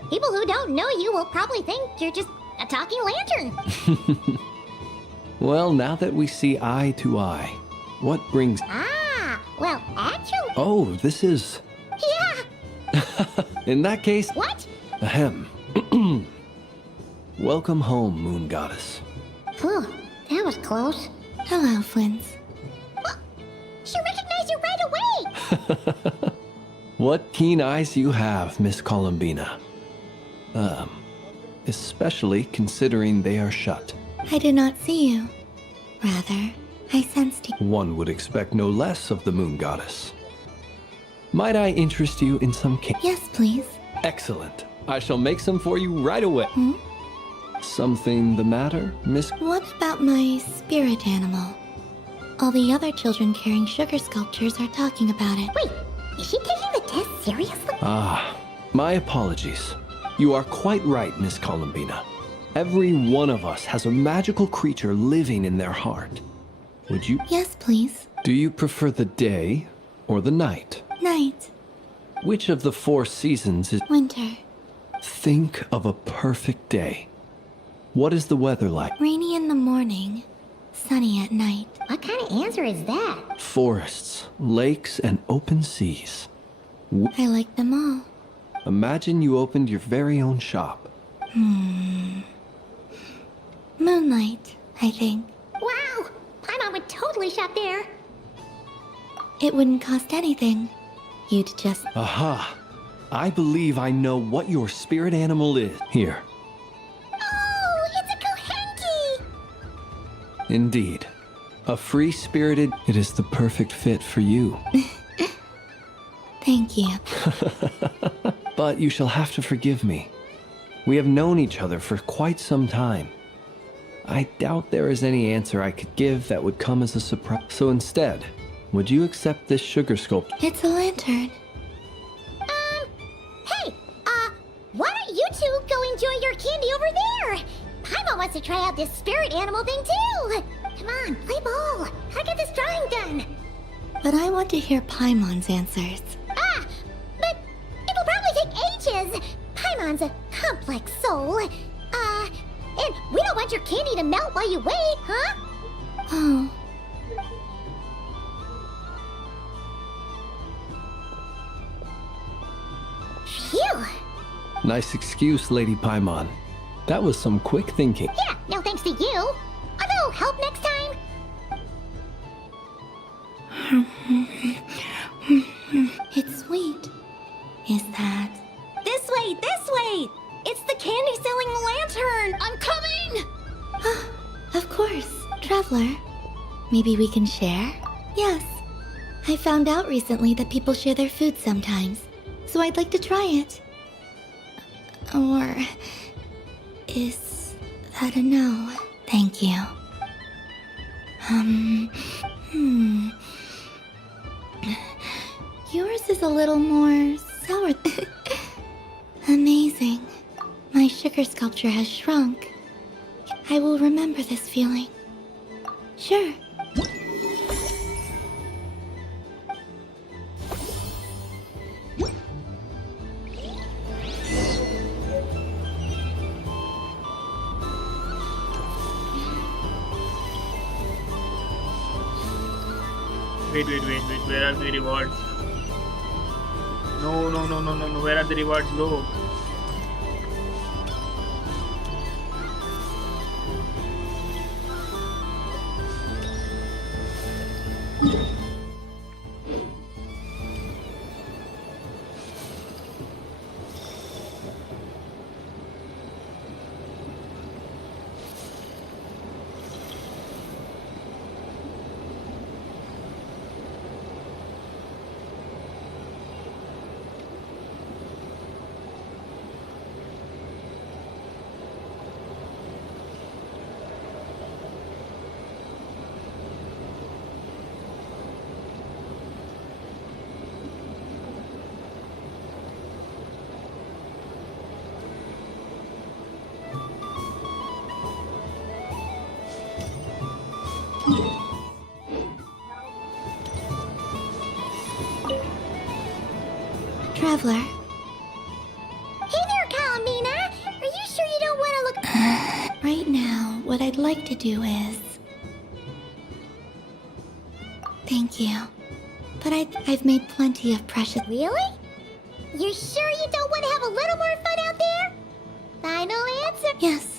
People who don't know you will probably think you're just a talking lantern. Well, now that we see eye to eye, what brings... Well, actually... Oh, this is... Yeah! In that case... What? Ahem. Welcome home, Moon Goddess. Phew, that was close. Hello, Flins. She recognized you right away! What keen eyes you have, Miss Coulombina. Especially considering they are shut. I did not see you. Rather, I sensed you. One would expect no less of the Moon Goddess. Might I interest you in some cake? Yes, please. Excellent. I shall make some for you right away. Something the matter, Miss? What about my spirit animal? All the other children carrying sugar sculptures are talking about it. Wait, is she taking the test seriously? My apologies. You are quite right, Miss Coulombina. Every one of us has a magical creature living in their heart. Would you? Yes, please. Do you prefer the day or the night? Night. Which of the 4 seasons is... Winter. Think of a perfect day. What is the weather like? Rainy in the morning, sunny at night. What kind of answer is that? Forests, lakes, and open seas. I like them all. Imagine you opened your very own shop. Moonlight, I think. Wow! Paimon would totally shop there. It wouldn't cost anything. You'd just... Aha! I believe I know what your spirit animal is. Here. Oh, it's a Kohenki! Indeed. A free-spirited, it is the perfect fit for you. Thank you. But you shall have to forgive me. We have known each other for quite some time. I doubt there is any answer I could give that would come as a surprise. So instead, would you accept this sugar sculpture? It's a lantern. Hey, why don't you two go enjoy your candy over there? Paimon wants to try out this spirit animal thing too. Come on, play ball. I get this drawing done. But I want to hear Paimon's answers. But it'll probably take ages. Paimon's a complex soul. And we don't want your candy to melt while you wait, huh? Oh. Phew. Nice excuse, Lady Paimon. That was some quick thinking. Yeah, no thanks to you. A little help next time. It's sweet. Is that... This way, this way! It's the candy-selling lantern! I'm coming! Of course, Traveler. Maybe we can share? Yes. I found out recently that people share their food sometimes, so I'd like to try it. Or... is that a no? Thank you. Yours is a little more sour. Amazing. My sugar sculpture has shrunk. I will remember this feeling. Sure. Wait. Where are the rewards? No. Where are the rewards? Go. Traveler. Hey there, Coulombina. Are you sure you don't want to look... Right now, what I'd like to do is... Thank you. But I've made plenty of precious... Really? You're sure you don't want to have a little more fun out there? Final answer? Yes.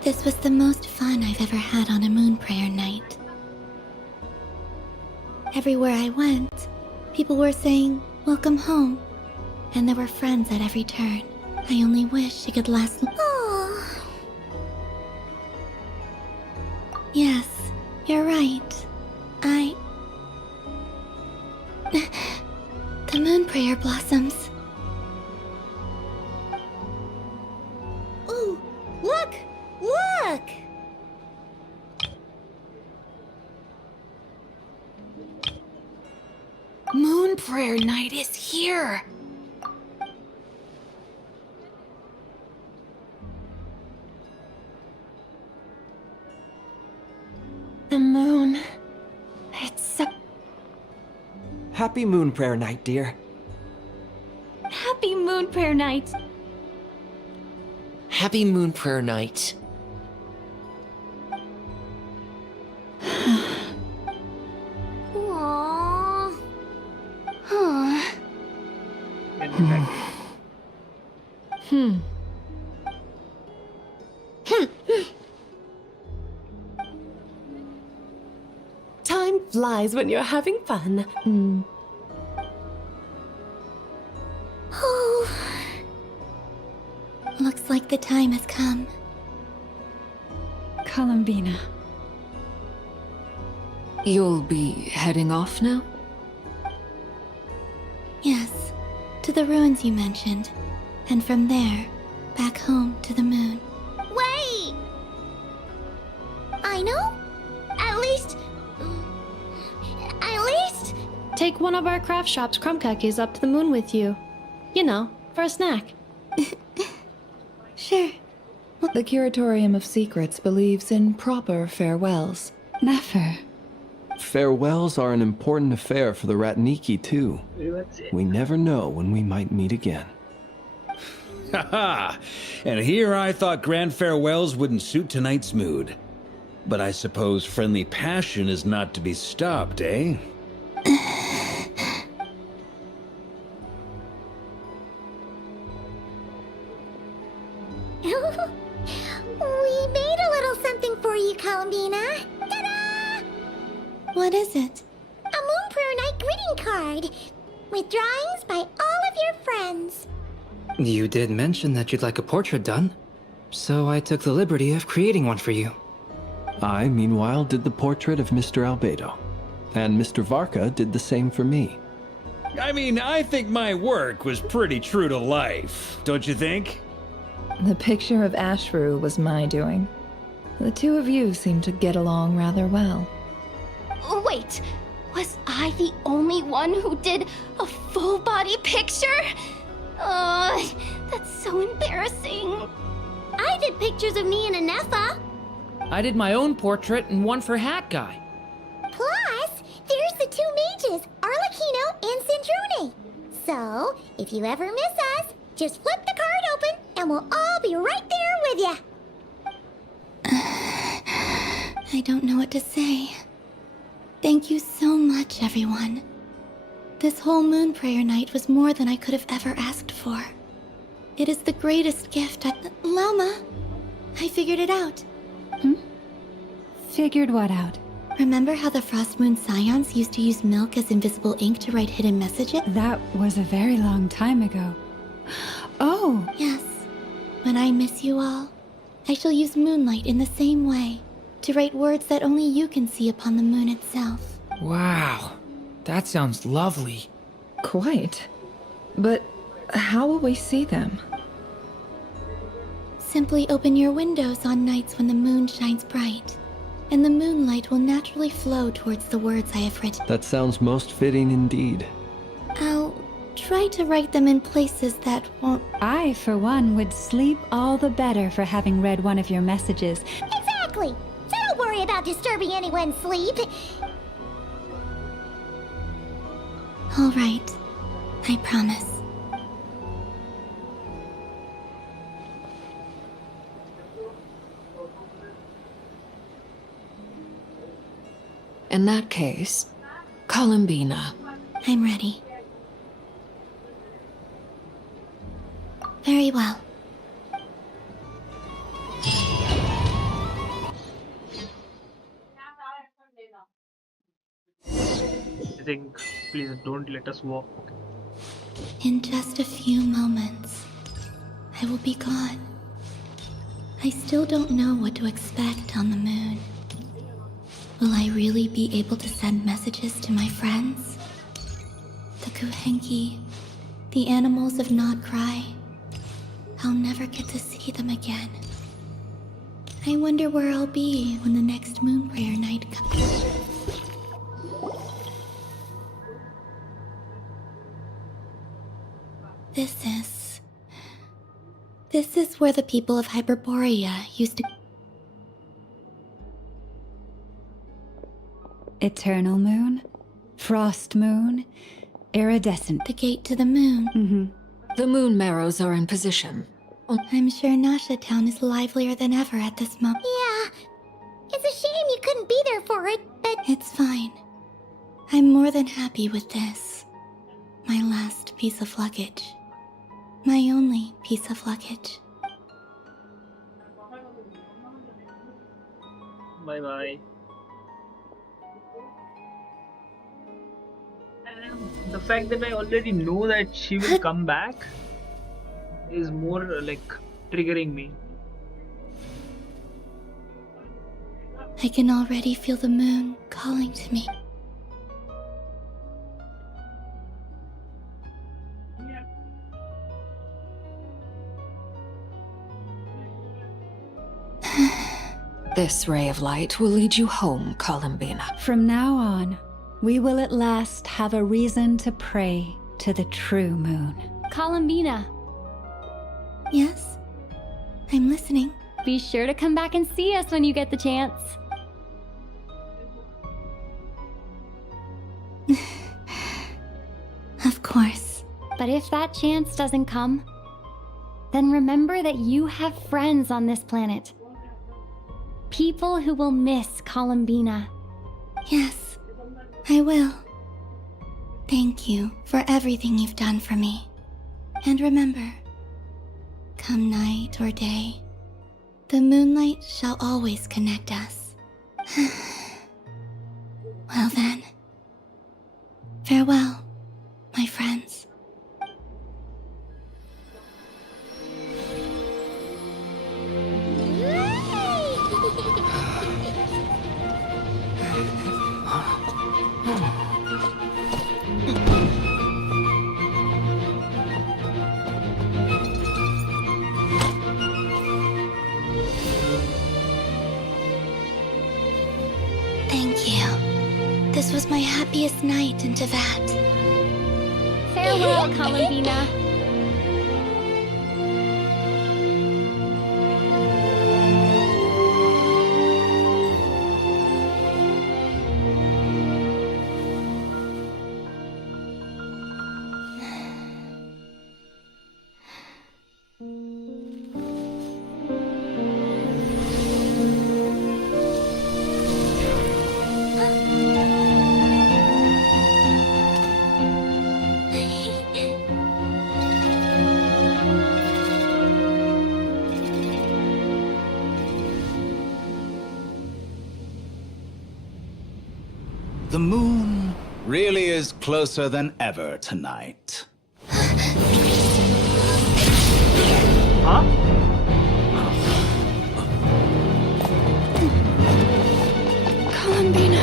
This was the most fun I've ever had on a moon prayer night. Everywhere I went, people were saying, "Welcome home," and there were friends at every turn. I only wish it could last. Oh. Yes, you're right. The moon prayer blossoms. Ooh, look! Look! Moon prayer night is here. The moon. It's so... Happy Moon Prayer Night, dear. Happy Moon Prayer Night! Happy Moon Prayer Night. Aww. Huh. Time flies when you're having fun. Oh. Looks like the time has come. Coulombina. You'll be heading off now? Yes, to the ruins you mentioned. And from there, back home to the moon. Wait! I know? At least... Take one of our craft shop's crumb cookies up to the moon with you. You know, for a snack. Sure. The Curatorium of Secrets believes in proper farewells. Never. Farewells are an important affair for the Ratniki, too. We never know when we might meet again. Haha! And here I thought grand farewells wouldn't suit tonight's mood. But I suppose friendly passion is not to be stopped, eh? We made a little something for you, Coulombina. Ta-da! What is it? A Moon Prayer Night greeting card with drawings by all of your friends. You did mention that you'd like a portrait done, so I took the liberty of creating one for you. I, meanwhile, did the portrait of Mr. Albedo. And Mr. Varka did the same for me. I mean, I think my work was pretty true to life, don't you think? The picture of Ashru was my doing. The two of you seem to get along rather well. Wait, was I the only one who did a full body picture? That's so embarrassing. I did pictures of me and Anefa. I did my own portrait and one for Hat Guy. Plus, there's the two mages, Arlecchino and Sandrone. So, if you ever miss us, just flip the card open and we'll all be right there with you. I don't know what to say. Thank you so much, everyone. This whole Moon Prayer Night was more than I could have ever asked for. It is the greatest gift Lama, I figured it out. Figured what out? Remember how the Frost Moon Scions used to use milk as invisible ink to write hidden messages? That was a very long time ago. Oh! Yes. When I miss you all, I shall use moonlight in the same way, to write words that only you can see upon the moon itself. Wow, that sounds lovely. Quite. But how will we see them? Simply open your windows on nights when the moon shines bright, and the moonlight will naturally flow towards the words I have written. That sounds most fitting indeed. I'll try to write them in places that won't... I, for one, would sleep all the better for having read one of your messages. Exactly. So don't worry about disturbing anyone's sleep. All right. I promise. In that case, Coulombina. I'm ready. Very well. I think, please don't let us walk. In just a few moments, I will be gone. I still don't know what to expect on the moon. Will I really be able to send messages to my friends? The Kuhenki, the animals of Nod Cry. I'll never get to see them again. I wonder where I'll be when the next Moon Prayer Night comes. This is where the people of Hyperborea used to... Eternal moon, frost moon, iridescent. The gate to the moon. Mm-hmm. The moon marrows are in position. I'm sure Nasha Town is livelier than ever at this moment. Yeah. It's a shame you couldn't be there for it, but... It's fine. I'm more than happy with this. My last piece of luggage. My only piece of luggage. Bye-bye. And the fact that I already know that she will come back is more like triggering me. I can already feel the moon calling to me. This ray of light will lead you home, Coulombina. From now on, we will at last have a reason to pray to the true moon. Coulombina. Yes? I'm listening. Be sure to come back and see us when you get the chance. Of course. But if that chance doesn't come, then remember that you have friends on this planet. People who will miss Coulombina. Yes, I will. Thank you for everything you've done for me. And remember, come night or day, the moonlight shall always connect us. Well then, farewell, my friends. Thank you. This was my happiest night in Teyvat. Farewell, Coulombina. The moon really is closer than ever tonight. Huh? Coulombina.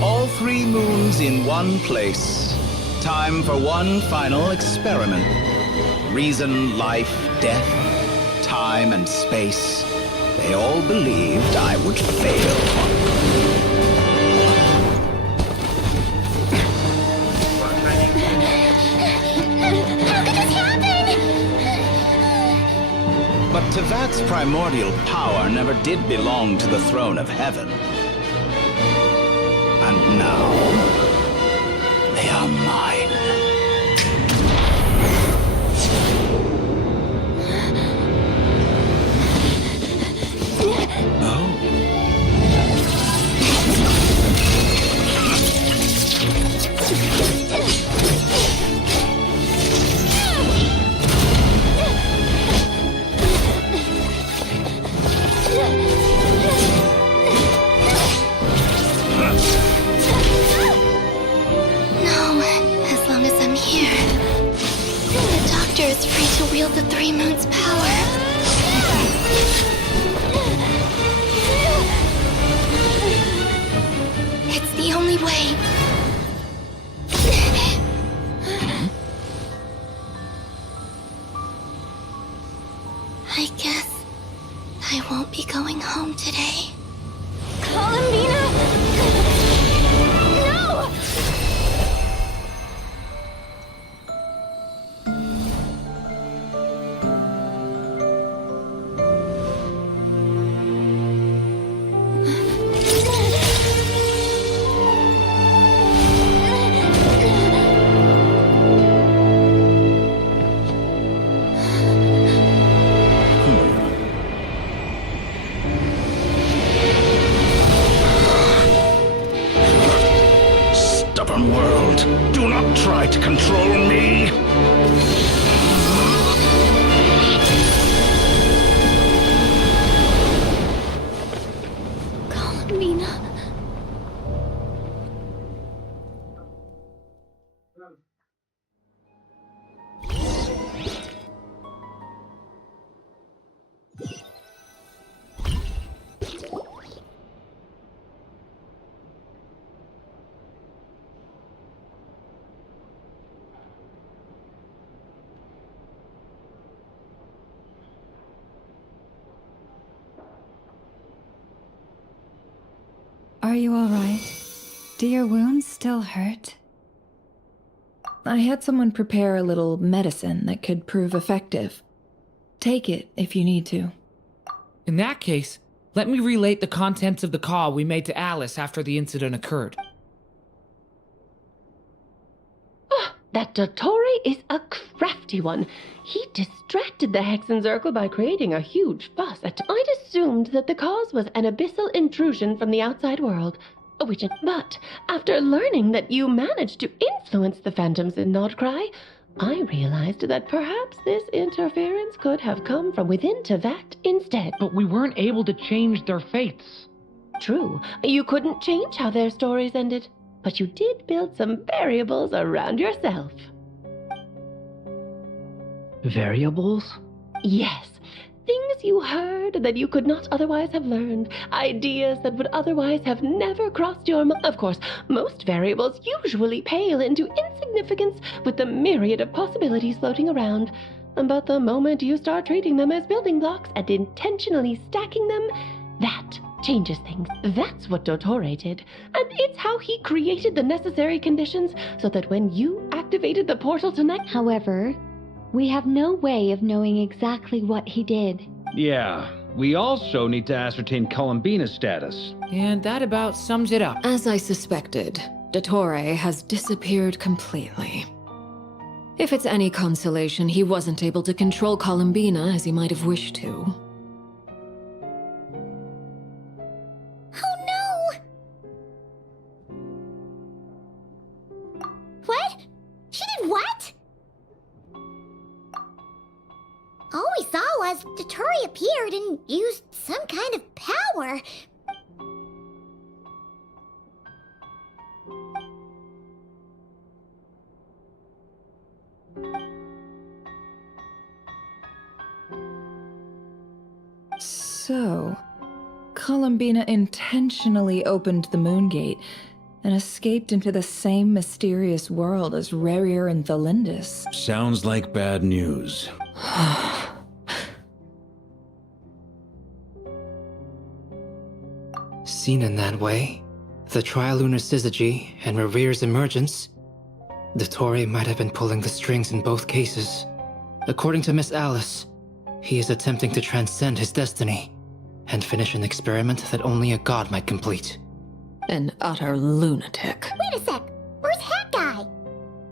All 3 moons in one place. Time for one final experiment. Reason, life, death, time and space. They all believed I would fail. But Teyvat's primordial power never did belong to the throne of heaven. And now, they are mine. To wield the 3 moons' power. It's the only way. I guess I won't be going home today. Coulombina! No! child. Do not try to control me. Coulombina. Are you all right? Do your wounds still hurt? I had someone prepare a little medicine that could prove effective. Take it if you need to. In that case, let me relate the contents of the call we made to Alice after the incident occurred. That Dottore is a crafty one. He distracted the Hexen Circle by creating a huge fuss. I'd assumed that the cause was an abyssal intrusion from the outside world. But after learning that you managed to influence the phantoms in Nodcry, I realized that perhaps this interference could have come from within Tevat instead. But we weren't able to change their fates. True, you couldn't change how their stories ended, but you did build some variables around yourself. Variables? Yes. Things you heard that you could not otherwise have learned. Ideas that would otherwise have never crossed your mind. Of course, most variables usually pale into insignificance with the myriad of possibilities floating around. But the moment you start treating them as building blocks and intentionally stacking them, that changes things. That's what Dottore did. And it's how he created the necessary conditions so that when you activated the portal tonight... However, we have no way of knowing exactly what he did. Yeah, we also need to ascertain Coulombina's status. And that about sums it up. As I suspected, Dottore has disappeared completely. If it's any consolation, he wasn't able to control Coulombina as he might have wished to. Oh no! What? She did what? All we saw was Dottore appeared and used some kind of power. So, Coulombina intentionally opened the Moon Gate and escaped into the same mysterious world as Rerir and Thalindis. Sounds like bad news. Seen in that way, the trilunar syzygy and Rerir's emergence, Dottore might have been pulling the strings in both cases. According to Miss Alice, he is attempting to transcend his destiny and finish an experiment that only a god might complete. An utter lunatic. Wait a sec, where's Hat Guy?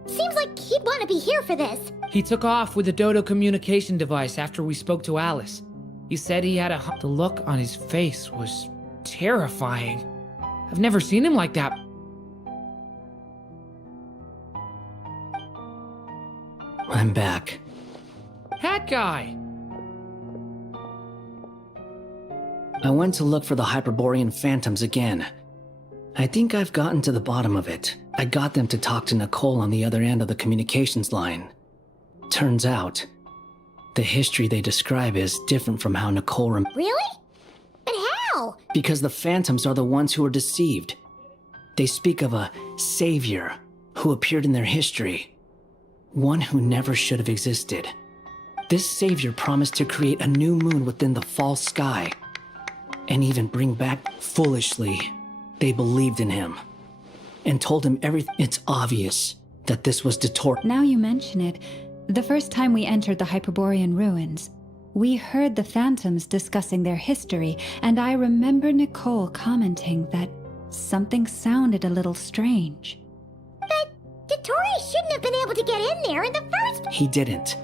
Seems like he'd want to be here for this. He took off with the Dodo communication device after we spoke to Alice. He said he had the look on his face was terrifying. I've never seen him like that. I'm back. Hat Guy! I went to look for the Hyperborean phantoms again. I think I've gotten to the bottom of it. I got them to talk to Nicole on the other end of the communications line. Turns out, the history they describe is different from how Nicole Really? But how? Because the phantoms are the ones who are deceived. They speak of a savior who appeared in their history. One who never should have existed. This savior promised to create a new moon within the false sky. And even bring back, foolishly, they believed in him. And told him everything. It's obvious that this was Dottore. Now you mention it, the first time we entered the Hyperborean ruins, we heard the phantoms discussing their history, and I remember Nicole commenting that something sounded a little strange. But Dottore shouldn't have been able to get in there in the first place. He didn't.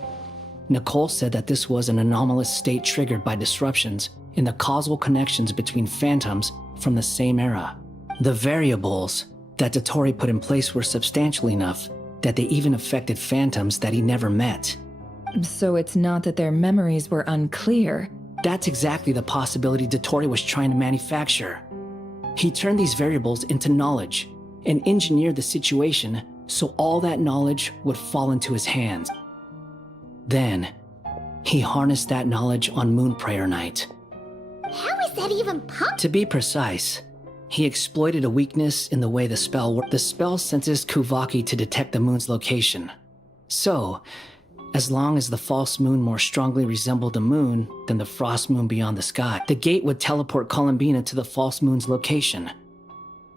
Nicole said that this was an anomalous state triggered by disruptions in the causal connections between phantoms from the same era. The variables that Dottore put in place were substantial enough that they even affected phantoms that he never met. So it's not that their memories were unclear. That's exactly the possibility Dottore was trying to manufacture. He turned these variables into knowledge and engineered the situation so all that knowledge would fall into his hands. Then, he harnessed that knowledge on Moon Prayer Night. How is that even possible? To be precise, he exploited a weakness in the way the spell worked. The spell senses Kuvaki to detect the moon's location. So, as long as the false moon more strongly resembled the moon than the frost moon beyond the sky, the gate would teleport Coulombina to the false moon's location.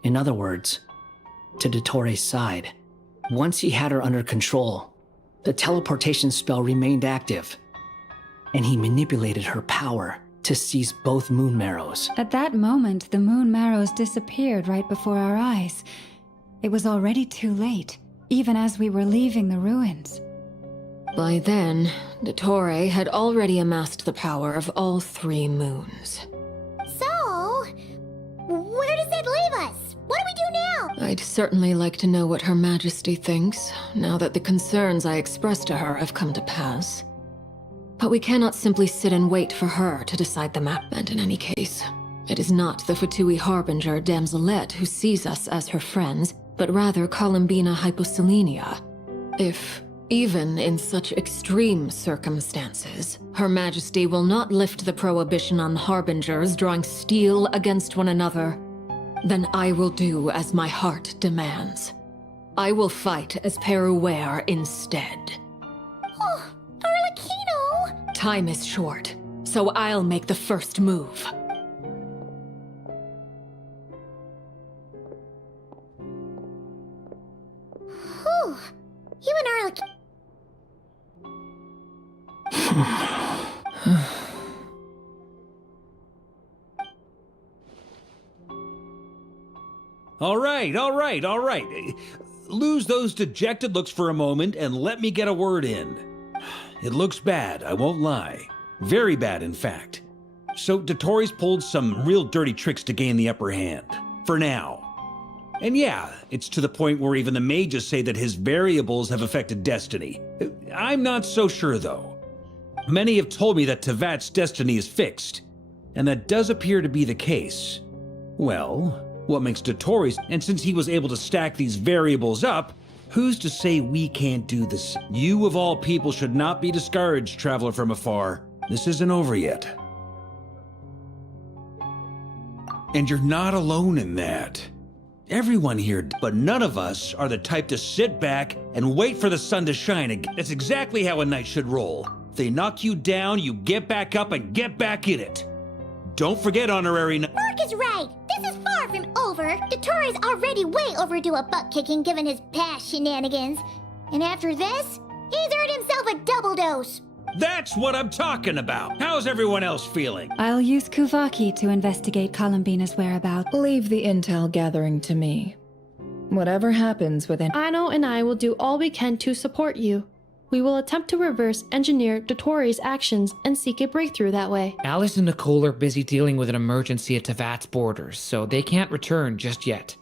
In other words, to Dottore's side. Once he had her under control, the teleportation spell remained active, and he manipulated her power to seize both moon marrows. At that moment, the moon marrows disappeared right before our eyes. It was already too late, even as we were leaving the ruins. By then, Dottore had already amassed the power of all 3 moons. So, where does that leave us? What do we do now? I'd certainly like to know what Her Majesty thinks, now that the concerns I expressed to her have come to pass. But we cannot simply sit and wait for her to decide the map, and in any case, it is not the Fatui Harbinger Damselette who sees us as her friends, but rather Coulombina Hyposelenia. If, even in such extreme circumstances, Her Majesty will not lift the prohibition on Harbingers drawing steel against one another, then I will do as my heart demands. I will fight as Peruware instead. Oh, Arlecchino! Time is short, so I'll make the first move. Whew. You and Arlecchino... All right. Lose those dejected looks for a moment and let me get a word in. It looks bad, I won't lie. Very bad, in fact. So Dottore's pulled some real dirty tricks to gain the upper hand. For now. And yeah, it's to the point where even the mages say that his variables have affected destiny. I'm not so sure, though. Many have told me that Tevat's destiny is fixed, and that does appear to be the case. Well, what makes Dottore's, and since he was able to stack these variables up, who's to say we can't do this? You of all people should not be discouraged, traveler from afar. This isn't over yet. And you're not alone in that. Everyone here, but none of us are the type to sit back and wait for the sun to shine again. That's exactly how a knight should roll. If they knock you down, you get back up and get back in it. Don't forget, honorary knight. Mark is right. This is far from over. Dottore's already way overdue a butt-kicking given his past shenanigans. And after this, he's earned himself a double dose. That's what I'm talking about. How's everyone else feeling? I'll use Kuvaki to investigate Coulombina's whereabouts. Leave the intel gathering to me. Whatever happens within... Anno and I will do all we can to support you. We will attempt to reverse engineer Dottore's actions and seek a breakthrough that way. Alice and Nicole are busy dealing with an emergency at Tevat's borders, so they can't return just yet.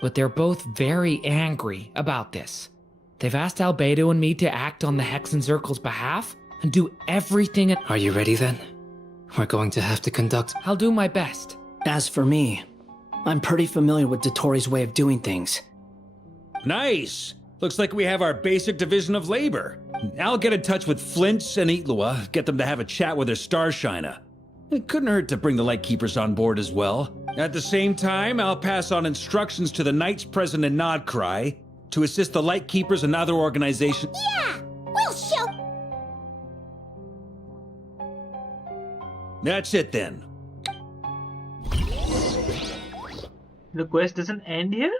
But they're both very angry about this. They've asked Albedo and me to act on the Hexen Circle's behalf and do everything. Are you ready then? We're going to have to conduct... I'll do my best. As for me, I'm pretty familiar with Dottore's way of doing things. Nice! Looks like we have our basic division of labor. I'll get in touch with Flints and Itlua, get them to have a chat with their Starshiner. It couldn't hurt to bring the Lightkeepers on board as well. At the same time, I'll pass on instructions to the Knights present in Nodcry to assist the Lightkeepers and other organizations. Yeah! We'll show... That's it then. The quest doesn't end here?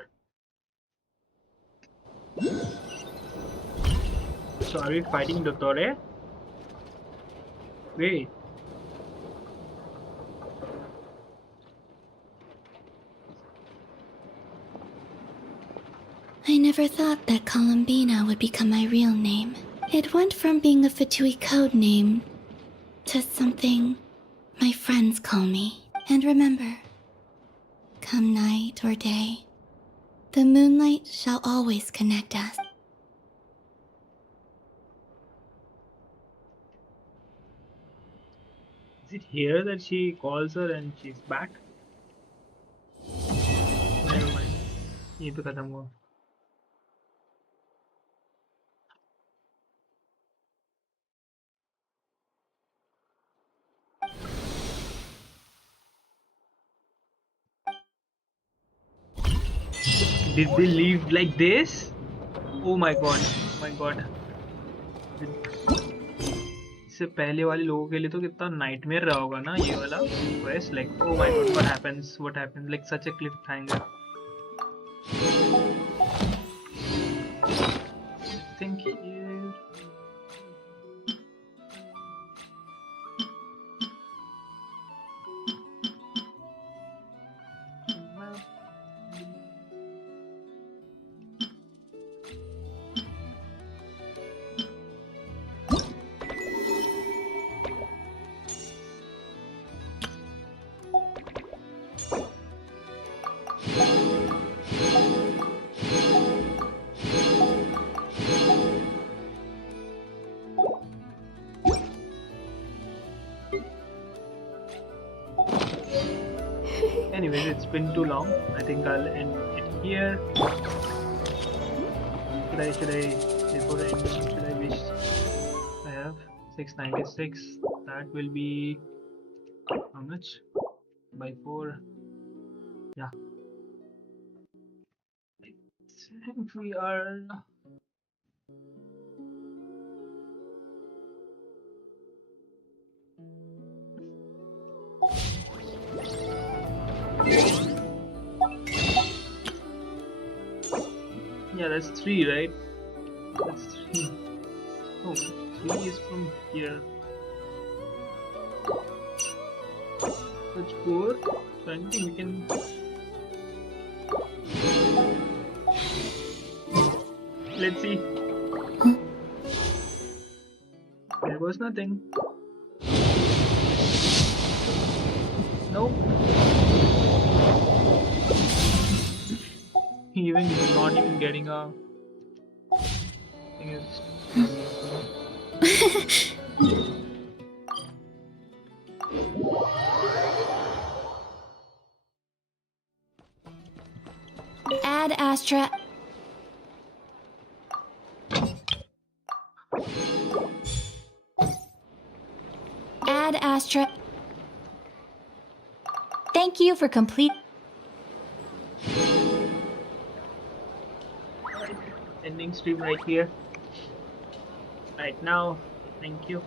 So are we fighting Dottore? Wait. I never thought that Coulombina would become my real name. It went from being a Fatui code name to something my friends call me. And remember, come night or day, The moonlight shall always connect us. Is it here that she calls her and she's back? Never mind. ये तो खत्म हुआ. Did they leave like this? Oh my god. Oh my god. इससे पहले वाले लोगों के लिए तो कितना नाइटमेयर रहा होगा ना ये वाला quest. Like oh my god, what happens, like such a cliffhanger. I think here. Anyways, it's been too long. I think I'll end it here. Should I before I end, should I wish I have 696? That will be how much? By 4. Yeah. I think we are. Yeah, that's 3, right? That's 3. Oh, 3 is from here. That's 4. So I think we can. Let's see. There was nothing. Nope. Even not even getting a thing is. Add Astra. Add Astra. Thank you for complete. Ending stream right here. Right now. Thank you.